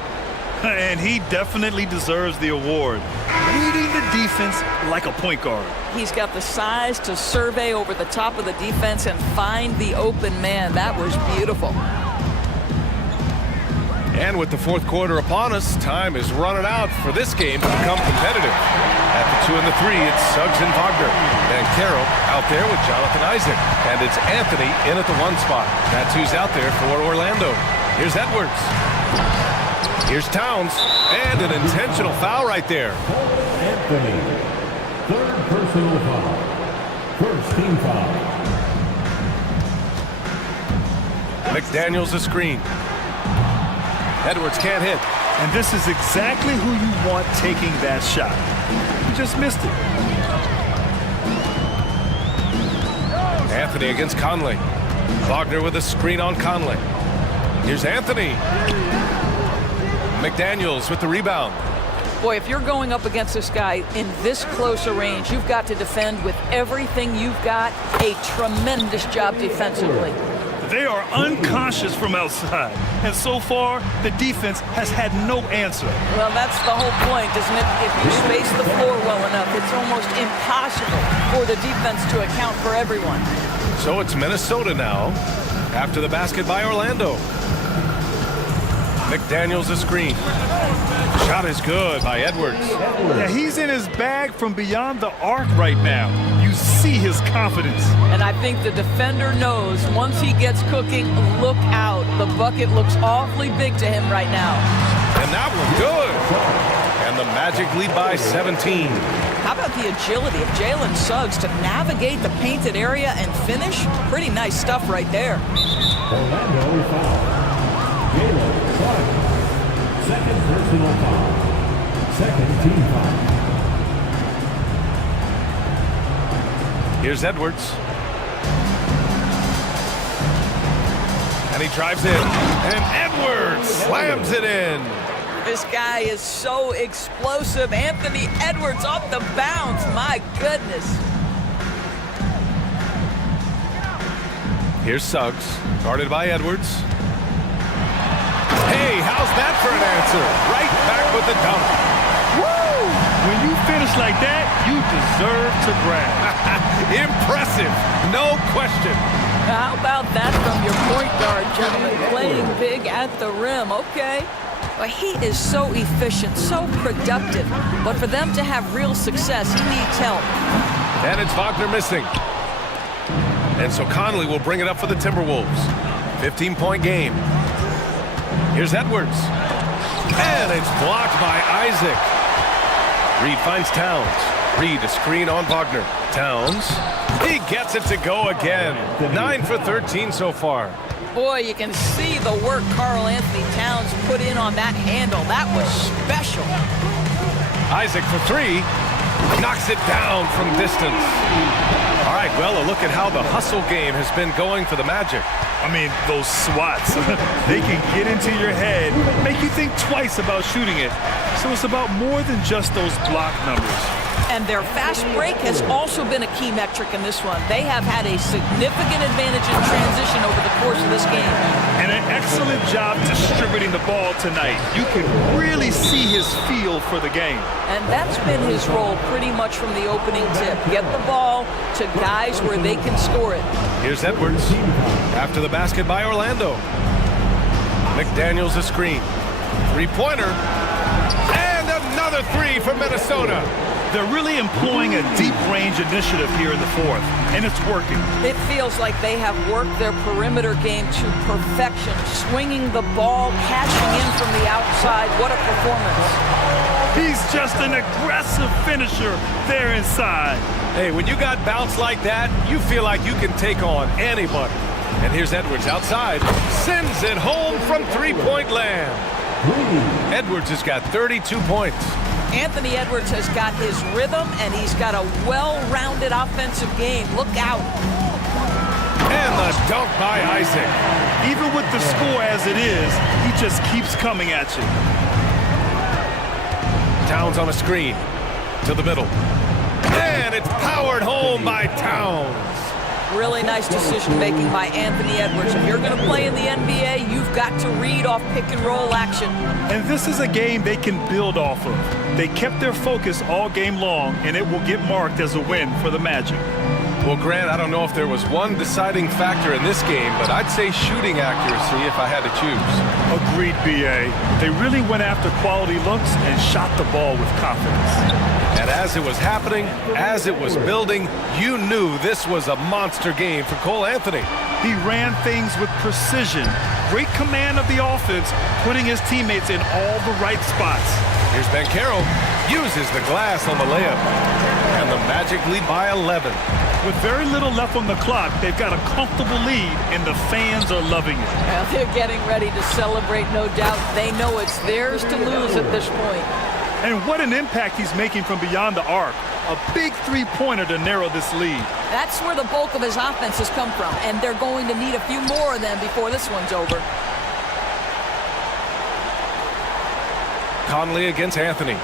And he definitely deserves the award. Leading the defense like a point guard. He's got the size to survey over the top of the defense and find the open man. That was beautiful. And with the fourth quarter upon us, time is running out for this game to become competitive. At the 2 and the 3, it's Suggs and Wagner. And Carroll out there with Jonathan Isaac. And it's Anthony in at the 1 spot. That's who's out there for Orlando. Here's Edwards. Here's Towns. And an intentional foul right there. Anthony, third personal foul. First team foul. McDaniels a screen. Edwards can't hit. And this is exactly who you want taking that shot. He just missed it. Anthony against Conley. Wagner with a screen on Conley. Here's Anthony. McDaniels with the rebound. Boy, if you're going up against this guy in this close a range, you've got to defend with everything you've got. A tremendous job defensively. They are unconscious from outside. And so far, the defense has had no answer. Well, that's the whole point, isn't it? If you space the floor well enough, it's almost impossible for the defense to account for everyone. So it's Minnesota now, after the basket by Orlando. McDaniels a screen. Shot is good by Edwards. Yeah, he's in his bag from beyond the arc right now. You see his confidence. And I think the defender knows once he gets cooking, look out. The bucket looks awfully big to him right now. And that was good. And the Magic lead by 17. How about the agility of Jalen Suggs to navigate the painted area and finish? Pretty nice stuff right there. Orlando foul. Jalen Suggs. Second personal foul. Second team foul. Here's Edwards. And he drives in. And Edwards slams it in. This guy is so explosive. Anthony Edwards off the bounce. My goodness. Here's Suggs, guarded by Edwards. Hey, how's that for an answer? Right back with the dunk. Woo! When you finish like that, you deserve to brag. Impressive, no question. How about that from your point guard, gentlemen? Playing big at the rim. Okay. But he is so efficient, so productive. But for them to have real success, he needs help. And it's Wagner missing. And so Conley will bring it up for the Timberwolves. 15-point game. Here's Edwards. And it's blocked by Isaac. Reed finds Towns. Reed a screen on Wagner. Towns. He gets it to go again. 9 for 13 so far. Boy, you can see the work Karl Anthony Towns put in on that handle. That was special. Isaac for 3. Knocks it down from distance. All right, well, a look at how the hustle game has been going for the Magic. I mean, those swats, they can get into your head, make you think twice about shooting it. So it's about more than just those block numbers. And their fast break has also been a key metric in this one. They have had a significant advantage in transition over the course of this game. And an excellent job distributing the ball tonight. You can really see his feel for the game. And that's been his role pretty much from the opening tip. Get the ball to guys where they can score it. Here's Edwards after the basket by Orlando. McDaniels a screen. Three-pointer. And another 3 for Minnesota. They're really employing a deep range initiative here in the fourth, and it's working. It feels like they have worked their perimeter game to perfection, swinging the ball, catching in from the outside. What a performance. He's just an aggressive finisher there inside. Hey, when you got bounce like that, you feel like you can take on anybody. And here's Edwards outside. Sends it home from three-point land. Edwards has got 32 points. Anthony Edwards has got his rhythm, and he's got a well-rounded offensive game. Look out. And the dunk by Isaac. Even with the score as it is, he just keeps coming at you. Towns on a screen to the middle. And it's powered home by Towns. Really nice decision-making by Anthony Edwards. If you're going to play in the NBA, you've got to read off pick-and-roll action. And this is a game they can build off of. They kept their focus all game long, and it will get marked as a win for the Magic. Well, Grant, I don't know if there was one deciding factor in this game, but I'd say shooting accuracy if I had to choose. Agreed, B.A. They really went after quality looks and shot the ball with confidence. And as it was happening, as it was building, you knew this was a monster game for Cole Anthony. He ran things with precision, great command of the offense, putting his teammates in all the right spots. Here's Banchero, uses the glass on the layup. And the Magic lead by 11. With very little left on the clock, they've got a comfortable lead, and the fans are loving it. Well, they're getting ready to celebrate, no doubt. They know it's theirs to lose at this point. And what an impact he's making from beyond the arc. A big three-pointer to narrow this lead. That's where the bulk of his offense has come from, and they're going to need a few more of them before this one's over. Conley against Anthony.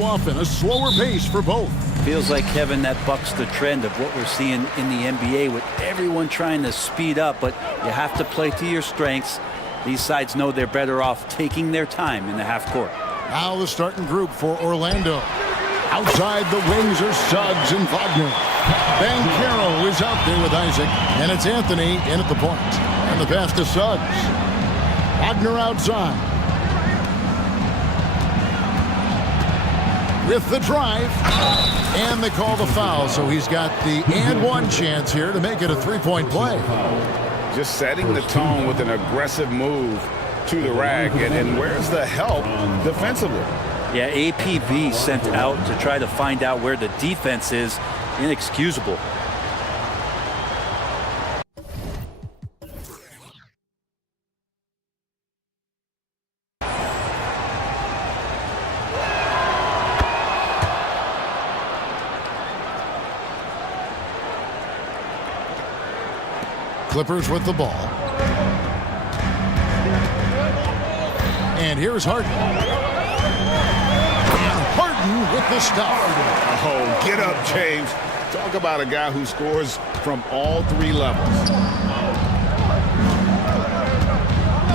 Often a slower pace for both. Feels like, Kevin, that bucks the trend of what we're seeing in the NBA with everyone trying to speed up, but you have to play to your strengths. These sides know they're better off taking their time in the half court. Now the starting group for Orlando. Outside the wings are Suggs and Wagner. Banchero is out there with Isaac, and it's Anthony in at the point. And the pass to Suggs. Wagner outside. With the drive, and they call the foul, so he's got the and one chance here to make it a three-point play. Just setting the tone with an aggressive move to the rack, and where's the help defensively? Yeah, APB sent out to try to find out where the defense is. Inexcusable. Clippers with the ball. And here's Harden. And Harden with the stop. Oh, get up, James. Talk about a guy who scores from all three levels.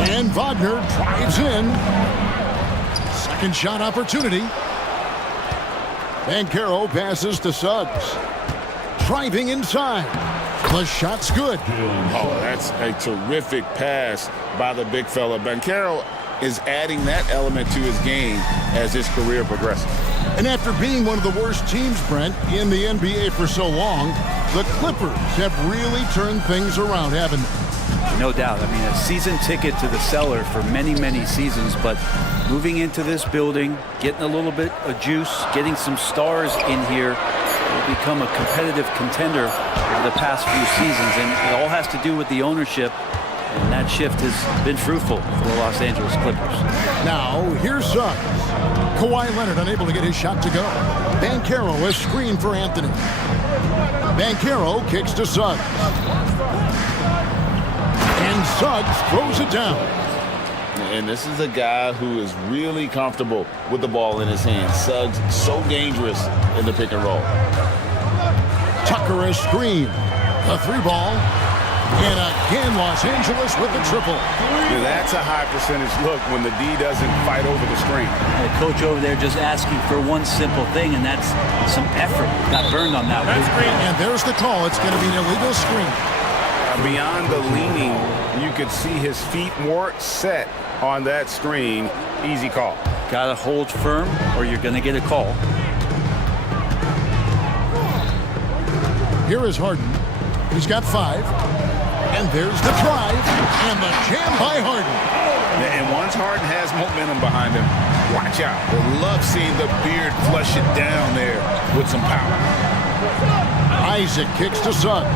And Wagner drives in. Second shot opportunity. Banchero passes to Suggs. Driving inside. The shot's good. Oh, that's a terrific pass by the big fella. Banchero is adding that element to his game as his career progresses. And after being one of the worst teams, Brent, in the NBA for so long, the Clippers have really turned things around, haven't they? No doubt. I mean, a season ticket to the cellar for many, many seasons, but moving into this building, getting a little bit of juice, getting some stars in here, will become a competitive contender over the past few seasons, and it all has to do with the ownership, and that shift has been fruitful for the Los Angeles Clippers. Now, here's Suggs. Kawhi Leonard unable to get his shot to go. Banchero a screen for Anthony. Banchero kicks to Suggs. And Suggs throws it down. And this is a guy who is really comfortable with the ball in his hands. Suggs so dangerous in the pick and roll. Tucker a screen. A three ball. And again, Los Angeles with the triple. Yeah, that's a high percentage look when the D doesn't fight over the screen. The coach over there just asking for one simple thing, and that's some effort. Got burned on that one. And there's the call. It's going to be an illegal screen. Beyond the leaning, you could see his feet more set on that screen. Easy call. Got to hold firm or you're going to get a call. Here is Harden. He's got 5. And there's the drive. And the jam by Harden. And once Harden has momentum behind him, watch out. I love seeing the beard flush it down there with some power. Isaac kicks to Suggs.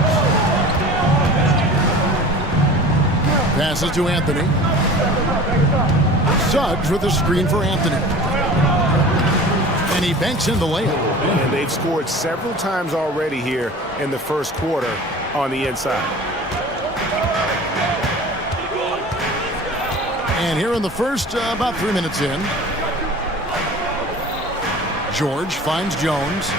Passes to Anthony. Suggs with a screen for Anthony. And he banks in the layup. And they've scored several times already here in the first quarter on the inside. And here in the first, about 3 minutes in, George finds Jones.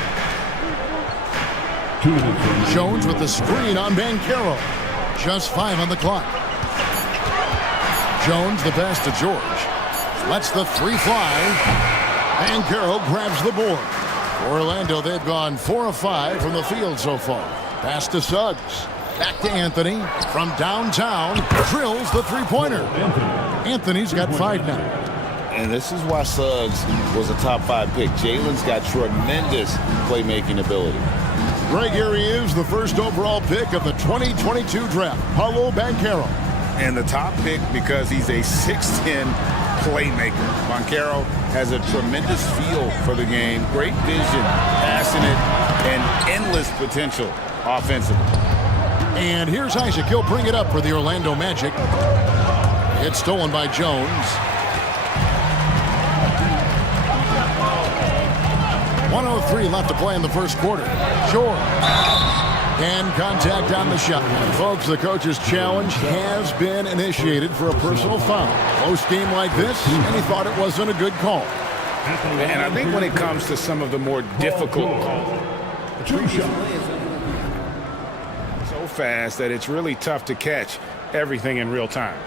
Jones with the screen on Banchero. Just 5 on the clock. Jones the pass to George. Lets the 3 fly. Banchero grabs the board. For Orlando, they've gone 4 of 5 from the field so far. Pass to Suggs. Back to Anthony. From downtown, drills the three-pointer. Anthony's got 5 now. And this is why Suggs was a top 5 pick. Jalen's got tremendous playmaking ability. Right here he is, the first overall pick of the 2022 draft, Paolo Banchero. And the top pick because he's a 6'10 playmaker. Banchero has a tremendous feel for the game, great vision, passing it, and endless potential offensively. And here's Isaac. He'll bring it up for the Orlando Magic. It's stolen by Jones. .103 left to play in the first quarter. George. And contact on the shot. Folks, the coach's challenge has been initiated for a personal foul. Close game like this, and he thought it wasn't a good call. And I think when it comes to some of the more difficult calls, so fast that it's really tough to catch everything in real time.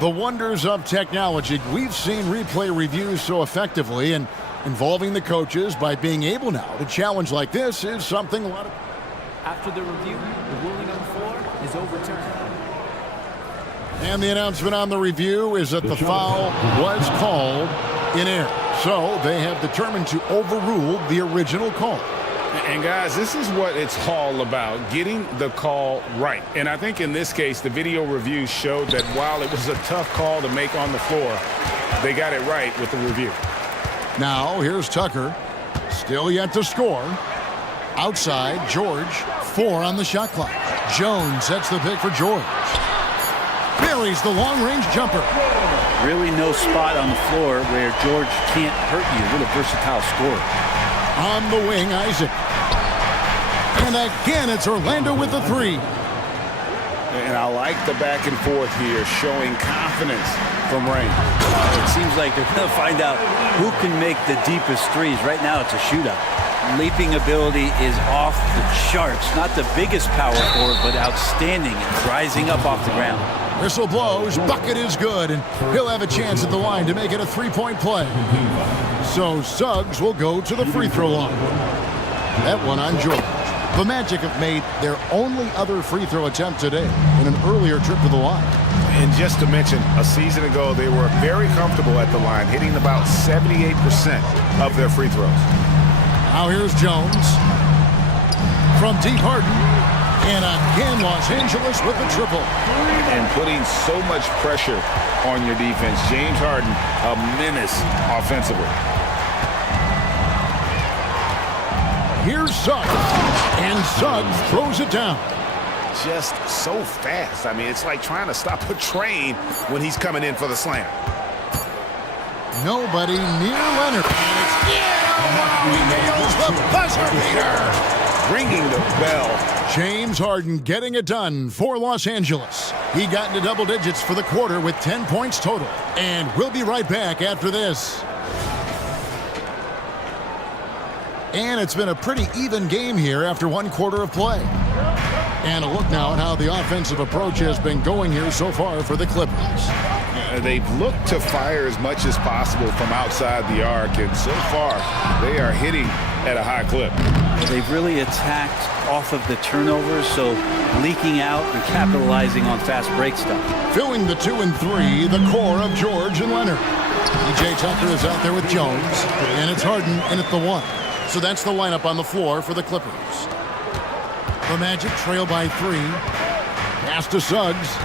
The wonders of technology. We've seen replay reviews so effectively, and involving the coaches by being able now to challenge like this is something a lot of... After the review, the ruling on the floor is overturned. And the announcement on the review is that the foul was called in error. So they have determined to overrule the original call. And guys, this is what it's all about, getting the call right. And I think in this case, the video review showed that while it was a tough call to make on the floor, they got it right with the review. Now, here's Tucker. Still yet to score. Outside, George. 4 on the shot clock. Jones sets the pick for George. Buries the long-range jumper. Really no spot on the floor where George can't hurt you. What a versatile scorer. On the wing, Isaac. And again, it's Orlando with the 3. And I like the back and forth here, showing confidence from range. It seems like they're going to find out who can make the deepest threes. Right now, it's a shootout. Leaping ability is off the charts. Not the biggest power forward, but outstanding and rising up off the ground. Whistle blows, bucket is good, and he'll have a chance at the line to make it a 3-point play. So Suggs will go to the free throw line. That one on George. The Magic have made their only other free throw attempt today in an earlier trip to the line. And just to mention, a season ago, they were very comfortable at the line, hitting about 78% of their free throws. Now here's Jones. From deep Harden. And again, Los Angeles with the triple. And putting so much pressure on your defense. James Harden, a menace offensively. Here's Suggs. And Suggs throws it down. Just so fast. I mean, it's like trying to stop a train when he's coming in for the slam. Nobody near Leonard. He nails the buzzer beater. Ringing the bell. James Harden getting it done for Los Angeles. He got into double digits for the quarter with 10 points total. And we'll be right back after this. And it's been a pretty even game here after 1 quarter of play. And a look now at how the offensive approach has been going here so far for the Clippers. They've looked to fire as much as possible from outside the arc, and so far they are hitting at a high clip. They've really attacked off of the turnovers, so leaking out and capitalizing on fast break stuff. Filling the 2 and 3, the core of George and Leonard. PJ Tucker is out there with Jones, and it's Harden in at the 1. So that's the lineup on the floor for the Clippers. The Magic trail by 3. Pass to Suggs.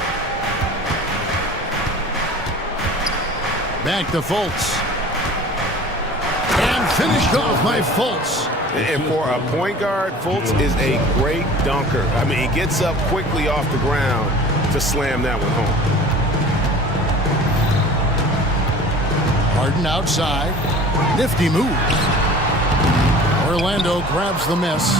Back to Fultz. And finished off by Fultz. And for a point guard, Fultz is a great dunker. I mean, he gets up quickly off the ground to slam that one home. Harden outside. Nifty move. Orlando grabs the miss.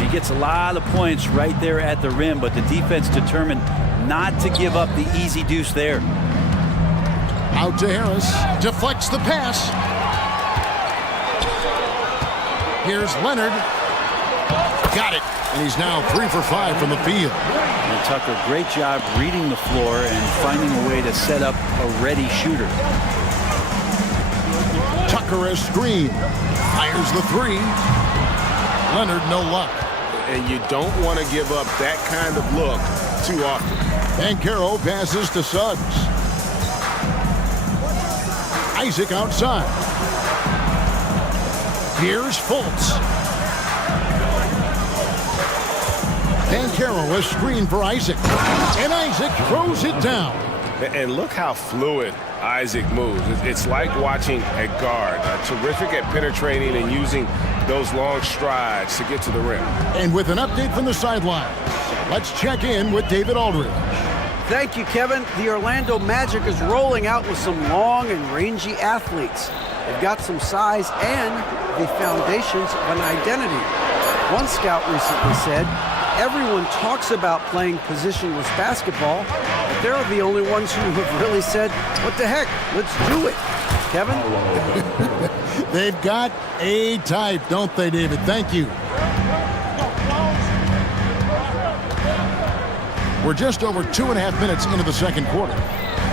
He gets a lot of points right there at the rim, but the defense determined not to give up the easy deuce there. Out to Harris. Deflects the pass. Here's Leonard. Got it. And he's now 3 for 5 from the field. And Tucker, great job reading the floor and finding a way to set up a ready shooter. Tucker has screened. Fires the 3. Leonard, no luck. And you don't want to give up that kind of look too often. Banchero passes to Suggs. Isaac outside. Here's Fultz. Banchero has screened for Isaac. And Isaac throws it down. And look how fluid Isaac moves. It's like watching a guard. Terrific at penetrating and using those long strides to get to the rim. And with an update from the sideline, let's check in with David Aldridge. Thank you, Kevin. The Orlando Magic is rolling out with some long and rangy athletes. They've got some size and the foundations of an identity. One scout recently said, everyone talks about playing positionless basketball, but they're the only ones who have really said, what the heck, let's do it. Kevin? They've got a type, don't they, David? Thank you. We're just over 2.5 minutes into the second quarter.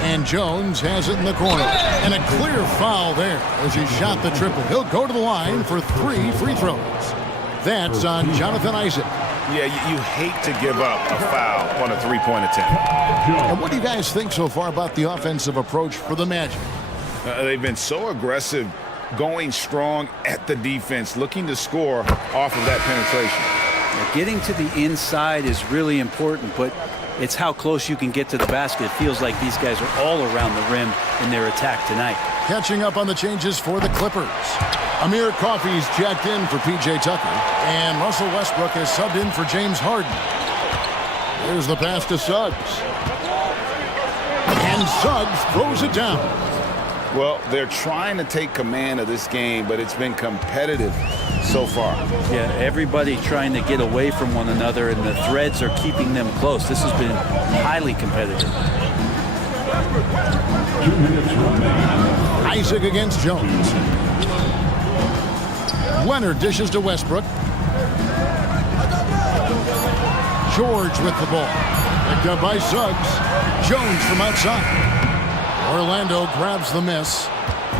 And Jones has it in the corner. And a clear foul there as he shot the triple. He'll go to the line for 3 free throws. That's on Jonathan Isaac. Yeah, you hate to give up a foul on a three-point attempt. And what do you guys think so far about the offensive approach for the Magic? They've been so aggressive, going strong at the defense, looking to score off of that penetration. Getting to the inside is really important, but it's how close you can get to the basket. It feels like these guys are all around the rim in their attack tonight. Catching up on the changes for the Clippers. Amir Coffey's checked in for P.J. Tucker, and Russell Westbrook has subbed in for James Harden. Here's the pass to Suggs. And Suggs throws it down. Well, they're trying to take command of this game, but it's been competitive so far. Yeah, everybody trying to get away from one another, and the threads are keeping them close. This has been highly competitive. 2 minutes remaining. Isaac against Jones. Leonard dishes to Westbrook. George with the ball. Picked up by Suggs. Jones from outside. Orlando grabs the miss.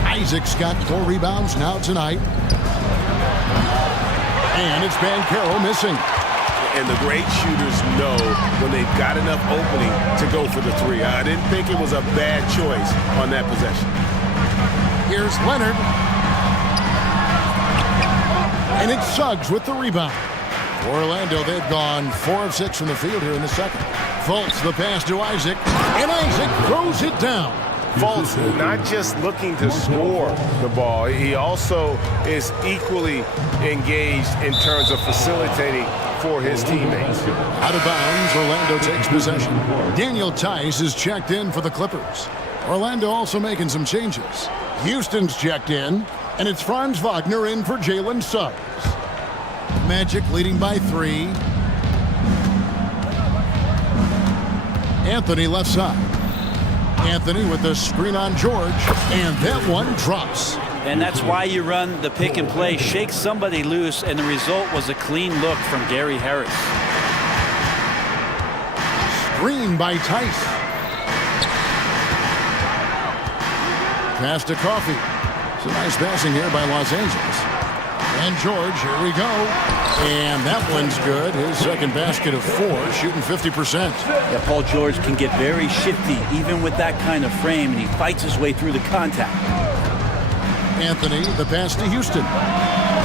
Isaac's got 4 rebounds now tonight. And it's Banchero missing. And the great shooters know when they've got enough opening to go for the 3. I didn't think it was a bad choice on that possession. Here's Leonard. And it's Suggs with the rebound. Orlando, they've gone 4 of 6 from the field here in the second. Fultz the pass to Isaac. And Isaac throws it down. Fultz not just looking to score the ball, he also is equally engaged in terms of facilitating for his teammates. Out of bounds, Orlando takes possession. Daniel Tice is checked in for the Clippers. Orlando also making some changes. Houston's checked in, and it's Franz Wagner in for Jalen Suggs. Magic leading by 3. Anthony left side. Anthony with the screen on George, and that one drops. And that's why you run the pick and play. Shake somebody loose, and the result was a clean look from Gary Harris. Screen by Tice. Pass to Coffey. Some nice passing here by Los Angeles. And George, here we go. And that one's good. His second basket of 4, shooting 50%. Yeah, Paul George can get very shifty, even with that kind of frame, and he fights his way through the contact. Anthony, the pass to Houston.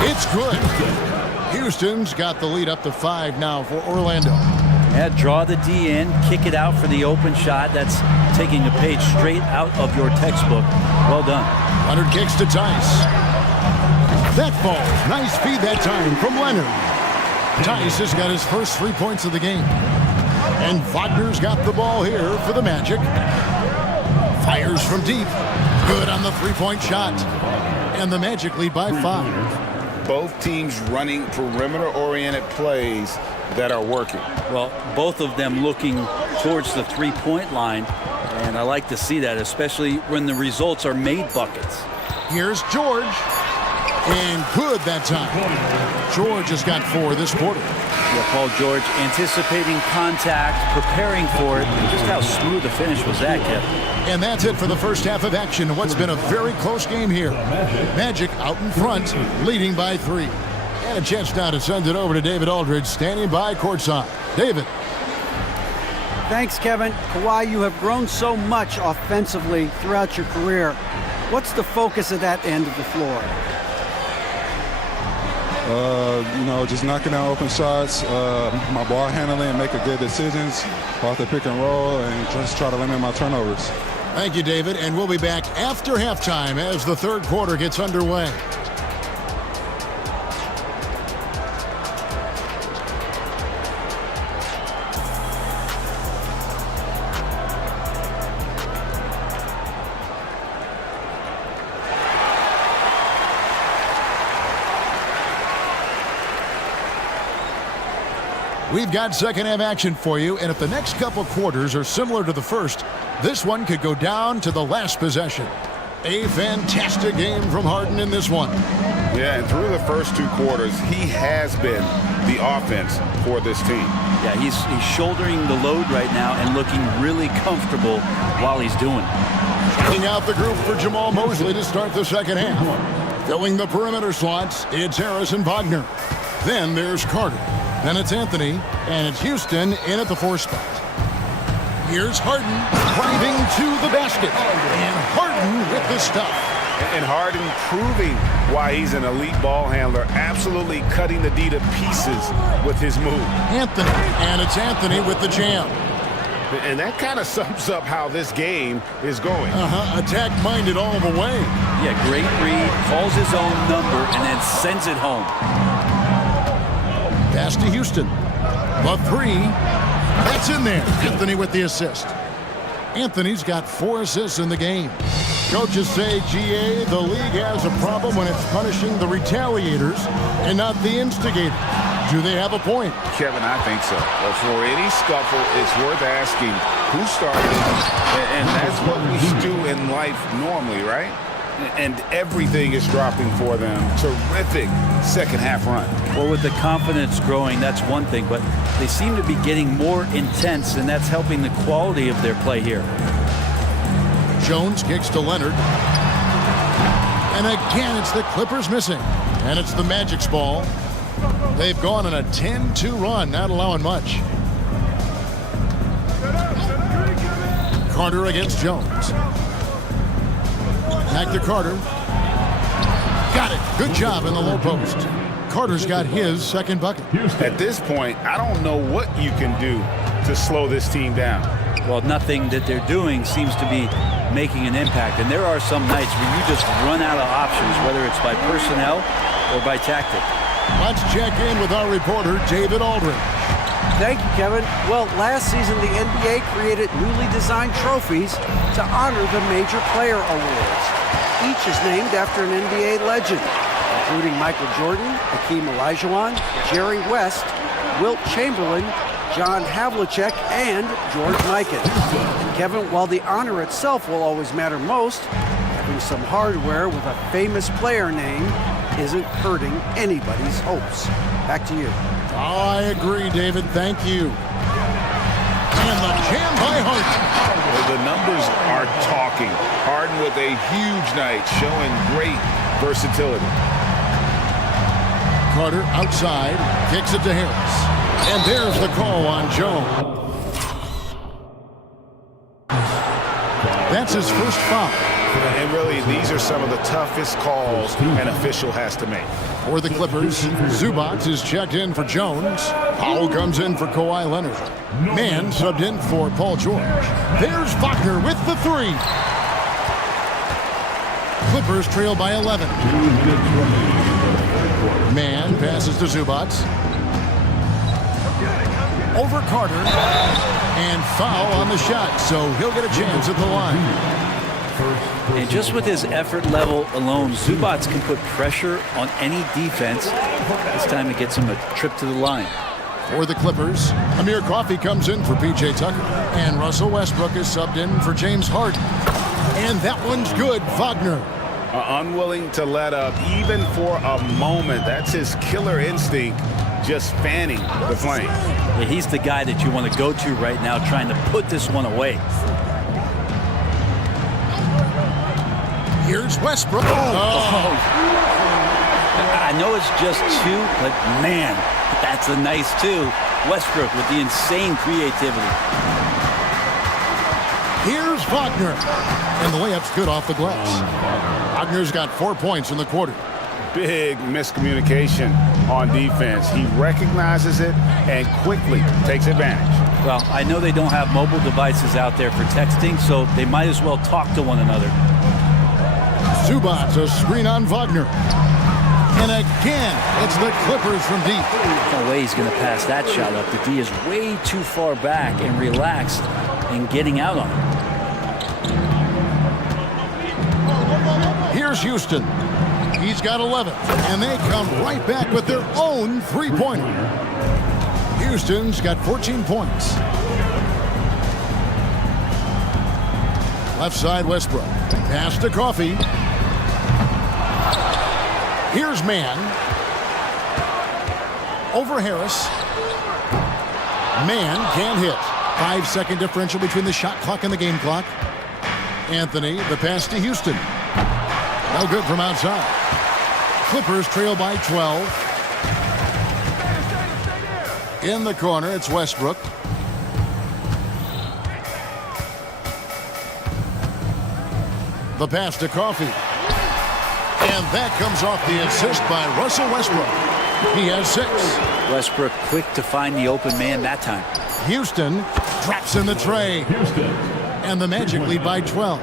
It's good. Houston's got the lead up to 5 now for Orlando. Yeah, draw the D in, kick it out for the open shot. That's taking a page straight out of your textbook. Well done. Leonard kicks to Tice. That ball, nice feed that time from Leonard. Tice has got his first 3 points of the game. And Wagner's got the ball here for the Magic. Fires from deep. Good on the 3-point shot. And the Magic lead by 5. Both teams running perimeter-oriented plays that are working. Well, both of them looking towards the 3-point line. And I like to see that, especially when the results are made buckets. Here's George. And good that time. George has got 4 this quarter. Yeah, Paul George anticipating contact, preparing for it, and just how smooth the finish was that, Kevin. And that's it for the first half of action in what's been a very close game here. Magic out in front, leading by 3. And a chance now to send it over to David Aldridge, standing by courtside. David. Thanks, Kevin. Kawhi, you have grown so much offensively throughout your career. What's the focus of that end of the floor? Just knocking down open shots, my ball handling, making good decisions off the pick and roll, and just try to limit my turnovers. Thank you, David. And we'll be back after halftime as the third quarter gets underway. We've got second half action for you, and if the next couple quarters are similar to the first, this one could go down to the last possession. A fantastic game from Harden in this one. Yeah, and through the first 2 quarters, he has been the offense for this team. Yeah, he's shouldering the load right now and looking really comfortable while he's doing it. Checking out the group for Jamal Mosley to start the second half. Filling the perimeter slots, it's Harrison Wagner. Then there's Carter. Then it's Anthony, and it's Houston in at the 4 spot. Here's Harden driving to the basket, and Harden with the stuff. And Harden proving why he's an elite ball handler, absolutely cutting the D to pieces with his move. Anthony, and it's Anthony with the jam. And that kind of sums up how this game is going. Attack-minded all the way. Yeah, great read, calls his own number, and then sends it home. Pass to Houston. The 3. That's in there. Anthony with the assist. Anthony's got 4 assists in the game. Coaches say, GA, the league has a problem when it's punishing the retaliators and not the instigator. Do they have a point? Kevin, I think so. But for any scuffle, it's worth asking who started. And that's what we do in life normally, right? And everything is dropping for them. Terrific second half run. Well, with the confidence growing, that's one thing, but they seem to be getting more intense, and that's helping the quality of their play here. Jones kicks to Leonard. And again, it's the Clippers missing. And it's the Magic's ball. They've gone on a 10-2 run, not allowing much. Carter against Jones. Back to Carter. Got it. Good job in the low post. Carter's got his second bucket. At this point, I don't know what you can do to slow this team down. Well, nothing that they're doing seems to be making an impact. And there are some nights where you just run out of options, whether it's by personnel or by tactic. Let's check in with our reporter, David Aldridge. Thank you, Kevin. Well, last season, the NBA created newly designed trophies to honor the major player awards. Each is named after an NBA legend, including Michael Jordan, Hakeem Olajuwon, Jerry West, Wilt Chamberlain, John Havlicek, and George Mikan. And Kevin, while the honor itself will always matter most, having some hardware with a famous player name isn't hurting anybody's hopes. Back to you. I agree, David. Thank you. And the jam by Harden. Well, the numbers are talking. Harden with a huge night, showing great versatility. Carter outside, kicks it to Harris. And there's the call on Jones. That's his first foul. And really, these are some of the toughest calls an official has to make. For the Clippers, Zubac is checked in for Jones. Powell comes in for Kawhi Leonard. Mann subbed in for Paul George. There's Wagner with the 3. Clippers trail by 11. Mann passes to Zubac. Over Carter. And foul on the shot, so he'll get a chance at the line. And just with his effort level alone, Zubac can put pressure on any defense. This time it gets him a trip to the line. For the Clippers, Amir Coffey comes in for P.J. Tucker. And Russell Westbrook is subbed in for James Harden. And that one's good, Wagner. Unwilling to let up even for a moment. That's his killer instinct, just fanning the flame. Yeah, he's the guy that you want to go to right now, trying to put this one away. Here's Westbrook. I know it's just 2, but man, that's a nice 2. Westbrook with the insane creativity. Here's Wagner. And the layup's good off the glass. Wagner's got 4 points in the quarter. Big miscommunication on defense. He recognizes it and quickly takes advantage. Well, I know they don't have mobile devices out there for texting, so they might as well talk to one another. Zubac, a screen on Wagner. And again, it's the Clippers from deep. No way he's going to pass that shot up. The D is way too far back and relaxed in getting out on it. Here's Houston. He's got 11. And they come right back with their own three-pointer. Houston's got 14 points. Left side, Westbrook. Pass to Coffee. Here's Mann. Over Harris. Mann can't hit. 5-second differential between the shot clock and the game clock. Anthony, the pass to Houston. No good from outside. Clippers trail by 12. In the corner, it's Westbrook. The pass to Coffee. And that comes off the assist by Russell Westbrook. He has 6. Westbrook quick to find the open man that time. Houston drops in the tray. And the Magic lead by 12.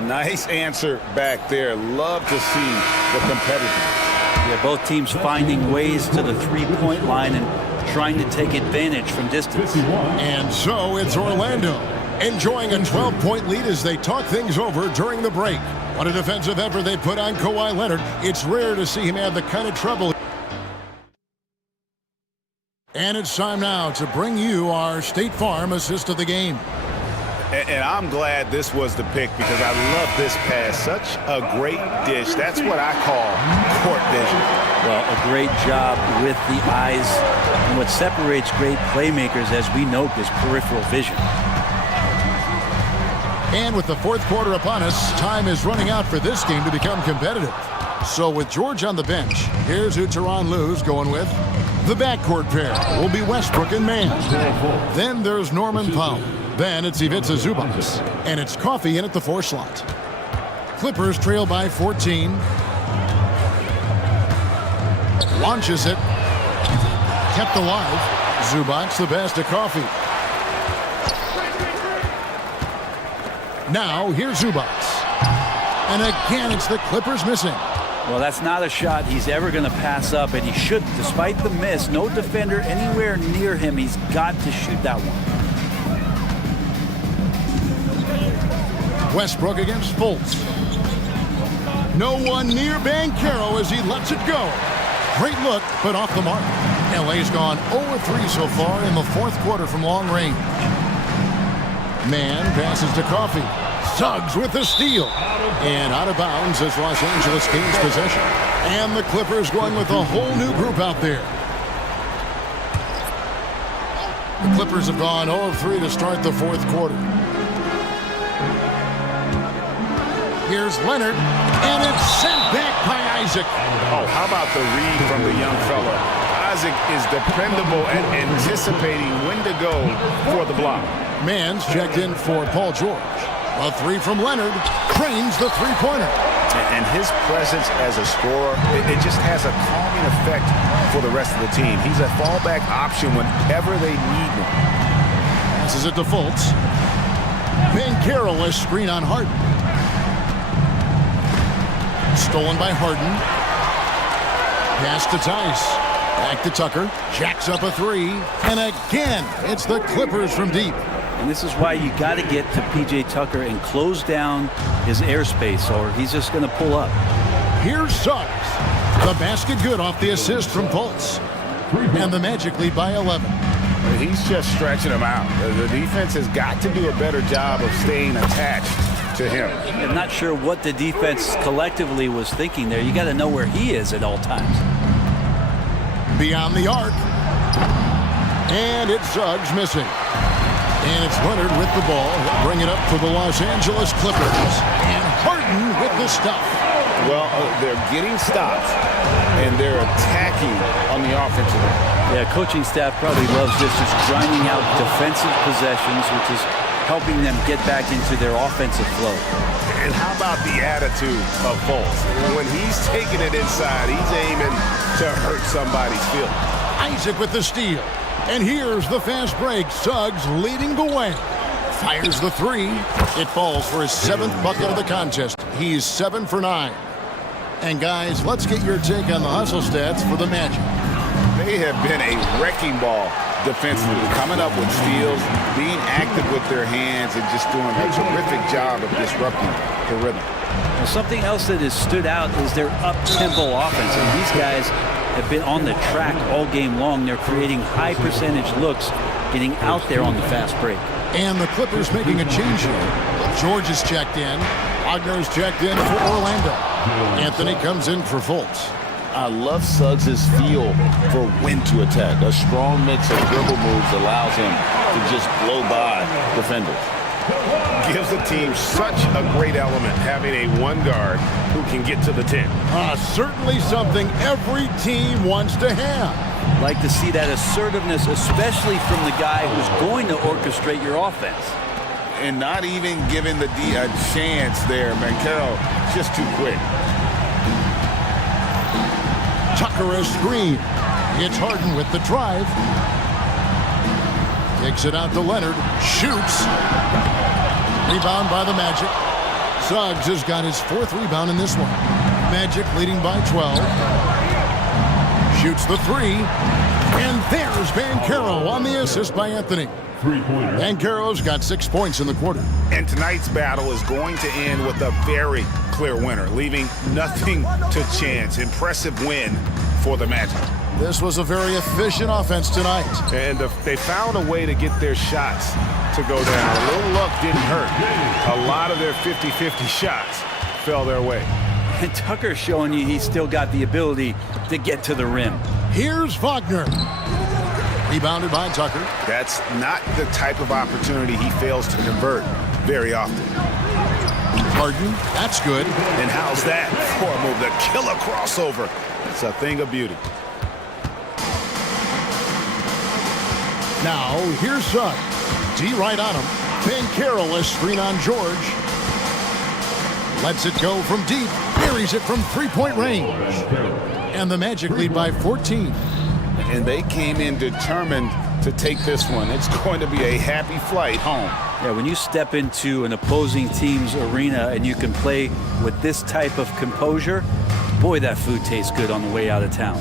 Nice answer back there. Love to see the competitive. Yeah, both teams finding ways to the three-point line and trying to take advantage from distance. And so it's Orlando enjoying a 12-point lead as they talk things over during the break. What a defensive effort they put on Kawhi Leonard. It's rare to see him have the kind of trouble. And it's time now to bring you our State Farm assist of the game. And I'm glad this was the pick because I love this pass. Such a great dish. That's what I call court vision. Well, a great job with the eyes. And what separates great playmakers, as we note, is peripheral vision. And with the fourth quarter upon us, time is running out for this game to become competitive. So with George on the bench, here's who Tyronn Lue's going with. The backcourt pair will be Westbrook and Mann. Then there's Norman Powell. Then it's Ivica Zubac. And it's Coffee in at the 4 slot. Clippers trail by 14. Launches it. Kept alive. Zubac the pass to Coffee. Now here's Zubac. And again it's the Clippers missing. Well, that's not a shot he's ever going to pass up, and he shouldn't. Despite the miss, no defender anywhere near him. He's got to shoot that one. Westbrook against Fultz. No one near Banchero as he lets it go. Great look, but off the mark. LA's gone 0-3 so far in the fourth quarter from long range. Mann passes to Coffee. Suggs with the steal. And out of bounds as Los Angeles gains possession. And the Clippers going with a whole new group out there. The Clippers have gone 0-3 to start the fourth quarter. Here's Leonard, and it's sent back by Isaac. Oh, how about the read from the young fella? Isaac is dependable at anticipating when to go for the block. Mann's checked in for Paul George. A 3 from Leonard cranes the three-pointer. And his presence as a scorer, it just has a calming effect for the rest of the team. He's a fallback option whenever they need one. Passes it to Fultz. Banchero a screen on Harden. Stolen by Harden. Pass to Tice. Back to Tucker. Jacks up a 3. And again, it's the Clippers from deep. And this is why you got to get to P.J. Tucker and close down his airspace, or he's just going to pull up. Here's Suggs. The basket good off the assist from Fultz. And the Magic lead by 11. He's just stretching him out. The defense has got to do a better job of staying attached to him. I'm not sure what the defense collectively was thinking there. You got to know where he is at all times. Beyond the arc. And it's Suggs missing. And it's Leonard with the ball. He'll bring it up for the Los Angeles Clippers. And Harden with the stuff. Well, they're getting stops, and they're attacking on the offensive end. Yeah, coaching staff probably loves this. Just grinding out defensive possessions, which is helping them get back into their offensive flow. And how about the attitude of Fultz? When he's taking it inside, he's aiming to hurt somebody's feelings. Isaac with the steal. And here's the fast break. Suggs leading the way. Fires the 3. It falls for his 7th bucket of the contest. He's 7 for 9. And guys, let's get your take on the hustle stats for the Magic. They have been a wrecking ball defensively, coming up with steals, being active with their hands, and just doing a terrific job of disrupting the rhythm. Well, something else that has stood out is their up-tempo offense. And these guys have been on the track all game long. They're creating high percentage looks, getting out there on the fast break. And the Clippers making a change here. George is checked in. Wagner's checked in for Orlando. Anthony comes in for Fultz. I love Suggs' feel for when to attack. A strong mix of dribble moves allows him to just blow by defenders. Gives the team such a great element having a one guard who can get to the 10. Certainly something every team wants to have. Like to see that assertiveness, especially from the guy who's going to orchestrate your offense. And not even giving the D a chance there. Mancaro just too quick. Tucker a screen. It's Harden with the drive. Takes it out to Leonard. Shoots. Rebound by the Magic. Suggs has got his 4th rebound in this one. Magic leading by 12. Shoots the 3. And there's Banchero on the assist by Anthony. Banchero's got 6 points in the quarter. And tonight's battle is going to end with a very clear winner, leaving nothing to chance. Impressive win for the Magic. This was a very efficient offense tonight. And they found a way to get their shots to go down. A little luck didn't hurt. A lot of their 50-50 shots fell their way. And Tucker's showing you he's still got the ability to get to the rim. Here's Wagner. Rebounded by Tucker. That's not the type of opportunity he fails to convert very often. Harden, that's good. And how's that for a move? The killer crossover. It's a thing of beauty. Now, here's Suggs. D right on him. Banchero a screen on George. Lets it go from deep. Buries it from 3-point range. And the Magic lead by 14. And they came in determined to take this one. It's going to be a happy flight home. Yeah, when you step into an opposing team's arena and you can play with this type of composure, boy, that food tastes good on the way out of town.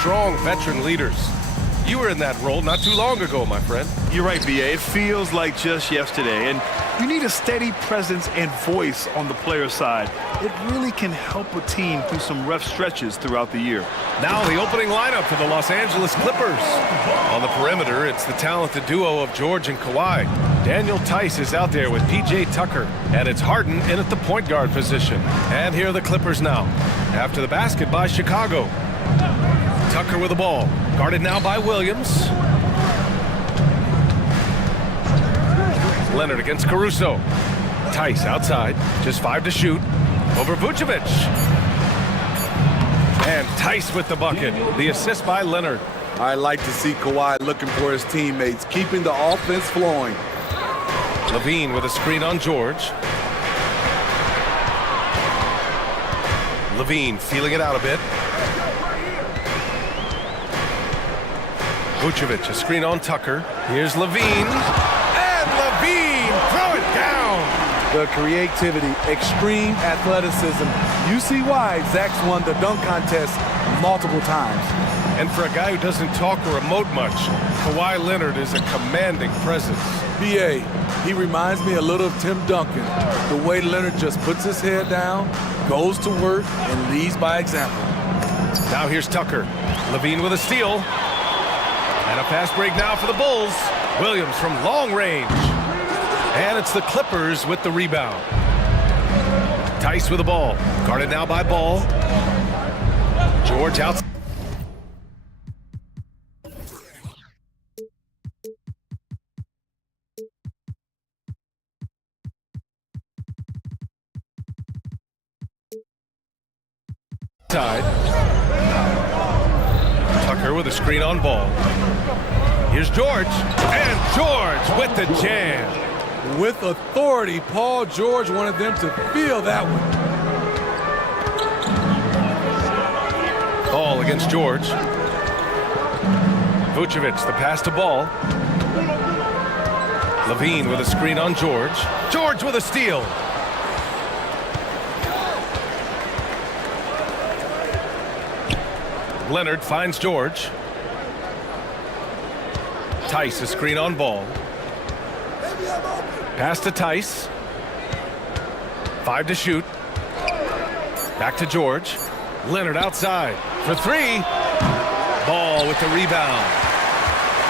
strong veteran leaders. You were in that role not too long ago, my friend. You're right, BA. It feels like just yesterday. And you need a steady presence and voice on the player side. It really can help a team through some rough stretches throughout the year. Now the opening lineup for the Los Angeles Clippers. On the perimeter, it's the talented duo of George and Kawhi. Daniel Tice is out there with P.J. Tucker, and it's Harden in at the point guard position. And here are the Clippers now. After the basket by Chicago. Tucker with the ball. Guarded now by Williams. Leonard against Caruso. Tice outside. Just 5 to shoot. Over Vucevic. And Tice with the bucket. The assist by Leonard. I like to see Kawhi looking for his teammates, keeping the offense flowing. Levine with a screen on George. Levine feeling it out a bit. Vucevic, a screen on Tucker. Here's Levine. And Levine, throw it down. The creativity, extreme athleticism. You see why Zach's won the dunk contest multiple times. And for a guy who doesn't talk or emote much, Kawhi Leonard is a commanding presence. BA, he reminds me a little of Tim Duncan. The way Leonard just puts his head down, goes to work, and leads by example. Now here's Tucker. Levine with a steal. And a fast break now for the Bulls. Williams from long range. And it's the Clippers with the rebound. Tice with the ball. Guarded now by Ball. George outside. Tucker with a screen on Ball. Here's George, and George with the jam. With authority, Paul George wanted them to feel that one. Ball against George. Vucevic, the pass to Ball. Levine with a screen on George. George with a steal. Leonard finds George. Tice, a screen on Ball. Pass to Tice. 5 to shoot. Back to George. Leonard outside for 3. Ball with the rebound.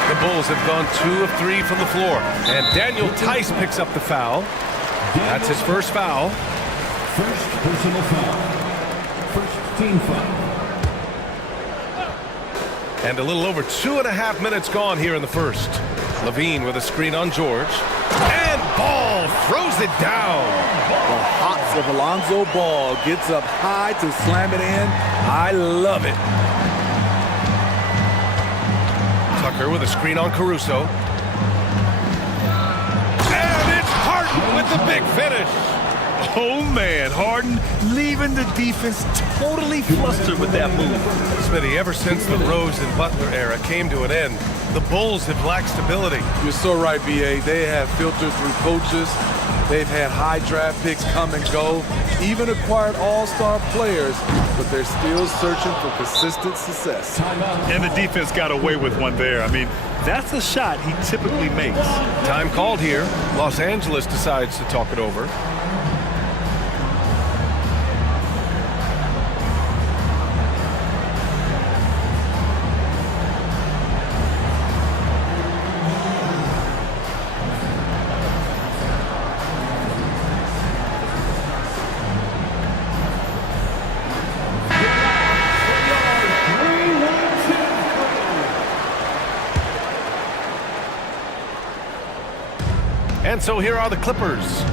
The Bulls have gone 2 of 3 from the floor. And Daniel Tice picks up the foul. That's his first foul. First personal foul. First team foul. And a little over 2.5 minutes gone here in the first. Levine with a screen on George. And Ball throws it down. The hots of Alonzo Ball gets up high to slam it in. I love it. Tucker with a screen on Caruso. And it's Harden with the big finish. Oh, man, Harden leaving the defense totally flustered with that move. Smitty, ever since the Rose and Butler era came to an end, the Bulls have lacked stability. You're so right, BA. They have filtered through coaches. They've had high draft picks come and go, even acquired all-star players, but they're still searching for consistent success. And the defense got away with one there. I mean, that's a shot he typically makes. Time called here. Los Angeles decides to talk it over. And so here are the Clippers.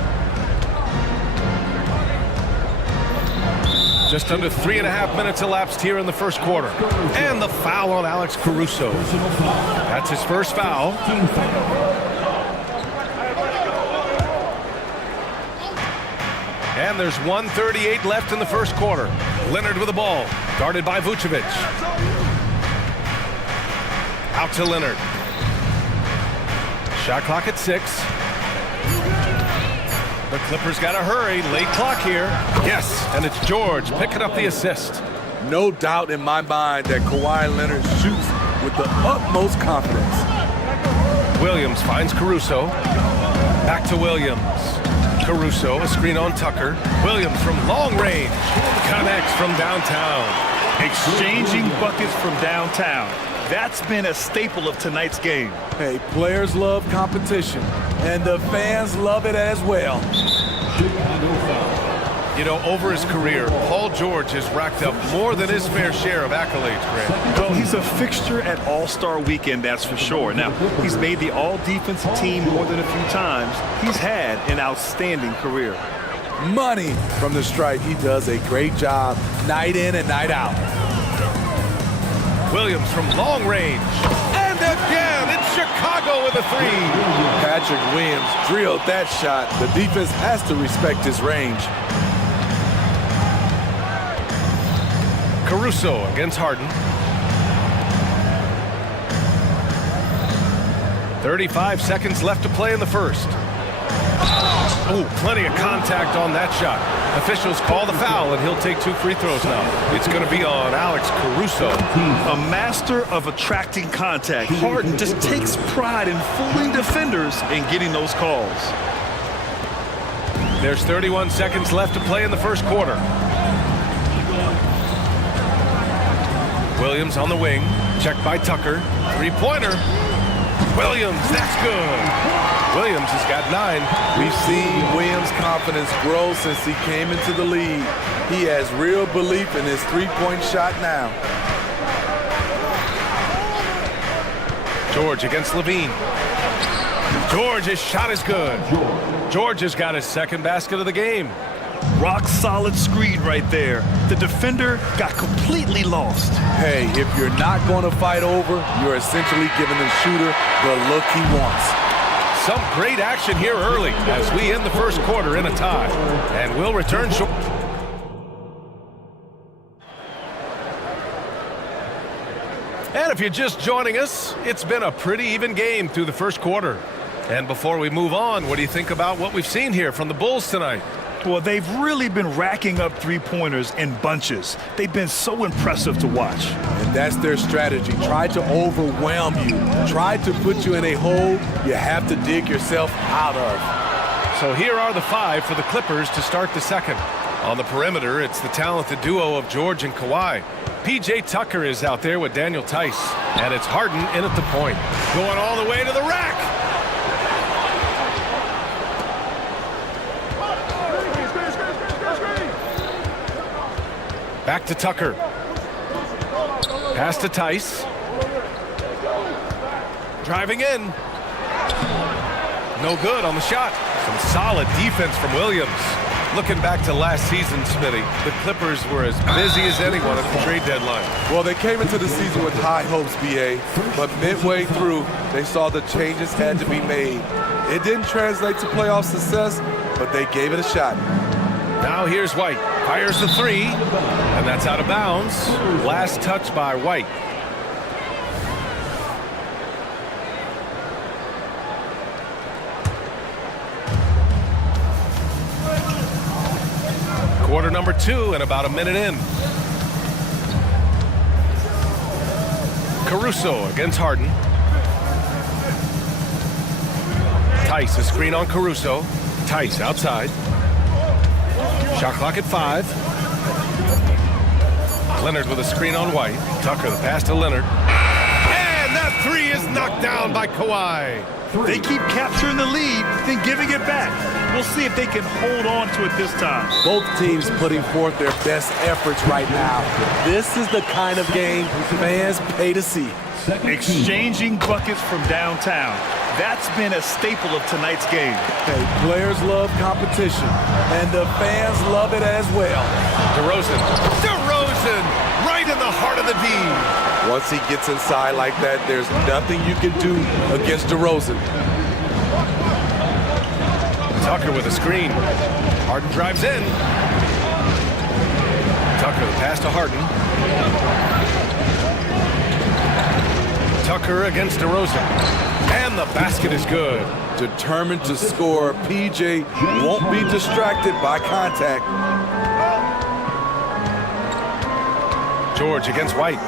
Just under 3.5 minutes elapsed here in the first quarter. And the foul on Alex Caruso. That's his first foul. And there's 1:38 left in the first quarter. Leonard with the ball, guarded by Vucevic. Out to Leonard. Shot clock at 6. The Clippers got to hurry. Late clock here. Yes, and it's George picking up the assist. No doubt in my mind that Kawhi Leonard shoots with the utmost confidence. Williams finds Caruso. Back to Williams. Caruso, a screen on Tucker. Williams from long range. Connects from downtown. Exchanging buckets from downtown. That's been a staple of tonight's game. Hey, players love competition, and the fans love it as well. You know, over his career, Paul George has racked up more than his fair share of accolades, Grant. Well, he's a fixture at All-Star Weekend, that's for sure. Now, he's made the All-Defensive team more than a few times. He's had an outstanding career. Money from the stripe. He does a great job night in and night out. Williams from long range. And again, it's Chicago with a three. Patrick Williams drilled that shot. The defense has to respect his range. Caruso against Harden. 35 seconds left to play in the first. Oh, plenty of contact on that shot. Officials call the foul, and he'll take 2 free throws now. It's going to be on Alex Caruso. A master of attracting contact. Harden just takes pride in fooling defenders and getting those calls. There's 31 seconds left to play in the first quarter. Williams on the wing, checked by Tucker. Three-pointer. Williams, that's good. Williams has got 9. We've seen Williams' confidence grow since he came into the league. He has real belief in his three-point shot now. George against Levine. George, his shot is good. George has got his second basket of the game. Rock solid screen right there. The defender got completely lost. Hey, if you're not going to fight over, you're essentially giving the shooter the look he wants. Some great action here early as we end the first quarter in a tie. And we'll return short. And if you're just joining us, it's been a pretty even game through the first quarter. And before we move on, what do you think about what we've seen here from the Bulls tonight? Well, they've really been racking up three-pointers in bunches. They've been so impressive to watch. And that's their strategy. Try to overwhelm you. Try to put you in a hole you have to dig yourself out of. So here are the 5 for the Clippers to start the second. On the perimeter, it's the talented duo of George and Kawhi. P.J. Tucker is out there with Daniel Tice. And it's Harden in at the point. Going all the way to the rack. Back to Tucker. Pass to Tice. Driving in. No good on the shot. Some solid defense from Williams. Looking back to last season, Smitty, the Clippers were as busy as anyone at the trade deadline. Well, they came into the season with high hopes, B.A., but midway through, they saw the changes had to be made. It didn't translate to playoff success, but they gave it a shot. Now here's White. Fires the 3, and that's out of bounds. Last touch by White. Quarter number 2 and about a minute in. Caruso against Harden. Tice, a screen on Caruso. Tice outside. Shot clock at 5. Leonard with a screen on White. Tucker the pass to Leonard. And that 3 is knocked down by Kawhi. They keep capturing the lead, then giving it back. We'll see if they can hold on to it this time. Both teams putting forth their best efforts right now. This is the kind of game fans pay to see. Exchanging buckets from downtown. That's been a staple of tonight's game. Hey, players love competition, and the fans love it as well. DeRozan. DeRozan! Right in the heart of the D. Once he gets inside like that, there's nothing you can do against DeRozan. Tucker with a screen. Harden drives in. Tucker the pass to Harden. Tucker against DeRozan. And the basket is good. Determined to score, PJ won't be distracted by contact. George against White.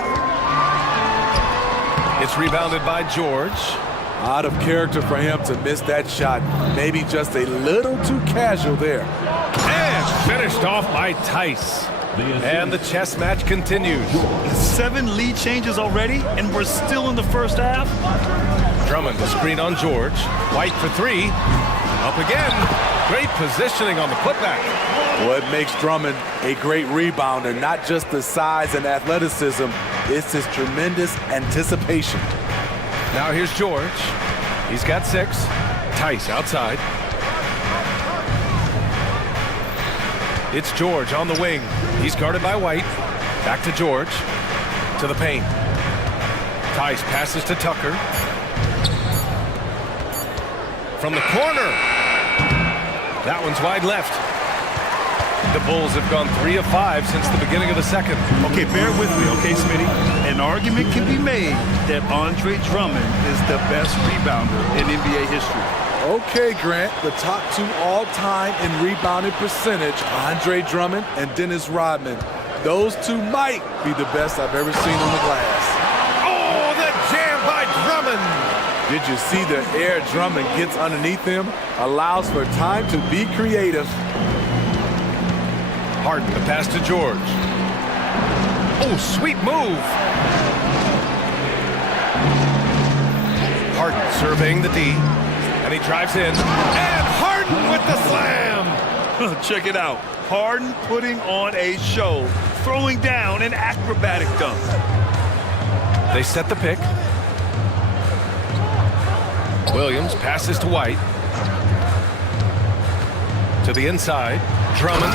It's rebounded by George. Out of character for him to miss that shot. Maybe just a little too casual there. And finished off by Tice. And the chess match continues. 7 lead changes already, and we're still in the first half. Drummond, the screen on George. White for 3. Up again. Great positioning on the putback. What makes Drummond a great rebounder, not just the size and athleticism, it's his tremendous anticipation. Now here's George. He's got 6. Tice outside. It's George on the wing. He's guarded by White. Back to George. To the paint. Tice passes to Tucker. From the corner. That one's wide left. The Bulls have gone 3 of 5 since the beginning of the second. Okay, bear with me, okay, Smitty? An argument can be made that Andre Drummond is the best rebounder in NBA history. Okay, Grant, the top 2 all-time in rebounding percentage, Andre Drummond and Dennis Rodman. Those 2 might be the best I've ever seen on the glass. Oh, the jam by Drummond! Did you see the air Drummond gets underneath him? Allows for time to be creative. Harden, the pass to George. Oh, sweet move. Harden surveying the D, and he drives in. And Harden with the slam. Check it out. Harden putting on a show, throwing down an acrobatic dunk. They set the pick. Williams passes to White. To the inside. Drummond.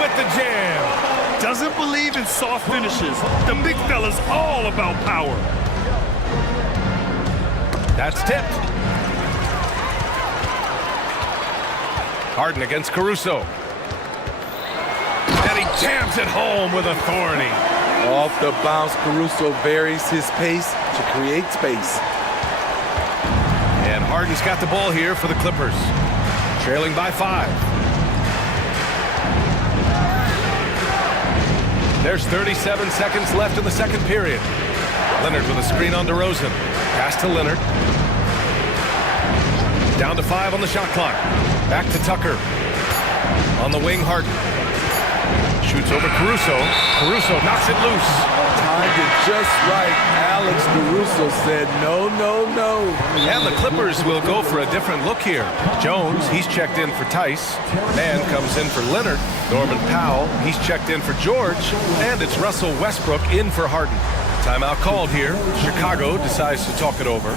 With the jam. Doesn't believe in soft finishes. The big fella's all about power. That's tipped. Harden against Caruso. And he jams it home with authority. Off the bounce, Caruso varies his pace to create space. And Harden's got the ball here for the Clippers. Trailing by 5. There's 37 seconds left in the second period. Leonard with a screen on DeRozan. Pass to Leonard. Down to 5 on the shot clock. Back to Tucker. On the wing, Harden. Shoots over Caruso. Caruso knocks it loose. Timed it just right. Alex Caruso said no, no, no. And the Clippers will go for a different look here. Jones, he's checked in for Tice. Mann comes in for Leonard. Norman Powell, he's checked in for George. And it's Russell Westbrook in for Harden. Timeout called here. Chicago decides to talk it over.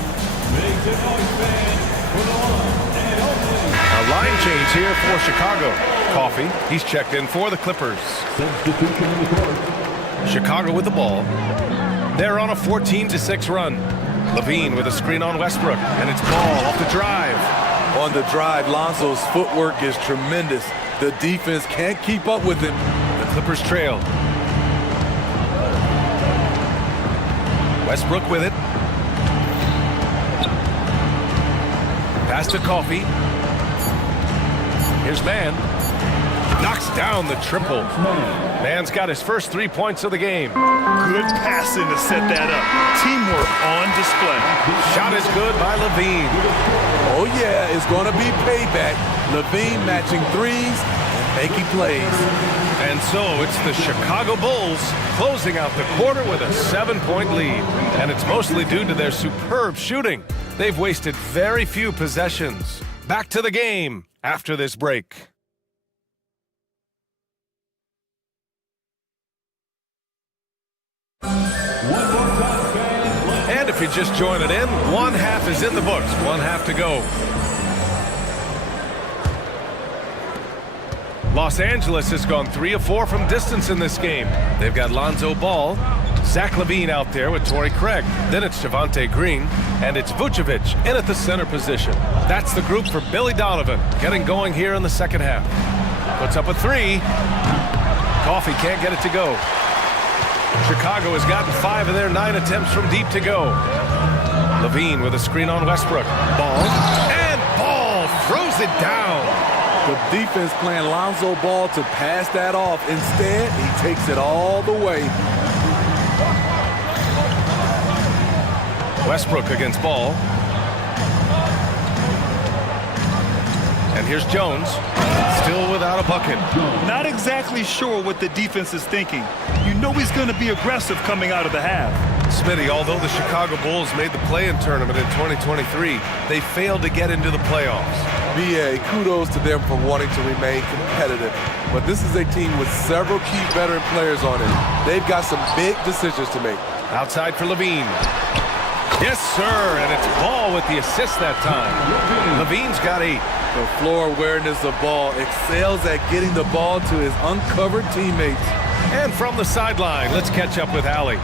A line change here for Chicago. Coffee, he's checked in for the Clippers. Chicago with the ball. They're on a 14-6 run. Levine with a screen on Westbrook, and it's Ball off the drive. On the drive, Lonzo's footwork is tremendous. The defense can't keep up with him. The Clippers trail. Westbrook with it. Pass to Coffee. Here's Mann. Knocks down the triple. Mann's got his first 3 points of the game. Good passing to set that up. Teamwork on display. Shot is good by Levine. Oh yeah, it's going to be payback. Levine matching threes and making plays. And so it's the Chicago Bulls closing out the quarter with a 7-point lead. And it's mostly due to their superb shooting. They've wasted very few possessions. Back to the game after this break. And if you're just joining in, 1 half is in the books, 1 half to go. Los Angeles has gone 3 of 4 from distance in this game. They've got Lonzo Ball, Zach LaVine out there with Torrey Craig. Then it's Javonte Green, and it's Vucevic in at the center position. That's the group for Billy Donovan, getting going here in the second half. Puts up a 3. Coffee can't get it to go. Chicago has gotten 5 of their 9 attempts from deep to go. Levine with a screen on Westbrook. Ball, and Ball throws it down. The defense playing Lonzo Ball to pass that off. Instead, he takes it all the way. Westbrook against Ball. And here's Jones, still without a bucket. Not exactly sure what the defense is thinking. You know he's going to be aggressive coming out of the half. Smitty, although the Chicago Bulls made the play-in tournament in 2023, they failed to get into the playoffs. BA, kudos to them for wanting to remain competitive. But this is a team with several key veteran players on it. They've got some big decisions to make. Outside for Levine. Yes, sir, and it's Ball with the assist that time. Levine's got 8. The floor awareness of Ball excels at getting the ball to his uncovered teammates. And from the sideline, let's catch up with Allie.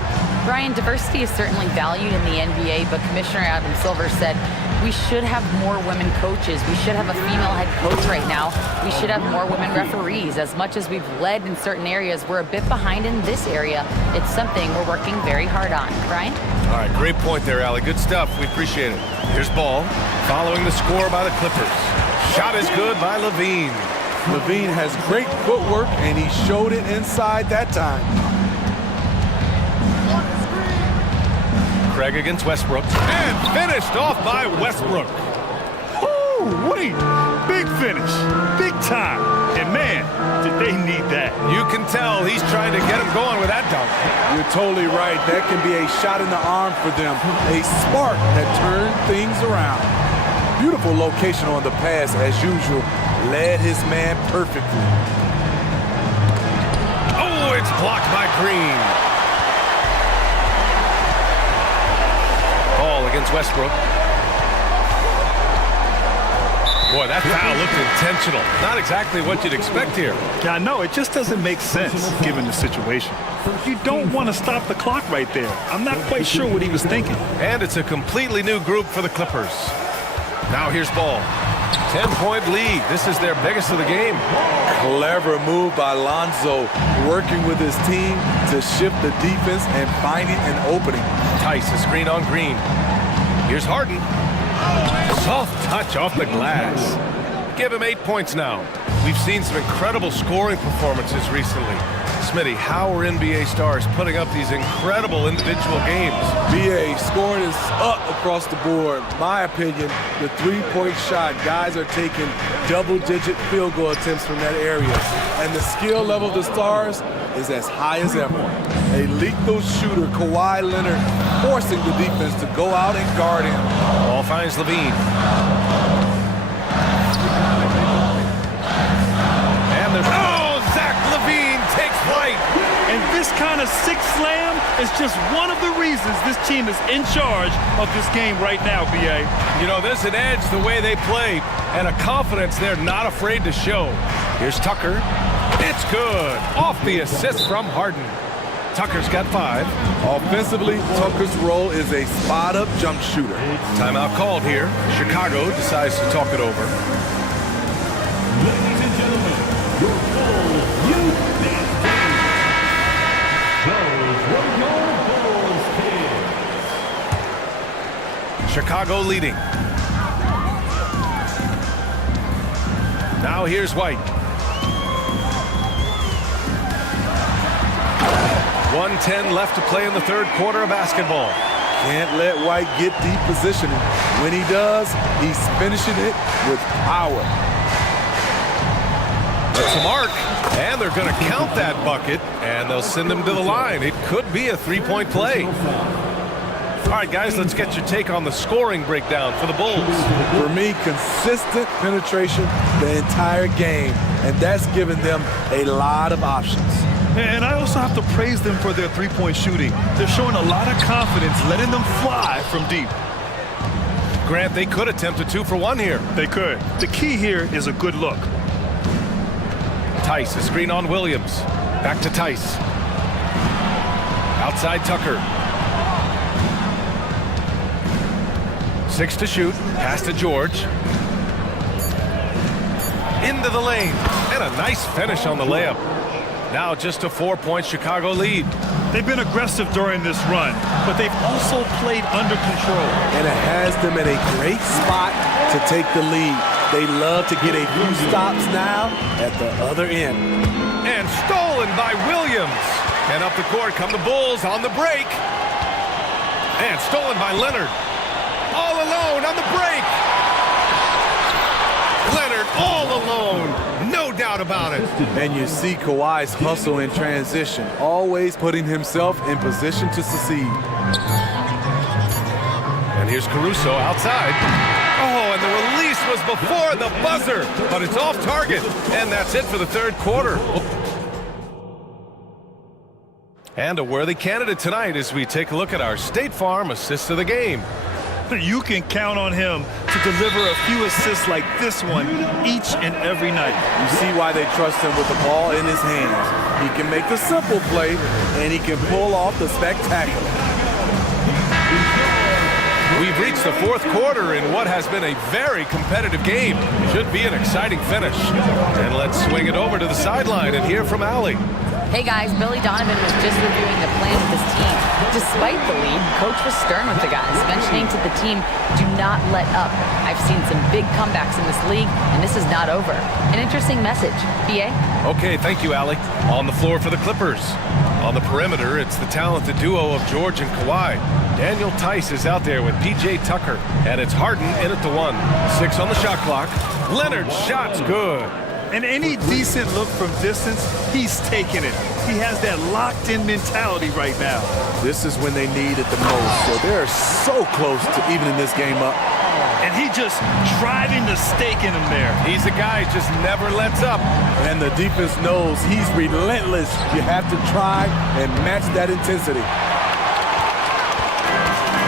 Brian, diversity is certainly valued in the NBA, but Commissioner Adam Silver said we should have more women coaches. We should have a female head coach right now. We should have more women referees. As much as we've led in certain areas, we're a bit behind in this area. It's something we're working very hard on. Brian? All right, great point there, Allie. Good stuff. We appreciate it. Here's Ball, following the score by the Clippers. Shot is good by Levine. Levine has great footwork, and he showed it inside that time. Craig against Westbrook. And finished off by Westbrook. Ooh, wait. Big finish. Big time. And man, did they need that. You can tell he's trying to get him going with that dunk. You're totally right. That can be a shot in the arm for them. A spark that turned things around. Beautiful location on the pass, as usual. Led his man perfectly. Oh, it's blocked by Green. Ball against Westbrook. Boy, that foul looked intentional. Not exactly what you'd expect here. Yeah, no, it just doesn't make sense given the situation. You don't want to stop the clock right there. I'm not quite sure what he was thinking. And it's a completely new group for the Clippers. Now here's Ball. 10-point lead. This is their biggest of the game. Clever move by Lonzo, working with his team to shift the defense and finding an opening. Tice, a screen on Green. Here's Harden. Soft touch off the glass. Give him 8 points now. We've seen some incredible scoring performances recently. Smitty, how are NBA stars putting up these incredible individual games? BA, scoring is up across the board. My opinion, the three-point shot, guys are taking double-digit field goal attempts from that area. And the skill level of the stars is as high as ever. A lethal shooter, Kawhi Leonard, forcing the defense to go out and guard him. Ball finds Levine. And there's... Oh, Zach Levine takes flight. And this kind of six slam is just one of the reasons this team is in charge of this game right now, BA. You know, there's an edge the way they play and a confidence they're not afraid to show. Here's Tucker. It's good. Off the assist from Harden. Tucker's got 5. Offensively, Tucker's role is a spot-up jump shooter. Timeout called here. Chicago decides to talk it over. Ladies and gentlemen, your full youth dance team. Those were your Bulls kids. Chicago leading. Now here's White. 1:10 left to play in the third quarter of basketball. Can't let White get deep positioning. When he does, he's finishing it with power. That's a mark, and they're going to count that bucket, and they'll send him to the line. It could be a three-point play. All right, guys, let's get your take on the scoring breakdown for the Bulls. For me, consistent penetration the entire game, and that's given them a lot of options. And I also have to praise them for their three-point shooting. They're showing a lot of confidence, letting them fly from deep. Grant, they could attempt a 2 for 1 here. They could. The key here is a good look. Tice, a screen on Williams. Back to Tice. Outside Tucker. 6 to shoot. Pass to George. Into the lane. And a nice finish on the layup. Now just a 4-point Chicago lead. They've been aggressive during this run, but they've also played under control. And it has them in a great spot to take the lead. They love to get a few stops now at the other end. And stolen by Williams. And up the court come the Bulls on the break. And stolen by Leonard. All alone on the break. Leonard all alone. No doubt about it. And you see Kawhi's hustle in transition, always putting himself in position to succeed. And here's Caruso outside. Oh, and the release was before the buzzer, but it's off target. And that's it for the third quarter. And a worthy candidate tonight as we take a look at our State Farm assist of the game. You can count on him to deliver a few assists like this one each and every night. You see why they trust him with the ball in his hands. He can make the simple play, and he can pull off the spectacular. We've reached the fourth quarter in what has been a very competitive game. Should be an exciting finish. And let's swing it over to the sideline and hear from Allie. Hey guys, Billy Donovan was just reviewing the plan with his team. Despite the lead, coach was stern with the guys, mentioning to the team, do not let up. I've seen some big comebacks in this league, and this is not over. An interesting message. BA? Okay, thank you, Allie. On the floor for the Clippers. On the perimeter, it's the talented duo of George and Kawhi. Daniel Tice is out there with P.J. Tucker, and it's Harden in at the 1. 6 on the shot clock. Leonard's shot's good. And any decent look from distance, he's taking it. He has that locked-in mentality right now. This is when they need it the most, so they're so close to evening this game up. And he just driving the stake in him there. He's a guy who just never lets up. And the defense knows he's relentless. You have to try and match that intensity.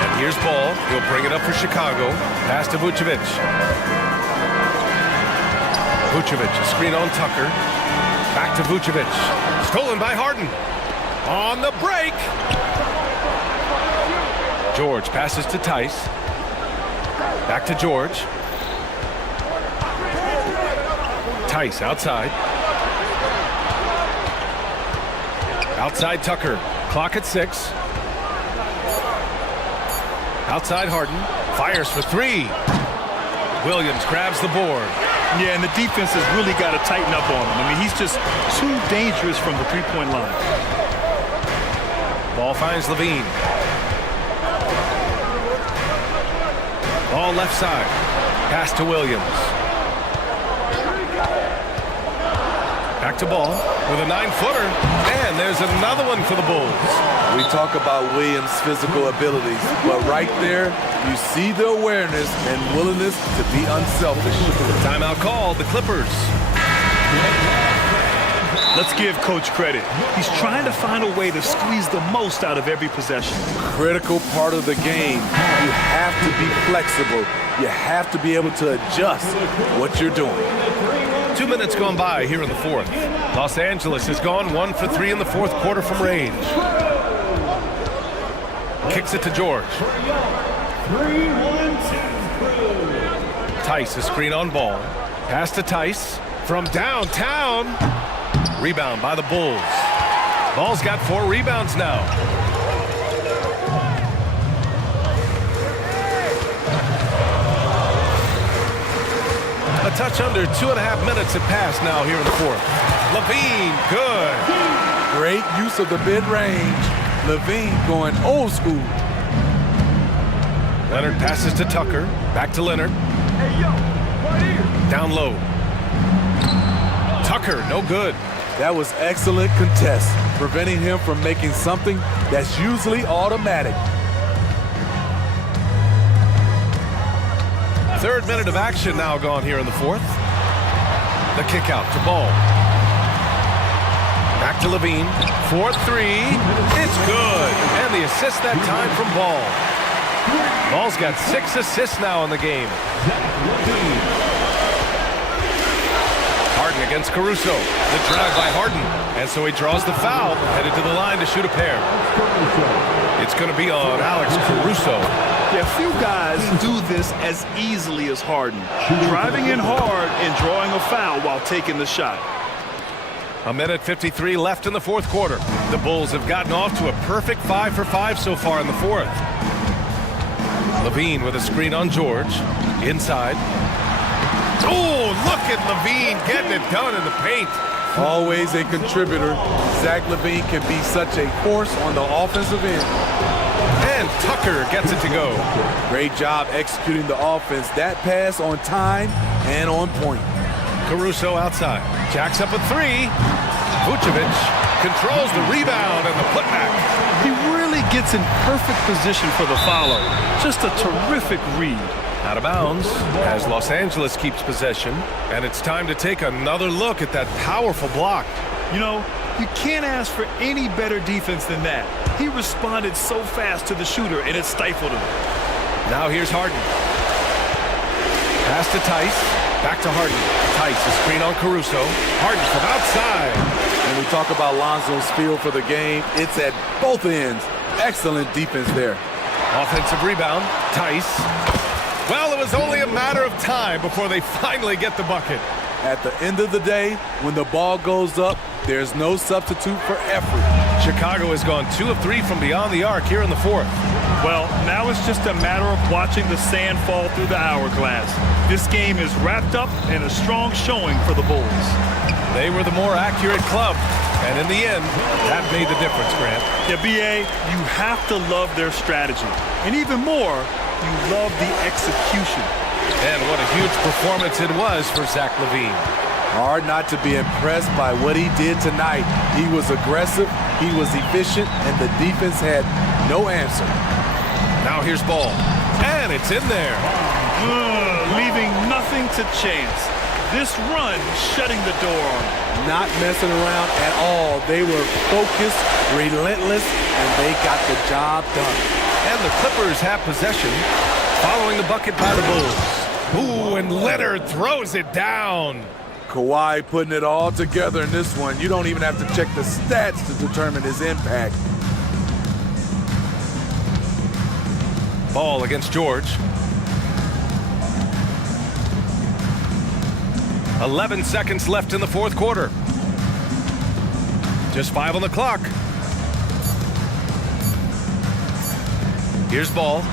And here's Ball. He'll bring it up for Chicago. Pass to Vucevic. Vucevic, a screen on Tucker. Back to Vucevic. Stolen by Harden. On the break. George passes to Tice. Back to George. Tice outside. Outside Tucker. Clock at 6. Outside Harden. Fires for 3. Williams grabs the board. Yeah, and the defense has really got to tighten up on him. I mean, he's just too dangerous from the three-point line. Ball finds Levine. Ball left side. Pass to Williams. Back to Ball with a 9-footer. And there's another one for the Bulls. We talk about Williams' physical abilities, but right there, you see the awareness and willingness to be unselfish. Timeout called, the Clippers. Let's give Coach credit. He's trying to find a way to squeeze the most out of every possession. Critical part of the game. You have to be flexible. You have to be able to adjust what you're doing. 2 minutes gone by here in the fourth. Los Angeles has gone 1 for 3 in the fourth quarter from range. Kicks it to George. Tice, a screen on Ball. Pass to Tice from downtown. Rebound by the Bulls. Ball's got 4 rebounds now. A touch under 2.5 minutes have passed now here in the fourth. Levine, good. Great use of the mid-range. Levine going old school. Leonard passes to Tucker. Back to Leonard. Down low. Tucker, no good. That was excellent contest, preventing him from making something that's usually automatic. Third minute of action now gone here in the fourth. The kick out to Ball. Back to Levine. 4-3. It's good. And the assist that time from Ball. Ball's got 6 assists now in the game. Harden against Caruso. The drive by Harden. And so he draws the foul, headed to the line to shoot a pair. It's going to be on Alex Caruso. Yeah, few guys do this as easily as Harden. Driving in hard and drawing a foul while taking the shot. 1:53 left in the fourth quarter. The Bulls have gotten off to a perfect 5 for 5 so far in the fourth. Levine with a screen on George. Inside. Oh, look at Levine getting it done in the paint. Always a contributor. Zach LaVine can be such a force on the offensive end. And Tucker gets it to go. Great job executing the offense. That pass on time and on point. Caruso outside. Jacks up a three. Vucevic controls the rebound and the putback. He really gets in perfect position for the follow. Just a terrific read. Out of bounds as Los Angeles keeps possession. And it's time to take another look at that powerful block. You know, you can't ask for any better defense than that. He responded so fast to the shooter, and it stifled him. Now here's Harden. Pass to Tice. Back to Harden. Tice, a screen on Caruso. Harden from outside. When we talk about Lonzo's feel for the game, it's at both ends. Excellent defense there. Offensive rebound. Tice. Well, it was only a matter of time before they finally get the bucket. At the end of the day, when the ball goes up, there's no substitute for effort. Chicago has gone 2 of 3 from beyond the arc here in the fourth. Well, now it's just a matter of watching the sand fall through the hourglass. This game is wrapped up in a strong showing for the Bulls. They were the more accurate club, and in the end, that made the difference, Grant. Yeah, B.A., you have to love their strategy. And even more, you love the execution. And what a huge performance it was for Zach LaVine. Hard not to be impressed by what he did tonight. He was aggressive, he was efficient, and the defense had no answer. Now here's Ball. And it's in there. Leaving nothing to chance. This run shutting the door on him. Not messing around at all. They were focused, relentless, and they got the job done. And the Clippers have possession, following the bucket by the Bulls. Ooh, and Leonard throws it down. Kawhi putting it all together in this one. You don't even have to check the stats to determine his impact. Ball against George. 11 seconds left in the fourth quarter. Just 5 on the clock. Here's Ball.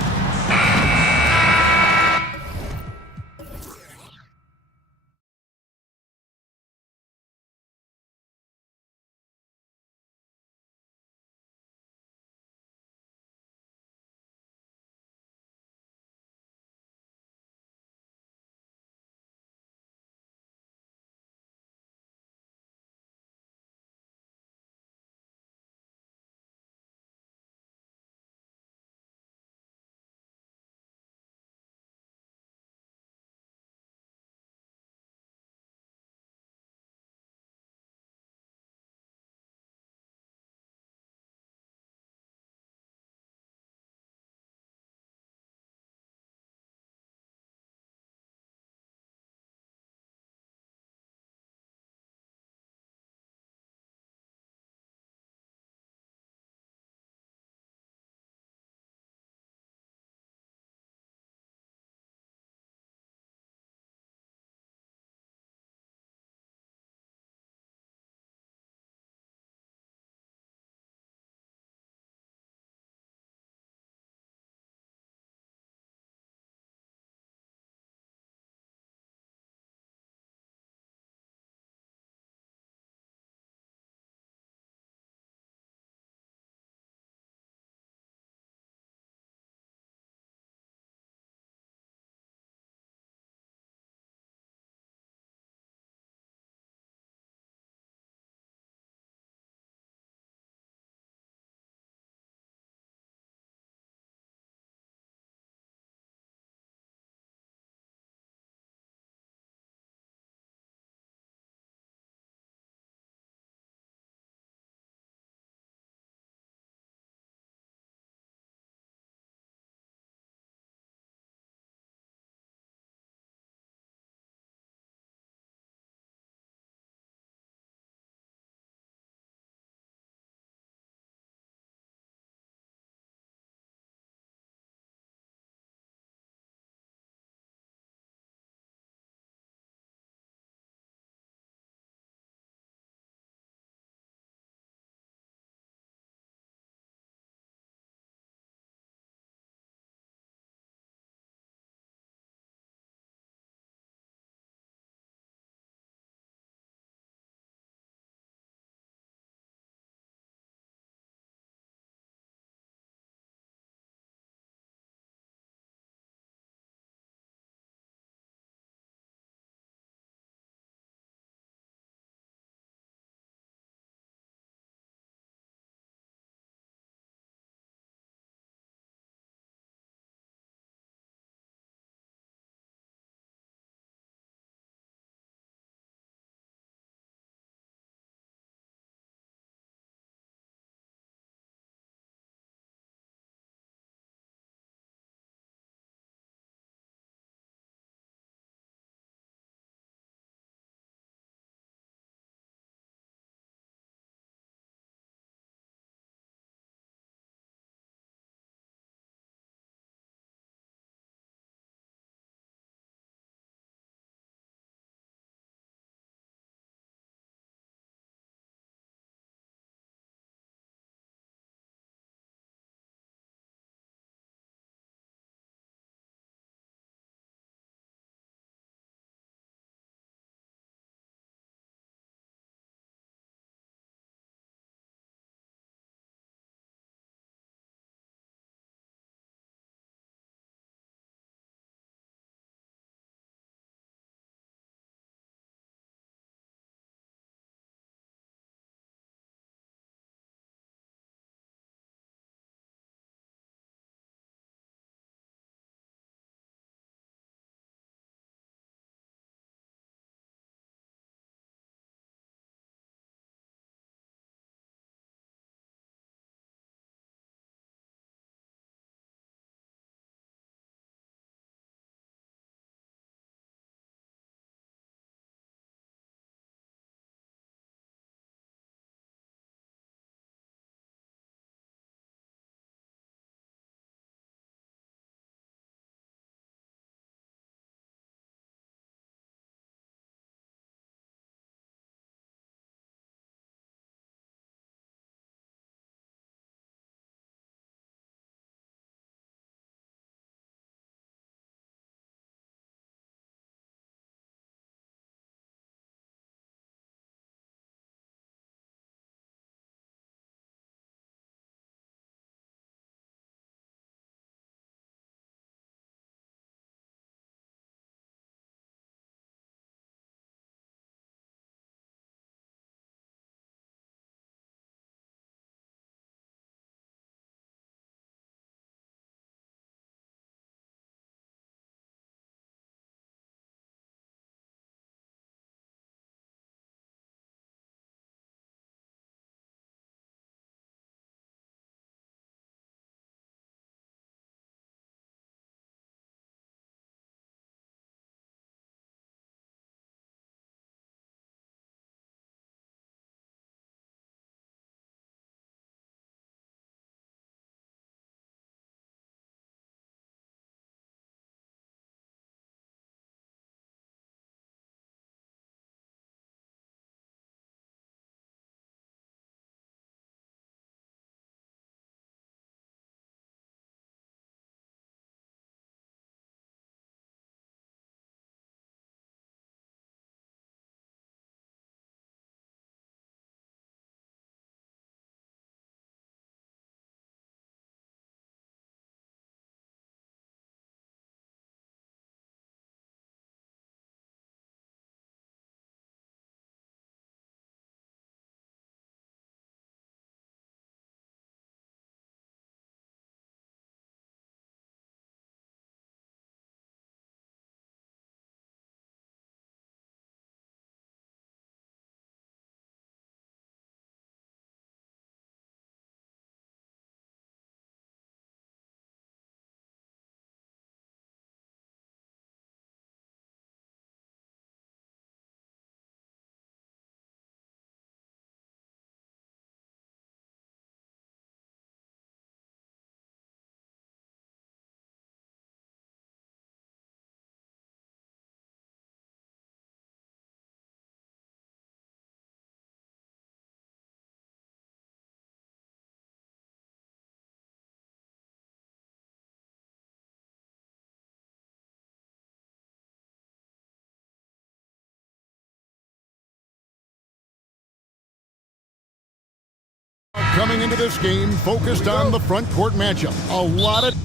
coming into this game focused on the front court matchup. A lot of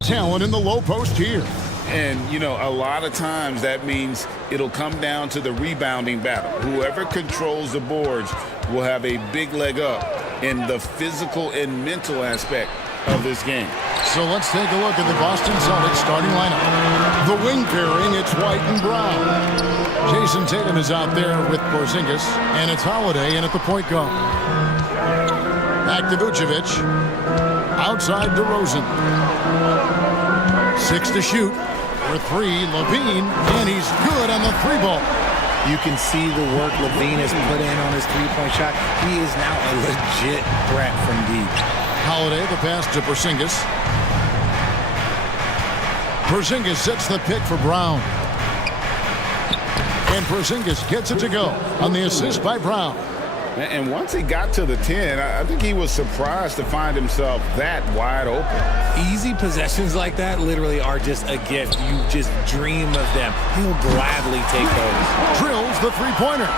talent in the low post here. And, you know, a lot of times that means it'll come down to the rebounding battle. Whoever controls the boards will have a big leg up in the physical and mental aspect of this game. So let's take a look at the Boston Celtics starting lineup. The wing pairing, it's White and Brown. Jason Tatum is out there with Porzingis, and it's Holiday in at the point guard. Back to Vucevic. Outside DeRozan. 6 to shoot. For 3, Levine, and he's good on the 3 ball. You can see the work Levine has put in on his three-point shot. He is now a legit threat from deep. Holiday, the pass to Porzingis. Porzingis sets the pick for Brown. And Porzingis gets it to go on the assist by Brown. And once he got to the 10, I think he was surprised to find himself that wide open. Easy possessions like that literally are just a gift. You just dream of them. He'll gladly take those. Drills the three-pointer.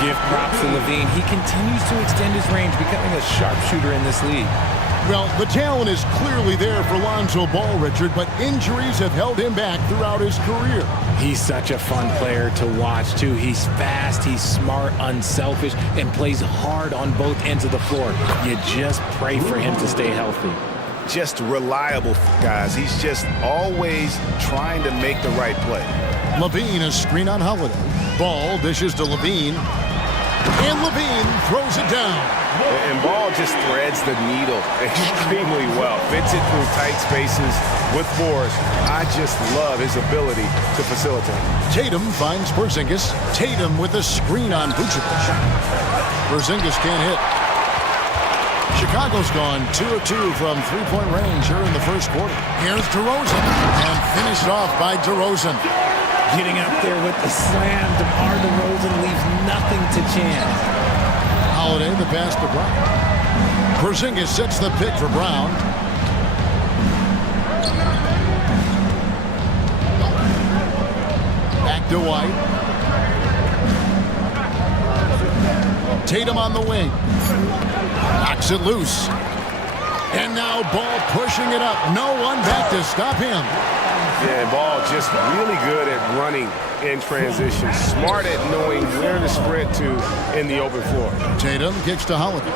Give props to Levine. He continues to extend his range, becoming a sharpshooter in this league. Well, the talent is clearly there for Lonzo Ball, Richard, but injuries have held him back throughout his career. He's such a fun player to watch, too. He's fast, he's smart, unselfish, and plays hard on both ends of the floor. You just pray for him to stay healthy. Just reliable, guys. He's just always trying to make the right play. Levine, a screen on Holiday. Ball dishes to Levine. And Levine throws it down. And Ball just threads the needle extremely well. Fits it through tight spaces with force. I just love his ability to facilitate. Tatum finds Porzingis. Tatum with a screen on Vucevic. Porzingis can't hit. Chicago's gone 2 of 2 from three-point range here in the first quarter. Here's DeRozan. And finished off by DeRozan. Getting up there with the slam, DeMar DeRozan leaves nothing to chance. Holiday, the pass to Brown. Porzingis sets the pick for Brown. Back to White. Tatum on the wing. Knocks it loose. And now Ball pushing it up. No one back to stop him. Yeah, Ball just really good at running in transition. Smart at knowing where to sprint to in the open floor. Tatum kicks to Holiday.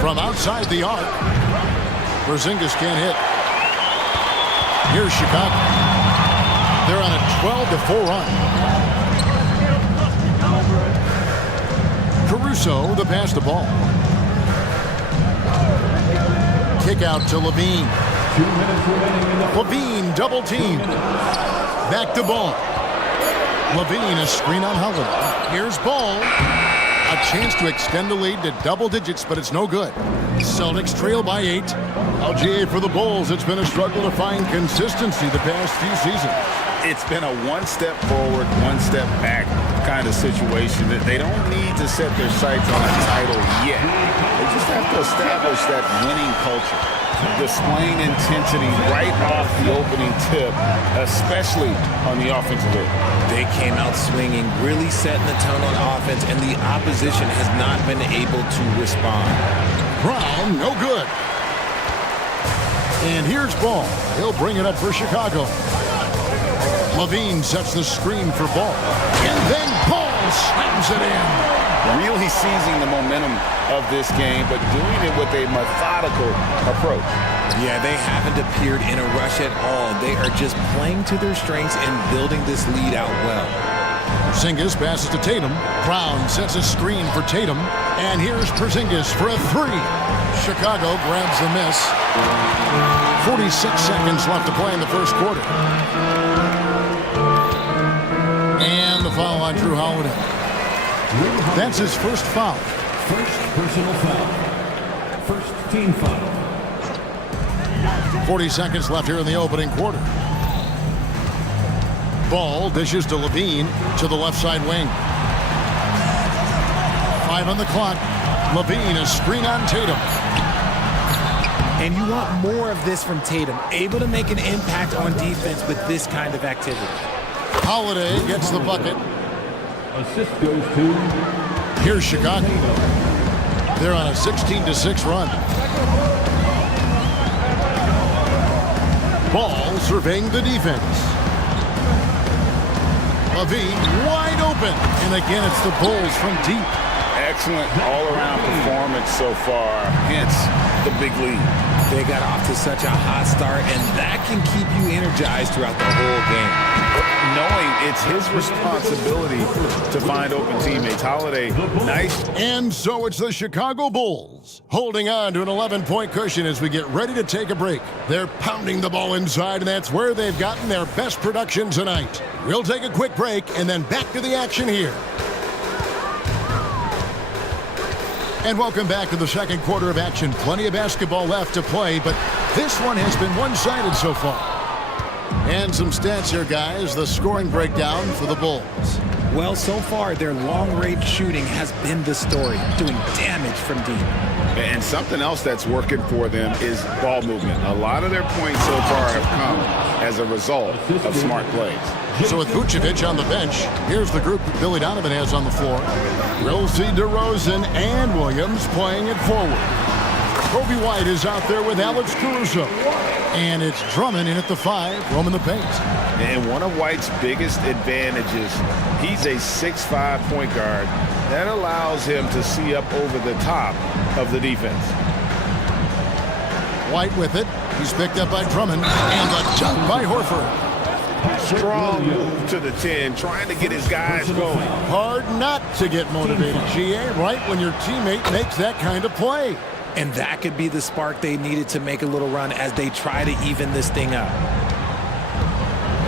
From outside the arc. Porzingis can't hit. Here's Chicago. They're on a 12-4 run. Caruso, the pass to Ball. Kick out to Levine. 2 minutes remaining. Levine double team. Back to Ball. Levine a screen on Holiday. Here's Ball. A chance to extend the lead to double digits, but it's no good. Celtics trail by 8. LGA for the Bulls. It's been a struggle to find consistency the past few seasons. It's been a one step forward, one step back kind of situation that they don't need to set their sights on a title yet. They just have to establish that winning culture. Displaying intensity right off the opening tip, especially on the offensive end. They came out swinging, really setting the tone on offense, and the opposition has not been able to respond. Brown, no good. And here's Ball. He'll bring it up for Chicago. Levine sets the screen for Ball. And then Ball slams it in. Really seizing the momentum of this game, but doing it with a methodical approach. Yeah, they haven't appeared in a rush at all. They are just playing to their strengths and building this lead out well. Porzingis passes to Tatum. Brown sets a screen for Tatum. And here's Porzingis for a 3. Chicago grabs the miss. 46 seconds left to play in the first quarter. And the foul on Drew Holiday. That's his first foul. First personal foul. First team foul. 40 seconds left here in the opening quarter. Ball dishes to Levine to the left side wing. 5 on the clock. Levine a screen on Tatum. And you want more of this from Tatum, able to make an impact on defense with this kind of activity. Holiday gets the bucket. Assist goes to... Here's Chicago. They're on a 16-6 run. Ball surveying the defense. Levine wide open. And again, it's the Bulls from deep. Excellent all-around performance so far, hence the big lead. They got off to such a hot start, and that can keep you energized throughout the whole game. Knowing it's his responsibility to find open teammates. Holiday, nice. And so it's the Chicago Bulls holding on to an 11-point cushion as we get ready to take a break. They're pounding the ball inside, and that's where they've gotten their best production tonight. We'll take a quick break and then back to the action here. And welcome back to the second quarter of action. Plenty of basketball left to play, but this one has been one-sided so far. And some stats here, guys. The scoring breakdown for the Bulls. Well, so far, their long-range shooting has been the story, doing damage from deep. And something else that's working for them is ball movement. A lot of their points so far have come as a result of smart plays. So with Vucevic on the bench, here's the group that Billy Donovan has on the floor. We'll see DeRozan and Williams playing it forward. Kobe White is out there with Alex Caruso. And it's Drummond in at the 5, roaming the paint. And one of White's biggest advantages, he's a 6'5" point guard. That allows him to see up over the top of the defense. White with it. He's picked up by Drummond. And the dunk by Horford. Strong move to the 10, trying to get his guys going. Hard not to get motivated, GA, right when your teammate makes that kind of play. And that could be the spark they needed to make a little run as they try to even this thing up.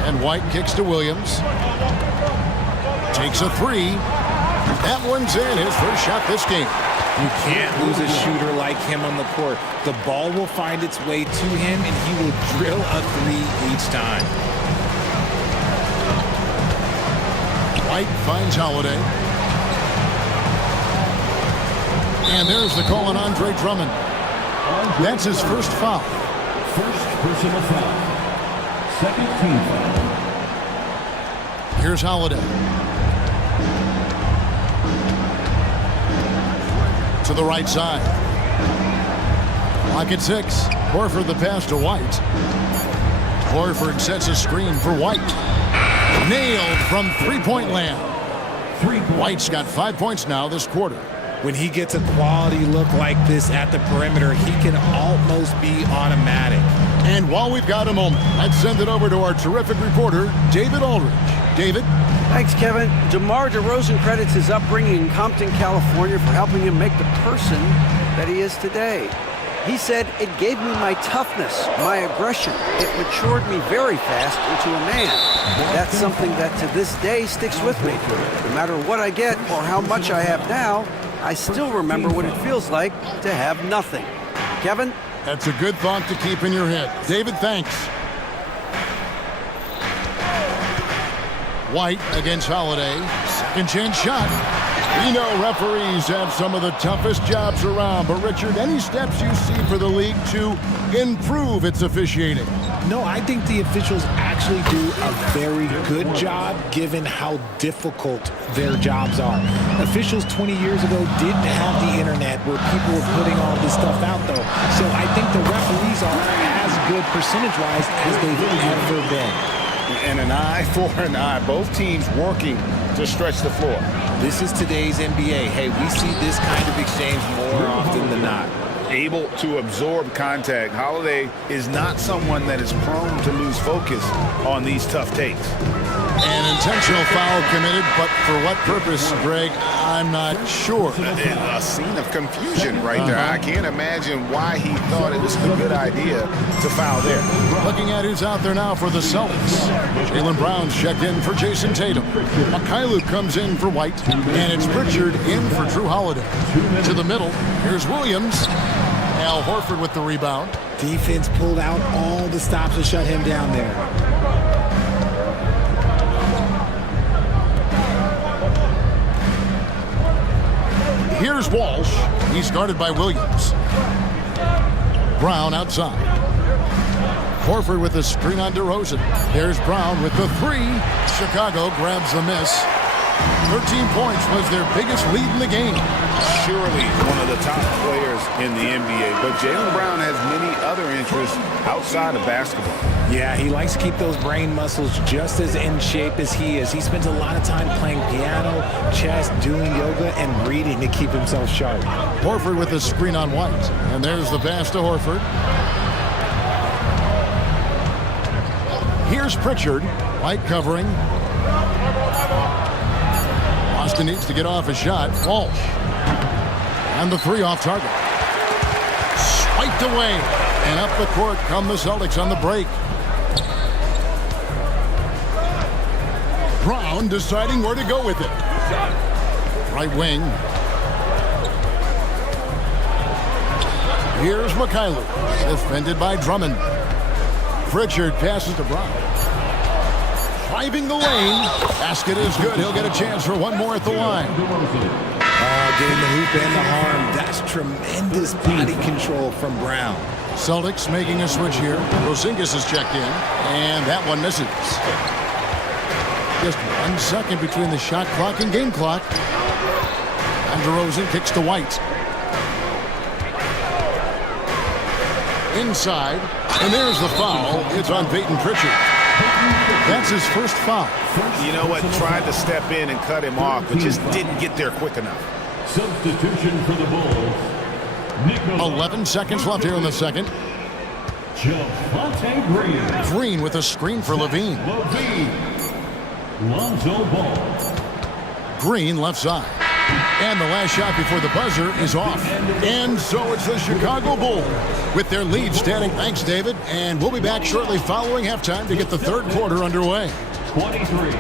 And White kicks to Williams. Takes a 3. That one's in, his first shot this game. You can't lose a shooter like him on the court. The ball will find its way to him, and he will drill a 3 each time. White finds Holiday. And there's the call on Andre Drummond. That's his first foul. First personal foul. Second team foul. Here's Holiday. To the right side. Lock at 6. Horford the pass to White. Horford sets a screen for White. Nailed from three-point land. White's got 5 points now this quarter. When he gets a quality look like this at the perimeter, he can almost be automatic. And while we've got a moment, let's send it over to our terrific reporter, David Aldridge. David? Thanks, Kevin. DeMar DeRozan credits his upbringing in Compton, California for helping him make the person that he is today. He said, "It gave me my toughness, my aggression. It matured me very fast into a man." That's something that to this day sticks with me. No matter what I get or how much I have now, I still remember what it feels like to have nothing. Kevin? That's a good thought to keep in your head. David, thanks. White against Holiday. Second chance shot. We know referees have some of the toughest jobs around, but Richard, any steps you see for the league to improve its officiating? No, I think the officials actually do a very good job given how difficult their jobs are. Officials 20 years ago didn't have the internet where people were putting all this stuff out, though. So I think the referees are as good percentage-wise as they've ever been. And an eye for an eye. Both teams working to stretch the floor. This is today's NBA. Hey, we see this kind of exchange more often than not. Able to absorb contact. Holiday is not someone that is prone to lose focus on these tough takes. An intentional foul committed, but for what purpose, Greg? I'm not sure. A scene of confusion right there. I can't imagine why he thought it was a good idea to foul there. Looking at who's out there now for the Celtics. Jaylen Brown's checked in for Jason Tatum. Mikhailuk comes in for White. And it's Pritchard in for Drew Holiday. To the middle, here's Williams. Al Horford with the rebound. Defense pulled out all the stops to shut him down there. Here's Walsh. He's guarded by Williams. Brown outside. Horford with the screen on DeRozan. There's Brown with the 3. Chicago grabs the miss. 13 points was their biggest lead in the game. Surely one of the top players in the NBA, but Jaylen Brown has many other interests outside of basketball. Yeah, he likes to keep those brain muscles just as in shape as he is. He spends a lot of time playing piano, chess, doing yoga, and reading to keep himself sharp. Horford with the screen on White. And there's the pass to Horford. Here's Pritchard. White covering. Boston needs to get off a shot. Walsh. And the three off target. Swiped away. And up the court come the Celtics on the break. Brown deciding where to go with it. Right wing. Here's Mikhailuk. Defended by Drummond. Pritchard passes to Brown. Driving the lane. Basket is good. He'll get a chance for one more at the line. Getting the hoop and the arm. That's tremendous body control from Brown. Celtics making a switch here. Porzingis is checked in. And that one misses. Just 1 second between the shot clock and game clock. And DeRozan kicks to White. Inside. And there's the foul. It's on Peyton Pritchard. That's his first foul. You know what? Tried to step in and cut him off, but just didn't get there quick enough. Substitution for the Bulls. 11 seconds left here in the second. Green with a screen for Levine. Lonzo Ball. Green left side. And the last shot before the buzzer is off. And so it's the Chicago Bulls with their lead standing. Thanks, David. And we'll be back shortly following halftime to get the third quarter underway. 23.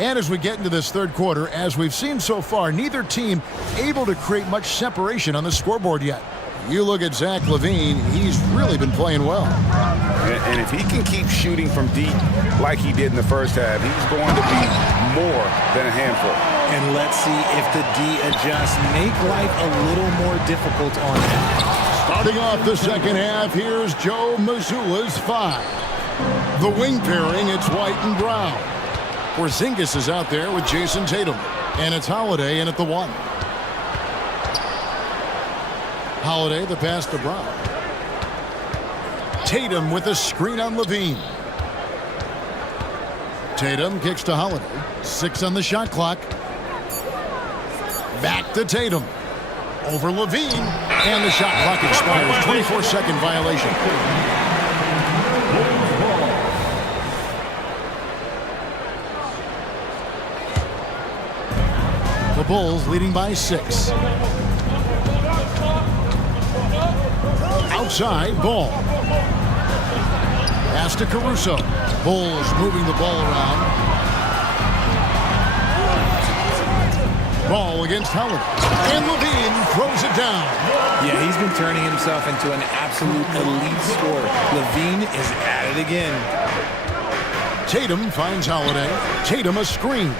And as we get into this third quarter, as we've seen so far, neither team able to create much separation on the scoreboard yet. You look at Zach LaVine, he's really been playing well. And if he can keep shooting from deep like he did in the first half, he's going to be more than a handful. And let's see if the D adjusts, make life a little more difficult on him. Starting off the second half, here's Joe Mazzulla's 5. The wing pairing, it's White and Brown. Porzingis is out there with Jason Tatum. And it's Holiday in at the 1. Holiday, the pass to Brown. Tatum with a screen on Levine. Tatum kicks to Holiday. 6 on the shot clock. Back to Tatum. Over Levine. And the shot clock expires. 24-second violation. The Bulls leading by 6. Outside, Ball. Pass to Caruso. Bulls moving the ball around. Ball against Howard. And Levine throws it down. Yeah, he's been turning himself into an absolute elite scorer. Levine is at it again. Tatum finds Holiday. Tatum a screen.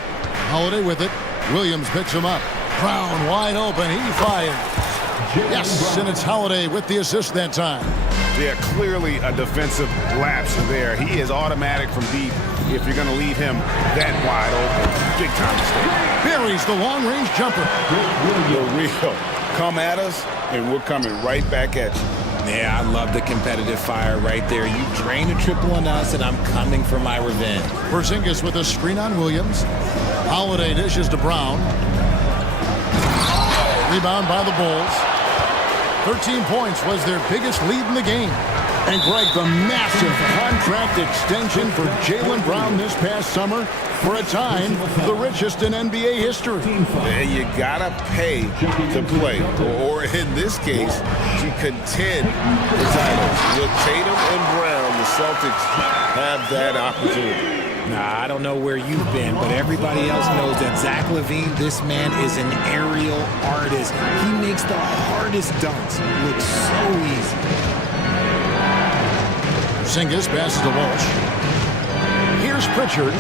Holiday with it. Williams picks him up. Brown wide open. He fires. Yes, and it's Holiday with the assist that time. Yeah, clearly a defensive lapse there. He is automatic from deep if you're going to leave him that wide open. Big time mistake. Buries the long-range jumper. The real. Come at us, and we're coming right back at you. Yeah, I love the competitive fire right there. You drain a triple on us, and I'm coming for my revenge. Porzingis with a screen on Williams. Holiday dishes to Brown. Rebound by the Bulls. 13 points was their biggest lead in the game. And Greg, the massive contract extension for Jaylen Brown this past summer, for a time, the richest in NBA history. Yeah, you gotta pay to play, or in this case, to contend the titles. With Tatum and Brown, the Celtics have that opportunity. Nah, I don't know where you've been, but everybody else knows that Zach LaVine, this man is an aerial artist. He makes the hardest dunks look so easy. Porzingis passes to Walsh. Here's Here's Pritchard.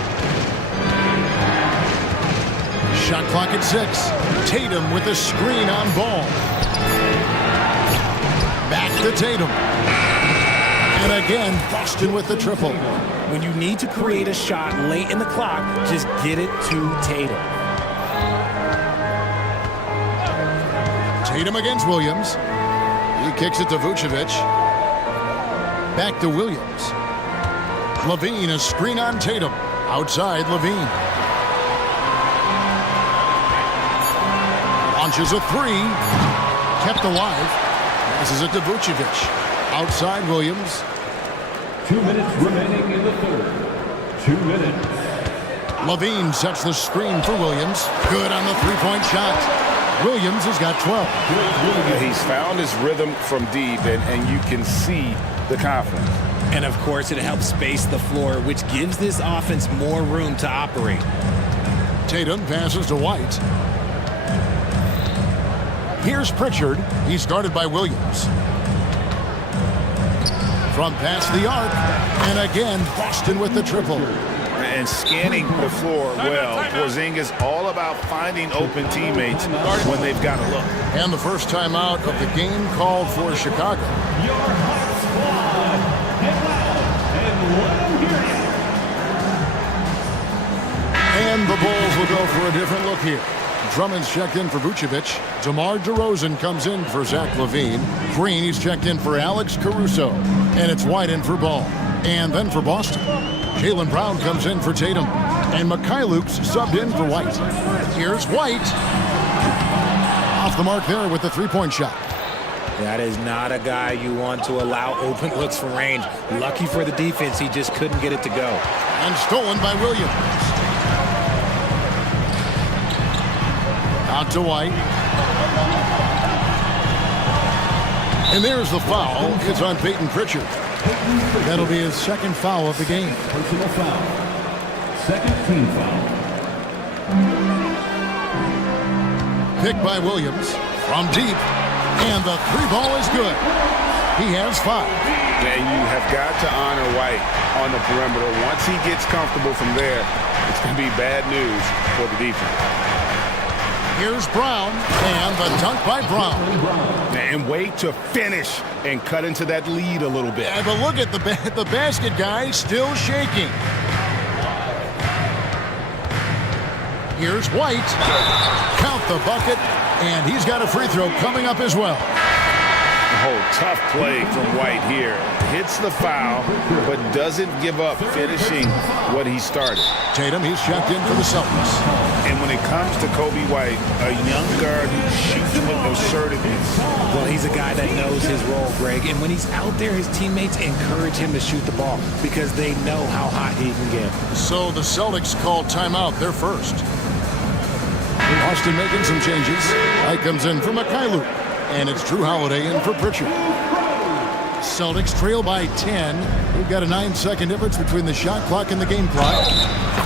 Shot clock at 6. Tatum with a screen on ball. Back to Tatum. And again, Boston with the triple. When you need to create a shot late in the clock, just get it to Tatum. Tatum against Williams. He kicks it to Vucevic. Back to Williams. Levine, a screen on Tatum. Outside, Levine. Launches a three. Kept alive. Passes it to Vucevic. Outside, Williams. 2 minutes remaining in the third. 2 minutes. Levine sets the screen for Williams. Good on the three-point shot. Williams has got 12. He's found his rhythm from deep, and you can see the confidence. And, of course, it helps space the floor, which gives this offense more room to operate. Tatum passes to White. Here's Pritchard. He's guarded by Williams. From past the arc. And again, Boston with the triple. And scanning the floor well. Porzingis all about finding open teammates when they've got a look. And the first time out of the game called for Chicago. And the Bulls will go for a different look here. Drummond's checked in for Vucevic. DeMar DeRozan comes in for Zach LaVine. Green, he's checked in for Alex Caruso. And it's White in for Ball. And then for Boston, Jaylen Brown comes in for Tatum. And Mikhailuk's subbed in for White. Here's White. Off the mark there with the three-point shot. That is not a guy you want to allow open looks from range. Lucky for the defense, he just couldn't get it to go. And stolen by Williams. Out to White. And there's the foul. It's on Peyton Pritchard. That'll be his second foul of the game. Personal foul. Second team foul. Picked by Williams from deep. And the three ball is good. He has 5. And you have got to honor White on the perimeter. Once he gets comfortable from there, it's going to be bad news for the defense. Here's Brown, and the dunk by Brown. And wait to finish and cut into that lead a little bit. Yeah, but look at the basket guy still shaking. Here's White. Count the bucket, and he's got a free throw coming up as well. Oh, tough play from White here. Hits the foul, but doesn't give up finishing what he started. Tatum, he's checked in for the Celtics. And when it comes to Kobe White, a young guard who shoots with assertiveness. Well, he's a guy that knows his role, Greg. And when he's out there, his teammates encourage him to shoot the ball because they know how hot he can get. So the Celtics call timeout. They're first. Boston making some changes. White comes in for Mikhailuk. And it's Drew Holiday in for Pritchard. Celtics trail by 10. We've got a 9-second difference between the shot clock and the game clock.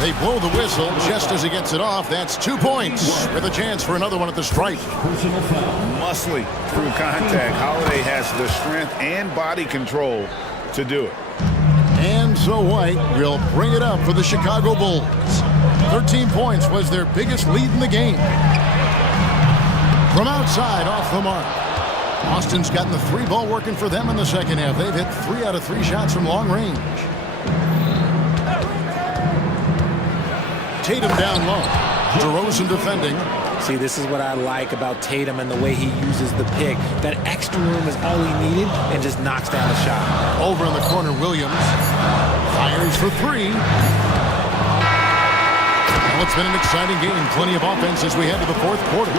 They blow the whistle just as he gets it off. That's 2 points with a chance for another one at the stripe. Muscly through contact. Holiday has the strength and body control to do it. And so White will bring it up for the Chicago Bulls. 13 points was their biggest lead in the game. From outside, off the mark. Boston's gotten the three ball working for them in the second half. They've hit 3 out of 3 shots from long range. Tatum down low. DeRozan defending. See, this is what I like about Tatum and the way he uses the pick. That extra room is all he needed and just knocks down the shot. Over in the corner, Williams. Fires for 3. Well, it's been an exciting game. Plenty of offense as we head to the fourth quarter.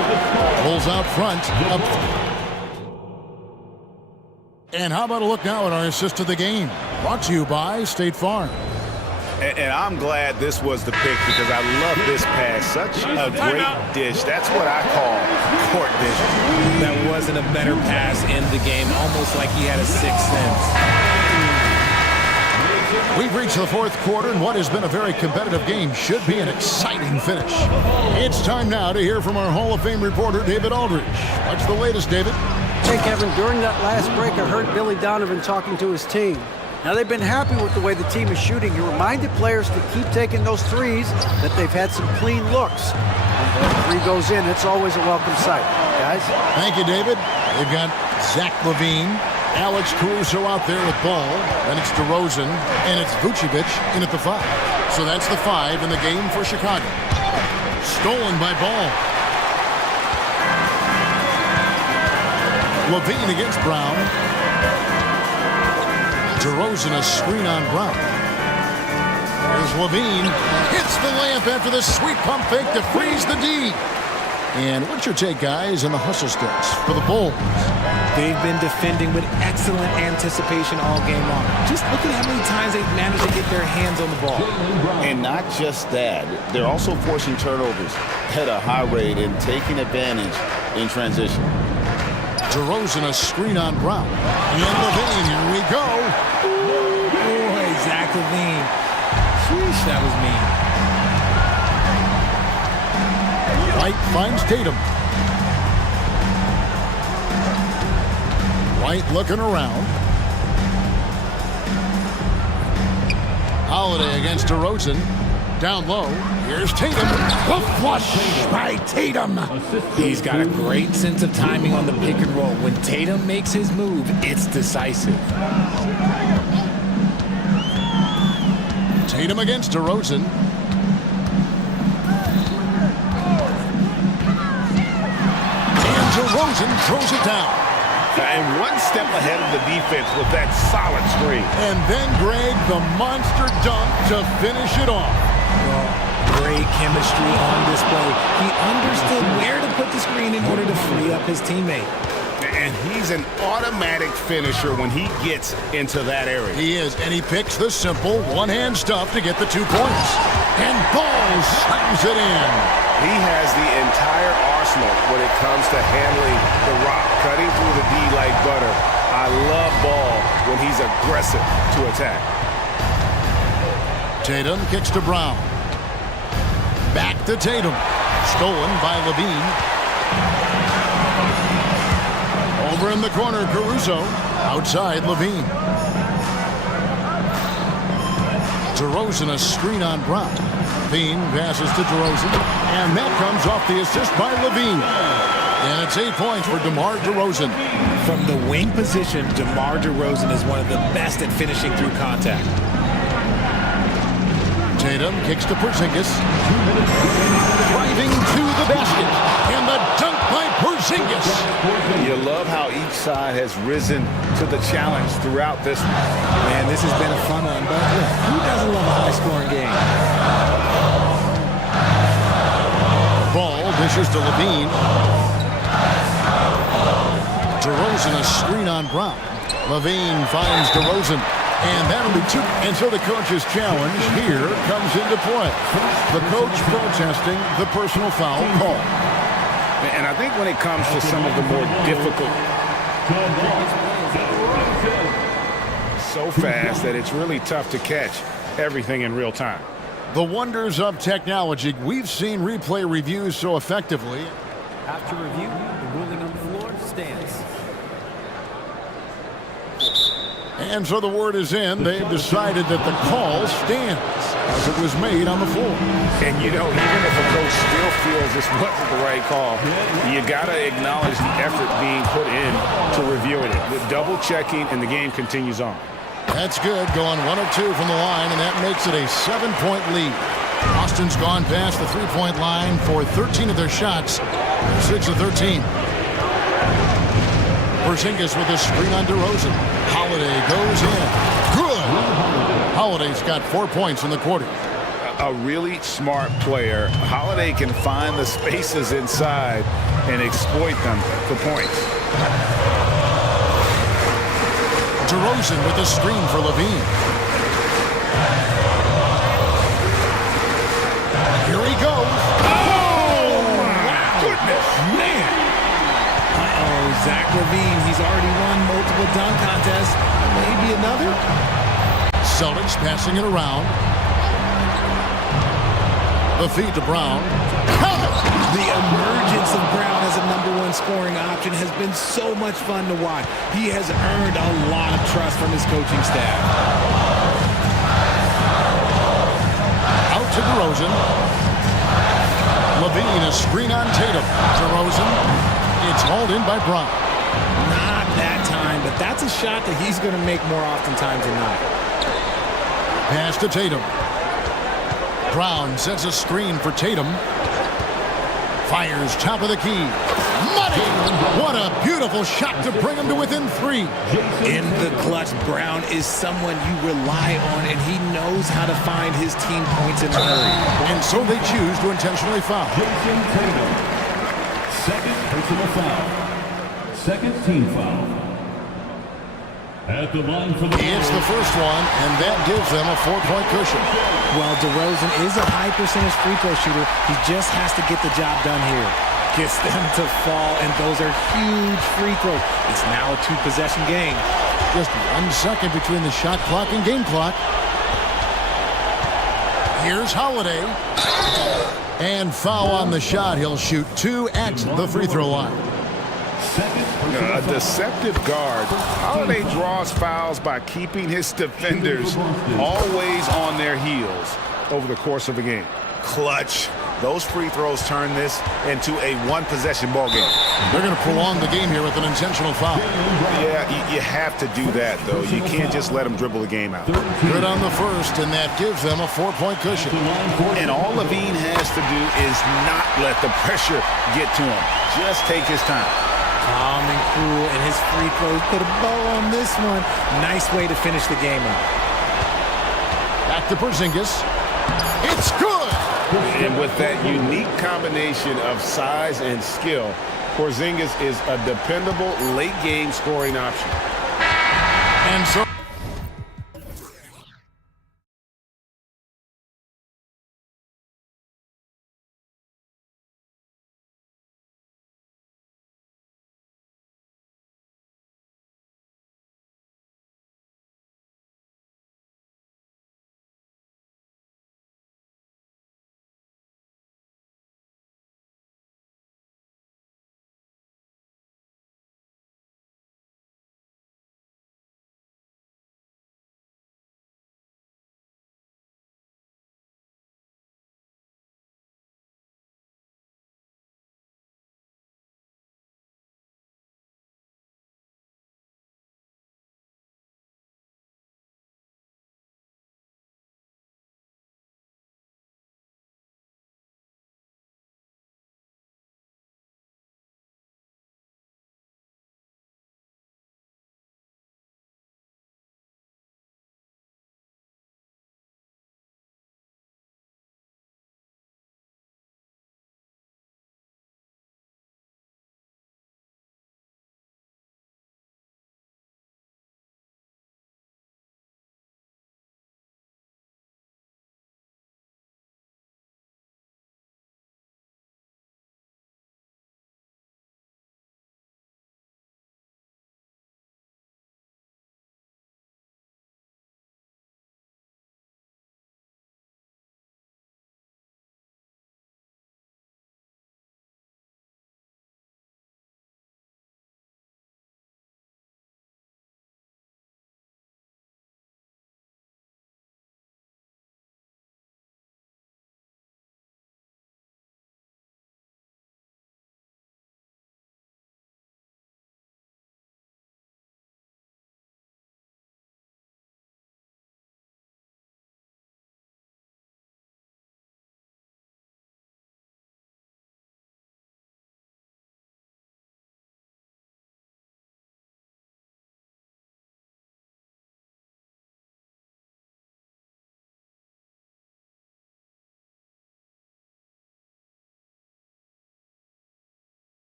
Bulls out front. And how about a look now at our assist of the game? Brought to you by State Farm. And I'm glad this was the pick because I love this pass. Such a great dish. That's what I call court vision. That wasn't a better pass in the game. Almost like he had a sixth sense. We've reached the fourth quarter, and what has been a very competitive game should be an exciting finish. It's time now to hear from our Hall of Fame reporter, David Aldridge. What's the latest, David? Hey, Kevin, during that last break, I heard Billy Donovan talking to his team. Now they've been happy with the way the team is shooting. He reminded players to keep taking those threes, that they've had some clean looks. When the three goes in, it's always a welcome sight. Guys? Thank you, David. They've got Zach LaVine, Alex Caruso out there with ball. Then it's DeRozan, and it's Vucevic in at the 5. So that's the 5 in the game for Chicago. Stolen by Ball. LaVine against Brown. DeRozan a screen on Brown. Here's LaVine. Hits the layup after the sweet pump fake to freeze the D. And what's your take, guys, on the hustle steps for the Bulls? They've been defending with excellent anticipation all game long. Just look at how many times they've managed to get their hands on the ball. And not just that, they're also forcing turnovers at a high rate and taking advantage in transition. DeRozan a screen on Brown. And LaVine, here we go. Ooh, boy, Zach LaVine. Sheesh, that was mean. White finds Tatum. White looking around. Holiday against DeRozan. Down low. Here's Tatum. The flush by Tatum. He's got a great sense of timing on the pick and roll. When Tatum makes his move, it's decisive. Tatum against DeRozan. And DeRozan throws it down. And one step ahead of the defense with that solid screen. And then Greg, the monster dunk to finish it off. Well, great chemistry on display. He understood where to put the screen in order to free up his teammate. And he's an automatic finisher when he gets into that area. He is, and he picks the simple one-hand stuff to get the 2 points. And Ball slams it in. He has the entire arsenal when it comes to handling the rock, cutting through the D like butter. I love Ball when he's aggressive to attack. Tatum kicks to Brown. Back to Tatum. Stolen by LaVine. Over in the corner, Caruso. Outside, LaVine. DeRozan a screen on Brown. LaVine passes to DeRozan. And that comes off the assist by LaVine. And it's 8 points for DeMar DeRozan. From the wing position, DeMar DeRozan is one of the best at finishing through contact. Tatum kicks to Porzingis. Driving to the basket. And the dunk by Porzingis. You love how each side has risen to the challenge throughout this. Man, this has been a fun one, but who doesn't love a high-scoring game? Ball dishes to LaVine. DeRozan a screen on Brown. LaVine finds DeRozan. And that'll be 2. And so the coach's challenge here comes into play. The coach protesting the personal foul call. And I think when it comes to some of the more difficult, so fast that it's really tough to catch everything in real time. The wonders of technology. We've seen replay reviews so effectively. After review, the ruling on the floor stands. And so the word is in. They've decided that the call stands as it was made on the floor. And, you know, even if a coach still feels this wasn't the right call, you got to acknowledge the effort being put in to reviewing it. The double checking, and the game continues on. That's good. Going 1 of 2 from the line, and that makes it a 7-point lead. Austin's gone past the 3-point line for 13 of their shots. 6 of 13. Porzingis with a screen on DeRozan. Holiday goes in. Good. Holiday's got 4 points in the quarter. A really smart player. Holiday can find the spaces inside and exploit them for points. DeRozan with a screen for LaVine. Here he goes. Oh, my goodness, man. Zach LaVine, he's already won multiple dunk contests. Maybe another? Celtics passing it around. The feed to Brown. The emergence of Brown as a #1 scoring option has been so much fun to watch. He has earned a lot of trust from his coaching staff. Out to DeRozan. Levine, a screen on Tatum. DeRozan. It's hauled in by Brown. Not that time, but that's a shot that he's going to make more oftentimes than not. Pass to Tatum. Brown sets a screen for Tatum. Fires top of the key. Money! What a beautiful shot to bring him to within 3. In the clutch, Brown is someone you rely on, and he knows how to find his team points in a hurry. And so they choose to intentionally foul. Jason Tatum. Second personal foul. Second team foul. At the line for the It's the first one, and that gives them a 4-point cushion. Well, DeRozan is a high percentage free throw shooter. He just has to get the job done here. Gets them to fall, and those are huge free throws. It's now a 2-possession game. Just 1 second between the shot clock and game clock. Here's Holiday. And foul on the shot. He'll shoot 2 at the free throw line. A deceptive guard. Holiday draws fouls by keeping his defenders always on their heels over the course of a game. Clutch. Those free throws turn this into a 1-possession ball game. They're going to prolong the game here with an intentional foul. Yeah, you have to do that, though. You can't just let them dribble the game out. Good on the first, and that gives them a 4-point cushion. And all Levine has to do is not let the pressure get to him. Just take his time. Calm and cool, and his free throws put a bow on this one. Nice way to finish the game out. Back to Porzingis. It's good! And with that unique combination of size and skill, Porzingis is a dependable late-game scoring option. And so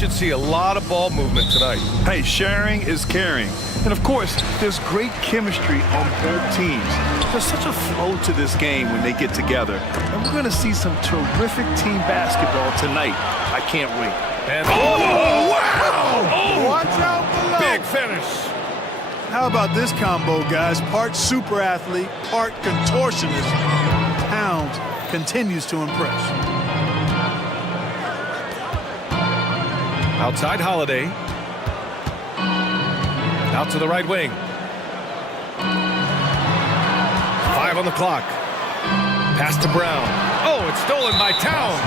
should see a lot of ball movement tonight. Hey, sharing is caring. And of course, there's great chemistry on both teams. There's such a flow to this game when they get together. And we're going to see some terrific team basketball tonight. I can't wait. And wow! Oh, watch out below. Big finish. How about this combo, guys? Part super athlete, part contortionist. Towns continues to impress. Outside Holiday. Out to the right wing. 5 on the clock. Pass to Brown. Oh, it's stolen by Towns.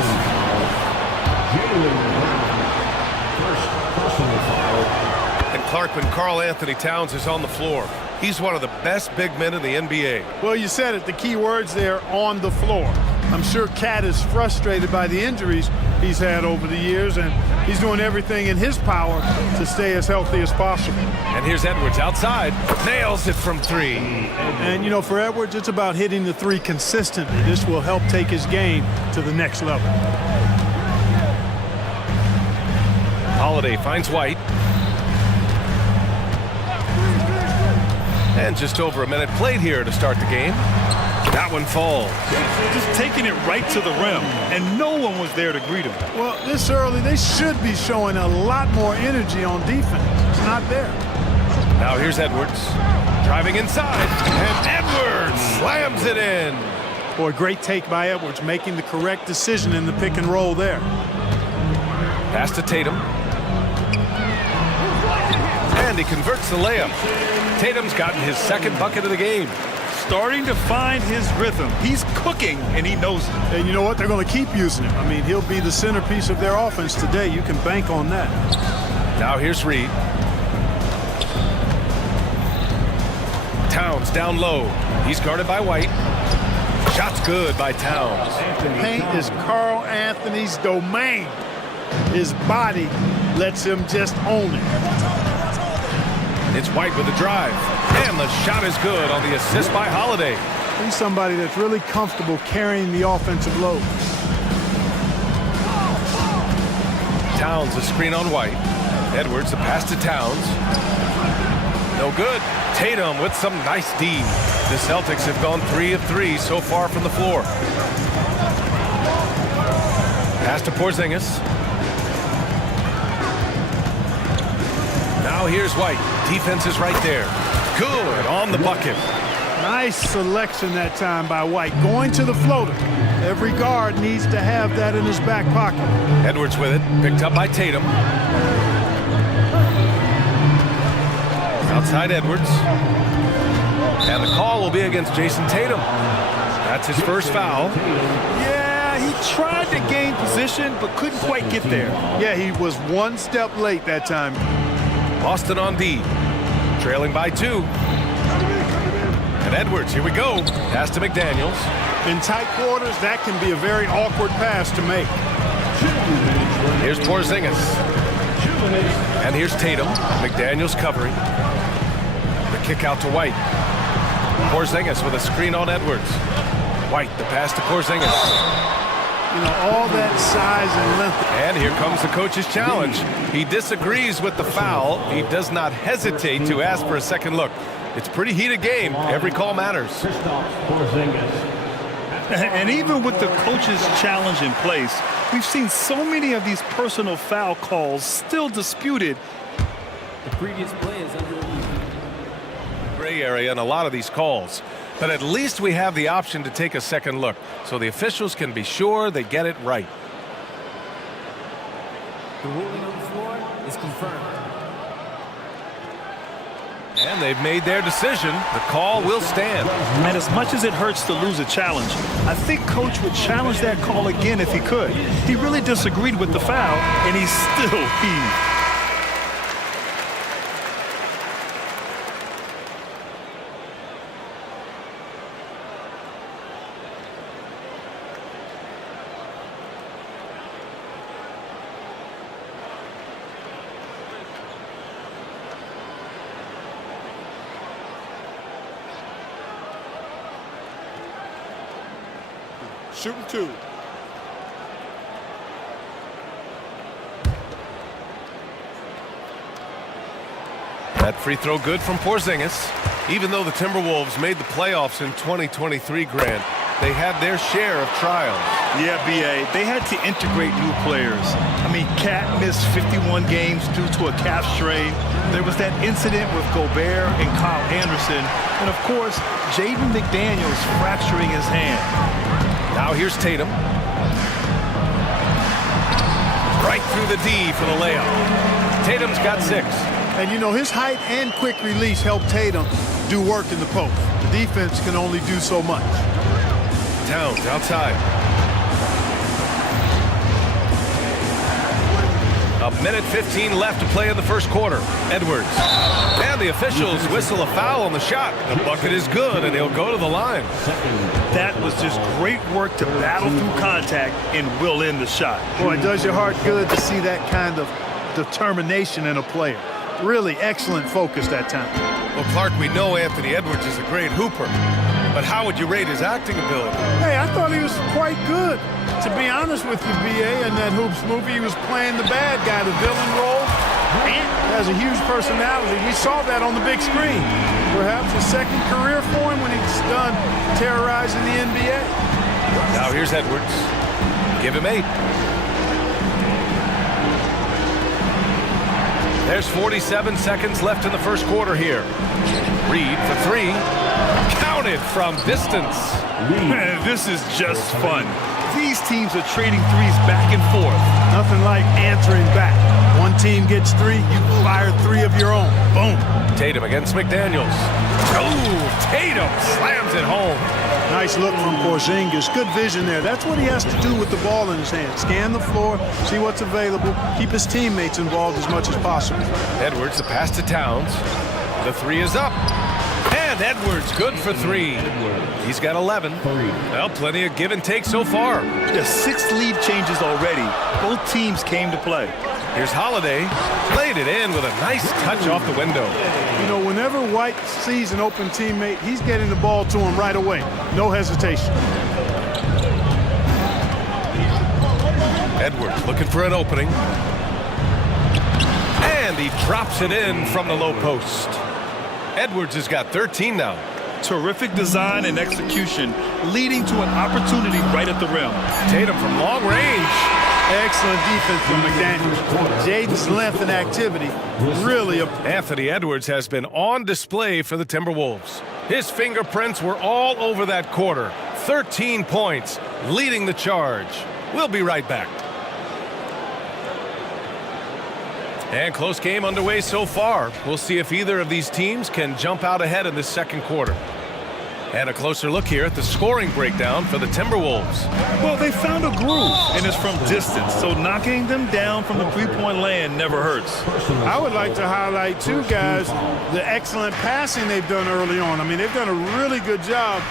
And Clark, when Karl Anthony Towns is on the floor, he's one of the best big men in the NBA. Well, you said it. The key words there, on the floor. I'm sure Cat is frustrated by the injuries he's had over the years, and he's doing everything in his power to stay as healthy as possible. And here's Edwards outside. Nails it from 3. And, you know, for Edwards, it's about hitting the 3 consistently. This will help take his game to the next level. Holiday finds White. And just over a minute played here to start the game. That one falls. Just taking it right to the rim, and no one was there to greet him. Well, this early, they should be showing a lot more energy on defense. It's not there. Now here's Edwards. Driving inside, and Edwards slams it in. Boy, great take by Edwards, making the correct decision in the pick and roll there. Pass to Tatum. And he converts the layup. Tatum's gotten his second bucket of the game. Starting to find his rhythm. He's cooking, and he knows it. And you know what? They're going to keep using him. I mean, he'll be the centerpiece of their offense today. You can bank on that. Now here's Reed. Towns down low. He's guarded by White. Shot's good by Towns. Paint is Karl Anthony's domain. His body lets him just own it. It's White with the drive. And the shot is good on the assist by Holiday. He's somebody that's really comfortable carrying the offensive load. Towns a screen on White. Edwards a pass to Towns. No good. Tatum with some nice D. The Celtics have gone 3 of 3 so far from the floor. Pass to Porzingis. Now here's White. Defense is right there. Good on the bucket. Nice selection that time by White. Going to the floater. Every guard needs to have that in his back pocket. Edwards with it. Picked up by Tatum. Outside Edwards. And the call will be against Jason Tatum. That's his first foul. Yeah, he tried to gain position, but couldn't quite get there. Yeah, he was one step late that time. Boston on D. Trailing by 2. And Edwards, here we go. Pass to McDaniels. In tight quarters, that can be a very awkward pass to make. Here's Porzingis. And here's Tatum. McDaniels covering. The kick out to White. Porzingis with a screen on Edwards. White, the pass to Porzingis. You know, all that size and length. And here comes the coach's challenge. He disagrees with the foul. He does not hesitate to ask for a second look. It's a pretty heated game. Every call matters. And even with the coach's challenge in place, we've seen so many of these personal foul calls still disputed. The previous play is under review. Gray area in a lot of these calls. But at least we have the option to take a second look, so the officials can be sure they get it right. The ruling on the floor is confirmed. And they've made their decision. The call will stand. And as much as it hurts to lose a challenge, I think Coach would challenge that call again if he could. He really disagreed with the foul, and he still heaved. Shooting 2. That free throw good from Porzingis. Even though the Timberwolves made the playoffs in 2023, Grant, they had their share of trials. Yeah, B.A., they had to integrate new players. I mean, Cat missed 51 games due to a calf strain. There was that incident with Gobert and Kyle Anderson. And, of course, Jaden McDaniels fracturing his hand. Now here's Tatum. Right through the D for the layup. Tatum's got 6. And, you know, his height and quick release helped Tatum do work in the post. The defense can only do so much. Towns outside. A minute 15 left to play in the first quarter. Edwards. And the officials whistle a foul on the shot. The bucket is good, and he'll go to the line. That was just great work to battle through contact and will end the shot. Boy, it does your heart good to see that kind of determination in a player. Really excellent focus that time. Well, Clark, we know Anthony Edwards is a great hooper, but how would you rate his acting ability? Hey, I thought he was quite good. To be honest with you, B.A., in that Hoops movie, he was playing the bad guy, the villain role. And has a huge personality. We saw that on the big screen. Perhaps a second career for him when he's done terrorizing the NBA. Now here's Edwards. Give him 8. There's 47 seconds left in the first quarter here. Reed for 3. Counted from distance. Man, this is just fun. These teams are trading threes back and forth. Nothing like answering back. One team gets 3, you fire 3 of your own. Boom. Tatum against McDaniels. Oh, Tatum slams it home. Nice look from Porzingis. Good vision there. That's what he has to do with the ball in his hand. Scan the floor, see what's available, keep his teammates involved as much as possible. Edwards, the pass to Towns. The 3 is up. And Edwards, good for 3. He's got 11. Well, plenty of give and take so far. There's 6 lead changes already. Both teams came to play. Here's Holiday. Played it in with a nice touch off the window. You know, whenever White sees an open teammate, he's getting the ball to him right away. No hesitation. Edwards looking for an opening. And he drops it in from the low post. Edwards has got 13 now. Terrific design and execution, leading to an opportunity right at the rim. Tatum from long range. Excellent defense from McDaniels. Jaden's length and activity really. Anthony Edwards has been on display for the Timberwolves. His fingerprints were all over that quarter. 13 points, leading the charge. We'll be right back. And close game underway so far. We'll see if either of these teams can jump out ahead in this second quarter. And a closer look here at the scoring breakdown for the Timberwolves. Well, they found a groove, and it's from distance, so knocking them down from the three-point land never hurts. I would like to highlight, too, guys, the excellent passing they've done early on. I mean, they've done a really good job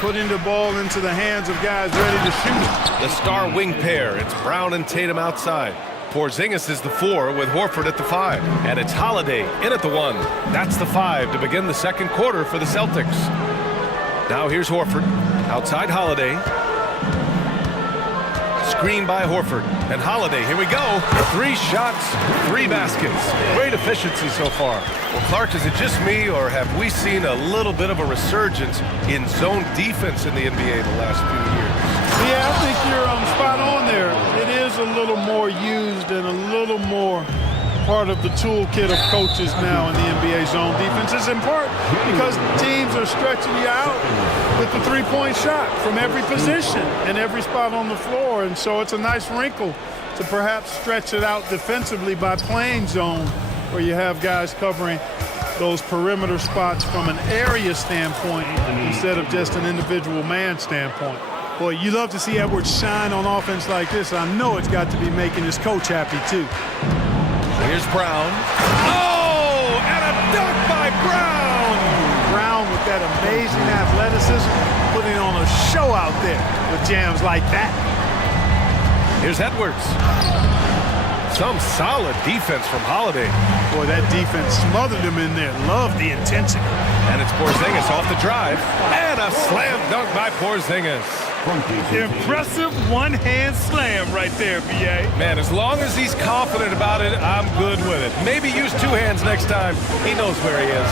putting the ball into the hands of guys ready to shoot it. The star wing pair, it's Brown and Tatum outside. Porzingis is the 4 with Horford at the 5. And it's Holiday in at the 1. That's the 5 to begin the second quarter for the Celtics. Now here's Horford. Outside Holiday. Screen by Horford. And Holiday, here we go. 3 shots, 3 baskets. Great efficiency so far. Well, Clark, is it just me, or have we seen a little bit of a resurgence in zone defense in the NBA the last few years? Yeah, I think you're spot on there. It is a little more used and a little more part of the toolkit of coaches now in the NBA zone defense. It's in part because teams are stretching you out with the three-point shot from every position and every spot on the floor. And so it's a nice wrinkle to perhaps stretch it out defensively by playing zone, where you have guys covering those perimeter spots from an area standpoint instead of just an individual man standpoint. Boy, you love to see Edwards shine on offense like this. I know it's got to be making his coach happy, too. Here's Brown. Oh, and a dunk by Brown! Brown with that amazing athleticism, putting on a show out there with jams like that. Here's Edwards. Some solid defense from Holiday. Boy, that defense smothered him in there. Love the intensity. And it's Porzingis off the drive. And a slam dunk by Porzingis. Impressive one-hand slam right there, B.A. Man, as long as he's confident about it, I'm good with it. Maybe use two hands next time. He knows where he is.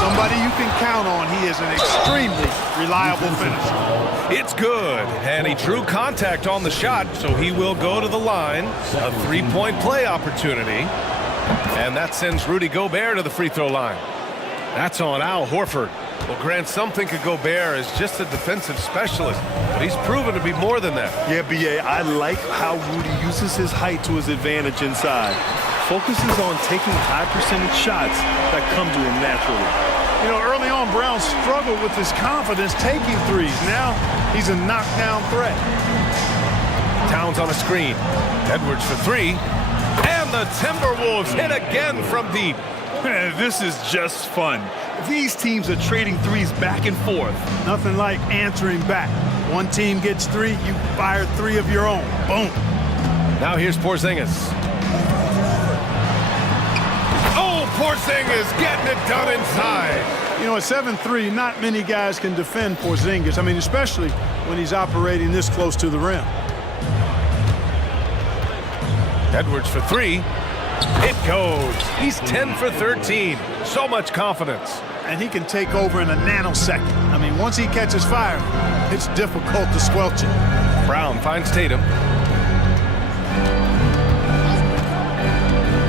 Somebody you can count on. He is an extremely reliable finisher. It's good, and he drew contact on the shot, so he will go to the line. A three-point play opportunity. And that sends Rudy Gobert to the free throw line. That's on Al Horford. Well, Grant, some think of Gobert as just a defensive specialist, but he's proven to be more than that. Yeah, B.A., I like how Rudy uses his height to his advantage inside. Focuses on taking high percentage shots that come to him naturally. You know, early on, Brown struggled with his confidence taking threes. Now he's a knockdown threat. Towns on a screen. Edwards for three. And the Timberwolves hit again from deep. Man, this is just fun. These teams are trading threes back and forth. Nothing like answering back. One team gets three, you fire three of your own. Boom. Now here's Porzingis. Oh, Porzingis getting it done inside. You know, at 7'3", not many guys can defend Porzingis. I mean, especially when he's operating this close to the rim. Edwards for three. It goes. He's 10 for 13. So much confidence. And he can take over in a nanosecond. I mean, once he catches fire, it's difficult to squelch it. Brown finds Tatum.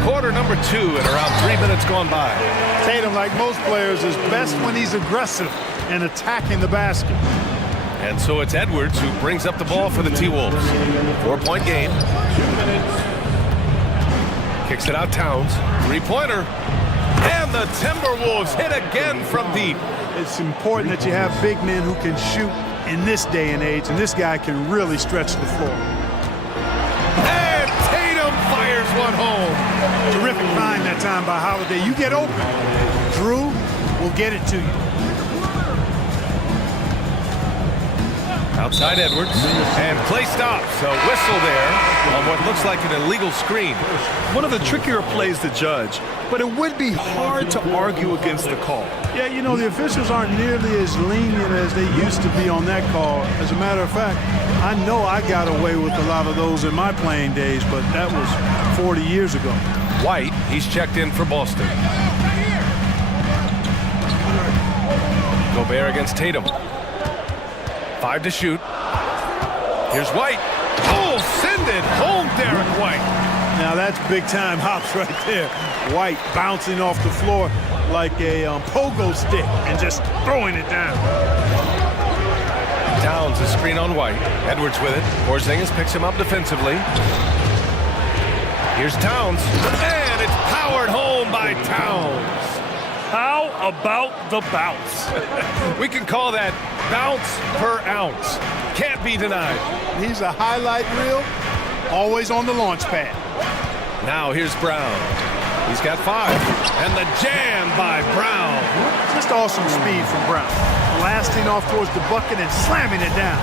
Quarter number 2 and around 3 minutes gone by. Tatum, like most players, is best when he's aggressive and attacking the basket. And so it's Edwards who brings up the ball for the T-Wolves. 4-point game. Kicks it out, Towns. Three-pointer. And the Timberwolves hit again from deep. It's important that you have big men who can shoot in this day and age, and this guy can really stretch the floor. And Tatum fires one home. Terrific find that time by Holiday. You get open. Drew will get it to you. Outside Edwards, and play stops. A whistle there on what looks like an illegal screen. One of the trickier plays to judge, but it would be hard to argue against the call. Yeah, you know, the officials aren't nearly as lenient as they used to be on that call. As a matter of fact, I know I got away with a lot of those in my playing days, but that was 40 years ago. White, he's checked in for Boston. Gobert against Tatum. 5 to shoot. Here's White. Oh, send it home, Derek White. Now that's big-time hops right there. White bouncing off the floor like a pogo stick and just throwing it down. Towns a screen on White. Edwards with it. Porzingis picks him up defensively. Here's Towns. And it's powered home by Towns. How about the bounce? We can call that bounce per ounce. Can't be denied. He's a highlight reel, always on the launch pad. Now here's Brown. He's got 5. And the jam by Brown. Just awesome speed from Brown. Blasting off towards the bucket and slamming it down.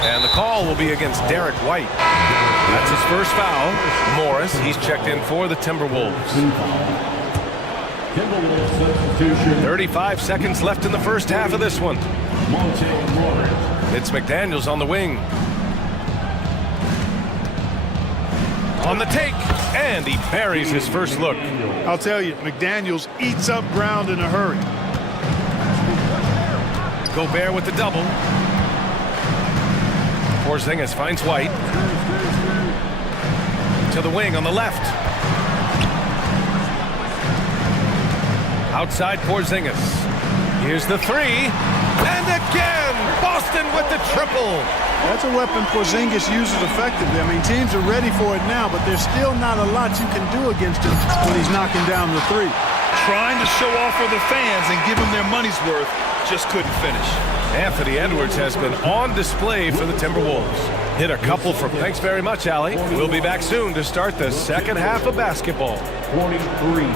And the call will be against Derek White. That's his first foul. Morris, he's checked in for the Timberwolves. 35 seconds left in the first half of this one. It's McDaniels on the wing. On the take, and he buries his first look. I'll tell you, McDaniels eats up ground in a hurry. Gobert with the double. Porzingis finds White. To the wing on the left. Outside Porzingis. Here's the 3. And again, Boston with the triple. That's a weapon Porzingis uses effectively. I mean, teams are ready for it now, but there's still not a lot you can do against him when he's knocking down the 3. Trying to show off for the fans and give them their money's worth, just couldn't finish. Anthony Edwards has been on display for the Timberwolves. Hit a couple from... Thanks very much, Allie. We'll be back soon to start the second half of basketball. 43.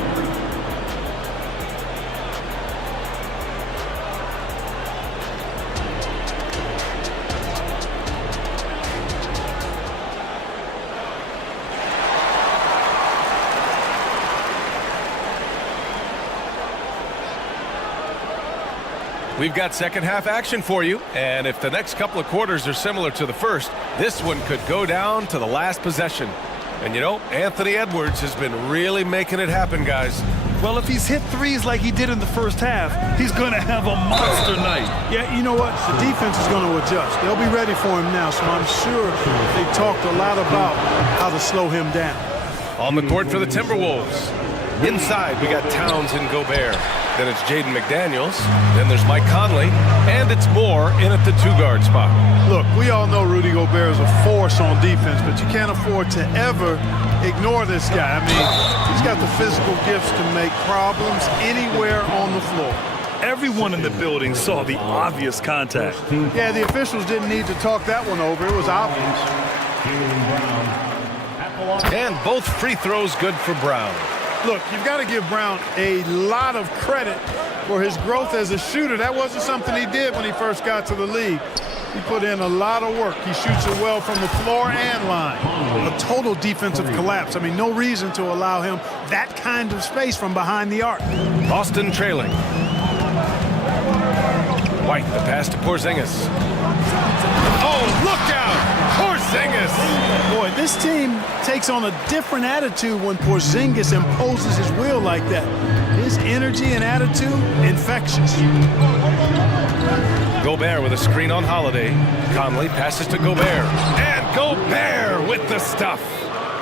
We've got second half action for you, and if the next couple of quarters are similar to the first, this one could go down to the last possession. And you know, Anthony Edwards has been really making it happen, guys. Well, if he's hit threes like he did in the first half, he's going to have a monster night. Yeah, you know what? The defense is going to adjust. They'll be ready for him now, so I'm sure they talked a lot about how to slow him down. On the court for the Timberwolves. Inside, we got Towns and Gobert. Then it's Jaden McDaniels. Then there's Mike Conley. And it's Moore in at the two-guard spot. Look, we all know Rudy Gobert is a force on defense, but you can't afford to ever ignore this guy. I mean, he's got the physical gifts to make problems anywhere on the floor. Everyone in the building saw the obvious contact. Yeah, the officials didn't need to talk that one over. It was obvious. And both free throws good for Brown. Look, you've got to give Brown a lot of credit for his growth as a shooter. That wasn't something he did when he first got to the league. He put in a lot of work. He shoots it well from the floor and line. A total defensive collapse. I mean, no reason to allow him that kind of space from behind the arc. Boston trailing. White, the pass to Porzingis. Oh, look out! Porzingis! Boy, this team takes on a different attitude when Porzingis imposes his will like that. His energy and attitude, infectious. Gobert with a screen on Holiday. Conley passes to Gobert. And Gobert with the stuff.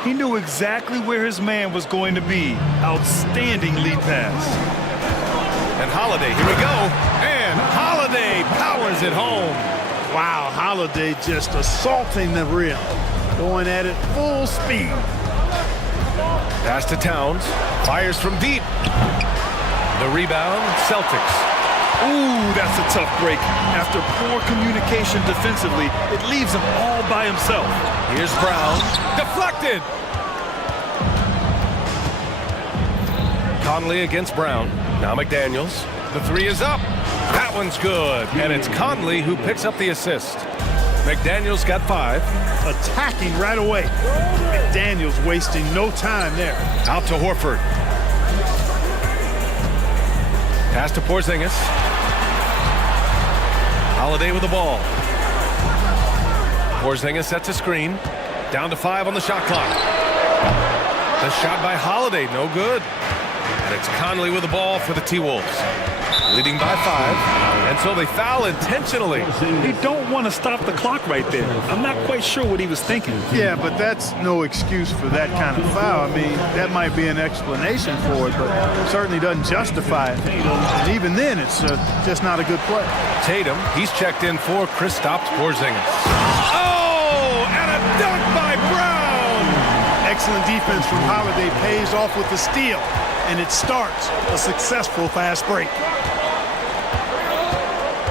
He knew exactly where his man was going to be. Outstanding lead pass. And Holiday, here we go. And Holiday powers it home. Wow, Holiday just assaulting the rim. Going at it full speed. Pass to Towns. Fires from deep. The rebound, Celtics. Ooh, that's a tough break. After poor communication defensively, it leaves him all by himself. Here's Brown. Deflected! Conley against Brown. Now McDaniels. The three is up. That one's good. And it's Conley who picks up the assist. McDaniels got 5. Attacking right away. McDaniels wasting no time there. Out to Horford. Pass to Porzingis. Holiday with the ball. Porzingis sets a screen. Down to 5 on the shot clock. The shot by Holiday, no good. And it's Conley with the ball for the T-Wolves. Leading by 5. And so they foul intentionally. They don't want to stop the clock right there. I'm not quite sure what he was thinking. Yeah, but that's no excuse for that kind of foul. I mean, that might be an explanation for it, but it certainly doesn't justify it. And even then, it's just not a good play. Tatum, he's checked in for Kristaps Porzingis. Oh, and a dunk by Brown! Excellent defense from Holiday pays off with the steal, and it starts a successful fast break.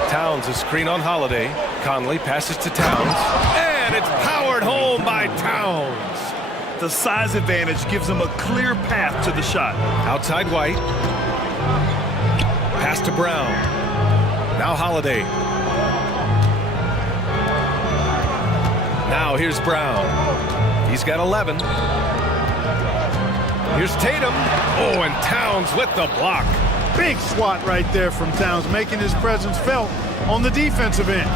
Towns, a screen on Holiday. Conley passes to Towns. And it's powered home by Towns. The size advantage gives him a clear path to the shot. Outside White. Pass to Brown. Now Holiday. Now here's Brown. He's got 11. Here's Tatum. Oh, and Towns with the block. Big swat right there from Towns, making his presence felt on the defensive end.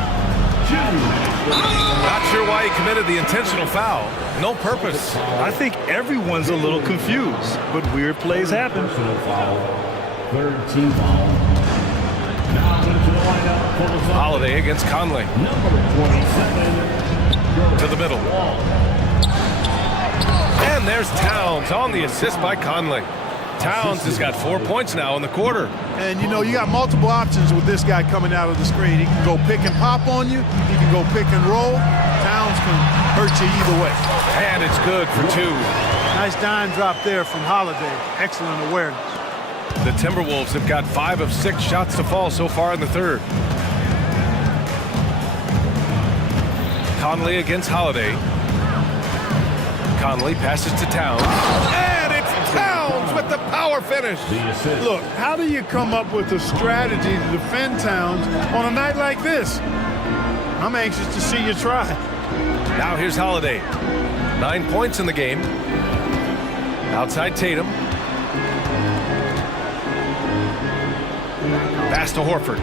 Not sure why he committed the intentional foul. No purpose. I think everyone's a little confused, but weird plays happen. Third team foul. Now into the lineup for the Holiday against Conley. Number 27. To the middle. And there's Towns on the assist by Conley. Towns has got 4 points now in the quarter. And, you know, you got multiple options with this guy coming out of the screen. He can go pick and pop on you. He can go pick and roll. Towns can hurt you either way. And it's good for 2. Nice dime drop there from Holiday. Excellent awareness. The Timberwolves have got 5 of 6 shots to fall so far in the third. Conley against Holiday. Conley passes to Towns. And it's Towns with the power finish. Look, how do you come up with a strategy to defend Towns on a night like this? I'm anxious to see you try. Now here's Holiday. 9 points in the game. Outside Tatum. Pass to Horford.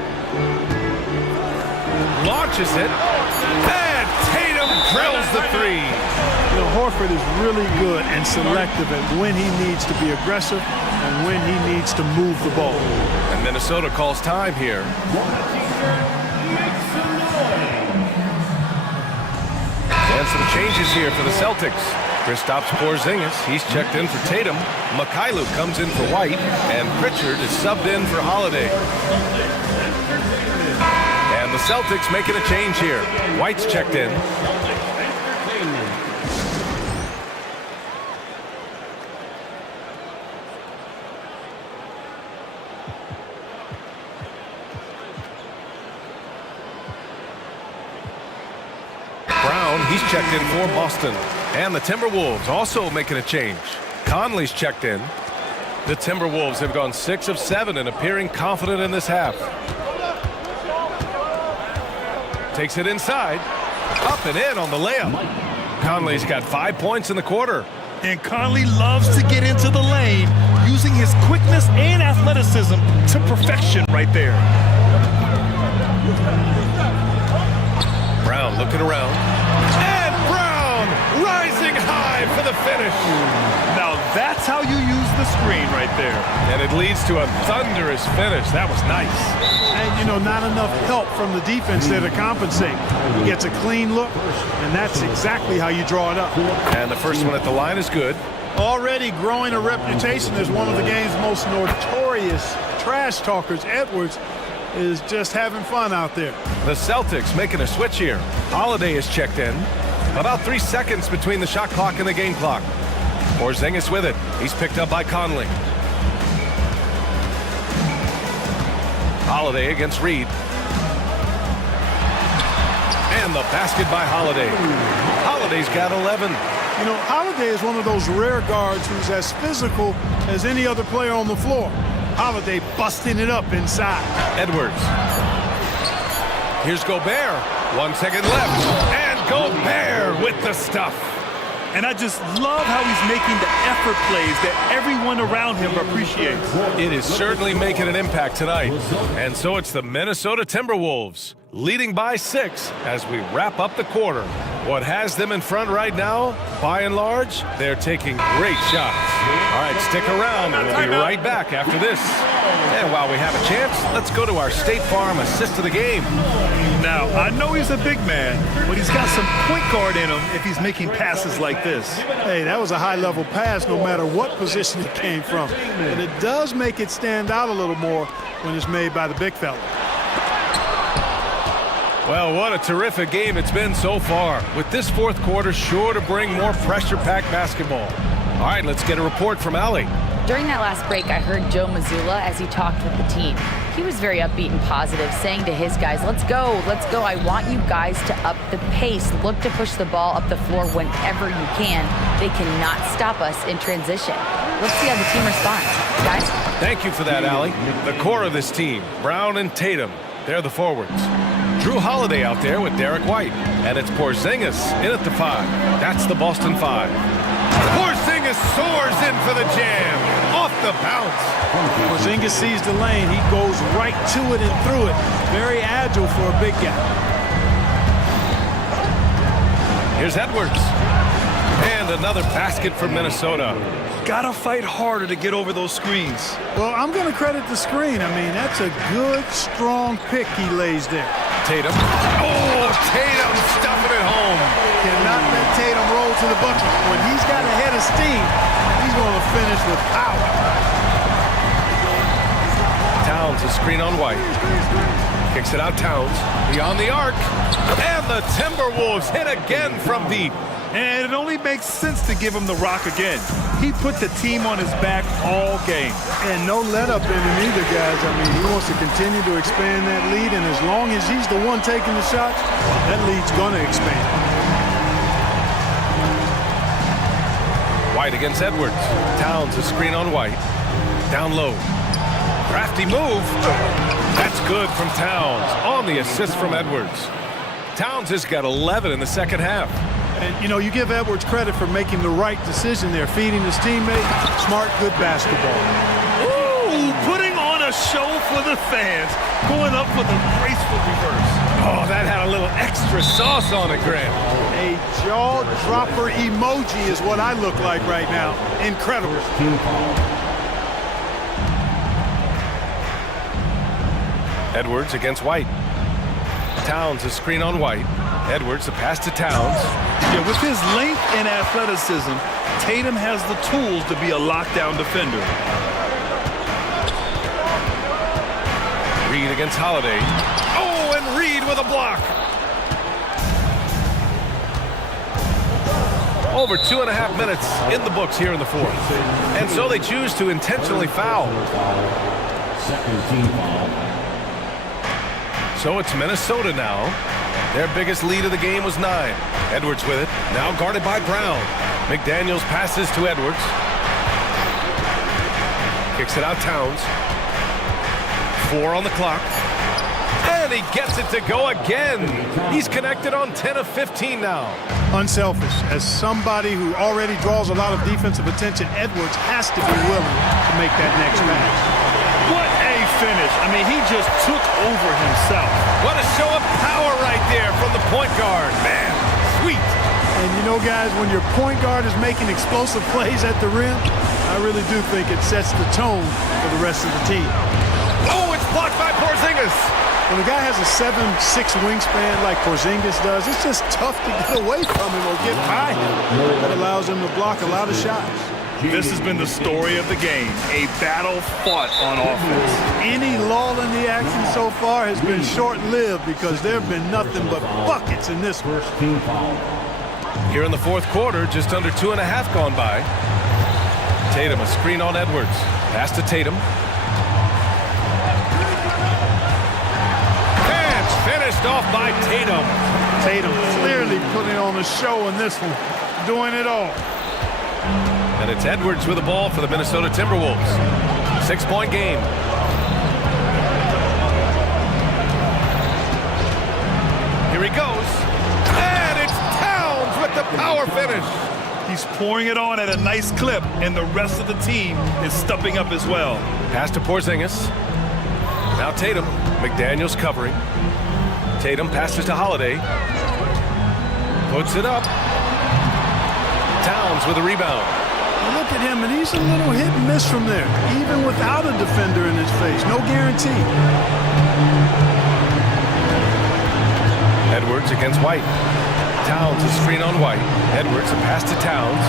Launches it. And Tatum drills the three. You know, Horford is really good and selective at when he needs to be aggressive and when he needs to move the ball. And Minnesota calls time here. And some changes here for the Celtics. Kristaps Porzingis, he's checked in for Tatum. Mikhailuk comes in for White, and Pritchard is subbed in for Holiday. And the Celtics making a change here. White's checked in. He's checked in for Boston. And the Timberwolves also making a change. Conley's checked in. The Timberwolves have gone 6 of 7 and appearing confident in this half. Takes it inside. Up and in on the layup. Conley's got 5 points in the quarter. And Conley loves to get into the lane, using his quickness and athleticism to perfection right there. Brown looking around. And Brown rising high for the finish. Now that's how you use the screen right there. And it leads to a thunderous finish. That was nice. And, you know, not enough help from the defense there to compensate. He gets a clean look, and that's exactly how you draw it up. And the first one at the line is good. Already growing a reputation as one of the game's most notorious trash talkers, Edwards is just having fun out there. The Celtics making a switch here. Holiday is checked in. About 3 seconds between the shot clock and the game clock. Porzingis with it. He's picked up by Conley. Holiday against Reed. And the basket by Holiday. Holiday's got 11. You know, Holiday is one of those rare guards who's as physical as any other player on the floor. Holiday busting it up inside. Edwards. Here's Gobert. 1 second left. And Gobert with the stuff. And I just love how he's making the effort plays that everyone around him appreciates. It is certainly making an impact tonight. And so it's the Minnesota Timberwolves leading by 6 as we wrap up the quarter. What has them in front right now, by and large, they're taking great shots. All right, stick around. We'll be right back after this. And while we have a chance, let's go to our State Farm assist of the game. Now, I know he's a big man, but he's got some point guard in him if he's making passes like this. Hey, that was a high-level pass no matter what position it came from. And it does make it stand out a little more when it's made by the big fella. Well, what a terrific game it's been so far, with this fourth quarter sure to bring more pressure-packed basketball. All right, let's get a report from Allie. During that last break, I heard Joe Mazzulla as he talked with the team. He was very upbeat and positive, saying to his guys, let's go, I want you guys to up the pace. Look to push the ball up the floor whenever you can. They cannot stop us in transition. Let's see how the team responds. Guys? Thank you for that, Allie. The core of this team, Brown and Tatum, they're the forwards. Drew Holiday out there with Derek White. And it's Porzingis in at the 5. That's the Boston 5. Porzingis soars in for the jam. Off the bounce. Porzingis sees the lane. He goes right to it and through it. Very agile for a big guy. Here's Edwards. And another basket for Minnesota. Gotta fight harder to get over those screens. Well, I'm going to credit the screen. I mean, that's a good, strong pick he lays there. Tatum. Oh, Tatum stuffing it home. Cannot let Tatum roll to the bucket. When he's got a head of steam, he's going to finish with power. Towns a screen on White. Kicks it out, Towns. Beyond the arc. And the Timberwolves hit again from deep. And it only makes sense to give him the rock again. He put the team on his back all game. And no let up in him either, guys. I mean, he wants to continue to expand that lead, and as long as he's the one taking the shots, that lead's going to expand. White against Edwards. Towns a screen on White. Down low. Crafty move. That's good from Towns on the assist from Edwards. Towns has got 11 in the second half. And, you know, you give Edwards credit for making the right decision there, feeding his teammate. Smart, good basketball. Ooh, putting on a show for of the fans going up for the graceful reverse. Oh, that had a little extra sauce on it, Grant. A jaw-dropper emoji is what I look like right now. Incredible. Edwards against White. Towns a screen on White. Edwards a pass to Towns. Yeah, with his length and athleticism, Tatum has the tools to be a lockdown defender. Reed against Holiday. Oh, and Reed with a block. Over 2.5 minutes in the books here in the fourth. And so they choose to intentionally foul. Second team foul. So it's Minnesota now. Their biggest lead of the game was 9. Edwards with it. Now guarded by Brown. McDaniels passes to Edwards. Kicks it out Towns. 4 on the clock. And he gets it to go again. He's connected on 10 of 15 now. Unselfish. As somebody who already draws a lot of defensive attention, Edwards has to be willing to make that next pass. What a finish. I mean, he just took over himself. What a show of power right there from the point guard. Man, sweet. And you know, guys, when your point guard is making explosive plays at the rim, I really do think it sets the tone for the rest of the team. Oh, it's blocked by Porzingis. When a guy has a 7'6" wingspan like Porzingis does, it's just tough to get away from him or get by him. That allows him to block a lot of shots. This has been the story of the game, a battle fought on offense. Any lull in the action so far has been short-lived because there have been nothing but buckets in this one. First team foul. Here in the fourth quarter, just under 2.5 gone by. Tatum, a screen on Edwards. Pass to Tatum. Catch finished off by Tatum. Tatum clearly putting on a show in this one, doing it all. And it's Edwards with the ball for the Minnesota Timberwolves. 6-point game. Here he goes. And it's Towns with the power finish. He's pouring it on at a nice clip, and the rest of the team is stepping up as well. Pass to Porzingis. Now Tatum. McDaniels covering. Tatum passes to Holiday. Puts it up. Towns with a rebound. Look at him, and he's a little hit and miss from there, even without a defender in his face. No guarantee. Edwards against White. Towns a screen on White. Edwards a pass to Towns.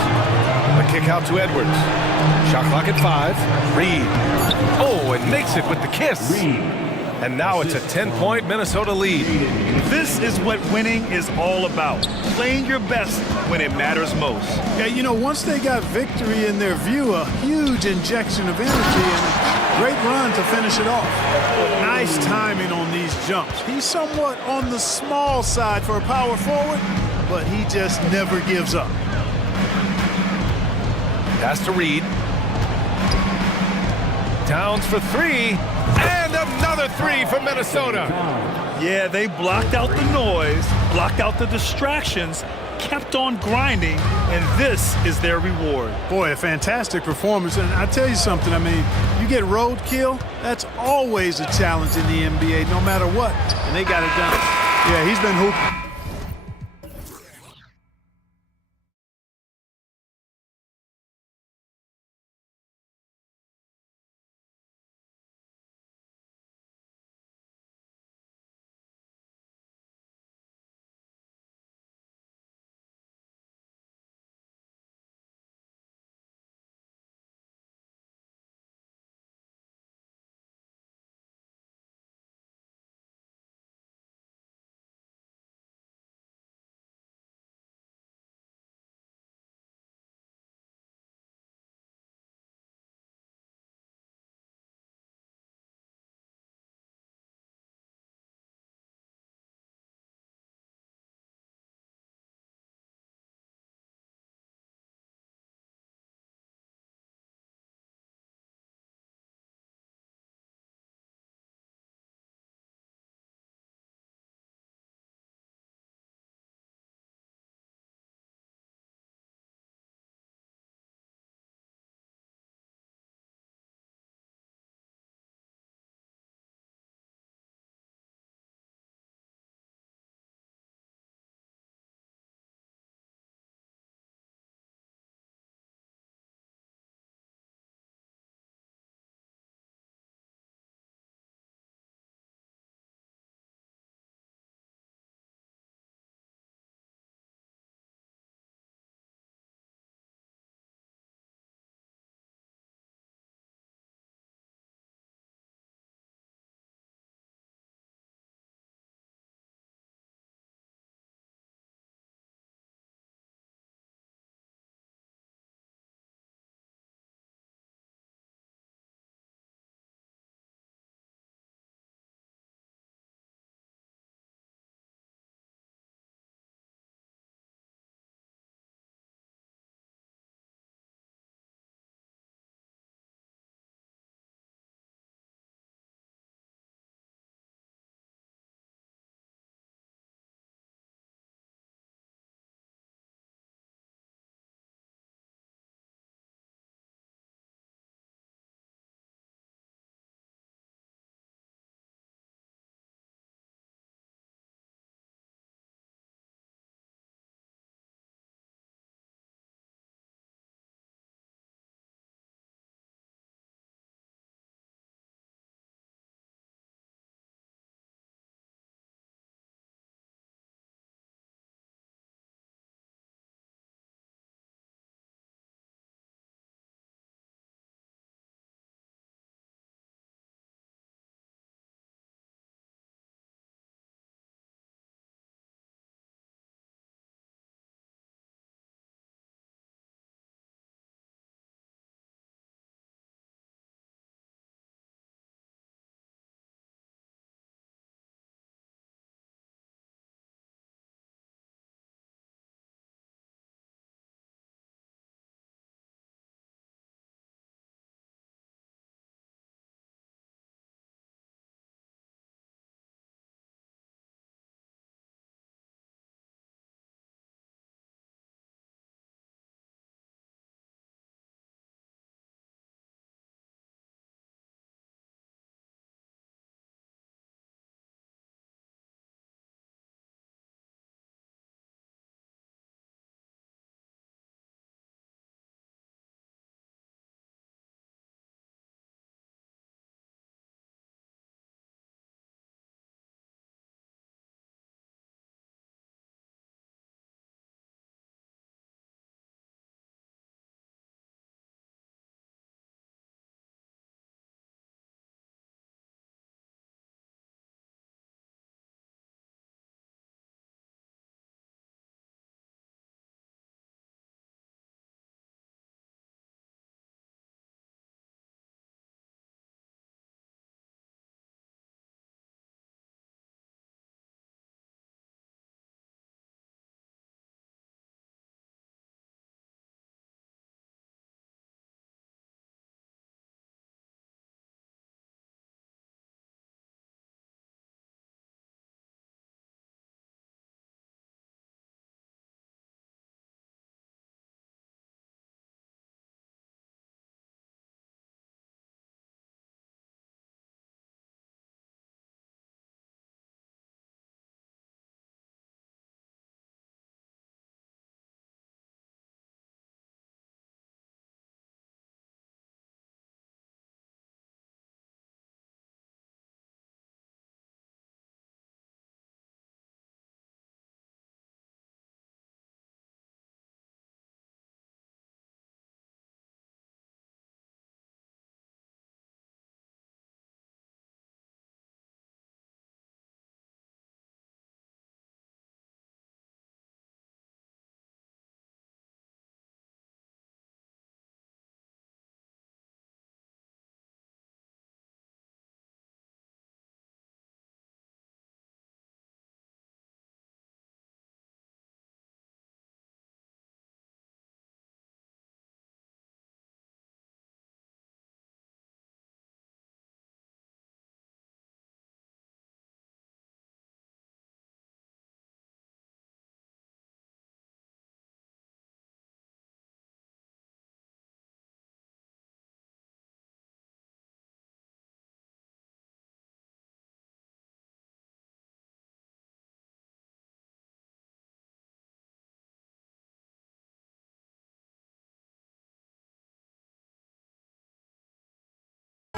A kick out to Edwards. Shot clock at 5. Reed. Oh, and makes it with the kiss. And now it's a 10-point Minnesota lead. This is what winning is all about. Playing your best when it matters most. Yeah, you know, once they got victory in their view, a huge injection of energy and a great run to finish it off. Nice timing on these jumps. He's somewhat on the small side for a power forward, but he just never gives up. Pass to Reed. Towns for 3. And another 3 for Minnesota. Yeah, they blocked out the noise, blocked out the distractions, kept on grinding, and this is their reward. Boy, a fantastic performance. And I tell you something, I mean, you get roadkill, that's always a challenge in the NBA, no matter what. And they got it done. Yeah, he's been hooping.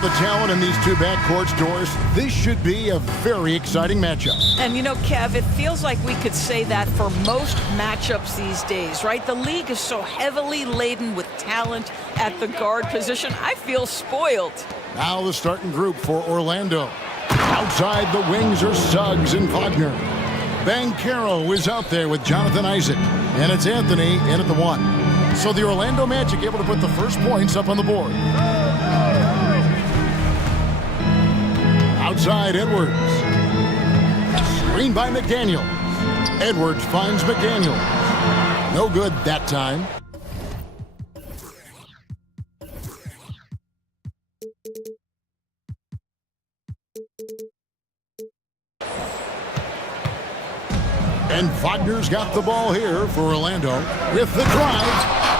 the talent in these two backcourts, Doris, this should be a very exciting matchup. And you know, Kev, it feels like we could say that for most matchups these days, right? The league is so heavily laden with talent at the guard position. I feel spoiled. Now the starting group for Orlando. Outside the wings are Suggs and Wagner. Banchero is out there with Jonathan Isaac. And it's Anthony in at the 1. So the Orlando Magic able to put the first points up on the board. Outside Edwards. Screen by McDaniel. Edwards finds McDaniel. No good that time. And Wagner's got the ball here for Orlando with the drive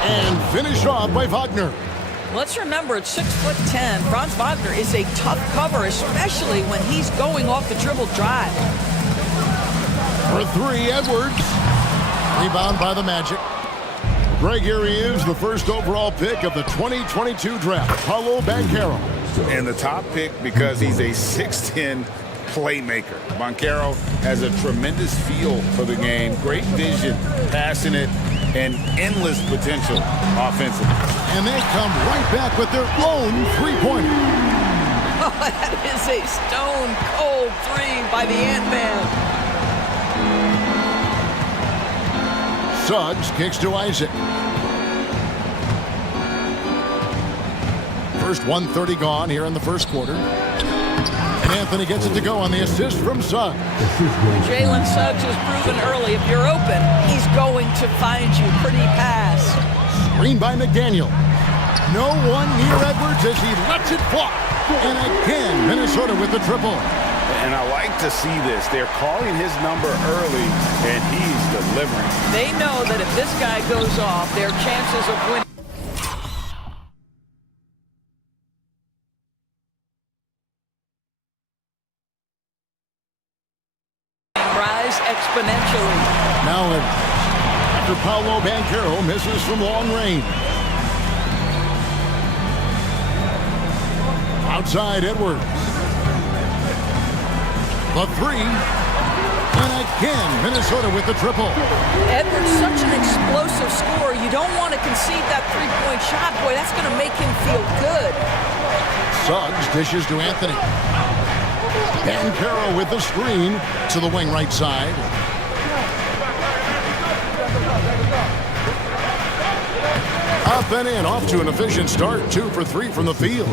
and finished off by Wagner. Let's remember, at 6'10", Franz Wagner is a tough cover, especially when he's going off the dribble drive. For 3, Edwards. Rebound by the Magic. Greg, here he is, the first overall pick of the 2022 draft, Paulo Banchero. And the top pick because he's a 6'10" playmaker. Banchero has a tremendous feel for the game, great vision, passing it, and endless potential offensively. And they come right back with their own three-pointer. Oh, that is a stone-cold 3 by the Ant-Man. Suggs kicks to Isaac. First 1:30 gone here in the first quarter. And Anthony gets it to go on the assist from Suggs. Jalen Suggs has proven early, if you're open, he's going to find you. Pretty pass. Screen by McDaniel. No one near Edwards as he lets it fly. And again, Minnesota with the triple. And I like to see this. They're calling his number early, and he's delivering. They know that if this guy goes off, their chances of winning rise exponentially. Now, after Paulo Banchero misses from long range. Outside Edwards. The 3. And again, Minnesota with the triple. Edwards, such an explosive scorer. You don't want to concede that three-point shot. Boy, that's going to make him feel good. Suggs dishes to Anthony. Banchero with the screen to the wing right side. Up and in, off to an efficient start. 2 for 3 from the field.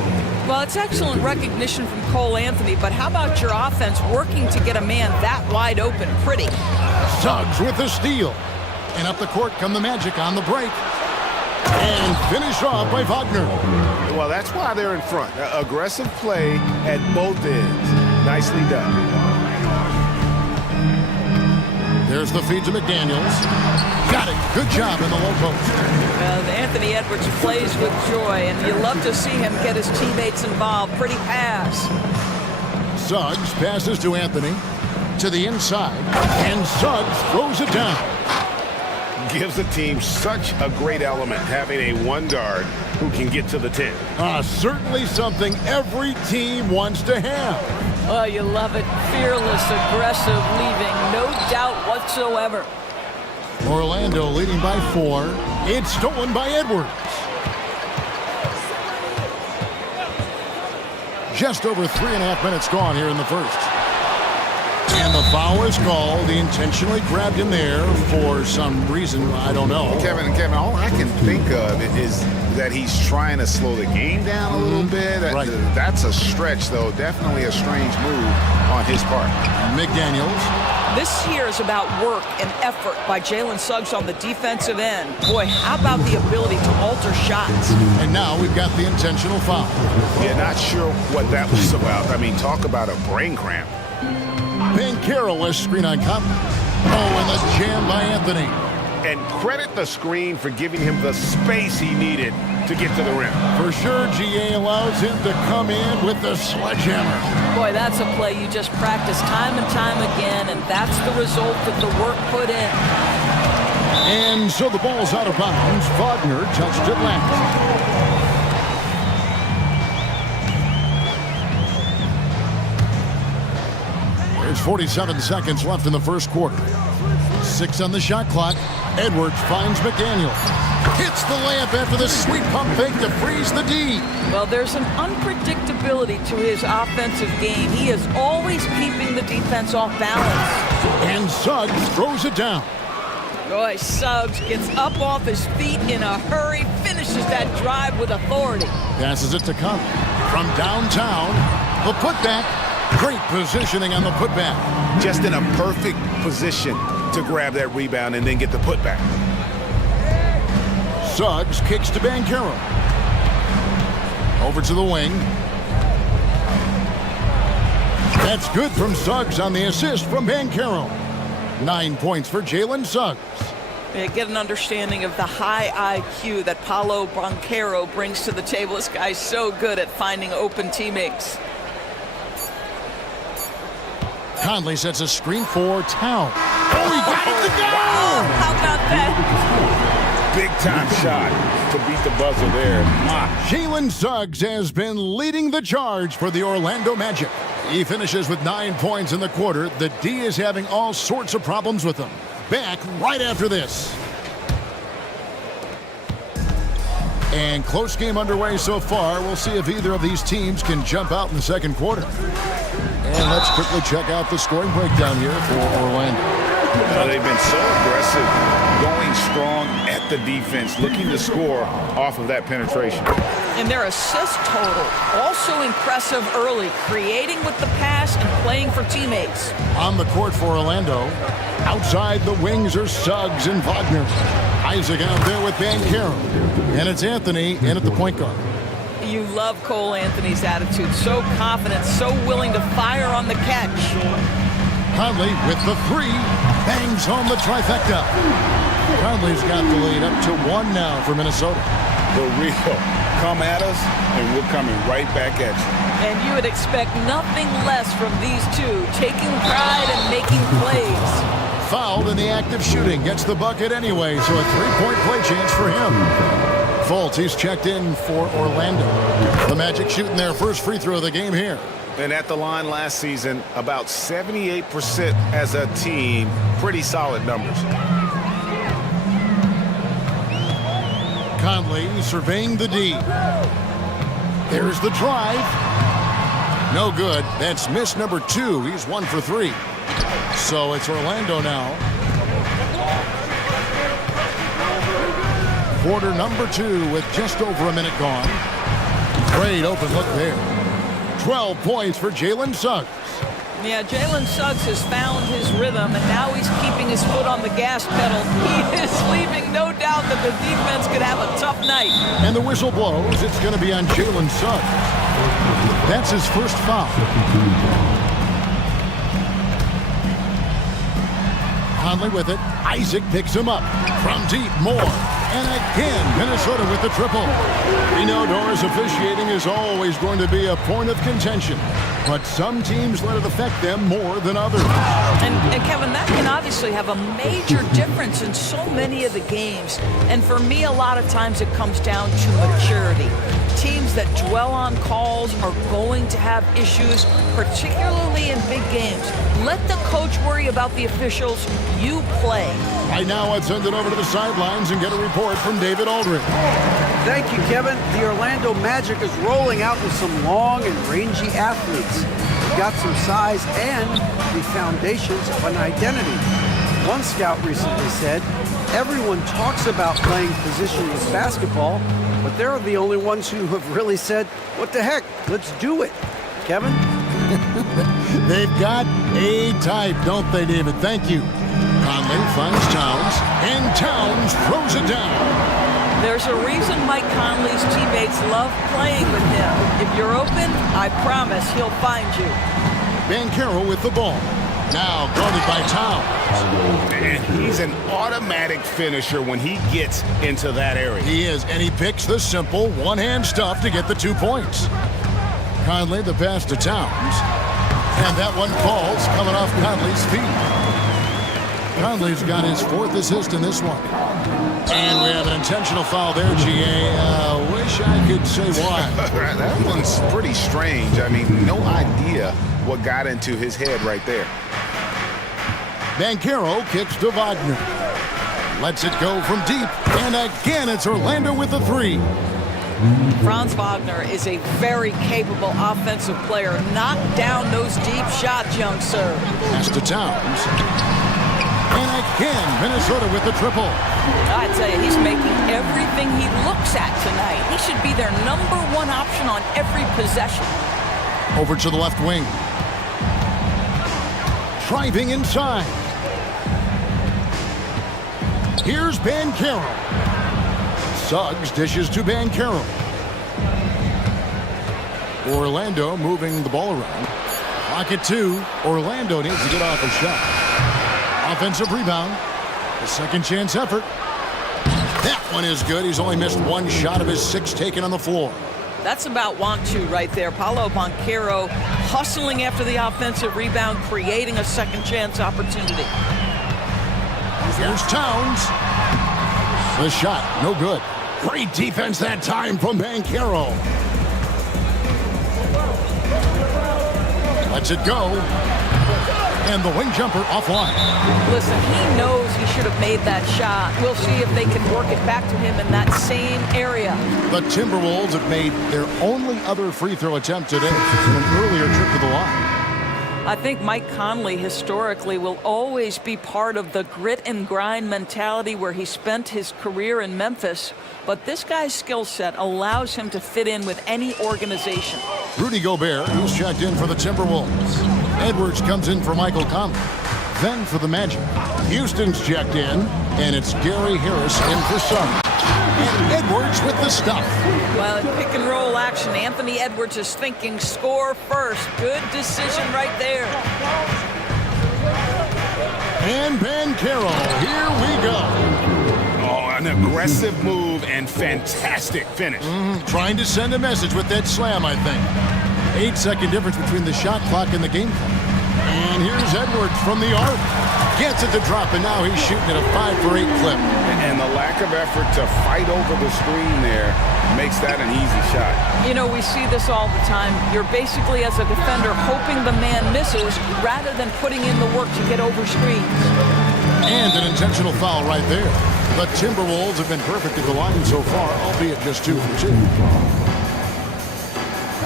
Well, it's excellent recognition from Cole Anthony, but how about your offense working to get a man that wide open? Pretty. Suggs with the steal. And up the court come the Magic on the break. And finish off by Wagner. Well, that's why they're in front. Aggressive play at both ends. Nicely done. There's the feed to McDaniels. Got it. Good job in the low post. Anthony Edwards plays with joy, and you love to see him get his teammates involved. Pretty pass. Suggs passes to Anthony. To the inside. And Suggs throws it down. Gives the team such a great element, having a one guard who can get to the 10. Certainly something every team wants to have. Oh, you love it. Fearless, aggressive, leaving. No doubt whatsoever. Orlando leading by 4. It's stolen by Edwards. Just over 3.5 minutes gone here in the first. And the foul is called. He intentionally grabbed him there for some reason. I don't know. Kevin, all I can think of is that he's trying to slow the game down a little bit. Right. That's a stretch, though. Definitely a strange move on his part. McDaniels. This here is about work and effort by Jalen Suggs on the defensive end. Boy, how about the ability to alter shots? And now we've got the intentional foul. Yeah, not sure what that was about. I mean, talk about a brain cramp. Banchero has screen on Cup. Oh, and the jam by Anthony. And credit the screen for giving him the space he needed to get to the rim. For sure, GA allows him to come in with the sledgehammer. Boy, that's a play you just practice time and time again, and that's the result of the work put in. And so the ball's out of bounds. Wagner touched it last. 47 seconds left in the first quarter. 6 on the shot clock. Edwards finds McDaniel. Hits the layup after the sweet pump fake to freeze the D. Well, there's an unpredictability to his offensive game. He is always keeping the defense off balance. And Suggs throws it down. Boy, Suggs gets up off his feet in a hurry, finishes that drive with authority. Passes it to Conley. From downtown, the putback. Great positioning on the putback. Just in a perfect position to grab that rebound and then get the putback. Suggs kicks to Banchero. Over to the wing. That's good from Suggs on the assist from Banchero. 9 points for Jalen Suggs. Yeah, get an understanding of the high IQ that Paulo Banchero brings to the table. This guy's so good at finding open teammates. Conley sets a screen for Town. Oh, he got it to go! Wow, how about that? Big time shot to beat the buzzer there. Jalen Suggs has been leading the charge for the Orlando Magic. He finishes with 9 points in the quarter. The D is having all sorts of problems with him. Back right after this. And close game underway so far. We'll see if either of these teams can jump out in the second quarter. And let's quickly check out the scoring breakdown here for Orlando. They've been so aggressive, going strong at the defense, looking to score off of that penetration. And their assist total, also impressive early, creating with the pass and playing for teammates. On the court for Orlando, outside the wings are Suggs and Wagner. Isaac out there with Banchero. And it's Anthony in at the point guard. You love Cole Anthony's attitude. So confident, so willing to fire on the catch. Conley with the three. Bangs home the trifecta. Conley's got the lead up to 1 now for Minnesota. The real come at us, and we're coming right back at you. And you would expect nothing less from these two, taking pride and making plays. Fouled in the act of shooting. Gets the bucket anyway, so a three-point play chance for him. Fultz, he's checked in for Orlando. The Magic shooting their first free throw of the game here. And at the line last season, about 78% as a team. Pretty solid numbers. Conley surveying the D. There's the drive. No good. That's miss number 2. He's 1 for 3. So it's Orlando now. Quarter number 2 with just over a minute gone. Great open look there. 12 points for Jalen Suggs. Yeah, Jalen Suggs has found his rhythm, and now he's keeping his foot on the gas pedal. He is leaving no doubt that the defense could have a tough night. And the whistle blows. It's going to be on Jalen Suggs. That's his first foul. Conley with it. Isaac picks him up. From deep, Moore. And again, Minnesota with the triple. We know Doris officiating is always going to be a point of contention, but some teams let it affect them more than others. And Kevin, that can obviously have a major difference in so many of the games. And for me, a lot of times it comes down to maturity. Teams that dwell on calls are going to have issues, particularly in big games. Let the coach worry about the officials. You play. Right now, let's send it over to the sidelines and get a report from David Aldridge. Thank you, Kevin. The Orlando Magic is rolling out with some long and rangy athletes. They've got some size and the foundations of an identity. One scout recently said, everyone talks about playing positionless basketball, but they're the only ones who have really said, what the heck, let's do it. Kevin? They've got a type, don't they, David? Thank you. Conley finds Towns, and Towns throws it down. There's a reason Mike Conley's teammates love playing with him. If you're open, I promise he'll find you. Banchero with the ball. Now guarded by Towns. And he's an automatic finisher when he gets into that area. He is, and he picks the simple one-hand stuff to get the 2 points. Conley the pass to Towns. And that one falls coming off Conley's feet. Conley's got his 4th assist in this one. And we have an intentional foul there, GA. Wish I could say why. That one's pretty strange. I mean, no idea what got into his head right there. Banchero kicks to Wagner. Lets it go from deep, and again it's Orlando with the three. Franz Wagner is a very capable offensive player. Knock down those deep shots, young sir. Pass to Towns. And again, Minnesota with the triple. I tell you, he's making everything he looks at tonight. He should be their #1 option on every possession. Over to the left wing. Driving inside. Here's Banchero. Suggs dishes to Banchero. Orlando moving the ball around. Clock at 2. Orlando needs to get off a shot. Offensive rebound. A second chance effort. That one is good. He's only missed 1 shot of his 6 taken on the floor. That's about want to right there. Paolo Banchero hustling after the offensive rebound, creating a second chance opportunity. Here's Towns. The shot, no good. Great defense that time from Banchero. Lets it go. And the wing jumper offline. Listen, he knows he should have made that shot. We'll see if they can work it back to him in that same area. The Timberwolves have made their only other free throw attempt today from an earlier trip to the line. I think Mike Conley historically will always be part of the grit and grind mentality where he spent his career in Memphis. But this guy's skill set allows him to fit in with any organization. Rudy Gobert, who's checked in for the Timberwolves. Edwards comes in for Michael Conley. Then for the Magic. Houston's checked in, and it's Gary Harris in for Suns. And Edwards with the stuff. Well, in pick and roll action, Anthony Edwards is thinking score first. Good decision right there. And Banchero, here we go. Oh, an aggressive move and fantastic finish. Trying to send a message with that slam, I think. 8-second difference between the shot clock and the game clock. And here's Edwards from the arc. Gets it to drop, and now he's shooting at a 5-for-8 clip. And the lack of effort to fight over the screen there makes that an easy shot. You know, we see this all the time. You're basically, as a defender, hoping the man misses rather than putting in the work to get over screens. And an intentional foul right there. The Timberwolves have been perfect at the line so far, albeit just 2 for 2.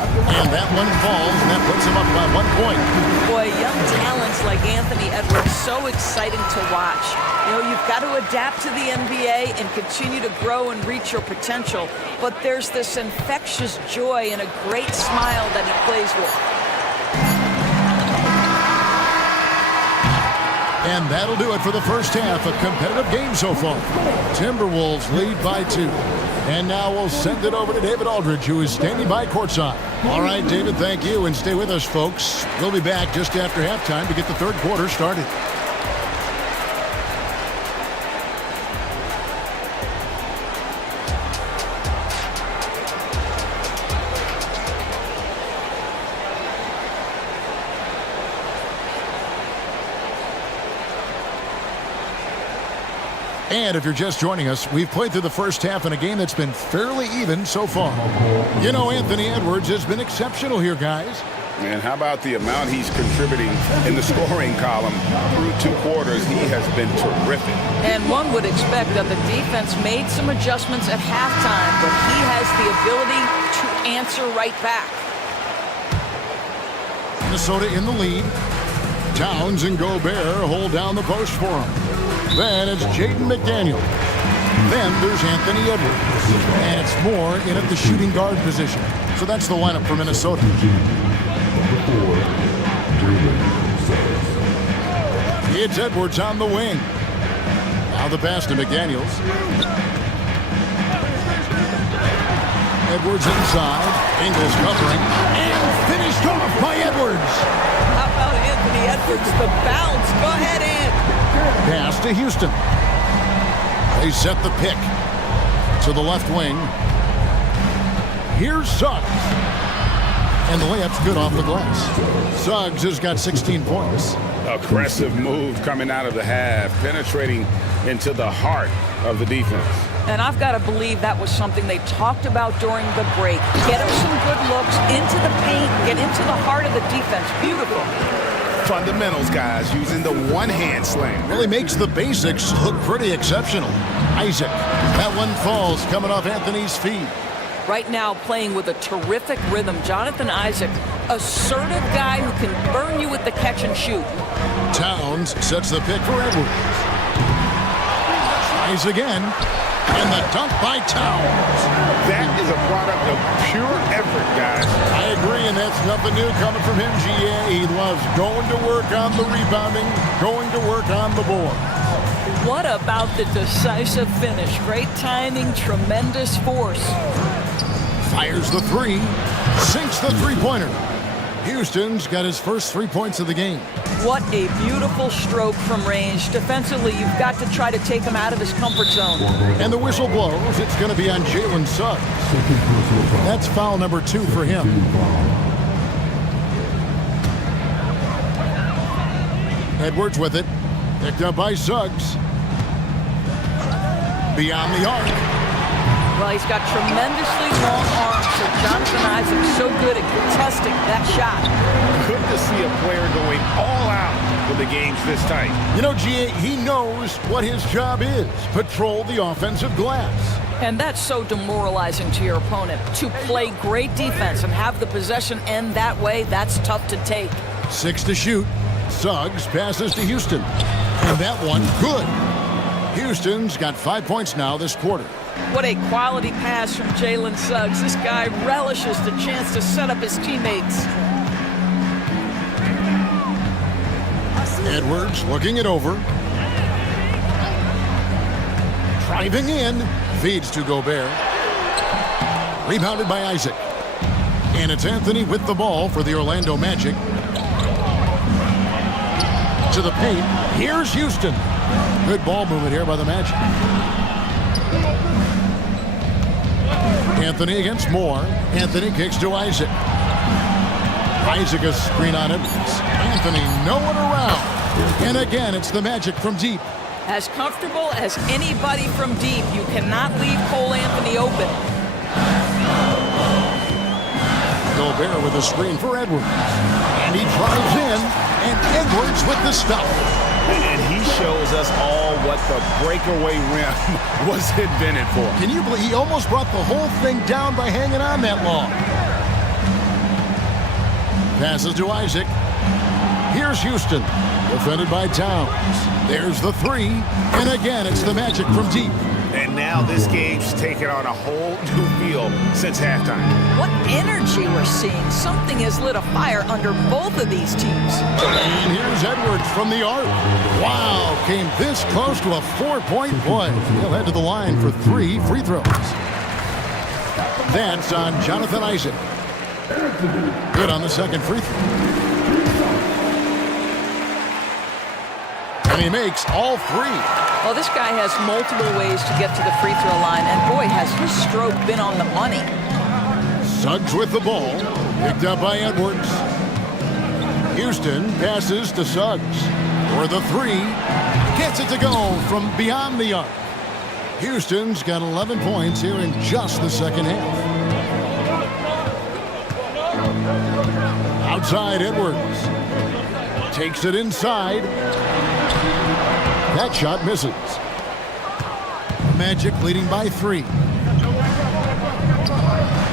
And that one falls, and that puts him up by 1 point. Boy, young talents like Anthony Edwards, so exciting to watch. You know, you've got to adapt to the NBA and continue to grow and reach your potential. But there's this infectious joy and a great smile that he plays with. And that'll do it for the first half. A competitive game so far. Timberwolves lead by 2. And now we'll send it over to David Aldridge, who is standing by courtside. All right, David, thank you. And stay with us, folks. We'll be back just after halftime to get the third quarter started. And if you're just joining us, we've played through the first half in a game that's been fairly even so far. You know, Anthony Edwards has been exceptional here, guys. And how about the amount he's contributing in the scoring column through 2 quarters? He has been terrific. And one would expect that the defense made some adjustments at halftime, but he has the ability to answer right back. Minnesota in the lead. Towns and Gobert hold down the post for him. Then it's Jaden McDaniel. Then there's Anthony Edwards. And it's Moore in at the shooting guard position. So that's the lineup for Minnesota. It's Edwards on the wing. Now the pass to McDaniels. Edwards inside. Ingles covering. And finished off by Edwards. How about Anthony Edwards? The bounce. Go ahead, Ant. Pass to Houston. They set the pick to the left wing. Here's Suggs. And the layup's good off the glass. Suggs has got 16 points. Aggressive move coming out of the half, penetrating into the heart of the defense. And I've got to believe that was something they talked about during the break. Get him some good looks into the paint, get into the heart of the defense. Beautiful. Fundamentals, guys, using the one-hand slam. Really makes the basics look pretty exceptional. Isaac, that one falls coming off Anthony's feet. Right now playing with a terrific rhythm. Jonathan Isaac, assertive guy who can burn you with the catch and shoot. Towns sets the pick for Edwards. Tries again, and the dunk by Towns. That is a product of pure effort, guys. I agree, and that's nothing new coming from him, GA. He loves going to work on the rebounding, going to work on the board. What about the decisive finish? Great timing, tremendous force. Fires the three, sinks the three-pointer. Houston's got his first 3 points of the game. What a beautiful stroke from range. Defensively, you've got to try to take him out of his comfort zone. And the whistle blows. It's going to be on Jalen Suggs. That's foul number 2 for him. Edwards with it. Picked up by Suggs. Beyond the arc. Well, he's got tremendously long arms, so Jonathan Isaac's so good at contesting that shot. Good to see a player going all out when the game's this tight. You know, GA, he knows what his job is. Patrol the offensive glass. And that's so demoralizing to your opponent. To play great defense and have the possession end that way, that's tough to take. 6 to shoot. Suggs passes to Houston. And that one, good. Houston's got 5 points now this quarter. What a quality pass from Jalen Suggs. This guy relishes the chance to set up his teammates. Edwards looking it over. Driving in. Feeds to Gobert. Rebounded by Isaac. And it's Anthony with the ball for the Orlando Magic. To the paint. Here's Houston. Good ball movement here by the Magic. Anthony against Moore. Anthony kicks to Isaac. Isaac a screen on it. Anthony nowhere around. And again, it's the Magic from deep. As comfortable as anybody from deep. You cannot leave Cole Anthony open. Gobert with a screen for Edwards. And he drives in. And Edwards with the stop. And he shows us all what the breakaway rim was invented for. Can you believe he almost brought the whole thing down by hanging on that long? Passes to Isaac. Here's Houston, defended by Towns. There's the three, and again, it's the Magic from deep. And now this game's taken on a whole new feel since halftime. What energy we're seeing. Something has lit a fire under both of these teams. And here's Edwards from the arc. Wow, came this close to a 4-point play. He'll head to the line for 3 free throws. That's on Jonathan Isaac. Good on the second free throw. And he makes all 3. Well, this guy has multiple ways to get to the free throw line, and boy, has his stroke been on the money. Suggs with the ball, picked up by Edwards. Houston passes to Suggs for the 3. Gets it to go from beyond the arc. Houston's got 11 points here in just the second half. Outside Edwards. Takes it inside. That shot misses. Magic leading by 3.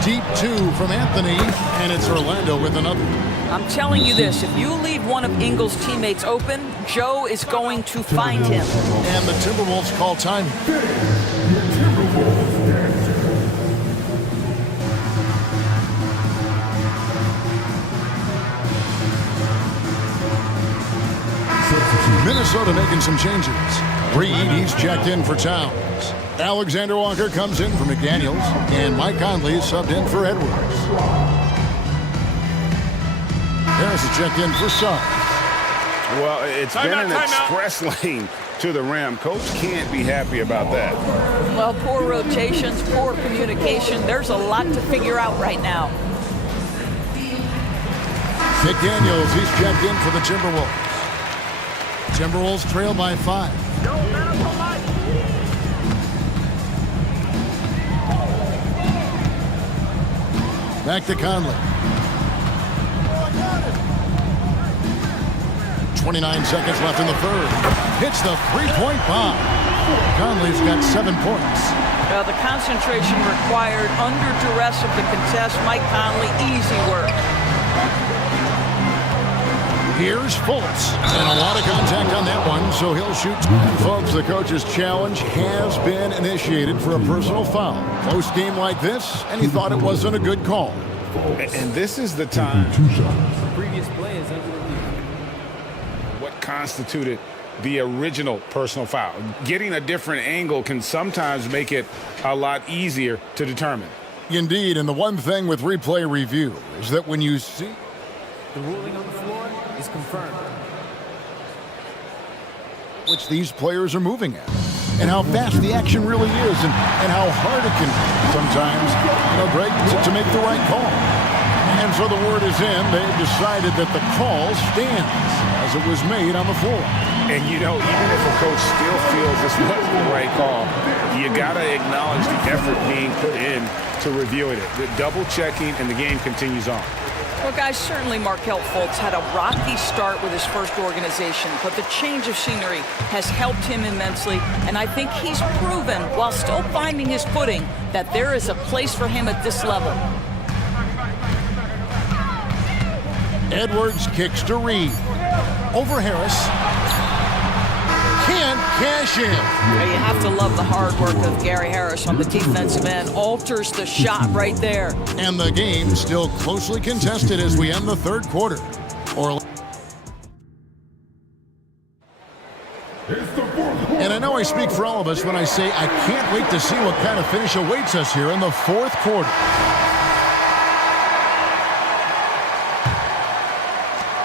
Deep 2 from Anthony, and it's Orlando with another. I'm telling you this, if you leave one of Ingles' teammates open, Joe is going to find him. And the Timberwolves call time. Minnesota making some changes. Reed, he's checked in for Towns. Alexander Walker comes in for McDaniels, and Mike Conley is subbed in for Edwards. Harris is checked in for Suggs. Well, it's been an express lane to the rim. Coach can't be happy about that. Well, poor rotations, poor communication. There's a lot to figure out right now. McDaniels, he's checked in for the Timberwolves. Timberwolves trail by 5. Back to Conley. 29 seconds left in the third. Hits the three-point bomb. Conley's got 7 points. The concentration required under duress of the contest. Mike Conley, easy work. Here's Fultz, and a lot of contact on that one, so he'll shoot. Folks, the coach's challenge has been initiated for a personal foul. Close game like this, and he thought it wasn't a good call. And this is the time. Previous play is under review. What constituted the original personal foul? Getting a different angle can sometimes make it a lot easier to determine. Indeed, and the one thing with replay review is that when you see the ruling on the floor is confirmed, which these players are moving at, and how fast the action really is, and how hard it can sometimes, Greg, to make the right call. And so the word is in. They've decided that the call stands as it was made on the floor. And, even if a coach still feels this wasn't the right call, you got to acknowledge the effort being put in to reviewing it. The double-checking, and the game continues on. Well, guys, certainly Markelle Fultz had a rocky start with his first organization, but the change of scenery has helped him immensely, and I think he's proven, while still finding his footing, that there is a place for him at this level. Edwards kicks to Reed. Over Harris. Can't cash in. You have to love the hard work of Gary Harris on the defensive end. Alters the shot right there. And the game still closely contested as we end the third quarter. And I know I speak for all of us when I say I can't wait to see what kind of finish awaits us here in the fourth quarter.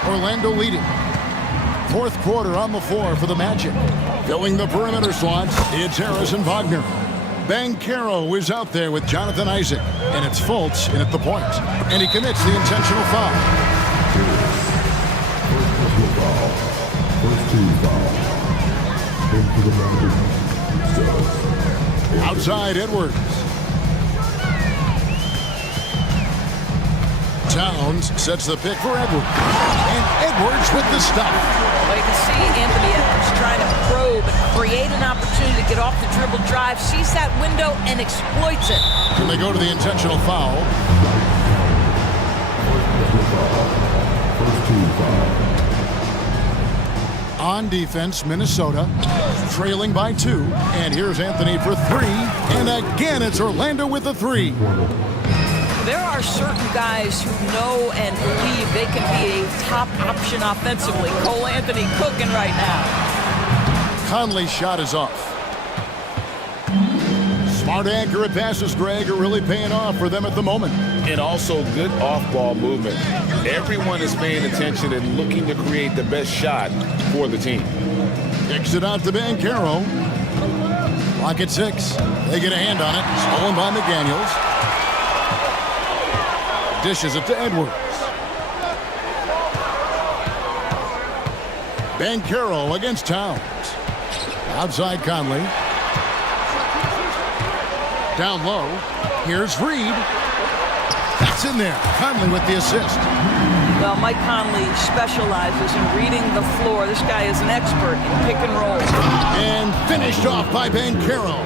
Orlando leading. Fourth quarter on the floor for the Magic. Filling the perimeter slots, it's Harris and Wagner. Banchero is out there with Jonathan Isaac, and it's Fultz in at the point. And he commits the intentional foul. First team foul. Into the Magic. Outside Edwards. Towns sets the pick for Edwards. And Edwards with the stop. Well, you can see Anthony Edwards trying to probe and create an opportunity to get off the dribble drive, sees that window and exploits it. And they go to the intentional foul. First team foul. On defense, Minnesota trailing by 2. And here's Anthony for 3. And again, it's Orlando with the 3. There are certain guys who know and believe they can be a top option offensively. Cole Anthony cooking right now. Conley's shot is off. Smart, accurate passes, Greg, are really paying off for them at the moment. And also good off-ball movement. Everyone is paying attention and looking to create the best shot for the team. Kicks it out to Banchero. Clock at 6. They get a hand on it. Stolen by McDaniels. Dishes it to Edwards. Banchero against Towns. Outside Conley. Down low. Here's Reed. That's in there. Conley with the assist. Well, Mike Conley specializes in reading the floor. This guy is an expert in pick and roll. And finished off by Banchero.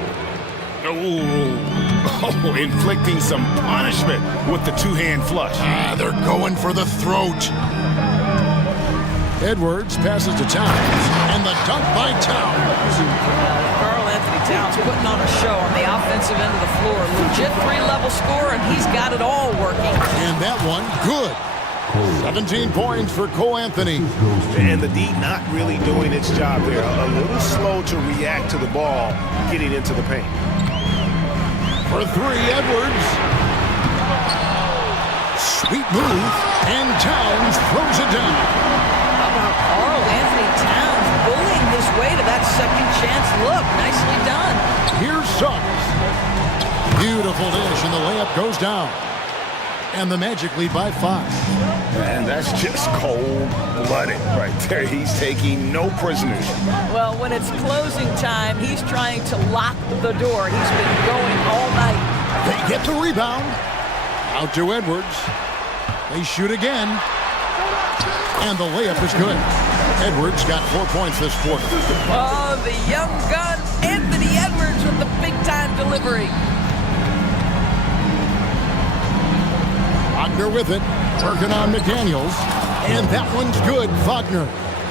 Oh, inflicting some punishment with the two-hand flush. They're going for the throat. Edwards passes to Towns, and the dunk by Towns. Karl Anthony Towns putting on a show on the offensive end of the floor. Legit 3-level scorer, and he's got it all working. And that one, good. 17 points for Cole Anthony. And the D not really doing its job there. A little slow to react to the ball getting into the paint. For 3, Edwards. Sweet move, and Towns throws it down. How about Karl Anthony Towns bullying his way to that second chance look? Nicely done. Here's Suggs. Beautiful dish, and the layup goes down. And the Magic lead by 5. And that's just cold-blooded right there. He's taking no prisoners. Well, when it's closing time, he's trying to lock the door. He's been going all night. They get the rebound. Out to Edwards. They shoot again. And the layup is good. Edwards got 4 points this quarter. Oh, the young gun, Anthony Edwards with the big-time delivery. Wagner with it, working on McDaniels, and that one's good, Wagner.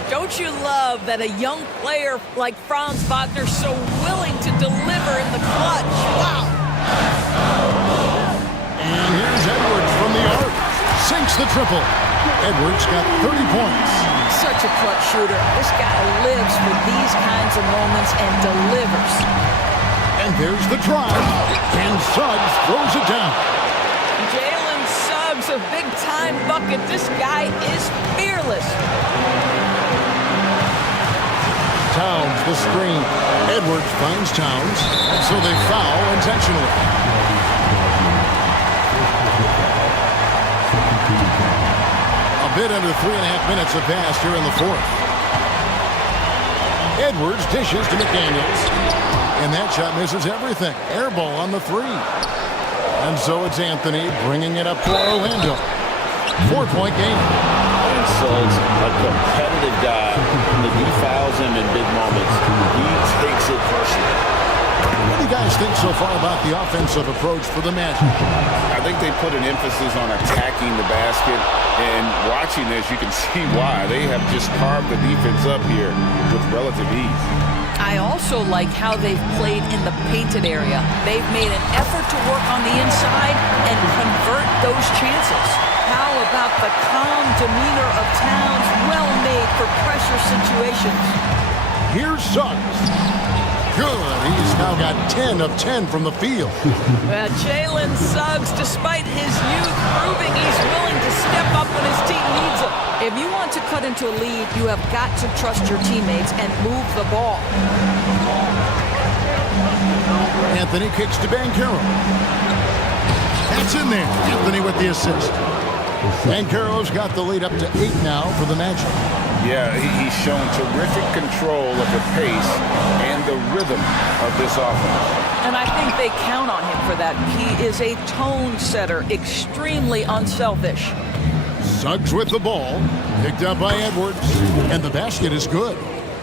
Don't you love that a young player like Franz Wagner so willing to deliver in the clutch? Wow. And here's Edwards from the arc. Sinks the triple. Edwards got 30 points. Such a clutch shooter. This guy lives for these kinds of moments and delivers. And there's the drive. And Suggs throws it down. Jalen Suggs, a big-time bucket. This guy is fearless. Towns, the screen. Edwards finds Towns, so they foul intentionally. A bit under 3.5 minutes have passed here in the fourth. Edwards dishes to McDaniels, and that shot misses everything. Air ball on the three. And so it's Anthony bringing it up for Orlando. 4-point game. Suggs, a competitive guy. If he fouls him in big moments, he takes it personally. What do you guys think so far about the offensive approach for the Magic? I think they put an emphasis on attacking the basket, and watching this, you can see why. They have just carved the defense up here with relative ease. I also like how they've played in the painted area. They've made an effort to work on the inside and convert those chances. How about the calm demeanor of Towns, well made for pressure situations? Here's Suggs. Good. He's now got 10 of 10 from the field. Well, Jalen Suggs, despite his youth, proving he's willing to step up when his team needs him. If you want to cut into a lead, you have got to trust your teammates and move the ball. Anthony kicks to Banchero. That's in there. Anthony with the assist. Banchero's got the lead up to 8 now for the Magic. Yeah, he's shown terrific control of the pace and the rhythm of this offense. And I think they count on him for that. He is a tone setter, extremely unselfish. Suggs with the ball, picked up by Edwards, and the basket is good.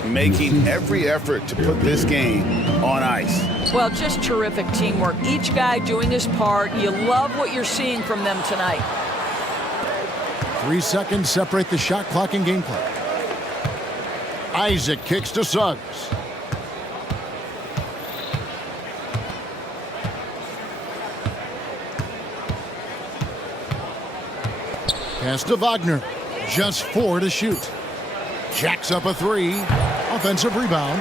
Making every effort to put this game on ice. Well, just terrific teamwork. Each guy doing his part. You love what you're seeing from them tonight. 3 seconds separate the shot clock and gameplay. Isaac kicks to Suggs. Pass to Wagner. Just 4 to shoot. Jacks up a 3. Offensive rebound.